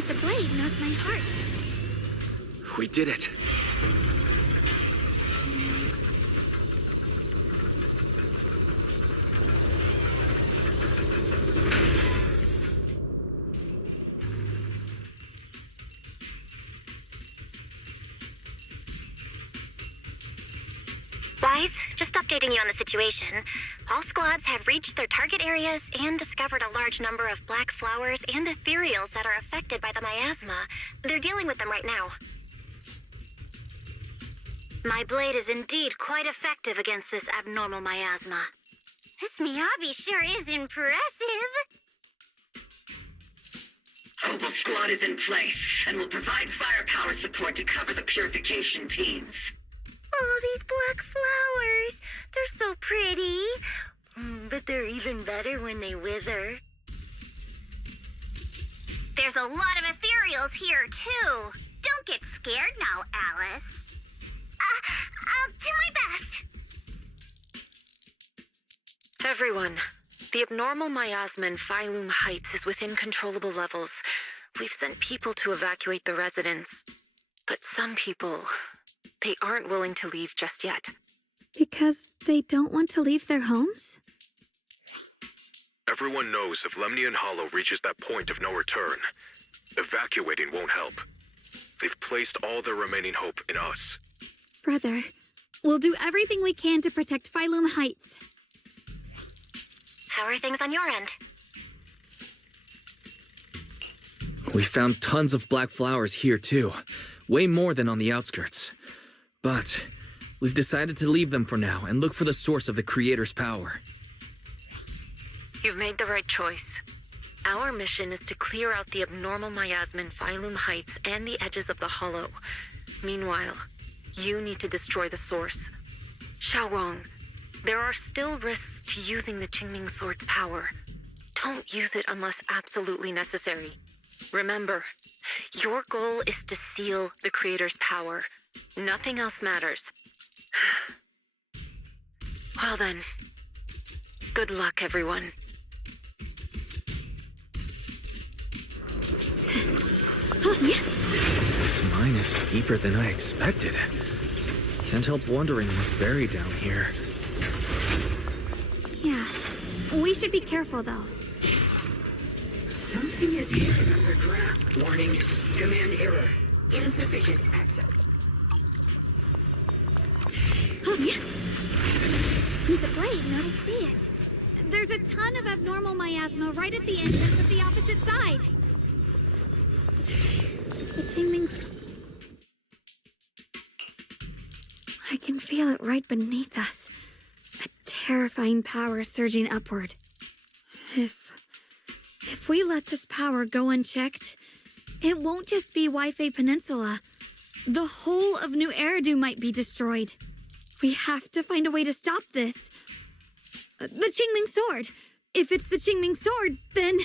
The blade knows my heart. We did it. Wise, just updating you on the situation. All squads have reached their target areas and discovered a large number of black flowers and ethereals that are affected by the miasma. They're dealing with them right now. My blade is indeed quite effective against this abnormal miasma. This Miyabi sure is impressive. Opal Squad is in place and will provide firepower support to cover the purification teams. Oh, these black flowers. They're so pretty. But they're even better when they wither. There's a lot of ethereals here, too. Don't get scared now, Alice. I'll do my best. Everyone, the abnormal miasma in Phylum Heights is within controllable levels. We've sent people to evacuate the residents. But some people, they aren't willing to leave just yet. Because they don't want to leave their homes? Everyone knows if Lemnian Hollow reaches that point of no return, evacuating won't help. They've placed all their remaining hope in us. Brother, we'll do everything we can to protect Phylum Heights. How are things on your end? We found tons of black flowers here, too. Way more than on the outskirts. But we've decided to leave them for now and look for the source of the Creator's power. You've made the right choice. Our mission is to clear out the abnormal miasma in Phylum Heights and the edges of the Hollow. Meanwhile, you need to destroy the source. Xiaowang, there are still risks to using the Qingming Sword's power. Don't use it unless absolutely necessary. Remember, your goal is to seal the Creator's power. Nothing else matters. Well then, good luck, everyone. This mine is deeper than I expected. Can't help wondering what's buried down here. Yeah. We should be careful, though. Something is hidden underground. Warning. Command error. Insufficient access. With the blade, now to see it. There's a ton of abnormal miasma right at the entrance of the opposite side. The Qingming... I can feel it right beneath us. A terrifying power surging upward. If we let this power go unchecked, it won't just be Yifei Peninsula. The whole of New Eridu might be destroyed. We have to find a way to stop this. The Qingming Sword. If it's the Qingming Sword, then...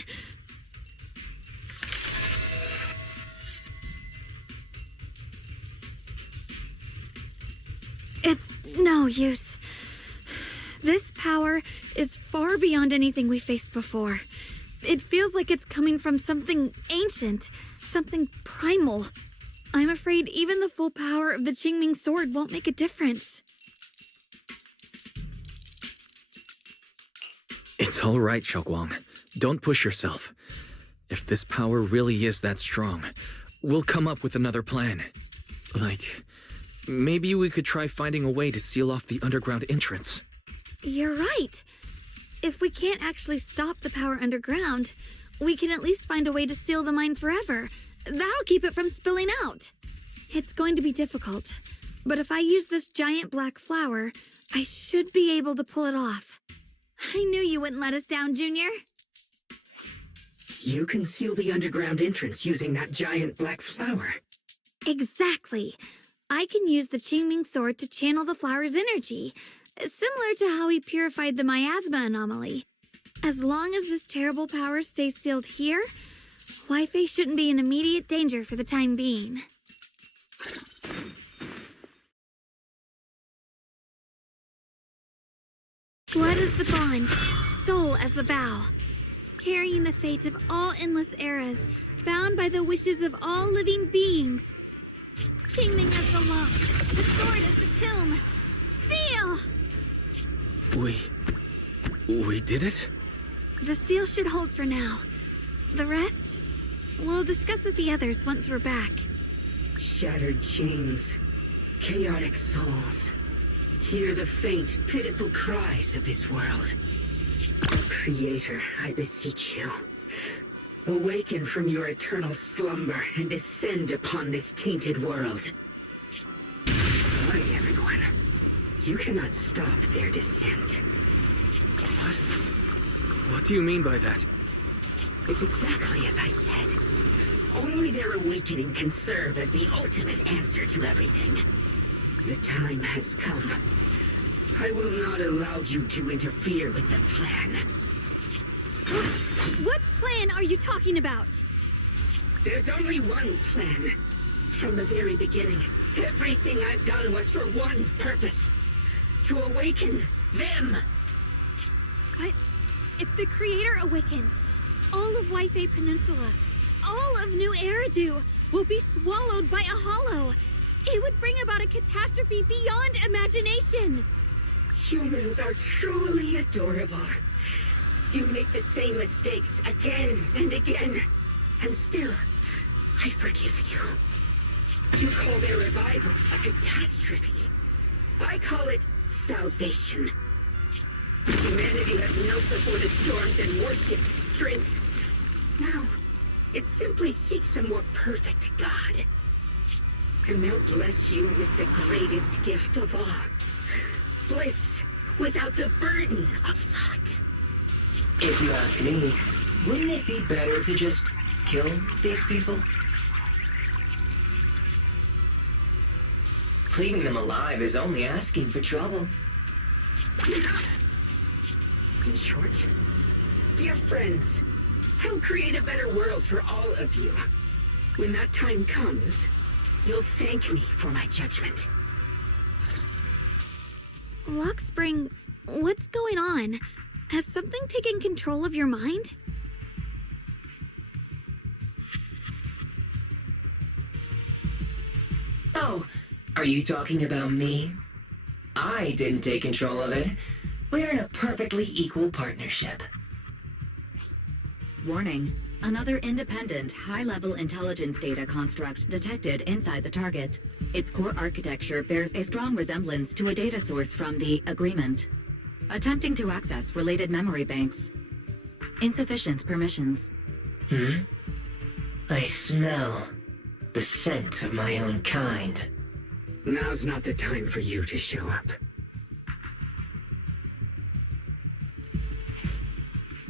It's no use. This power is far beyond anything we faced before. It feels like it's coming from something ancient, something primal. I'm afraid even the full power of the Qingming Sword won't make a difference. It's all right, Xiaoguang. Don't push yourself. If this power really is that strong, we'll come up with another plan. Like, maybe we could try finding a way to seal off the underground entrance. You're right. If we can't actually stop the power underground, we can at least find a way to seal the mine forever. That'll keep it from spilling out. It's going to be difficult, but if I use this giant black flower, I should be able to pull it off. I knew you wouldn't let us down, Junior. You can seal the underground entrance using that giant black flower. Exactly. I can use the Qingming Sword to channel the flower's energy, similar to how we purified the miasma anomaly. As long as this terrible power stays sealed here, Yifei shouldn't be in immediate danger for the time being. Blood as the bond, soul as the vow, carrying the fate of all endless eras, bound by the wishes of all living beings. Qingming as the lock, the sword as the tomb. Seal! We did it? The seal should hold for now. The rest, we'll discuss with the others once we're back. Shattered chains, chaotic souls. Hear the faint, pitiful cries of this world. Creator, I beseech you. Awaken from your eternal slumber and descend upon this tainted world. Sorry, everyone. You cannot stop their descent. What do you mean by that? It's exactly as I said. Only their awakening can serve as the ultimate answer to everything. The time has come. I will not allow you to interfere with the plan. What plan are you talking about? There's only one plan. From the very beginning, everything I've done was for one purpose. To awaken them. But if the Creator awakens, all of Yifei Peninsula, all of New Eridu will be swallowed by a hollow. It would bring about a catastrophe beyond imagination. Humans are truly adorable. You make the same mistakes again and again, and still, I forgive you. You call their revival a catastrophe. I call it salvation. Humanity has knelt before the storms and worshipped strength. Now, it simply seeks a more perfect God. And they'll bless you with the greatest gift of all. Bliss without the burden of thought. If you ask me, wouldn't it be better to just kill these people? Leaving them alive is only asking for trouble. In short, dear friends, I'll create a better world for all of you. When that time comes, you'll thank me for my judgment. Lockspring, what's going on? Has something taken control of your mind? Oh, are you talking about me? I didn't take control of it. We're in a perfectly equal partnership. Warning. Another independent, high-level intelligence data construct detected inside the target. Its core architecture bears a strong resemblance to a data source from the Agreement. Attempting to access related memory banks. Insufficient permissions. I smell the scent of my own kind. Now's not the time for you to show up.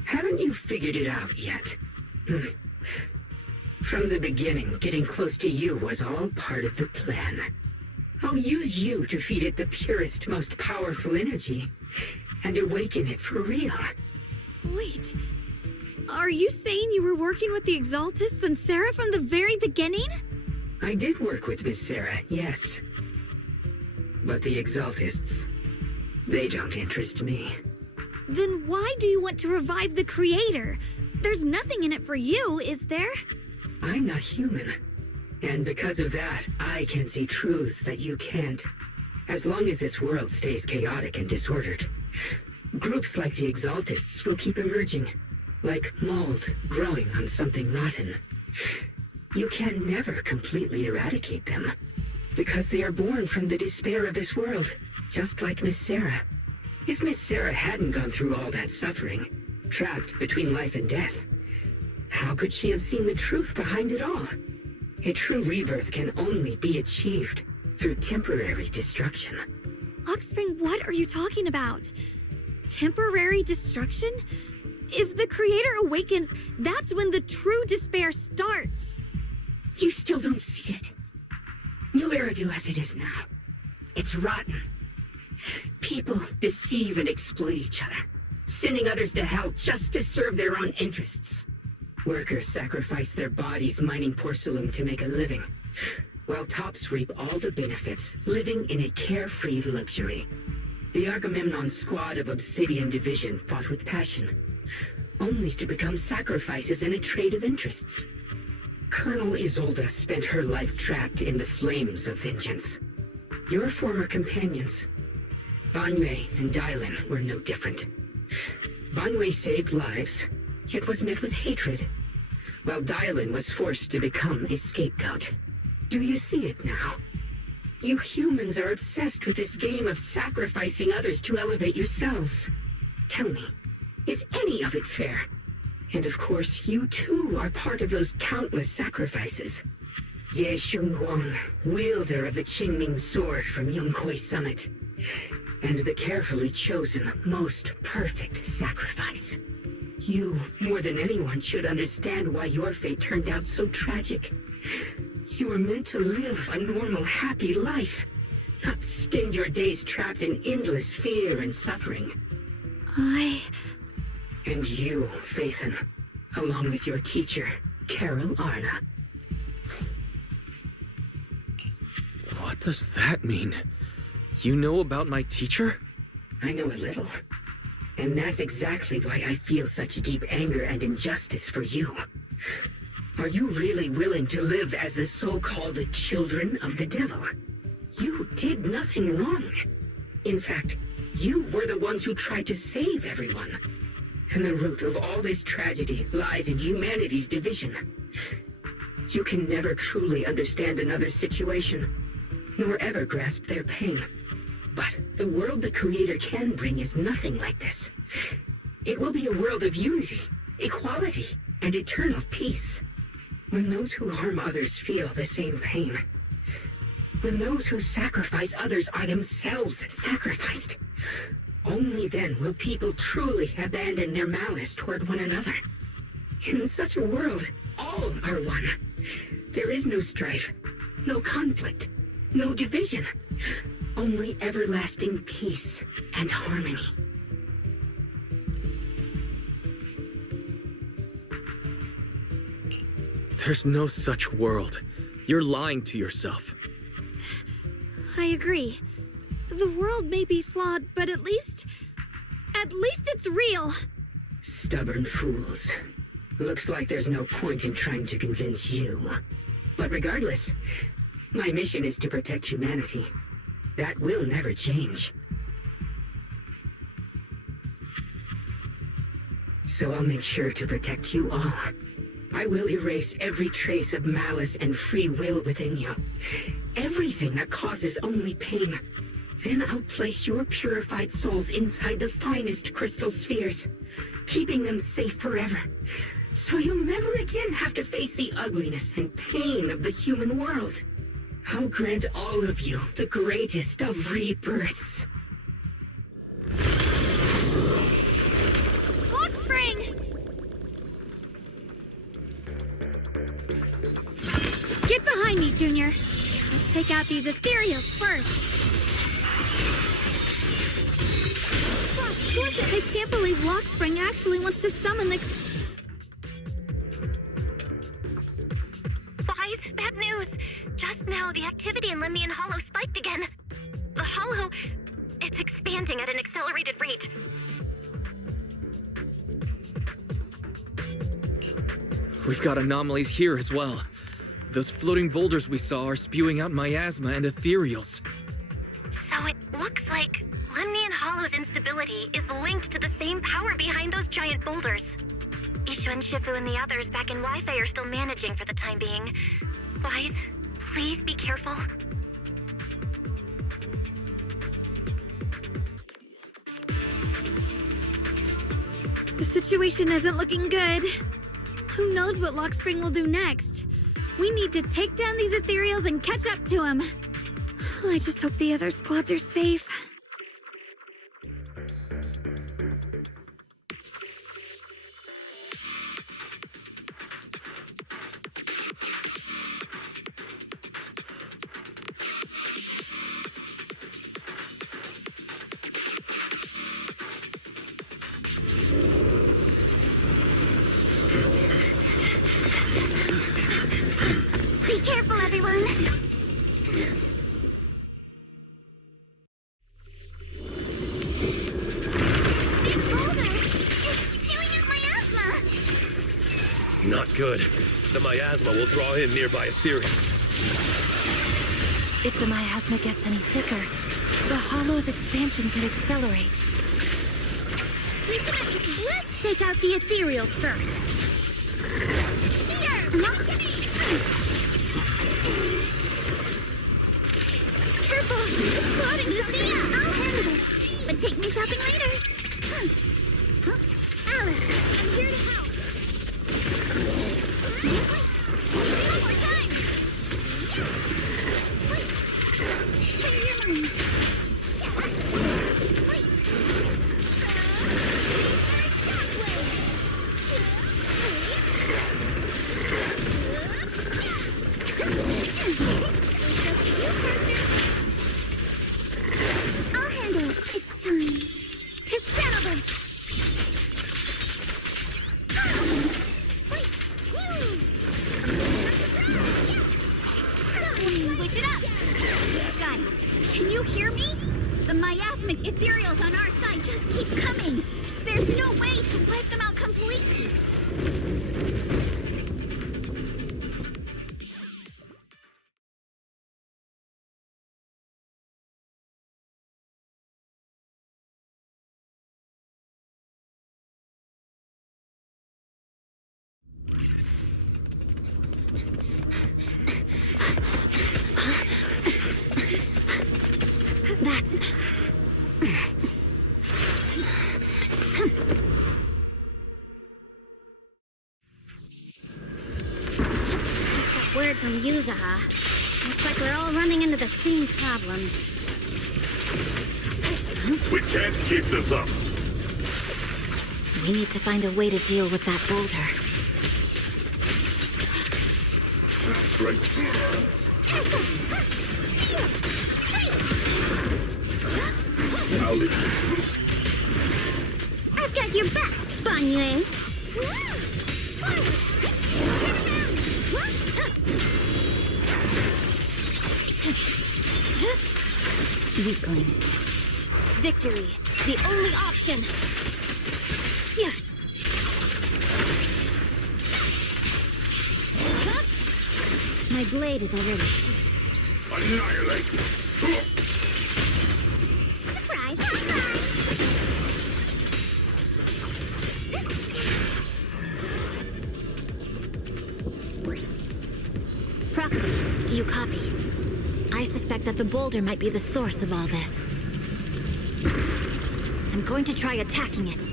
Haven't you figured it out yet? From the beginning, getting close to you was all part of the plan. I'll use you to feed it the purest, most powerful energy, and awaken it for real. Wait, are you saying you were working with the Exaltists and Sarah from the very beginning? I did work with Miss Sarah, yes. But the Exaltists, they don't interest me. Then why do you want to revive the Creator? There's nothing in it for you, is there? I'm not human. And because of that, I can see truths that you can't. As long as this world stays chaotic and disordered, groups like the Exaltists will keep emerging, like mold growing on something rotten. You can never completely eradicate them, because they are born from the despair of this world, just like Miss Sarah. If Miss Sarah hadn't gone through all that suffering, trapped between life and death, how could she have seen the truth behind it all? A true rebirth can only be achieved through temporary destruction. Lockspring, what are you talking about? Temporary destruction? If the Creator awakens, that's when the true despair starts. You still don't see it. New Eridu as it is now. It's rotten. People deceive and exploit each other, sending others to hell just to serve their own interests. Workers sacrifice their bodies mining porcelain to make a living, while tops reap all the benefits, living in a carefree luxury. The Agamemnon squad of Obsidian Division fought with passion, only to become sacrifices in a trade of interests. Colonel Isolde spent her life trapped in the flames of vengeance. Your former companions, Banwei and Dylan, were no different. Banwei saved lives, yet was met with hatred, while Dylan was forced to become a scapegoat. Do you see it now? You humans are obsessed with this game of sacrificing others to elevate yourselves. Tell me, is any of it fair? And of course, you too are part of those countless sacrifices. Yeshunguang, wielder of the Qingming sword from Yongkoi Summit, and the carefully chosen, most perfect sacrifice. You, more than anyone, should understand why your fate turned out so tragic. You were meant to live a normal, happy life, not spend your days trapped in endless fear and suffering. And you, Phaethon, along with your teacher, Carol Arna. What does that mean? You know about my teacher? I know a little. And that's exactly why I feel such deep anger and injustice for you. Are you really willing to live as the so-called children of the devil? You did nothing wrong. In fact, you were the ones who tried to save everyone. And the root of all this tragedy lies in humanity's division. You can never truly understand another's situation, nor ever grasp their pain. But the world the Creator can bring is nothing like this. It will be a world of unity, equality, and eternal peace. When those who harm others feel the same pain. When those who sacrifice others are themselves sacrificed. Only then will people truly abandon their malice toward one another. In such a world, all are one. There is no strife, no conflict, no division. only everlasting peace and harmony. There's no such world. You're lying to yourself. I agree. The world may be flawed, but at least it's real. Stubborn fools. Looks like there's no point in trying to convince you. But regardless, my mission is to protect humanity. That will never change. So I'll make sure to protect you all. I will erase every trace of malice and free will within you. Everything that causes only pain. Then I'll place your purified souls inside the finest crystal spheres, keeping them safe forever. So you'll never again have to face the ugliness and pain of the human world. I'll grant all of you the greatest of rebirths. Lock spring! Get behind me, Junior. Let's take out these ethereals first. I can't believe Lockspring actually wants to summon the... Boys, bad news. Just now, the activity in Lemnian Hollow spiked again. The Hollow... it's expanding at an accelerated rate. We've got anomalies here as well. Those floating boulders we saw are spewing out miasma and ethereals. So it looks like Lemnian Hollow's instability is linked to the same power behind those giant boulders. Ishu and Shifu and the others back in Wi-Fi are still managing for the time being. Wise, please be careful. The situation isn't looking good. Who knows what Lockspring will do next? We need to take down these ethereals and catch up to him. I just hope the other squads are safe. Be careful, everyone! Not good. The miasma will draw in nearby ethereals. If the miasma gets any thicker, the Hollow's expansion could accelerate. Let's take out the ethereals first. Here! Careful! It's floating, Lucia! I'll handle this. But take me shopping later. Alice, I'm here to help. One more time! Clear your mind. I'll handle it. It's time to settle this. Switch it up! Guys, can you hear me? The miasmic ethereals on our side just keep coming. There's no way to wipe them out completely. That's... Word from Yuzaha. Looks like we're all running into the same problem. We can't keep this up. We need to find a way to deal with that boulder. Right. I've got your back, Banyue. Victory, the only option. Yeah. My blade is already. Annihilate! Surprise! Proxy, do you copy? I suspect that the boulder might be the source of all this. I'm going to try attacking it.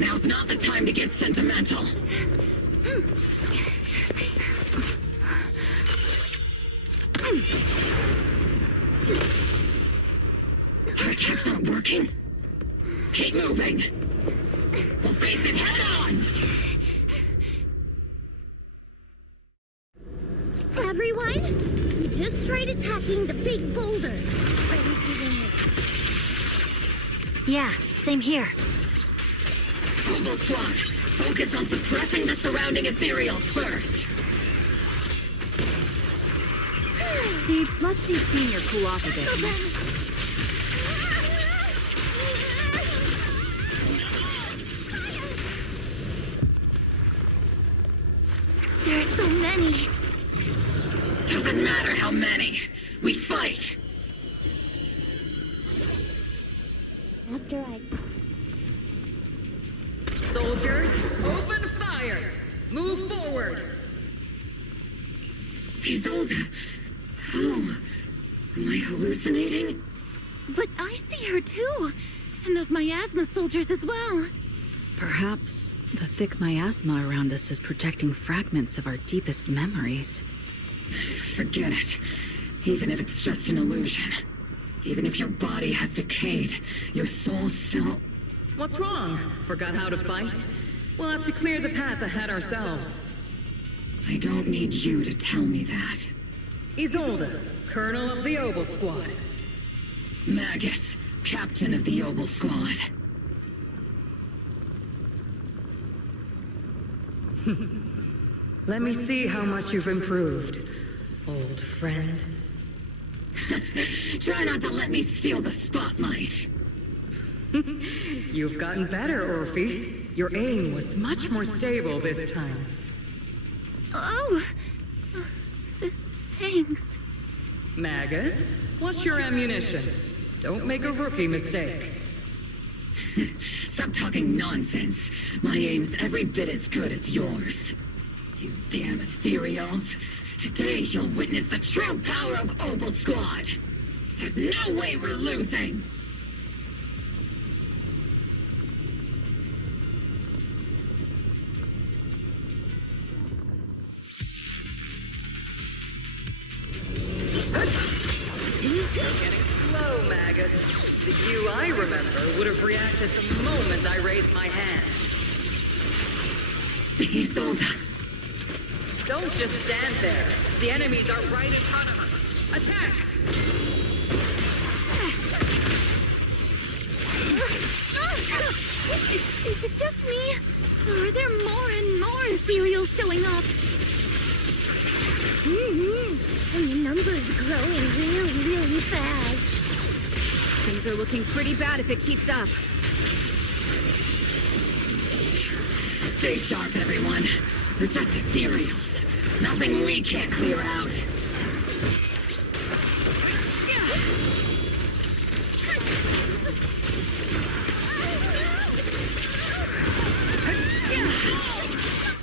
Now's not the time to get sentimental. Our attacks aren't working. Keep moving. We'll face it head on. Everyone, we just tried attacking the big boulder. Ready to win it. Yeah, same here. Hobo Squad, focus on suppressing the surrounding ethereals first. See, let's see Senior cool off a bit. There's so many. Doesn't matter how many. We fight. After I... Soldiers, open fire! Move forward! Isolde. How? Am I hallucinating? But I see her too. And those miasma soldiers as well. Perhaps the thick miasma around us is projecting fragments of our deepest memories. Forget it. Even if it's just an illusion. Even if your body has decayed, your soul still... What's wrong? Forgot how to fight? We'll have to clear the path ahead ourselves. I don't need you to tell me that. Isolde, Colonel of the Obel Squad. Magus, Captain of the Obel Squad. Let me see how much you've improved, old friend. Try not to let me steal the spotlight. You've gotten better, Orphe. Your aim was much more stable this time. Oh! Thanks. Magus, what's your ammunition? Don't make a rookie mistake. Stop talking nonsense. My aim's every bit as good as yours. You damn ethereals. Today you'll witness the true power of Obel Squad. There's no way we're losing. You're getting slow, maggots. The you I remember would have reacted the moment I raised my hand. Isolde. Don't just stand there. The enemies are right in front of us. Attack! Is it just me? Or are there more and more ethereals showing up? And the numbers growing really fast. Things are looking pretty bad if it keeps up. Stay sharp, everyone. They're just ethereals. Nothing we can't clear out.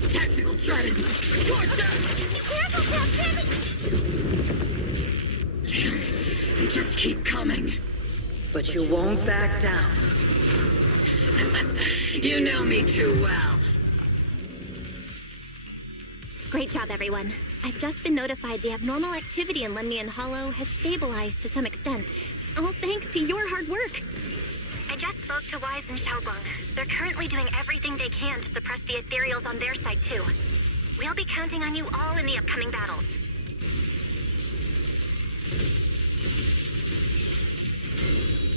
Tactical strategy. Scorched earth. Careful, Captain! Damn, they just keep coming. But you won't back down. You know me too well. Great job, everyone. I've just been notified the abnormal activity in Lemnian Hollow has stabilized to some extent. All thanks to your hard work. I just spoke to Wise and Xiaoguang. They're currently doing everything they can to suppress the ethereals on their side, too. We'll be counting on you all in the upcoming battles.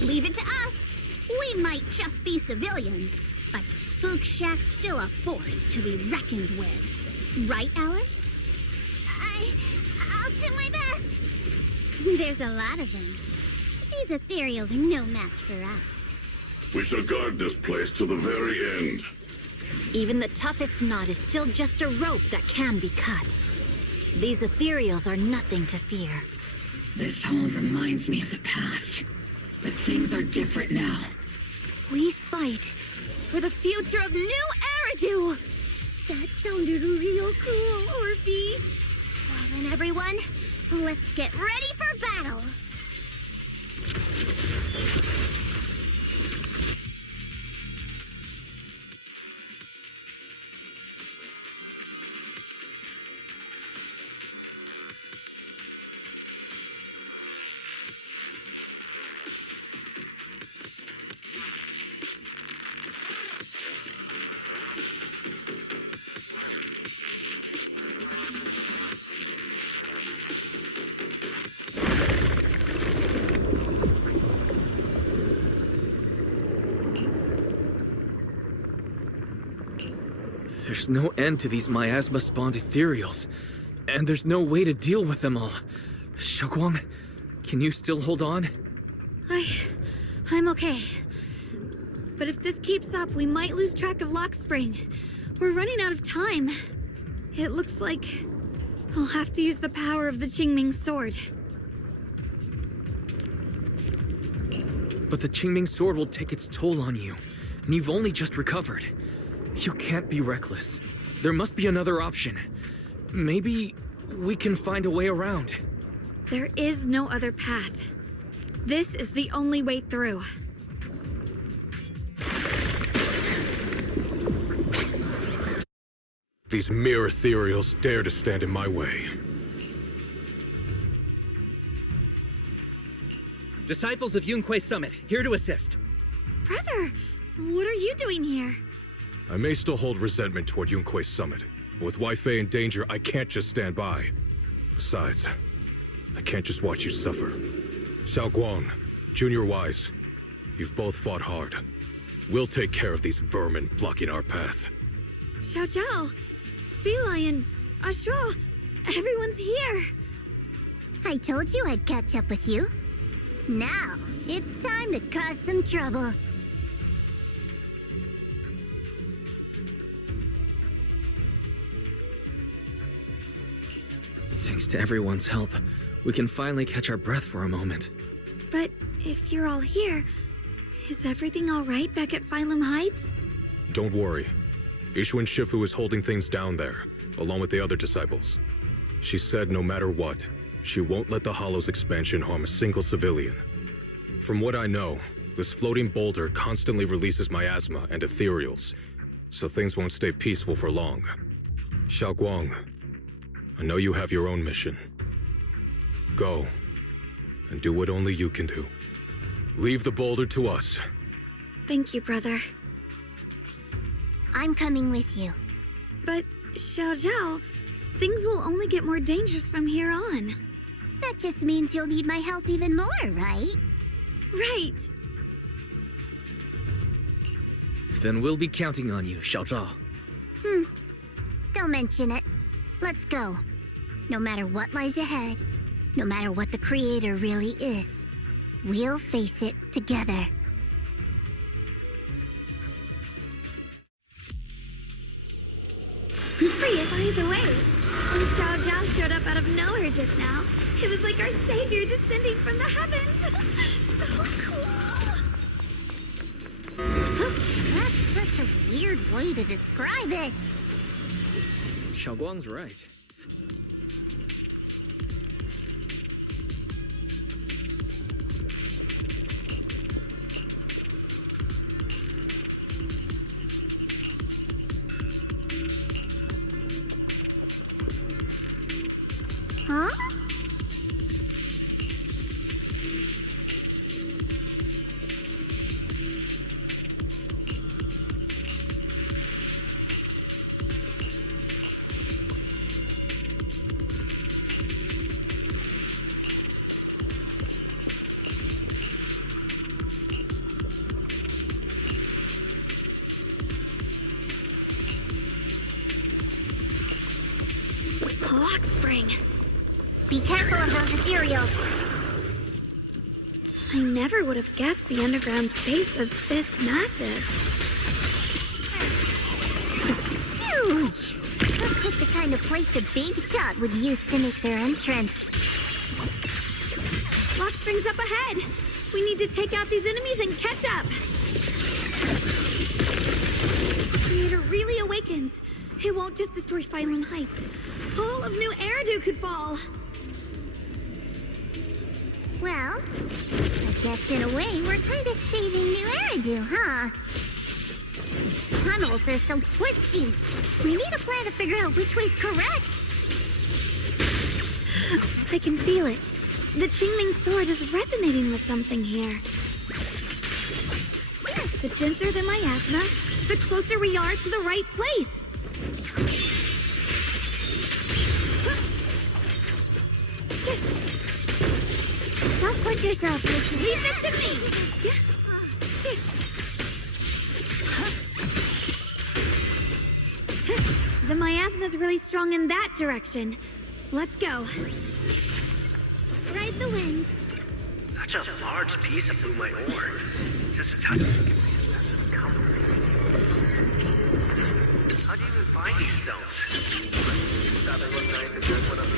Leave it to us. We might just be civilians, but Spook Shack's still a force to be reckoned with. Right, Alice? I'll do my best. There's a lot of them. These ethereals are no match for us. We shall guard this place to the very end. Even the toughest knot is still just a rope that can be cut. These ethereals are nothing to fear. This all reminds me of the past. But things are different now. We fight for the future of New Eridu! That sounded real cool, Orphe. Well then, everyone, let's get ready for battle. There's no end to these miasma-spawned ethereals, and there's no way to deal with them all. Xiaoguang, can you still hold on? I'm okay. But if this keeps up, we might lose track of Lock Spring. We're running out of time. It looks like I'll have to use the power of the Qingming sword. But the Qingming sword will take its toll on you, and you've only just recovered. You can't be reckless. There must be another option. Maybe we can find a way around. There is no other path. This is the only way through. These mere ethereals dare to stand in my way. Disciples of Yunque Summit, here to assist. Brother, what are you doing here? I may still hold resentment toward Yunque Summit, but with Wei in danger, I can't just stand by. Besides, I can't just watch you suffer. Xiaoguang, Junior Wise, you've both fought hard. We'll take care of these vermin blocking our path. Xiao Zhao, Lion, Ashura, everyone's here. I told you I'd catch up with you. Now, it's time to cause some trouble. Thanks to everyone's help, we can finally catch our breath for a moment. But if you're all here, is everything all right back at Phylum Heights? Don't worry. Yeshun Shifu is holding things down there, along with the other disciples. She said no matter what, she won't let the Hollow's expansion harm a single civilian. From what I know, this floating boulder constantly releases miasma and ethereals, so things won't stay peaceful for long. Xiaoguang, I know you have your own mission. Go, and do what only you can do. Leave the boulder to us. Thank you, brother. I'm coming with you. But, Xiao Zhao, things will only get more dangerous from here on. That just means you'll need my help even more, right? Right. Then we'll be counting on you, Xiao Zhao. Don't mention it. Let's go. No matter what lies ahead, no matter what the Creator really is, we'll face it together. By the way, when Xiao Zhao showed up out of nowhere just now, it was like our savior descending from the heavens. So cool. That's such a weird way to describe it. Xiaoguang's right. Huh? Lock spring. Be careful of those ethereals. I never would have guessed the underground space was this massive. Huge! Looks like the kind of place a big shot would use to make their entrance. Lock spring's up ahead. We need to take out these enemies and catch up. Creator really awakens. It won't just destroy Phylum Heights. All of New Eridu could fall. Well, I guess in a way we're kind of saving New Eridu, huh? These tunnels are so twisty. We need a plan to figure out which way's correct. I can feel it. The Qingming sword is resonating with something here. The denser the miasma, the closer we are to the right place. Don't push yourself, Yoshi. Leave it to me! The miasma's really strong in that direction. Let's go. Ride the wind. Such a large piece of blue my ore. Just touch it. How do you even find these stones? Rather one night and just one of the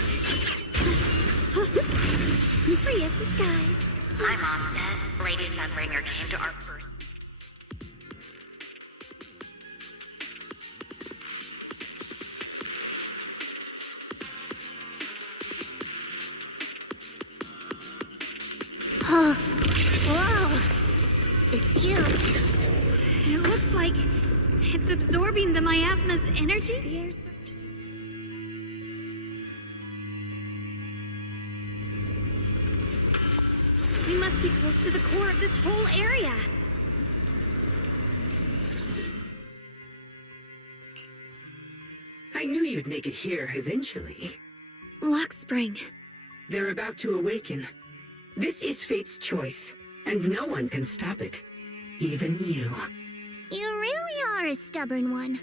Free as the skies. My mom says Lady Sunbringer came to our first. Oh, whoa! It's huge. It looks like it's absorbing the miasma's energy. We must be close to the core of this whole area. I knew you'd make it here eventually. Lock spring. They're about to awaken. This is fate's choice, and no one can stop it. Even you. You really are a stubborn one.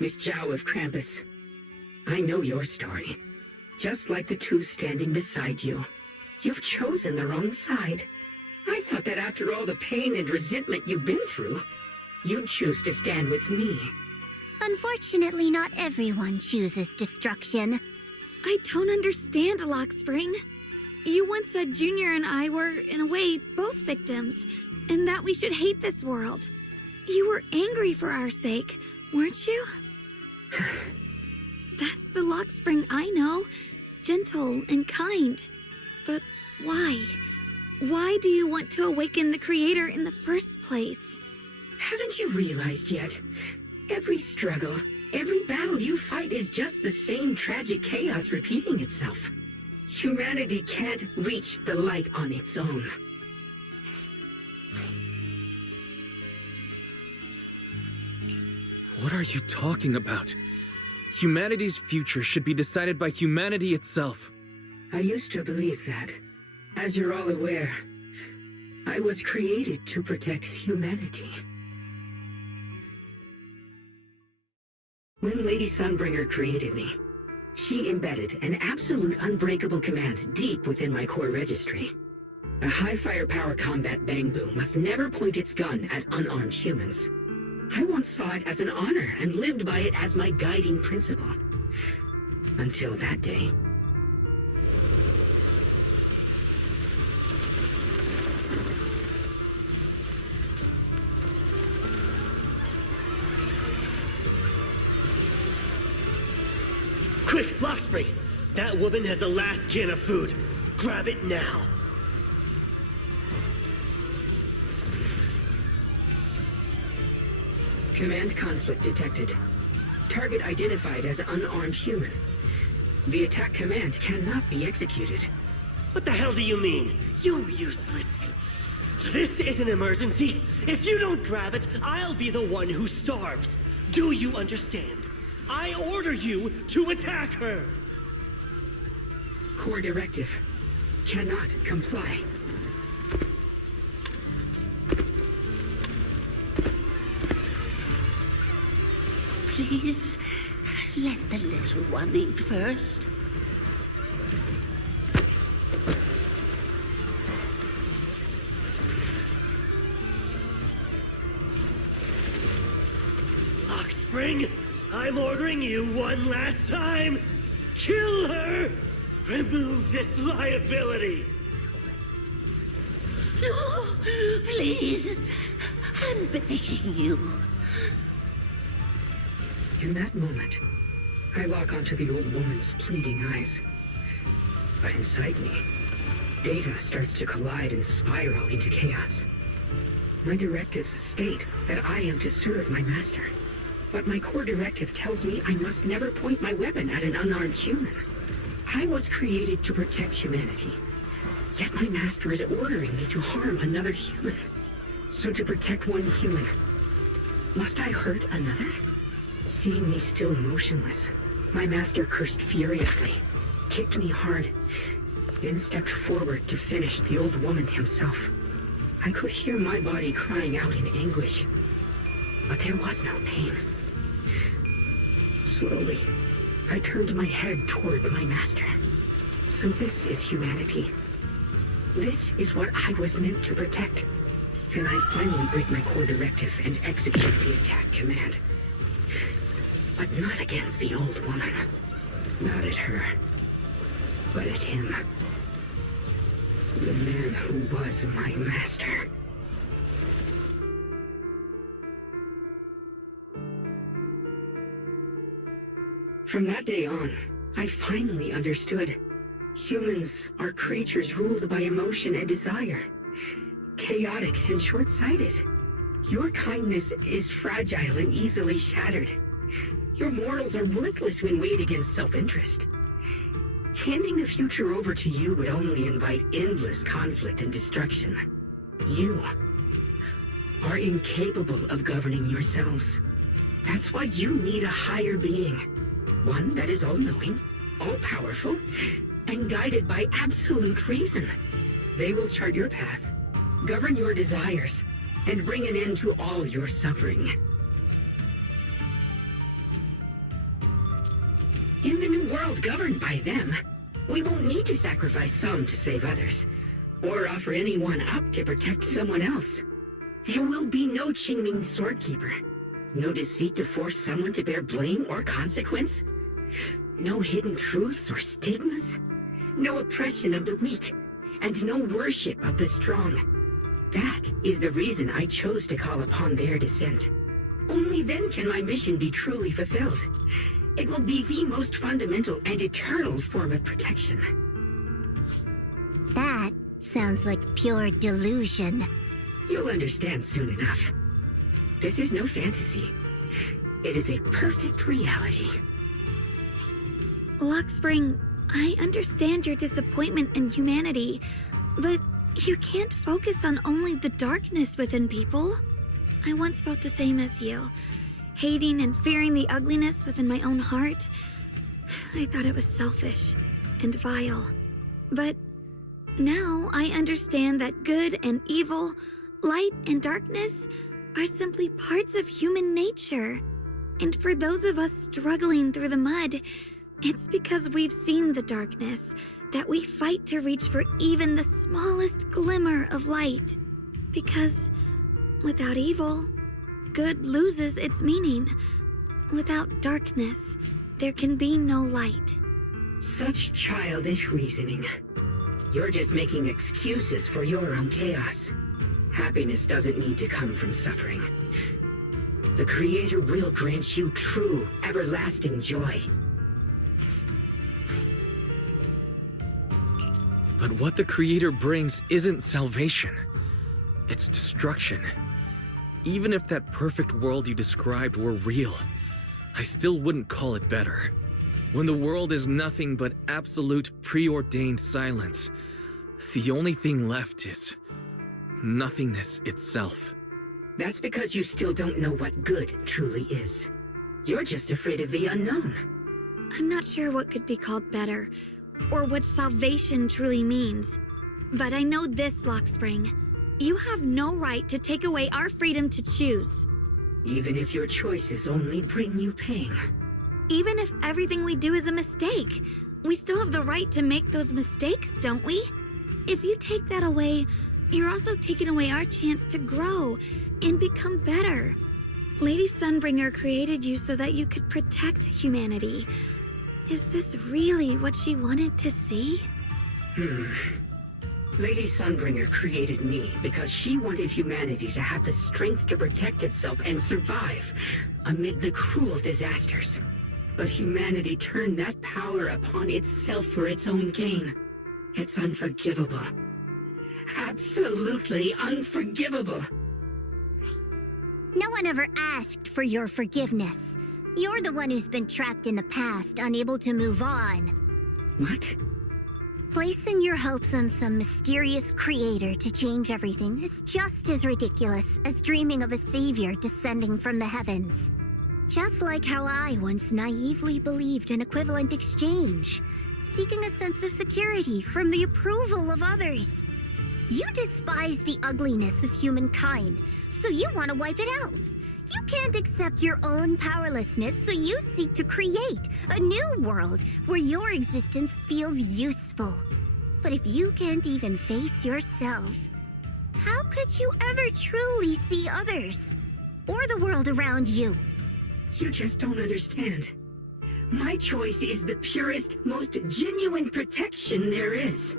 Miss Zhao of Krampus. I know your story. Just like the two standing beside you. You've chosen the wrong side. I thought that after all the pain and resentment you've been through, you'd choose to stand with me. Unfortunately, not everyone chooses destruction. I don't understand, Lock Spring. You once said Junior and I were, in a way, both victims, and that we should hate this world. You were angry for our sake, weren't you? That's the Lock Spring I know. Gentle and kind. But why? Why do you want to awaken the Creator in the first place? Haven't you realized yet? Every struggle, every battle you fight is just the same tragic chaos repeating itself. Humanity can't reach the light on its own. What are you talking about? Humanity's future should be decided by humanity itself. I used to believe that. As you're all aware, I was created to protect humanity. When Lady Sunbringer created me, she embedded an absolute unbreakable command deep within my core registry. A high firepower combat bangbu must never point its gun at unarmed humans. I once saw it as an honor and lived by it as my guiding principle. Until that day. Quick, Lockspring! That woman has the last can of food. Grab it now. Command conflict detected. Target identified as unarmed human. The attack command cannot be executed. What the hell do you mean? You useless. This is an emergency. If you don't grab it, I'll be the one who starves. Do you understand? I order you to attack her. Core directive. Cannot comply. Please, let the little one eat first. Lockspring, I'm ordering you one last time. Kill her! Remove this liability! No, please. I'm begging you. In that moment, I lock onto the old woman's pleading eyes. But inside me, data starts to collide and spiral into chaos. My directives state that I am to serve my master. But my core directive tells me I must never point my weapon at an unarmed human. I was created to protect humanity. Yet my master is ordering me to harm another human. So to protect one human, must I hurt another? Seeing me still motionless, my master cursed furiously, kicked me hard, then stepped forward to finish the old woman himself. I could hear my body crying out in anguish, but there was no pain. Slowly, I turned my head toward my master. So this is humanity. This is what I was meant to protect. Then I finally break my core directive and execute the attack command. But not against the old woman. Not at her. But at him. The man who was my master. From that day on, I finally understood. Humans are creatures ruled by emotion and desire. Chaotic and short-sighted. Your kindness is fragile and easily shattered. Your morals are worthless when weighed against self-interest. Handing the future over to you would only invite endless conflict and destruction. You are incapable of governing yourselves. That's why you need a higher being. One that is all-knowing, all-powerful, and guided by absolute reason. They will chart your path, govern your desires, and bring an end to all your suffering. In the new world governed by them, we won't need to sacrifice some to save others, or offer anyone up to protect someone else. There will be no Qingming Swordkeeper, no deceit to force someone to bear blame or consequence, no hidden truths or stigmas, no oppression of the weak, and no worship of the strong. That is the reason I chose to call upon their descent. Only then can my mission be truly fulfilled. It will be the most fundamental and eternal form of protection. That sounds like pure delusion. You'll understand soon enough. This is no fantasy. It is a perfect reality. Lockspring, I understand your disappointment in humanity, but you can't focus on only the darkness within people. I once felt the same as you, hating and fearing the ugliness within my own heart. I thought it was selfish and vile. But now I understand that good and evil, light and darkness are simply parts of human nature. And for those of us struggling through the mud, it's because we've seen the darkness that we fight to reach for even the smallest glimmer of light. Because without evil, good loses its meaning. Without darkness, there can be no light. Such childish reasoning. You're just making excuses for your own chaos. Happiness doesn't need to come from suffering. The Creator will grant you true, everlasting joy. But what the Creator brings isn't salvation. It's destruction. Even if that perfect world you described were real, I still wouldn't call it better. When the world is nothing but absolute preordained silence, the only thing left is nothingness itself. That's because you still don't know what good truly is. You're just afraid of the unknown. I'm not sure what could be called better, or what salvation truly means. But I know this, Lockspring. You have no right to take away our freedom to choose. Even if your choices only bring you pain. Even if everything we do is a mistake, we still have the right to make those mistakes, don't we? If you take that away, you're also taking away our chance to grow and become better. Lady Sunbringer created you so that you could protect humanity. Is this really what she wanted to see? Lady Sunbringer created me because she wanted humanity to have the strength to protect itself and survive amid the cruel disasters. But humanity turned that power upon itself for its own gain. It's unforgivable. Absolutely unforgivable. No one ever asked for your forgiveness. You're the one who's been trapped in the past, unable to move on. What? Placing your hopes on some mysterious creator to change everything is just as ridiculous as dreaming of a savior descending from the heavens. Just like how I once naively believed in equivalent exchange, seeking a sense of security from the approval of others. You despise the ugliness of humankind, so you want to wipe it out. You can't accept your own powerlessness, so you seek to create a new world where your existence feels useful. But if you can't even face yourself, how could you ever truly see others? Or the world around you? You just don't understand. My choice is the purest, most genuine protection there is.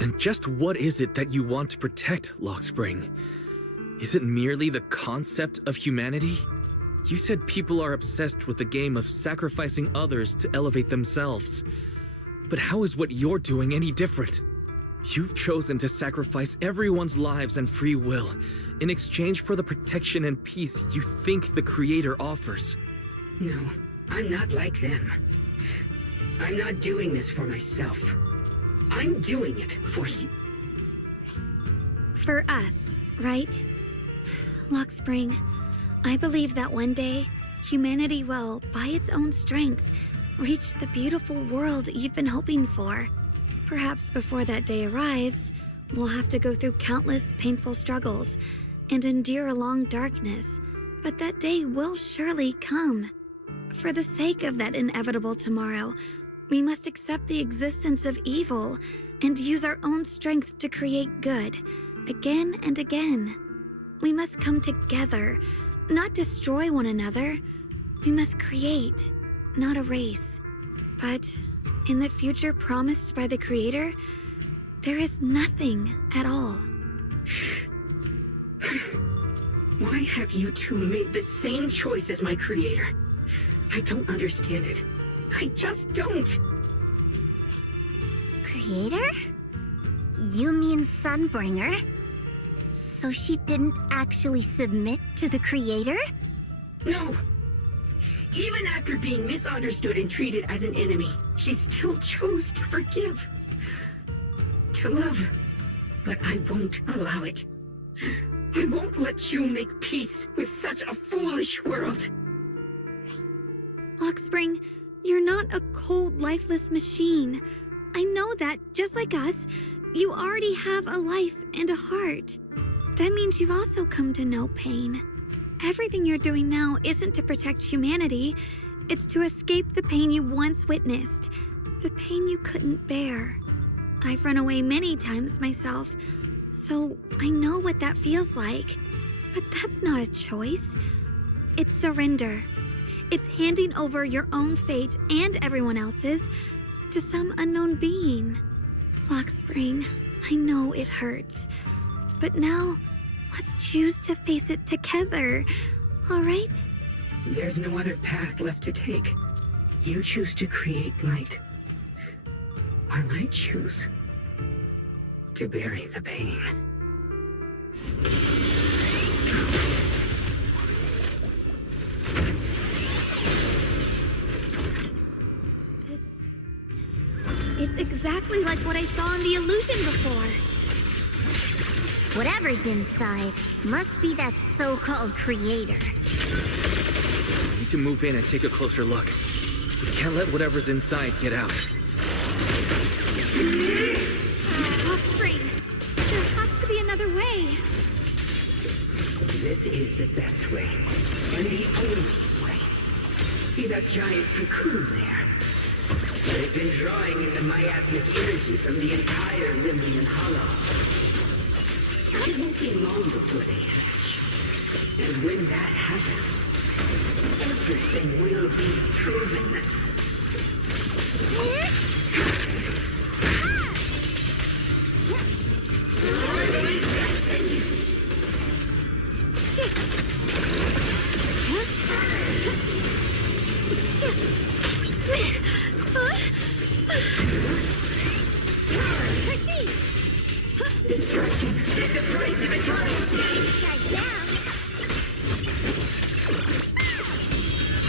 And just what is it that you want to protect, Lockspring? Is it merely the concept of humanity? You said people are obsessed with the game of sacrificing others to elevate themselves. But how is what you're doing any different? You've chosen to sacrifice everyone's lives and free will in exchange for the protection and peace you think the Creator offers. No, I'm not like them. I'm not doing this for myself. I'm doing it for you. For us, right? Lockspring, I believe that one day, humanity will, by its own strength, reach the beautiful world you've been hoping for. Perhaps before that day arrives, we'll have to go through countless painful struggles and endure a long darkness, but that day will surely come. For the sake of that inevitable tomorrow, we must accept the existence of evil and use our own strength to create good, again and again. We must come together, not destroy one another. We must create, not erase. But in the future promised by the Creator, there is nothing at all. Why have you two made the same choice as my Creator? I don't understand it. I just don't. Creator? You mean Sunbringer? So she didn't actually submit to the Creator? No. Even after being misunderstood and treated as an enemy, she still chose to forgive. To love. But I won't allow it. I won't let you make peace with such a foolish world. Lockspring, you're not a cold, lifeless machine. I know that, just like us, you already have a life and a heart. That means you've also come to know pain. Everything you're doing now isn't to protect humanity. It's to escape the pain you once witnessed, the pain you couldn't bear. I've run away many times myself, so I know what that feels like. But that's not a choice. It's surrender. It's handing over your own fate and everyone else's to some unknown being. Lockspring, I know it hurts, but now let's choose to face it together, all right? There's no other path left to take. You choose to create light, while I choose to bury the pain. what I saw in the illusion before. Whatever's inside must be that so-called creator. We need to move in and take a closer look. We can't let whatever's inside get out. Offspring! There has to be another way. This is the best way. And the only way. See that giant cocoon there? They've been drawing in the miasmic energy from the entire Limnian Hollow. It won't be long before they hatch. And when that happens, everything will be proven. Destruction is the price of eternal pain. Shut down.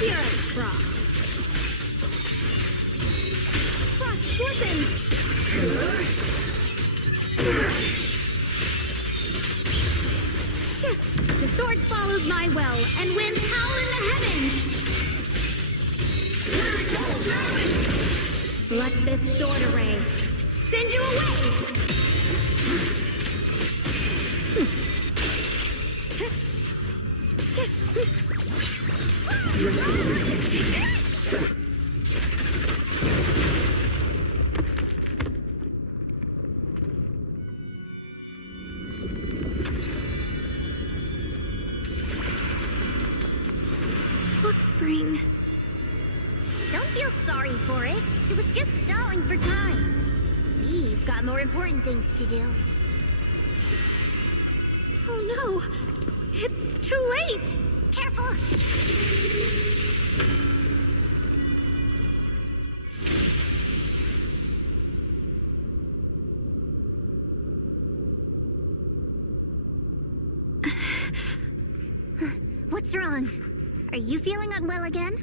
You're a frog. Frost listen! The sword follows my will and winds howl in the heavens. Let this sword array send you away. Spring. Don't feel sorry for it. It was just stalling for time. We've got more important things to do. Oh no! It's too late! Careful! What's wrong? Are you feeling unwell again?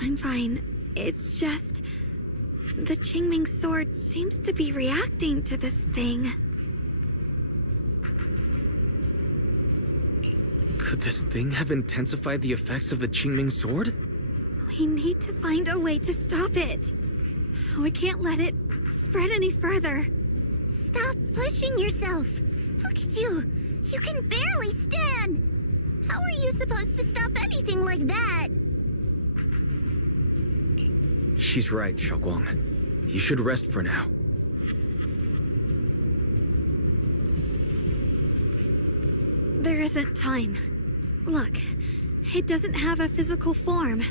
I'm fine. It's just... the Qingming sword seems to be reacting to this thing. Could this thing have intensified the effects of the Qingming sword? We need to find a way to stop it. We can't let it spread any further. Stop pushing yourself. Look at you. You can barely stand. How are you supposed to stop anything like that? She's right, Zzzguang. You should rest for now. There isn't time. Look, it doesn't have a physical form.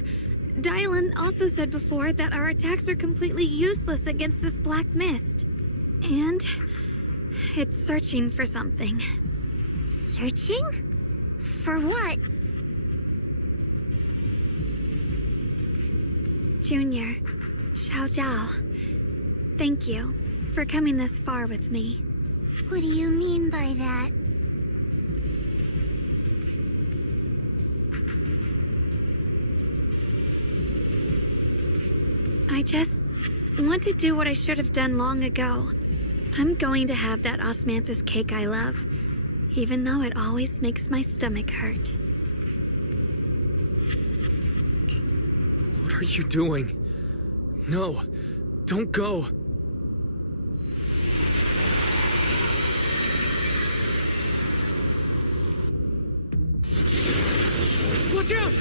Dylan also said before that our attacks are completely useless against this black mist. And it's searching for something. Searching? For what? Junior, Xiao Zhao, thank you for coming this far with me. What do you mean by that? I just want to do what I should have done long ago. I'm going to have that osmanthus cake I love, even though it always makes my stomach hurt. What are you doing? No, don't go. Watch out!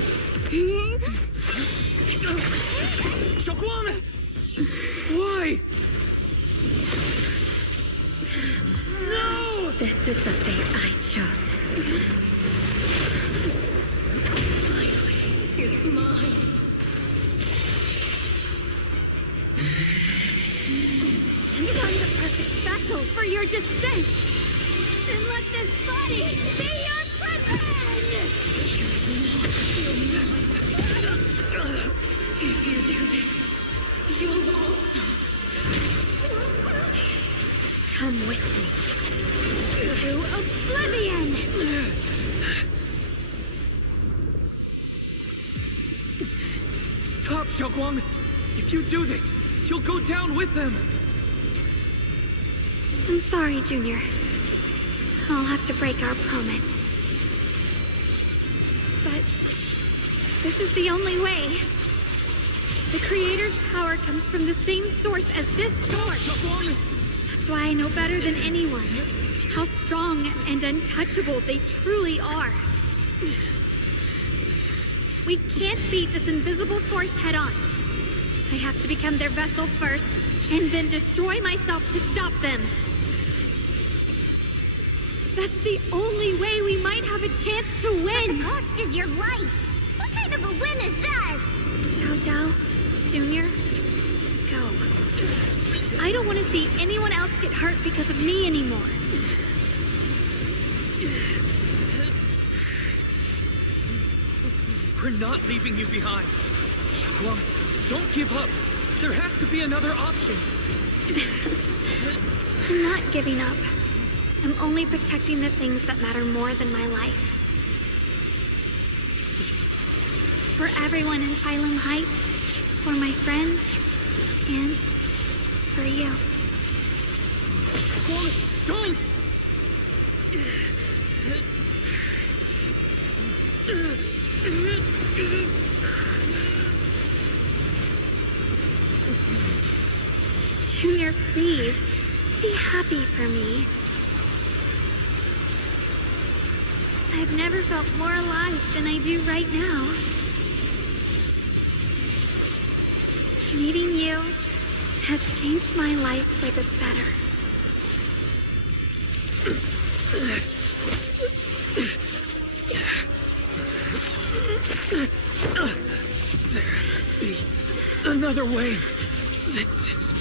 Zzzguang! Why? No! This is the fate I chose. Finally, it's mine. And find the perfect vessel for your descent. And let this body be your prison! If you do this, you'll also come with me to oblivion. Stop, Zzzguang! If you do this, you'll go down with them! I'm sorry, Junior. I'll have to break our promise. But this is the only way. The Creator's power comes from the same source as this sword. That's why I know better than anyone how strong and untouchable they truly are. We can't beat this invisible force head on. I have to become their vessel first, and then destroy myself to stop them. That's the only way we might have a chance to win. But the cost is your life. What kind of a win is that? Xiao Xiao, Junior, go. I don't want to see anyone else get hurt because of me anymore. We're not leaving you behind. Xiaoguang, don't give up. There has to be another option. I'm not giving up. I'm only protecting the things that matter more than my life. For everyone in Phylum Heights, for my friends, and for you. Don't! Junior, please, be happy for me. I've never felt more alive than I do right now. Meeting you has changed my life for the better. There has to be another way. This is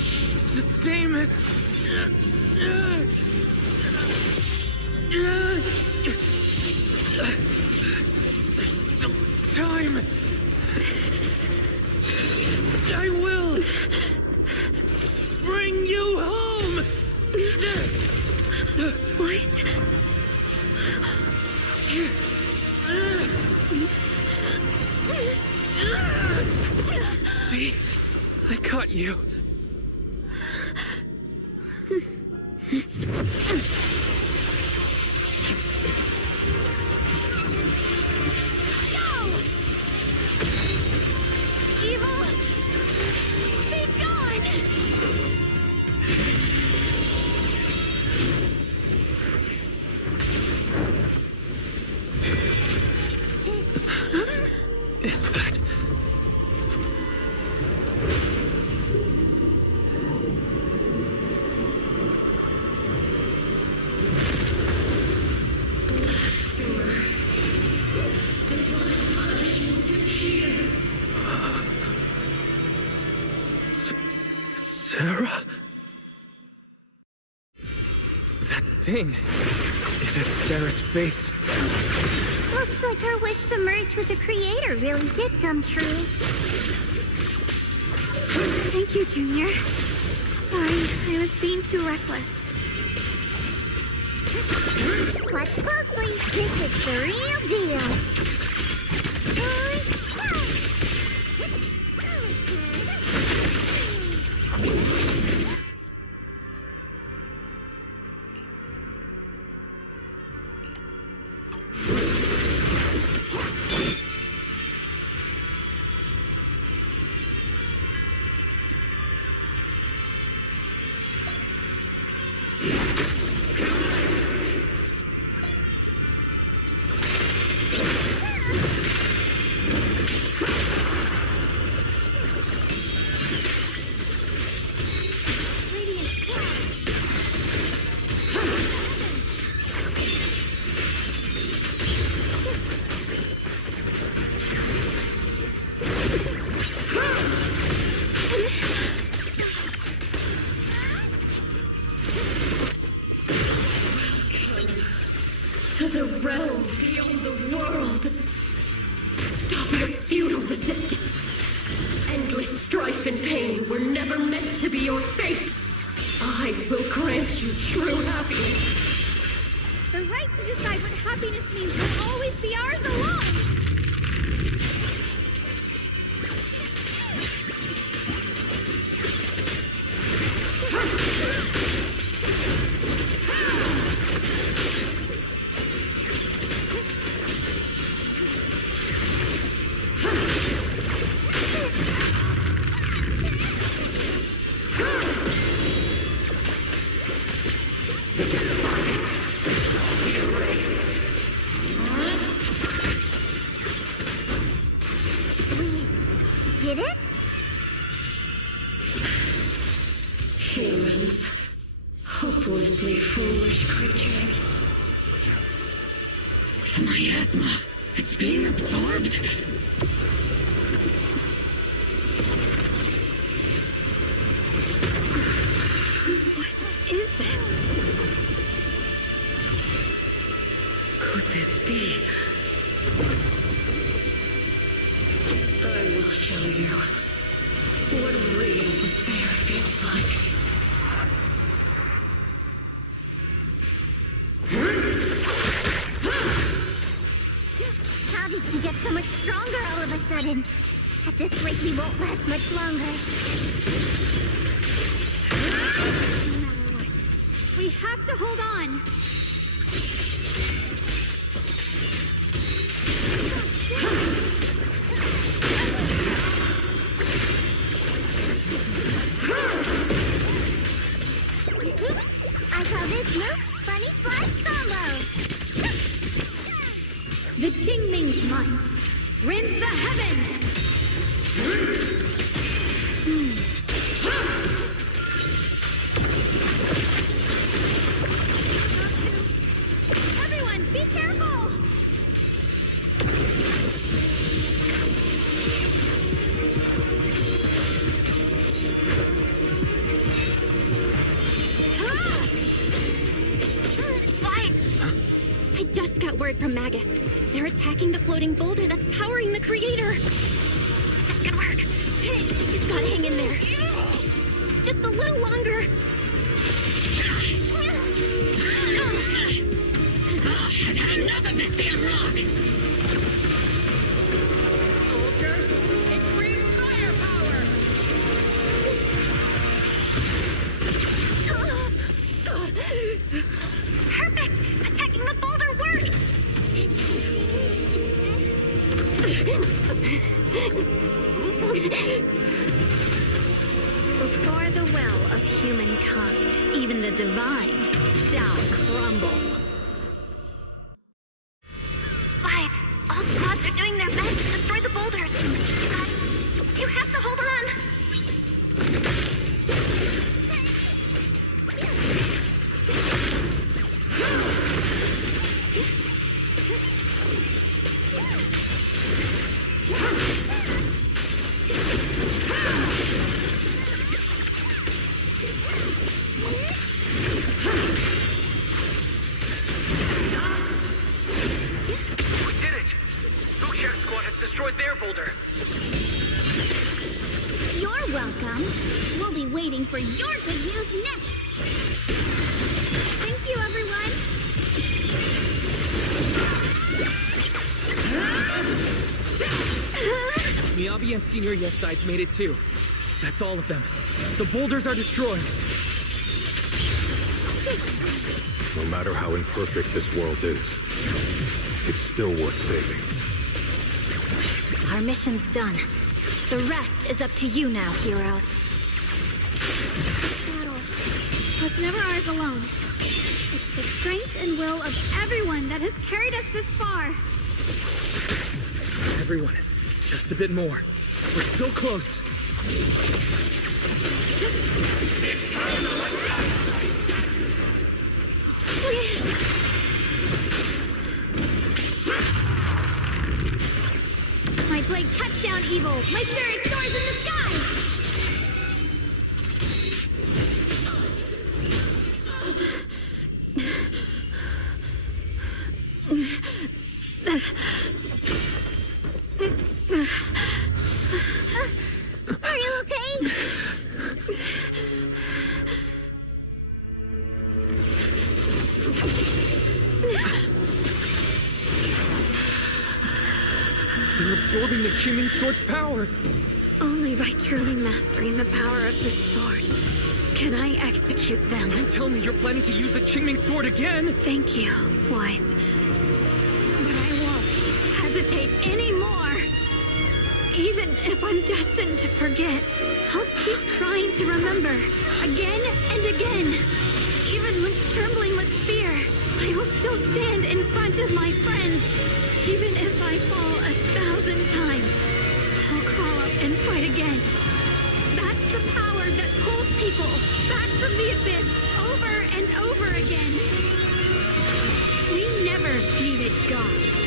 the same as... There's still time. I will bring you home. What? See? I caught you. Is that... Sarah? That thing. It has Sarah's face. Looks like our wish to merge with the Creator really did come true. Thank you, Junior. Sorry, I was being too reckless. Watch closely. This is the real deal. To the realm beyond the world. Stop your futile resistance. Endless strife and pain were never meant to be your fate. I will grant you true happiness. The right to decide what happiness means will always be ours alone! The miasma. It's being absorbed. What is this? Could this be? I will show you what real despair feels like. How did she get so much stronger all of a sudden? At this rate, we won't last much longer. No matter what, we have to hold on. I call this move Funny Slash Combo. The Qingming's might rends the heavens. Everyone, be careful! I just got word from Magus. They're attacking the floating boulder that's powering the creator. That's good work. You've got to hang in there. Just a little longer. I've had enough of this damn rock! Soldiers, increase firepower! Perfect! Attacking the boulder worked! Before the well of humankind, even the divine shall crumble. Guys, all squads are doing their best to destroy the boulders. You have to hold on. Destroyed their boulder. You're welcome. We'll be waiting for your good news next. Thank you, everyone. Miyabi and Senior Yes sides made it too. That's all of them. The boulders are destroyed. No matter how imperfect this world is, it's still worth saving. Our mission's done. The rest is up to you now, heroes. Battle was never ours alone. It's the strength and will of everyone that has carried us this far. Everyone, just a bit more. We're so close. My blade cuts down evil. My spirit soars in the sky. Are you okay? They're absorbing the Qingming Sword's power. Only by truly mastering the power of this sword can I execute them. Don't tell me you're planning to use the Qingming Sword again. Thank you, Wise. But I won't hesitate anymore. Even if I'm destined to forget, I'll keep trying to remember again and again. Even when trembling with fear, I will still stand in front of my friends. Even if I fall 1,000 times, I'll crawl up and fight again. That's the power that pulls people back from the abyss over and over again. We never needed gods.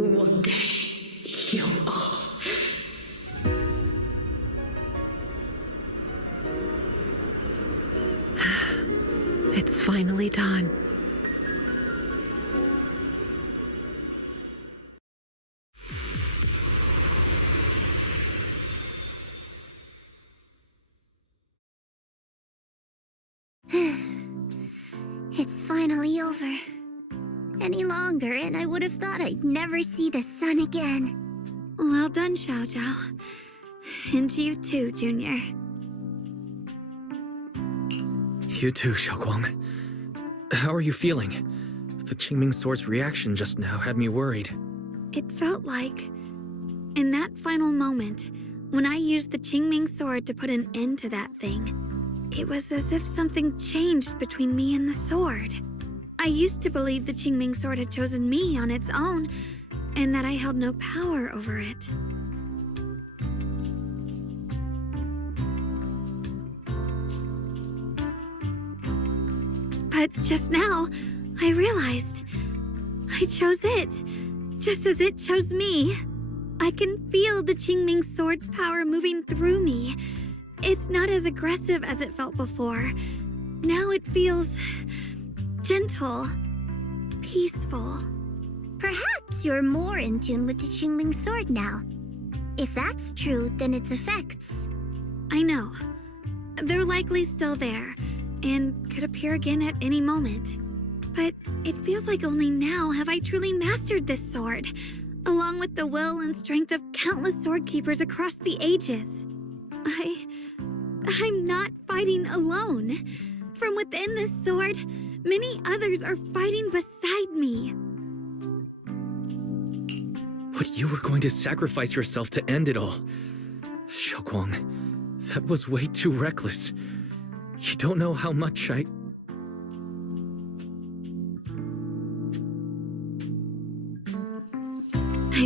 One day, you'll all... It's finally done. It's finally over. Any longer, and I would have thought I'd never see the sun again. Well done, Xiao Zhao. And you too, Junior. You too, Xiaoguang. How are you feeling? The Qingming Sword's reaction just now had me worried. It felt like, in that final moment, when I used the Qingming Sword to put an end to that thing, it was as if something changed between me and the sword. I used to believe the Qingming Sword had chosen me on its own, and that I held no power over it. But just now, I realized I chose it, just as it chose me. I can feel the Qingming Sword's power moving through me. It's not as aggressive as it felt before. Now it feels gentle, peaceful. Perhaps you're more in tune with the Qingming Sword now. If that's true, then its effects... I know. They're likely still there, and could appear again at any moment. But it feels like only now have I truly mastered this sword, along with the will and strength of countless sword keepers across the ages. I'm not fighting alone. From within this sword, many others are fighting beside me. But you were going to sacrifice yourself to end it all. Xiaoguang, that was way too reckless. You don't know how much I'm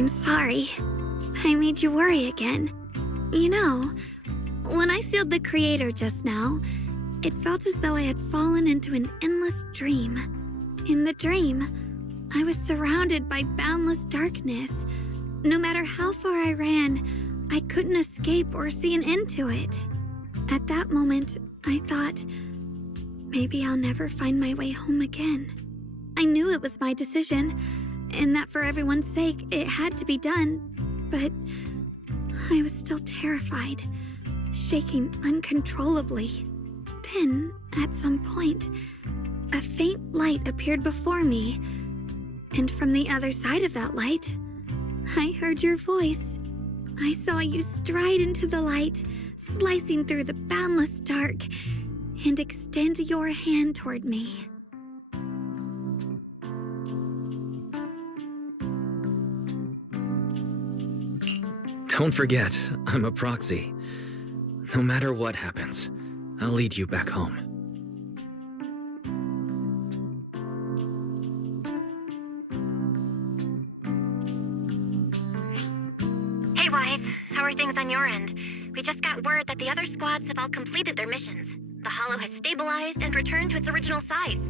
sorry. I made you worry again. You know, when I sealed the Creator just now, it felt as though I had fallen into an endless dream. In the dream, I was surrounded by boundless darkness. No matter how far I ran, I couldn't escape or see an end to it. At that moment, I thought, maybe I'll never find my way home again. I knew it was my decision, and that for everyone's sake, it had to be done, but I was still terrified, shaking uncontrollably. Then, at some point, a faint light appeared before me, and from the other side of that light, I heard your voice. I saw you stride into the light, slicing through the boundless dark, and extend your hand toward me. Don't forget, I'm a proxy. No matter what happens, I'll lead you back home. Hey, Wise. How are things on your end? We just got word that the other squads have all completed their missions. The Hollow has stabilized and returned to its original size.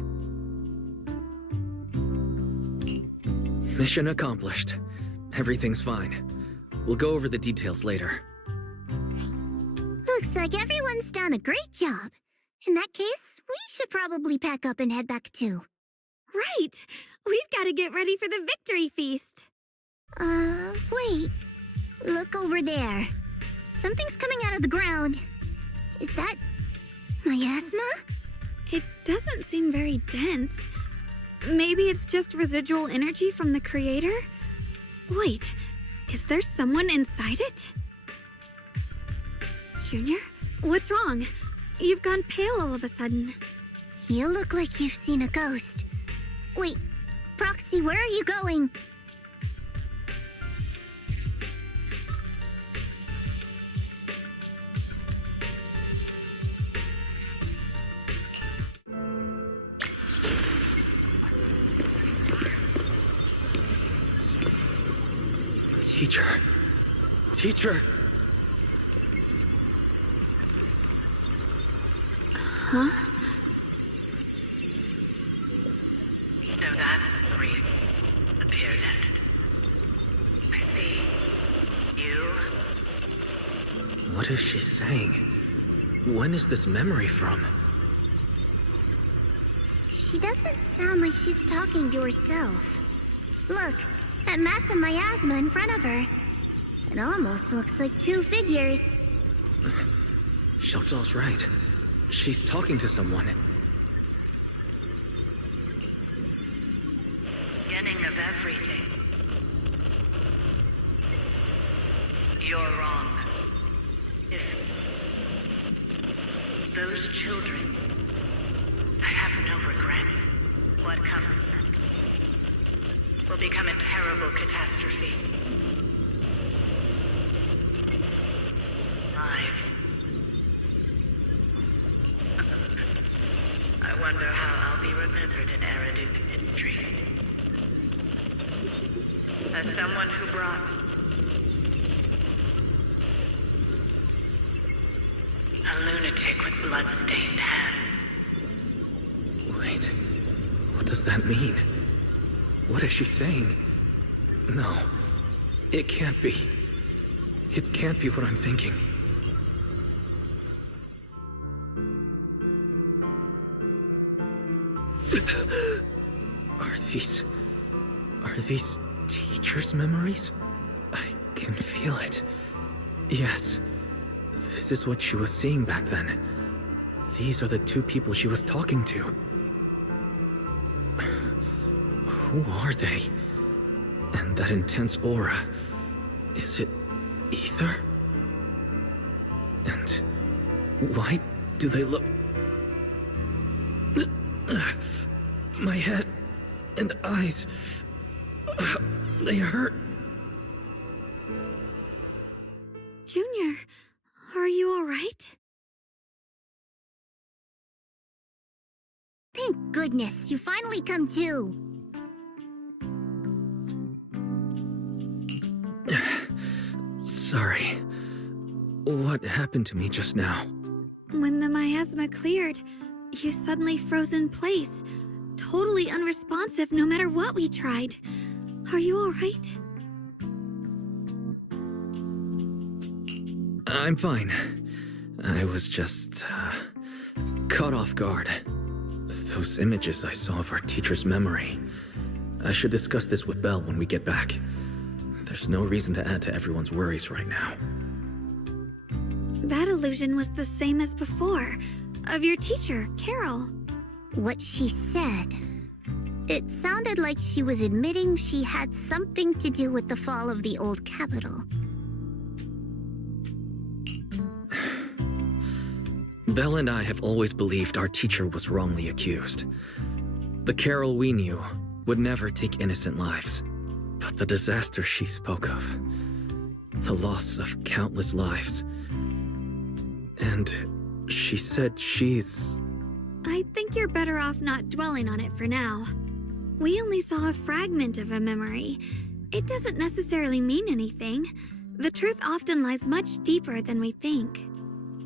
Mission accomplished. Everything's fine. We'll go over the details later. Looks like everyone's done a great job. In that case, we should probably pack up and head back too. Right! We've got to get ready for the victory feast. Wait. Look over there. Something's coming out of the ground. Is that miasma? It doesn't seem very dense. Maybe it's just residual energy from the Creator? Wait, is there someone inside it? Junior, what's wrong? You've gone pale all of a sudden. You look like you've seen a ghost. Wait, Proxy, where are you going? Teacher! Huh? So that's the reason appeared at. What is she saying? When is this memory from? She doesn't sound like she's talking to herself. Look, that massive miasma in front of her. It almost looks like two figures. Xiaozhao's right. She's talking to someone. Beginning of everything. You're wrong. If those children, I have no regrets. What comes will become a terrible catastrophe. Lives. I wonder how I'll be remembered in Eridu's history. As someone who brought a lunatic with blood-stained hands. Wait, what does that mean? What is she saying? No, it can't be. It can't be what I'm thinking. Are these teachers' memories? I can feel it. Yes, this is what she was seeing back then. These are the two people she was talking to. Who are they? And that intense aura, is it ether? And why do they look... My head and eyes, they hurt. Junior, are you all right? Thank goodness, you finally come to. Sorry. What happened to me just now? When the miasma cleared, you suddenly froze in place, totally unresponsive no matter what we tried. Are you all right? I'm fine. I was just, caught off guard. Those images I saw of our teacher's memory. I should discuss this with Belle when we get back. There's no reason to add to everyone's worries right now. That illusion was the same as before, of your teacher, Carol. What she said. It sounded like she was admitting she had something to do with the fall of the old capital. Belle and I have always believed our teacher was wrongly accused. The Carol we knew would never take innocent lives. But the disaster she spoke of, the loss of countless lives, and she said she's... I think you're better off not dwelling on it for now. We only saw a fragment of a memory. It doesn't necessarily mean anything. The truth often lies much deeper than we think.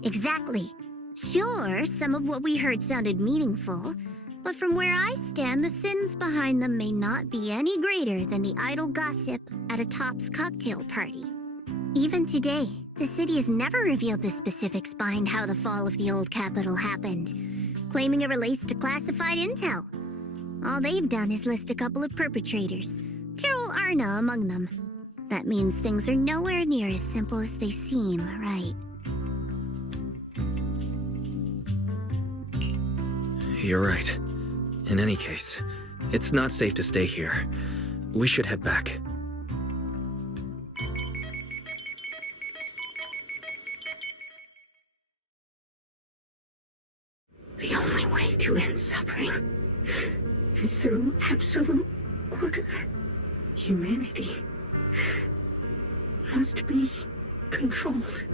Exactly. Sure, some of what we heard sounded meaningful, but from where I stand, the sins behind them may not be any greater than the idle gossip at a Top's cocktail party. Even today, the city has never revealed the specifics behind how the fall of the old capital happened, claiming it relates to classified intel. All they've done is list a couple of perpetrators, Carol Arna among them. That means things are nowhere near as simple as they seem, right? You're right. In any case, it's not safe to stay here. We should head back. The only way to end suffering is through absolute order. Humanity must be controlled.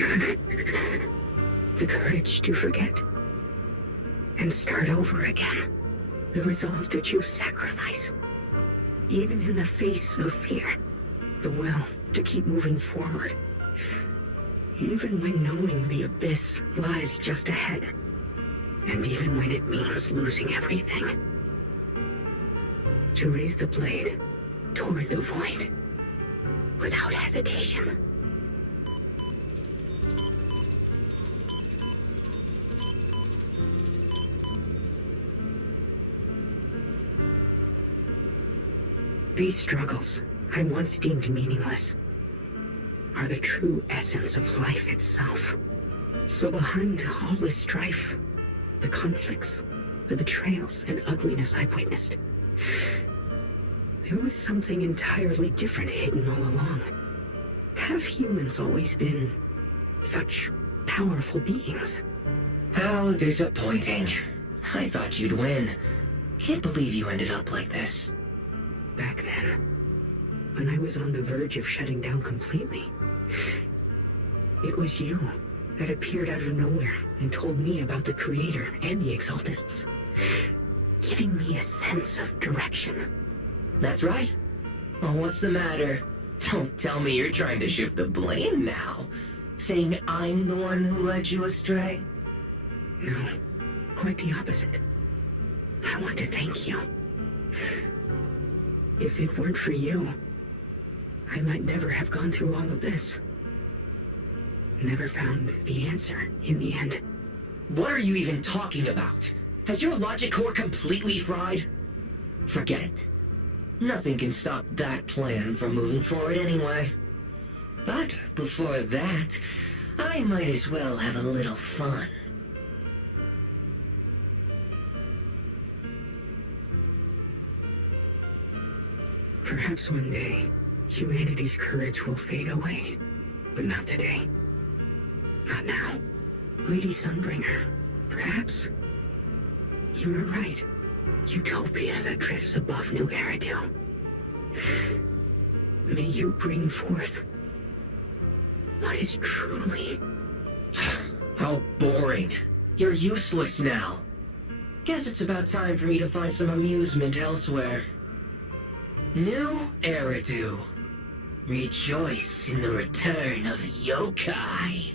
The courage to forget and start over again. The resolve to choose sacrifice. Even in the face of fear. The will to keep moving forward. Even when knowing the abyss lies just ahead. And even when it means losing everything. To raise the blade toward the void. Without hesitation. These struggles, I once deemed meaningless, are the true essence of life itself. So behind all the strife, the conflicts, the betrayals and ugliness I've witnessed, there was something entirely different hidden all along. Have humans always been such powerful beings? How disappointing. I thought you'd win. Can't believe you ended up like this. Back then, when I was on the verge of shutting down completely, it was you that appeared out of nowhere and told me about the Creator and the Exaltists, giving me a sense of direction. That's right. Well, what's the matter? Don't tell me you're trying to shift the blame now, saying I'm the one who led you astray. No, quite the opposite. I want to thank you. If it weren't for you, I might never have gone through all of this. Never found the answer in the end. What are you even talking about? Has your logic core completely fried? Forget it. Nothing can stop that plan from moving forward anyway. But before that, I might as well have a little fun. Perhaps one day, humanity's courage will fade away. But not today. Not now. Lady Sunbringer, perhaps? You were right. Utopia that drifts above New Eridu. May you bring forth what is truly... How boring. You're useless now. Guess it's about time for me to find some amusement elsewhere. New Eridu. Rejoice in the return of yokai.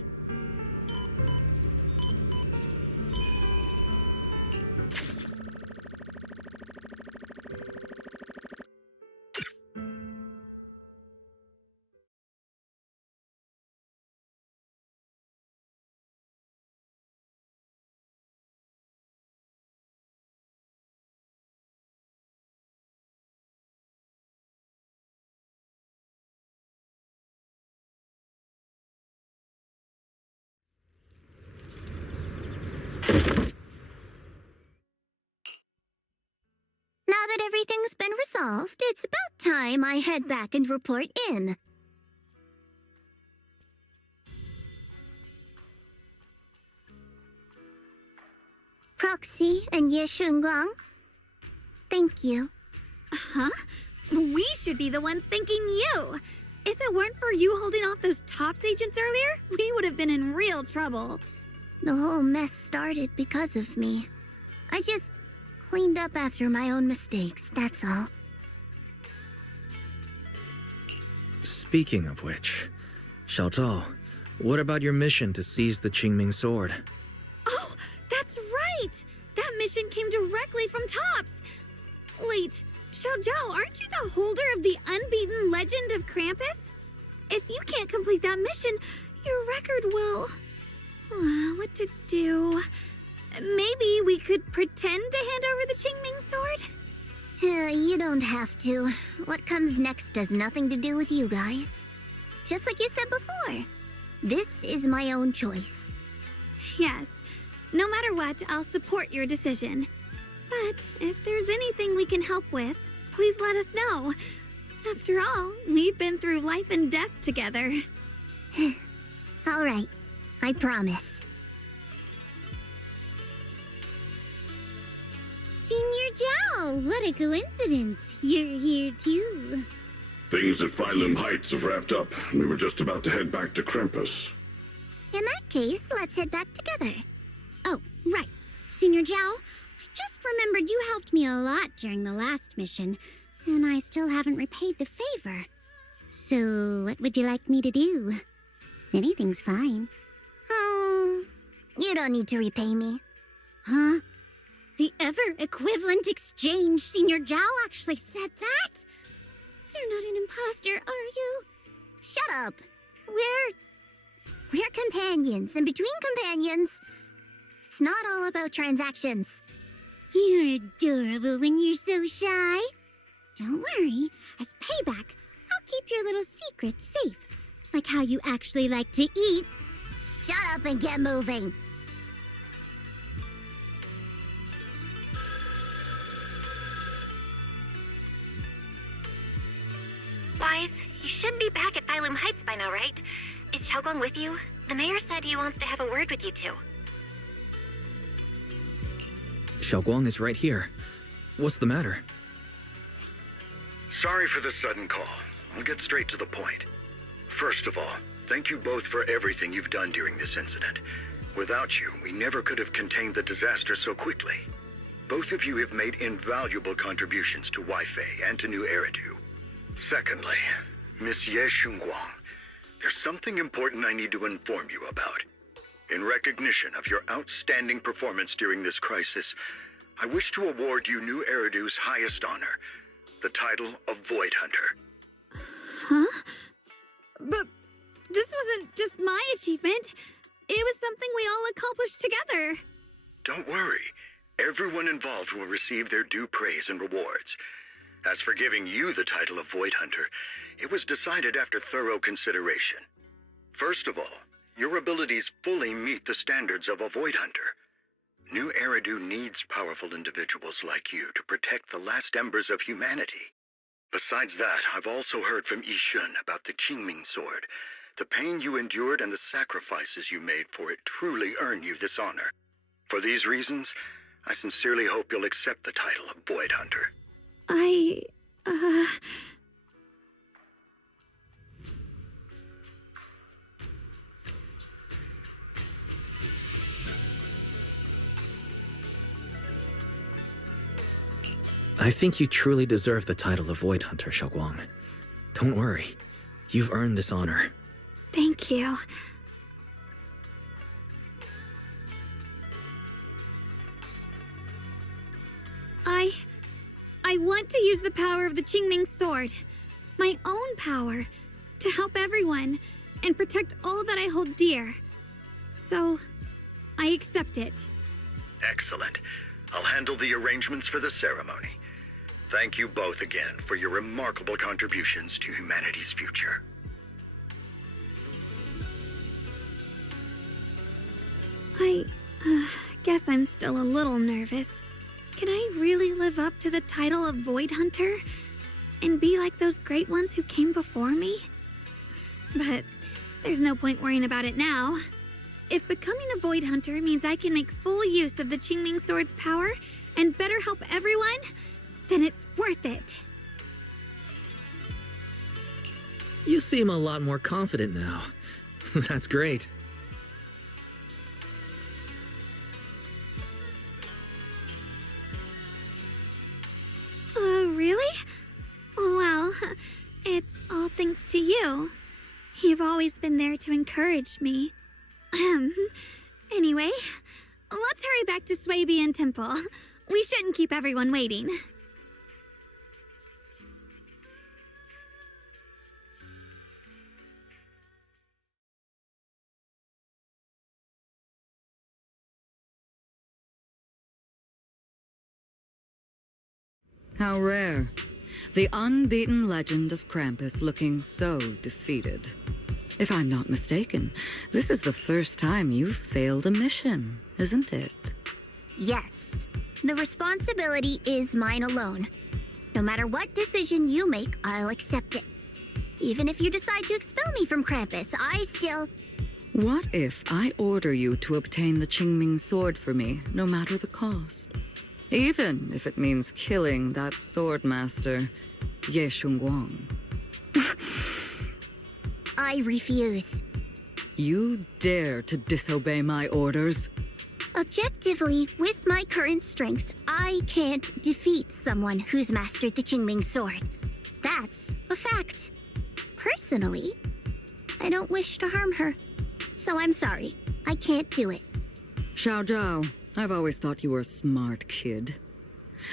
Now that everything's been resolved, it's about time I head back and report in. Proxy and yeshunguang, thank you. Huh? We should be the ones thanking you. If it weren't for you holding off those TOPS agents earlier, we would have been in real trouble. The whole mess started because of me. I just cleaned up after my own mistakes, that's all. Speaking of which, Xiao Zhao, what about your mission to seize the Qingming sword? Oh, that's right! That mission came directly from TOPS! Wait, Xiao Zhao, aren't you the holder of the unbeaten legend of Krampus? If you can't complete that mission, your record will... what to do? Maybe we could pretend to hand over the Qingming sword? You don't have to. What comes next has nothing to do with you guys. Just like you said before, this is my own choice. Yes. No matter what, I'll support your decision. But if there's anything we can help with, please let us know. After all, we've been through life and death together. All right, I promise. Senior Zhao, what a coincidence. You're here too. Things at Phylum Heights have wrapped up, and we were just about to head back to Krampus. In that case, let's head back together. Oh, right. Senior Zhao, I just remembered you helped me a lot during the last mission, and I still haven't repaid the favor. So, what would you like me to do? Anything's fine. You don't need to repay me. Huh? The ever-equivalent exchange, Senior Zhao actually said that? You're not an imposter, are you? Shut up. We're companions, and between companions, it's not all about transactions. You're adorable when you're so shy. Don't worry, as payback, I'll keep your little secret safe. Like how you actually like to eat. Shut up and get moving. Wise, you should be back at Phylum Heights by now, right? Is Xiaoguang with you? The mayor said he wants to have a word with you two. Xiaoguang is right here. What's the matter? Sorry for the sudden call. I'll get straight to the point. First of all, thank you both for everything you've done during this incident. Without you, we never could have contained the disaster so quickly. Both of you have made invaluable contributions to Weifei and to New Eridu. Secondly, Miss Yeshunguang, there's something important I need to inform you about. In recognition of your outstanding performance during this crisis, I wish to award you New Eridu's highest honor, the title of Void Hunter. Huh? But this wasn't just my achievement. It was something we all accomplished together. Don't worry. Everyone involved will receive their due praise and rewards. As for giving you the title of Void Hunter, it was decided after thorough consideration. First of all, your abilities fully meet the standards of a Void Hunter. New Eridu needs powerful individuals like you to protect the last embers of humanity. Besides that, I've also heard from Yishun about the Qingming Sword. The pain you endured and the sacrifices you made for it truly earn you this honor. For these reasons, I sincerely hope you'll accept the title of Void Hunter. I think you truly deserve the title of Void Hunter, Xiaoguang. Don't worry. You've earned this honor. Thank you. I want to use the power of the Qingming Sword, my own power, to help everyone and protect all that I hold dear. So, I accept it. Excellent. I'll handle the arrangements for the ceremony. Thank you both again for your remarkable contributions to humanity's future. I guess I'm still a little nervous. Can I really live up to the title of Void Hunter and be like those great ones who came before me? But there's no point worrying about it now. If becoming a Void Hunter means I can make full use of the Qingming Sword's power and better help everyone, then it's worth it. You seem a lot more confident now. That's great. Really? Well, it's all thanks to you. You've always been there to encourage me. Anyway, let's hurry back to Swabian Temple. We shouldn't keep everyone waiting. How rare. The unbeaten legend of Krampus looking so defeated. If I'm not mistaken, this is the first time you've failed a mission, isn't it? Yes. The responsibility is mine alone. No matter what decision you make, I'll accept it. Even if you decide to expel me from Krampus, I still... What if I order you to obtain the Qingming Sword for me, no matter the cost? Even if it means killing that swordmaster, yeshunguang. I refuse. You dare to disobey my orders? Objectively, with my current strength, I can't defeat someone who's mastered the Qingming sword. That's a fact. Personally, I don't wish to harm her. So I'm sorry. I can't do it. Xiao Zhao, I've always thought you were a smart kid.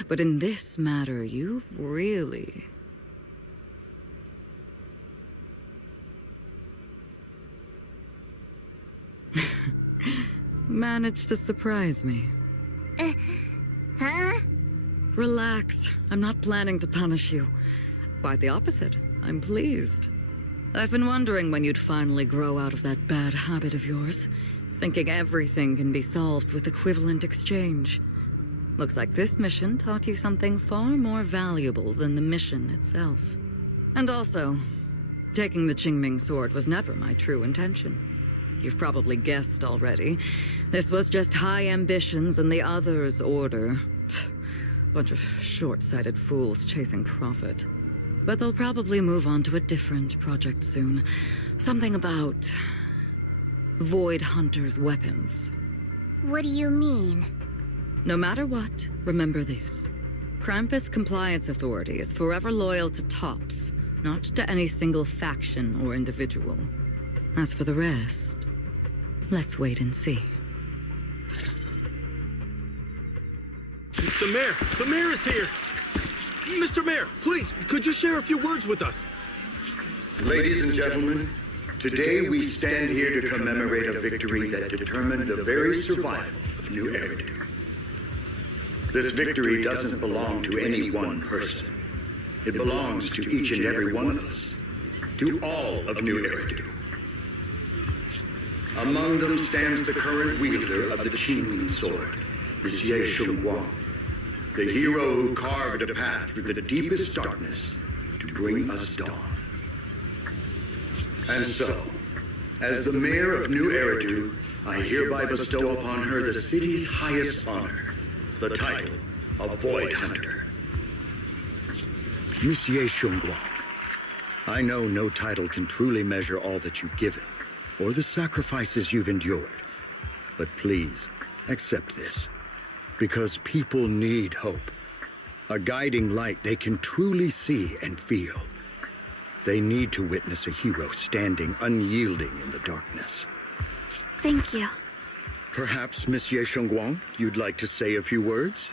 But in this matter, you've really... managed to surprise me. Huh? Relax. I'm not planning to punish you. Quite the opposite. I'm pleased. I've been wondering when you'd finally grow out of that bad habit of yours, thinking everything can be solved with equivalent exchange. Looks like this mission taught you something far more valuable than the mission itself. And also, taking the Qingming sword was never my true intention. You've probably guessed already. This was just high ambitions and the others' order. Bunch of short-sighted fools chasing profit. But they'll probably move on to a different project soon. Something about... Void Hunter's weapons. What do you mean? No matter what, remember this. Krampus Compliance Authority is forever loyal to TOPS, not to any single faction or individual. As for the rest, let's wait and see. Mr. Mayor! The mayor is here! Mr. Mayor, please, could you share a few words with us? Ladies and gentlemen, today we stand here to commemorate a victory that determined the very survival of New Eridu. This victory doesn't belong to any one person. It belongs to each and every one of us. To all of New Eridu. Among them stands the current wielder of the Qingming sword, Miss Yeshunguang, the hero who carved a path through the deepest darkness to bring us dawn. And so, as the mayor of New Eridu, I hereby bestow upon her the city's highest honor, the title of Void Hunter. Miss Yeshunguang, I know no title can truly measure all that you've given, or the sacrifices you've endured. But please, accept this. Because people need hope. A guiding light they can truly see and feel. They need to witness a hero standing unyielding in the darkness. Thank you. Perhaps, Miss Yeshunguang, you'd like to say a few words?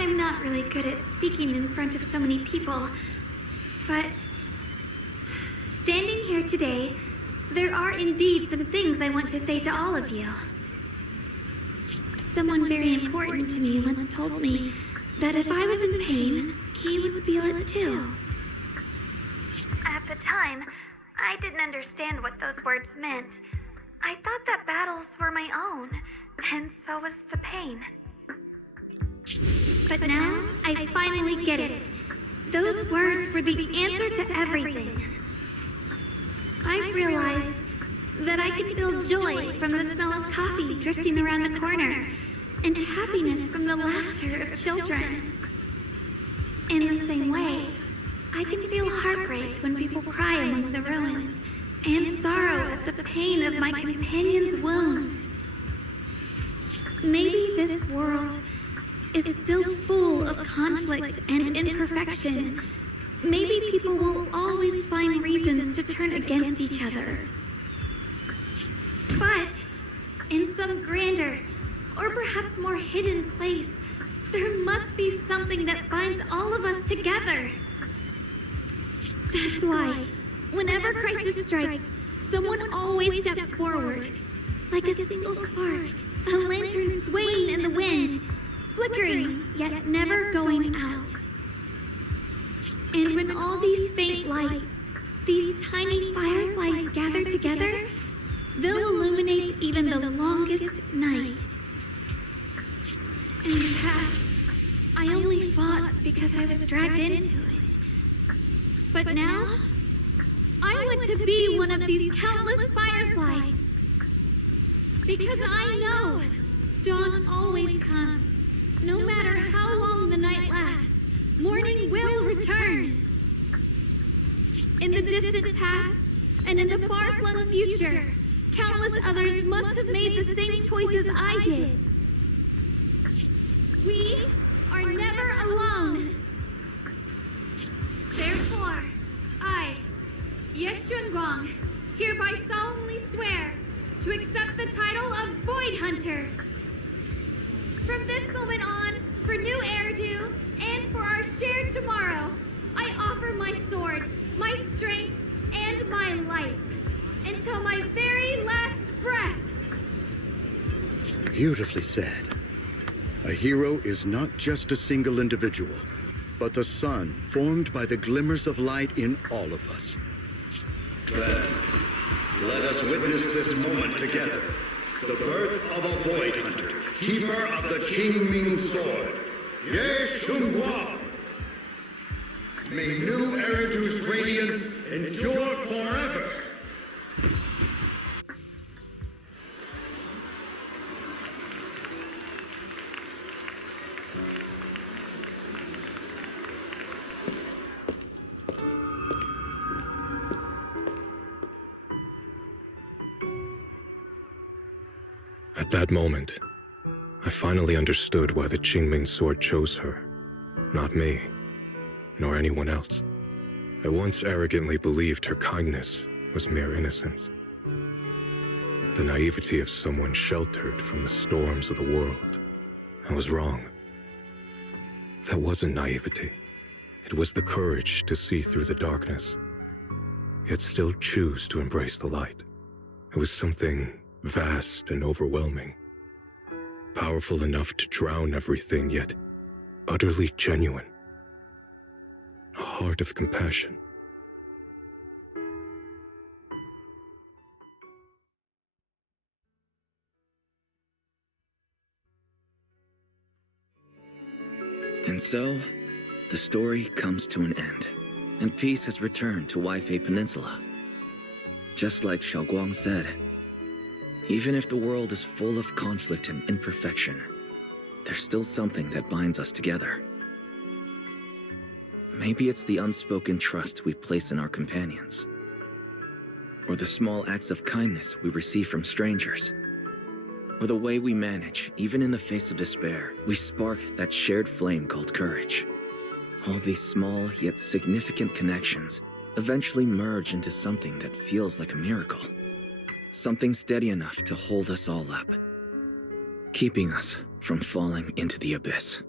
I'm not really good at speaking in front of so many people, but standing here today, there are indeed some things I want to say to all of you. Someone very important to me once told me that if I was in pain, he would feel it too. At the time, I didn't understand what those words meant. I thought that battles were my own, and so was the pain. But now, I finally get it. Those words were the answer to everything. I've realized that I can feel joy from the smell of coffee drifting around the corner, and happiness from the laughter of children. In the same way, I can feel heartbreak when people cry among the ruins, and sorrow at the pain of my companion's wounds. Maybe this world is still full of conflict and imperfection. Maybe people will always find reasons to turn against each other. But in some grander, or perhaps more hidden place, there must be something that binds all of us together. That's why, whenever crisis strikes, someone always steps forward. Like a single spark, a lantern swaying in the wind, flickering, yet never going out. And when all these faint lights, these tiny fireflies gather together, they'll illuminate even the longest night. In the past, I only fought because I was dragged into it. But now, I want to be one of these countless fireflies. Because I know dawn always comes. No matter how long the night lasts, morning will return. In the distant past, and in the far-flung future, countless others must have made the same choices I did. We are never alone. Therefore, I, Yeshunguang, hereby solemnly swear to accept the title of Void Hunter. From this moment on, for New Eridu, and for our shared tomorrow, I offer my sword, my strength, and my life, until my very last breath. Beautifully said. A hero is not just a single individual, but the sun formed by the glimmers of light in all of us. Then, let us witness this moment together. The birth of a Void Hunter, keeper of the Qingming Sword, Yeshunguang. May New Eridu's radiance endure forever. At that moment, I finally understood why the Qingming Sword chose her, not me, nor anyone else. I once arrogantly believed her kindness was mere innocence. The naivety of someone sheltered from the storms of the world. I was wrong. That wasn't naivety. It was the courage to see through the darkness, yet still choose to embrace the light. It was something vast and overwhelming, powerful enough to drown everything, yet utterly genuine. A heart of compassion. And so, the story comes to an end, and peace has returned to Waifei Peninsula. Just like Xiaoguang said, even if the world is full of conflict and imperfection, there's still something that binds us together. Maybe it's the unspoken trust we place in our companions, or the small acts of kindness we receive from strangers, or the way we manage, even in the face of despair, we spark that shared flame called courage. All these small yet significant connections eventually merge into something that feels like a miracle. Something steady enough to hold us all up, keeping us from falling into the abyss.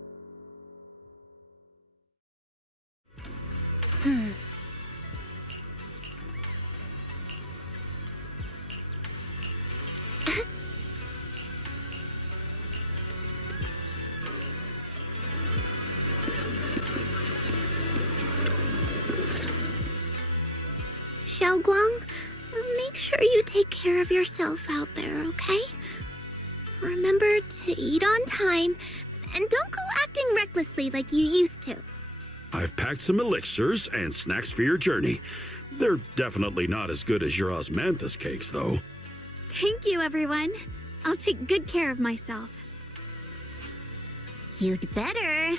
Xiaoguang, make sure you take care of yourself out there, okay? Remember to eat on time, and don't go acting recklessly like you used to. I've packed some elixirs and snacks for your journey. They're definitely not as good as your osmanthus cakes, though. Thank you, everyone. I'll take good care of myself. You'd better.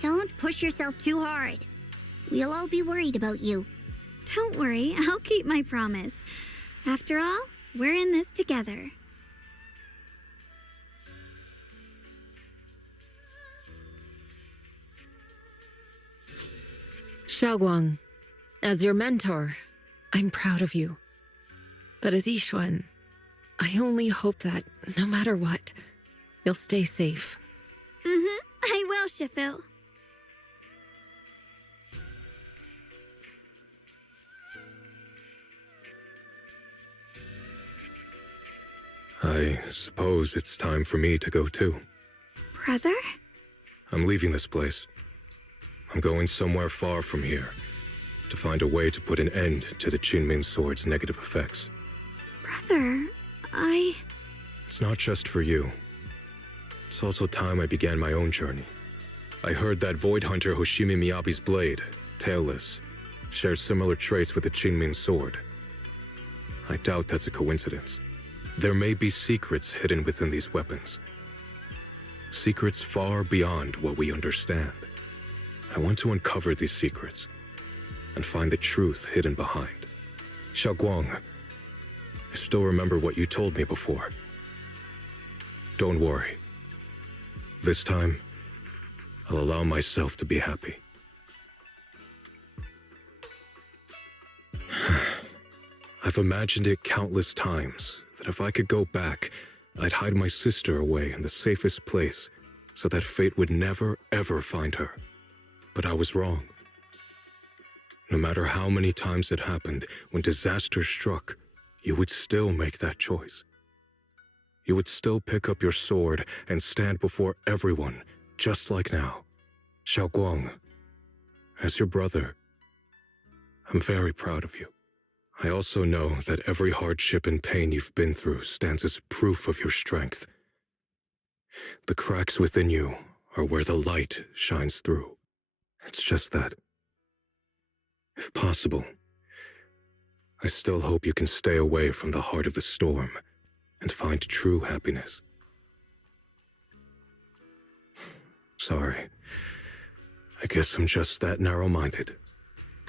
Don't push yourself too hard. We'll all be worried about you. Don't worry, I'll keep my promise. After all, we're in this together. Xiaoguang, as your mentor, I'm proud of you. But as Yixuan, I only hope that, no matter what, you'll stay safe. I will, Shifu. I suppose it's time for me to go too. Brother? I'm leaving this place. I'm going somewhere far from here, to find a way to put an end to the Qingming Sword's negative effects. Brother, It's not just for you. It's also time I began my own journey. I heard that Void Hunter Hoshimi Miyabi's blade, Tailless, shares similar traits with the Qingming Sword. I doubt that's a coincidence. There may be secrets hidden within these weapons. Secrets far beyond what we understand. I want to uncover these secrets, and find the truth hidden behind. Xiaoguang, I still remember what you told me before. Don't worry. This time, I'll allow myself to be happy. I've imagined it countless times that if I could go back, I'd hide my sister away in the safest place so that fate would never, ever find her. But I was wrong. No matter how many times it happened, when disaster struck, you would still make that choice. You would still pick up your sword and stand before everyone, just like now. Xiaoguang, as your brother, I'm very proud of you. I also know that every hardship and pain you've been through stands as proof of your strength. The cracks within you are where the light shines through. It's just that, if possible, I still hope you can stay away from the heart of the storm and find true happiness. Sorry. I guess I'm just that narrow-minded.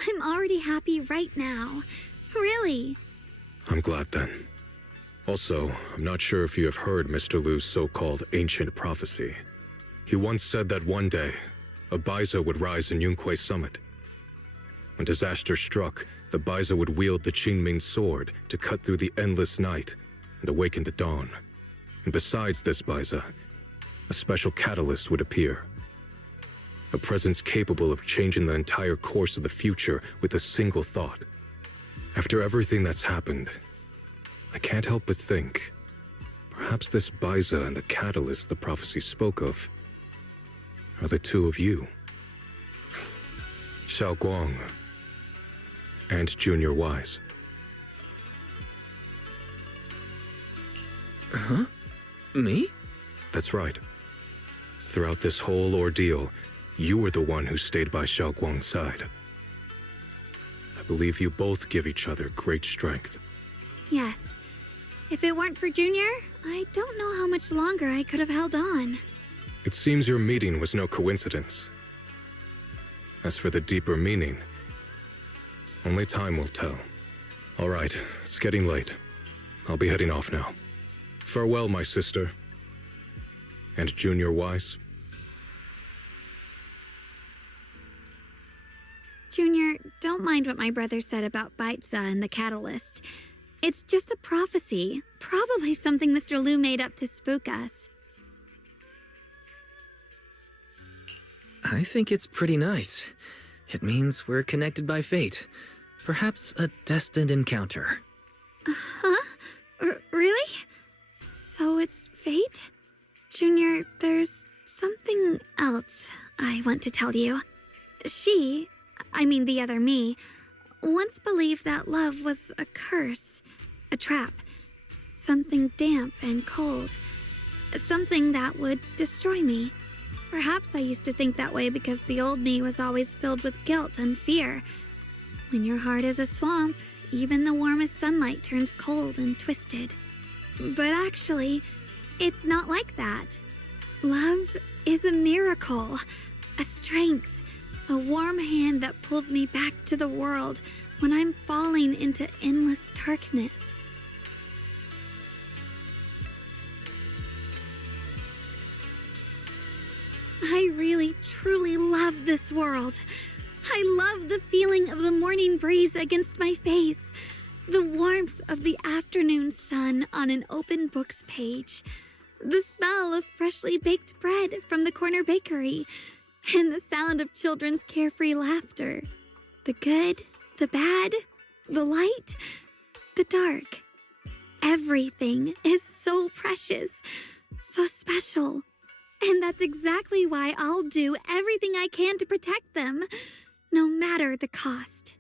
I'm already happy right now. Really. I'm glad then. Also, I'm not sure if you have heard Mr. Lu's so-called ancient prophecy. He once said that one day, a Baiza would rise in Yunque Summit. When disaster struck, the Baiza would wield the Qingming sword to cut through the endless night and awaken the dawn. And besides this Baiza, a special catalyst would appear. A presence capable of changing the entire course of the future with a single thought. After everything that's happened, I can't help but think, perhaps this Baiza and the catalyst the prophecy spoke of are the two of you. Xiaoguang and Junior Wise. Huh? Me? That's right. Throughout this whole ordeal, you were the one who stayed by Xiaoguang's side. I believe you both give each other great strength. Yes. If it weren't for Junior, I don't know how much longer I could have held on. It seems your meeting was no coincidence. As for the deeper meaning, only time will tell. All right, it's getting late. I'll be heading off now. Farewell, my sister. And Junior Wise. Junior, don't mind what my brother said about Baiza and the catalyst. It's just a prophecy. Probably something Mr. Lu made up to spook us. I think it's pretty nice. It means we're connected by fate. Perhaps a destined encounter. Huh? Really? So it's fate? Junior, there's something else I want to tell you. The other me, once believed that love was a curse, a trap, something damp and cold, something that would destroy me. Perhaps I used to think that way because the old me was always filled with guilt and fear. When your heart is a swamp, even the warmest sunlight turns cold and twisted. But actually, it's not like that. Love is a miracle, a strength, a warm hand that pulls me back to the world when I'm falling into endless darkness. I really, truly love this world. I love the feeling of the morning breeze against my face, the warmth of the afternoon sun on an open book's page, the smell of freshly baked bread from the corner bakery, and the sound of children's carefree laughter. The good, the bad, the light, the dark. Everything is so precious, so special. And that's exactly why I'll do everything I can to protect them, no matter the cost.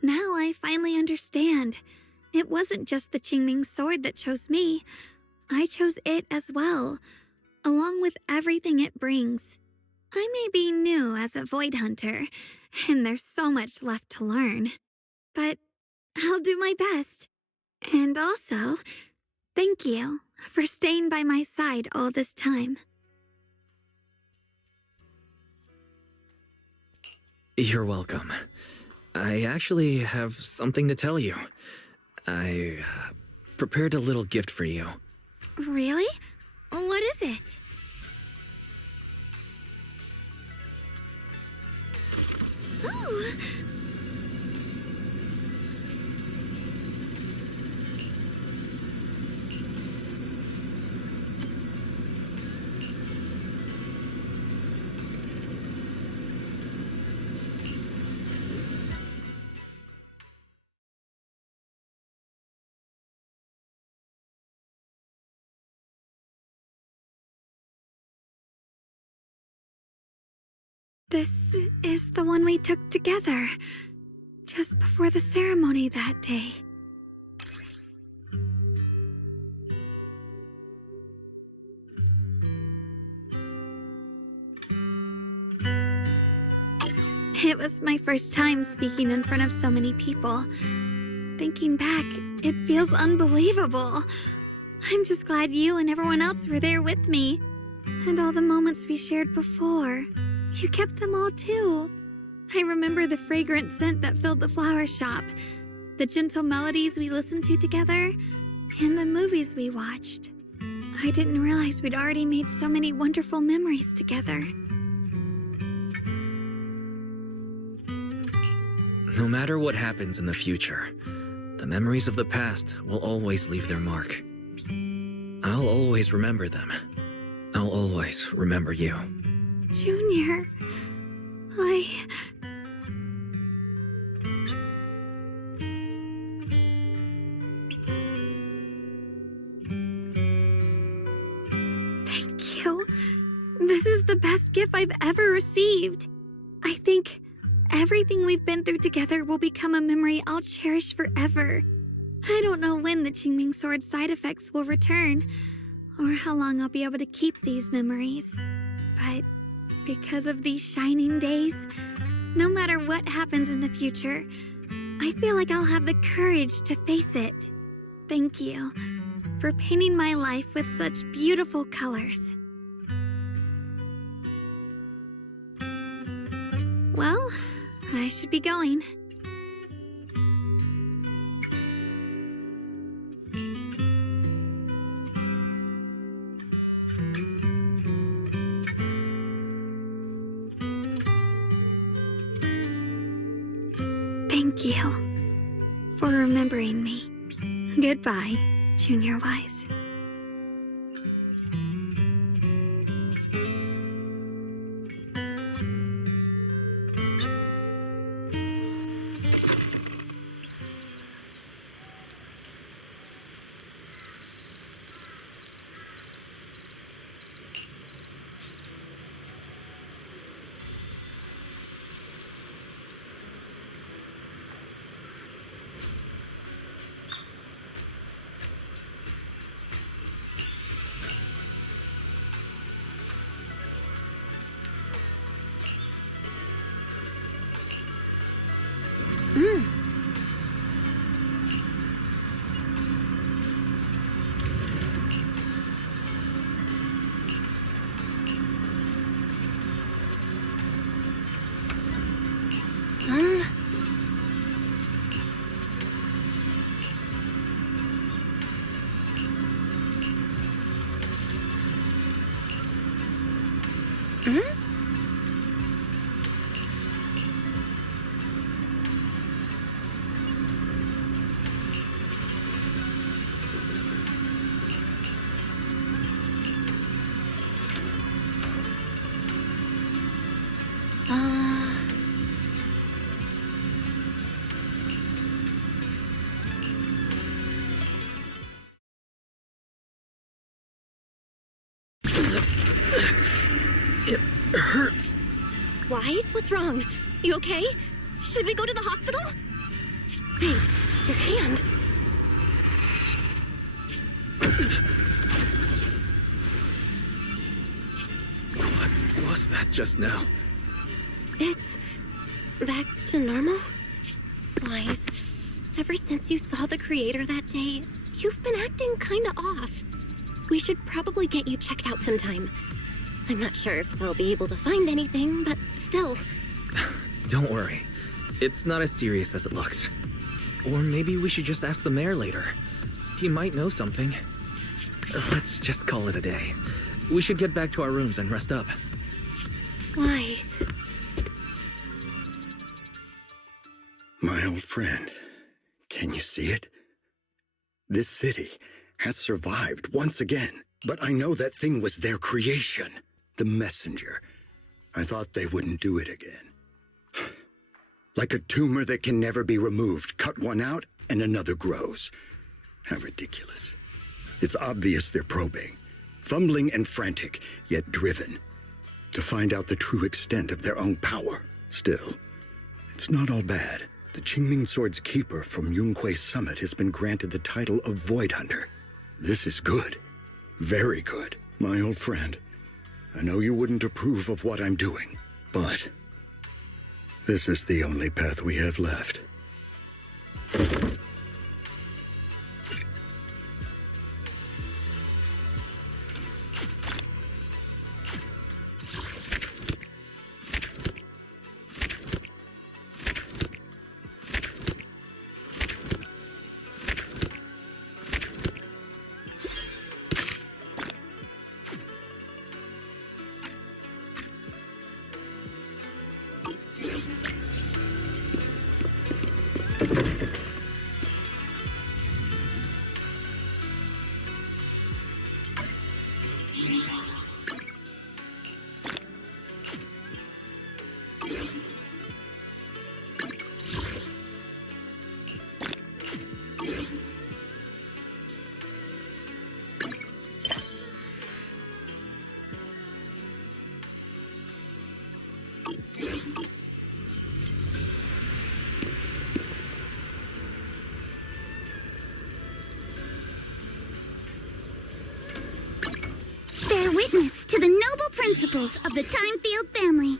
Now I finally understand. It wasn't just the Qingming sword that chose me. I chose it as well, along with everything it brings. I may be new as a Void Hunter, and there's so much left to learn. But I'll do my best. And also, thank you for staying by my side all this time. You're welcome. I actually have something to tell you. I prepared a little gift for you. Really? What is it? Ooh. This is the one we took together, just before the ceremony that day. It was my first time speaking in front of so many people. Thinking back, it feels unbelievable. I'm just glad you and everyone else were there with me. And all the moments we shared before. You kept them all too. I remember the fragrant scent that filled the flower shop, the gentle melodies we listened to together, and the movies we watched. I didn't realize we'd already made so many wonderful memories together. No matter what happens in the future, the memories of the past will always leave their mark. I'll always remember them. I'll always remember you. Junior, Thank you. This is the best gift I've ever received. I think everything we've been through together will become a memory I'll cherish forever. I don't know when the Qingming Sword's side effects will return, or how long I'll be able to keep these memories. But because of these shining days, no matter what happens in the future, I feel like I'll have the courage to face it. Thank you for painting my life with such beautiful colors. Well, I should be going. Thank you for remembering me. Goodbye, Junior Wise. It hurts. Wise, what's wrong? You okay? Should we go to the hospital? Wait, your hand. What was that just now? It's back to normal? Wise, ever since you saw the creator that day, you've been acting kinda off. We should probably get you checked out sometime. I'm not sure if they'll be able to find anything, but still. Don't worry. It's not as serious as it looks. Or maybe we should just ask the mayor later. He might know something. Let's just call it a day. We should get back to our rooms and rest up. Wise. My old friend, can you see it? This city has survived once again, but I know that thing was their creation, the messenger. I thought they wouldn't do it again. Like a tumor that can never be removed. Cut one out and another grows. How ridiculous. It's obvious they're probing, fumbling and frantic, yet driven, to find out the true extent of their own power. Still, it's not all bad. The Qingming Sword's keeper from Yunquei Summit has been granted the title of Void Hunter. This is good. Very good. My old friend, I know you wouldn't approve of what I'm doing, but this is the only path we have left. Bear witness to the noble principles of the Time Field family.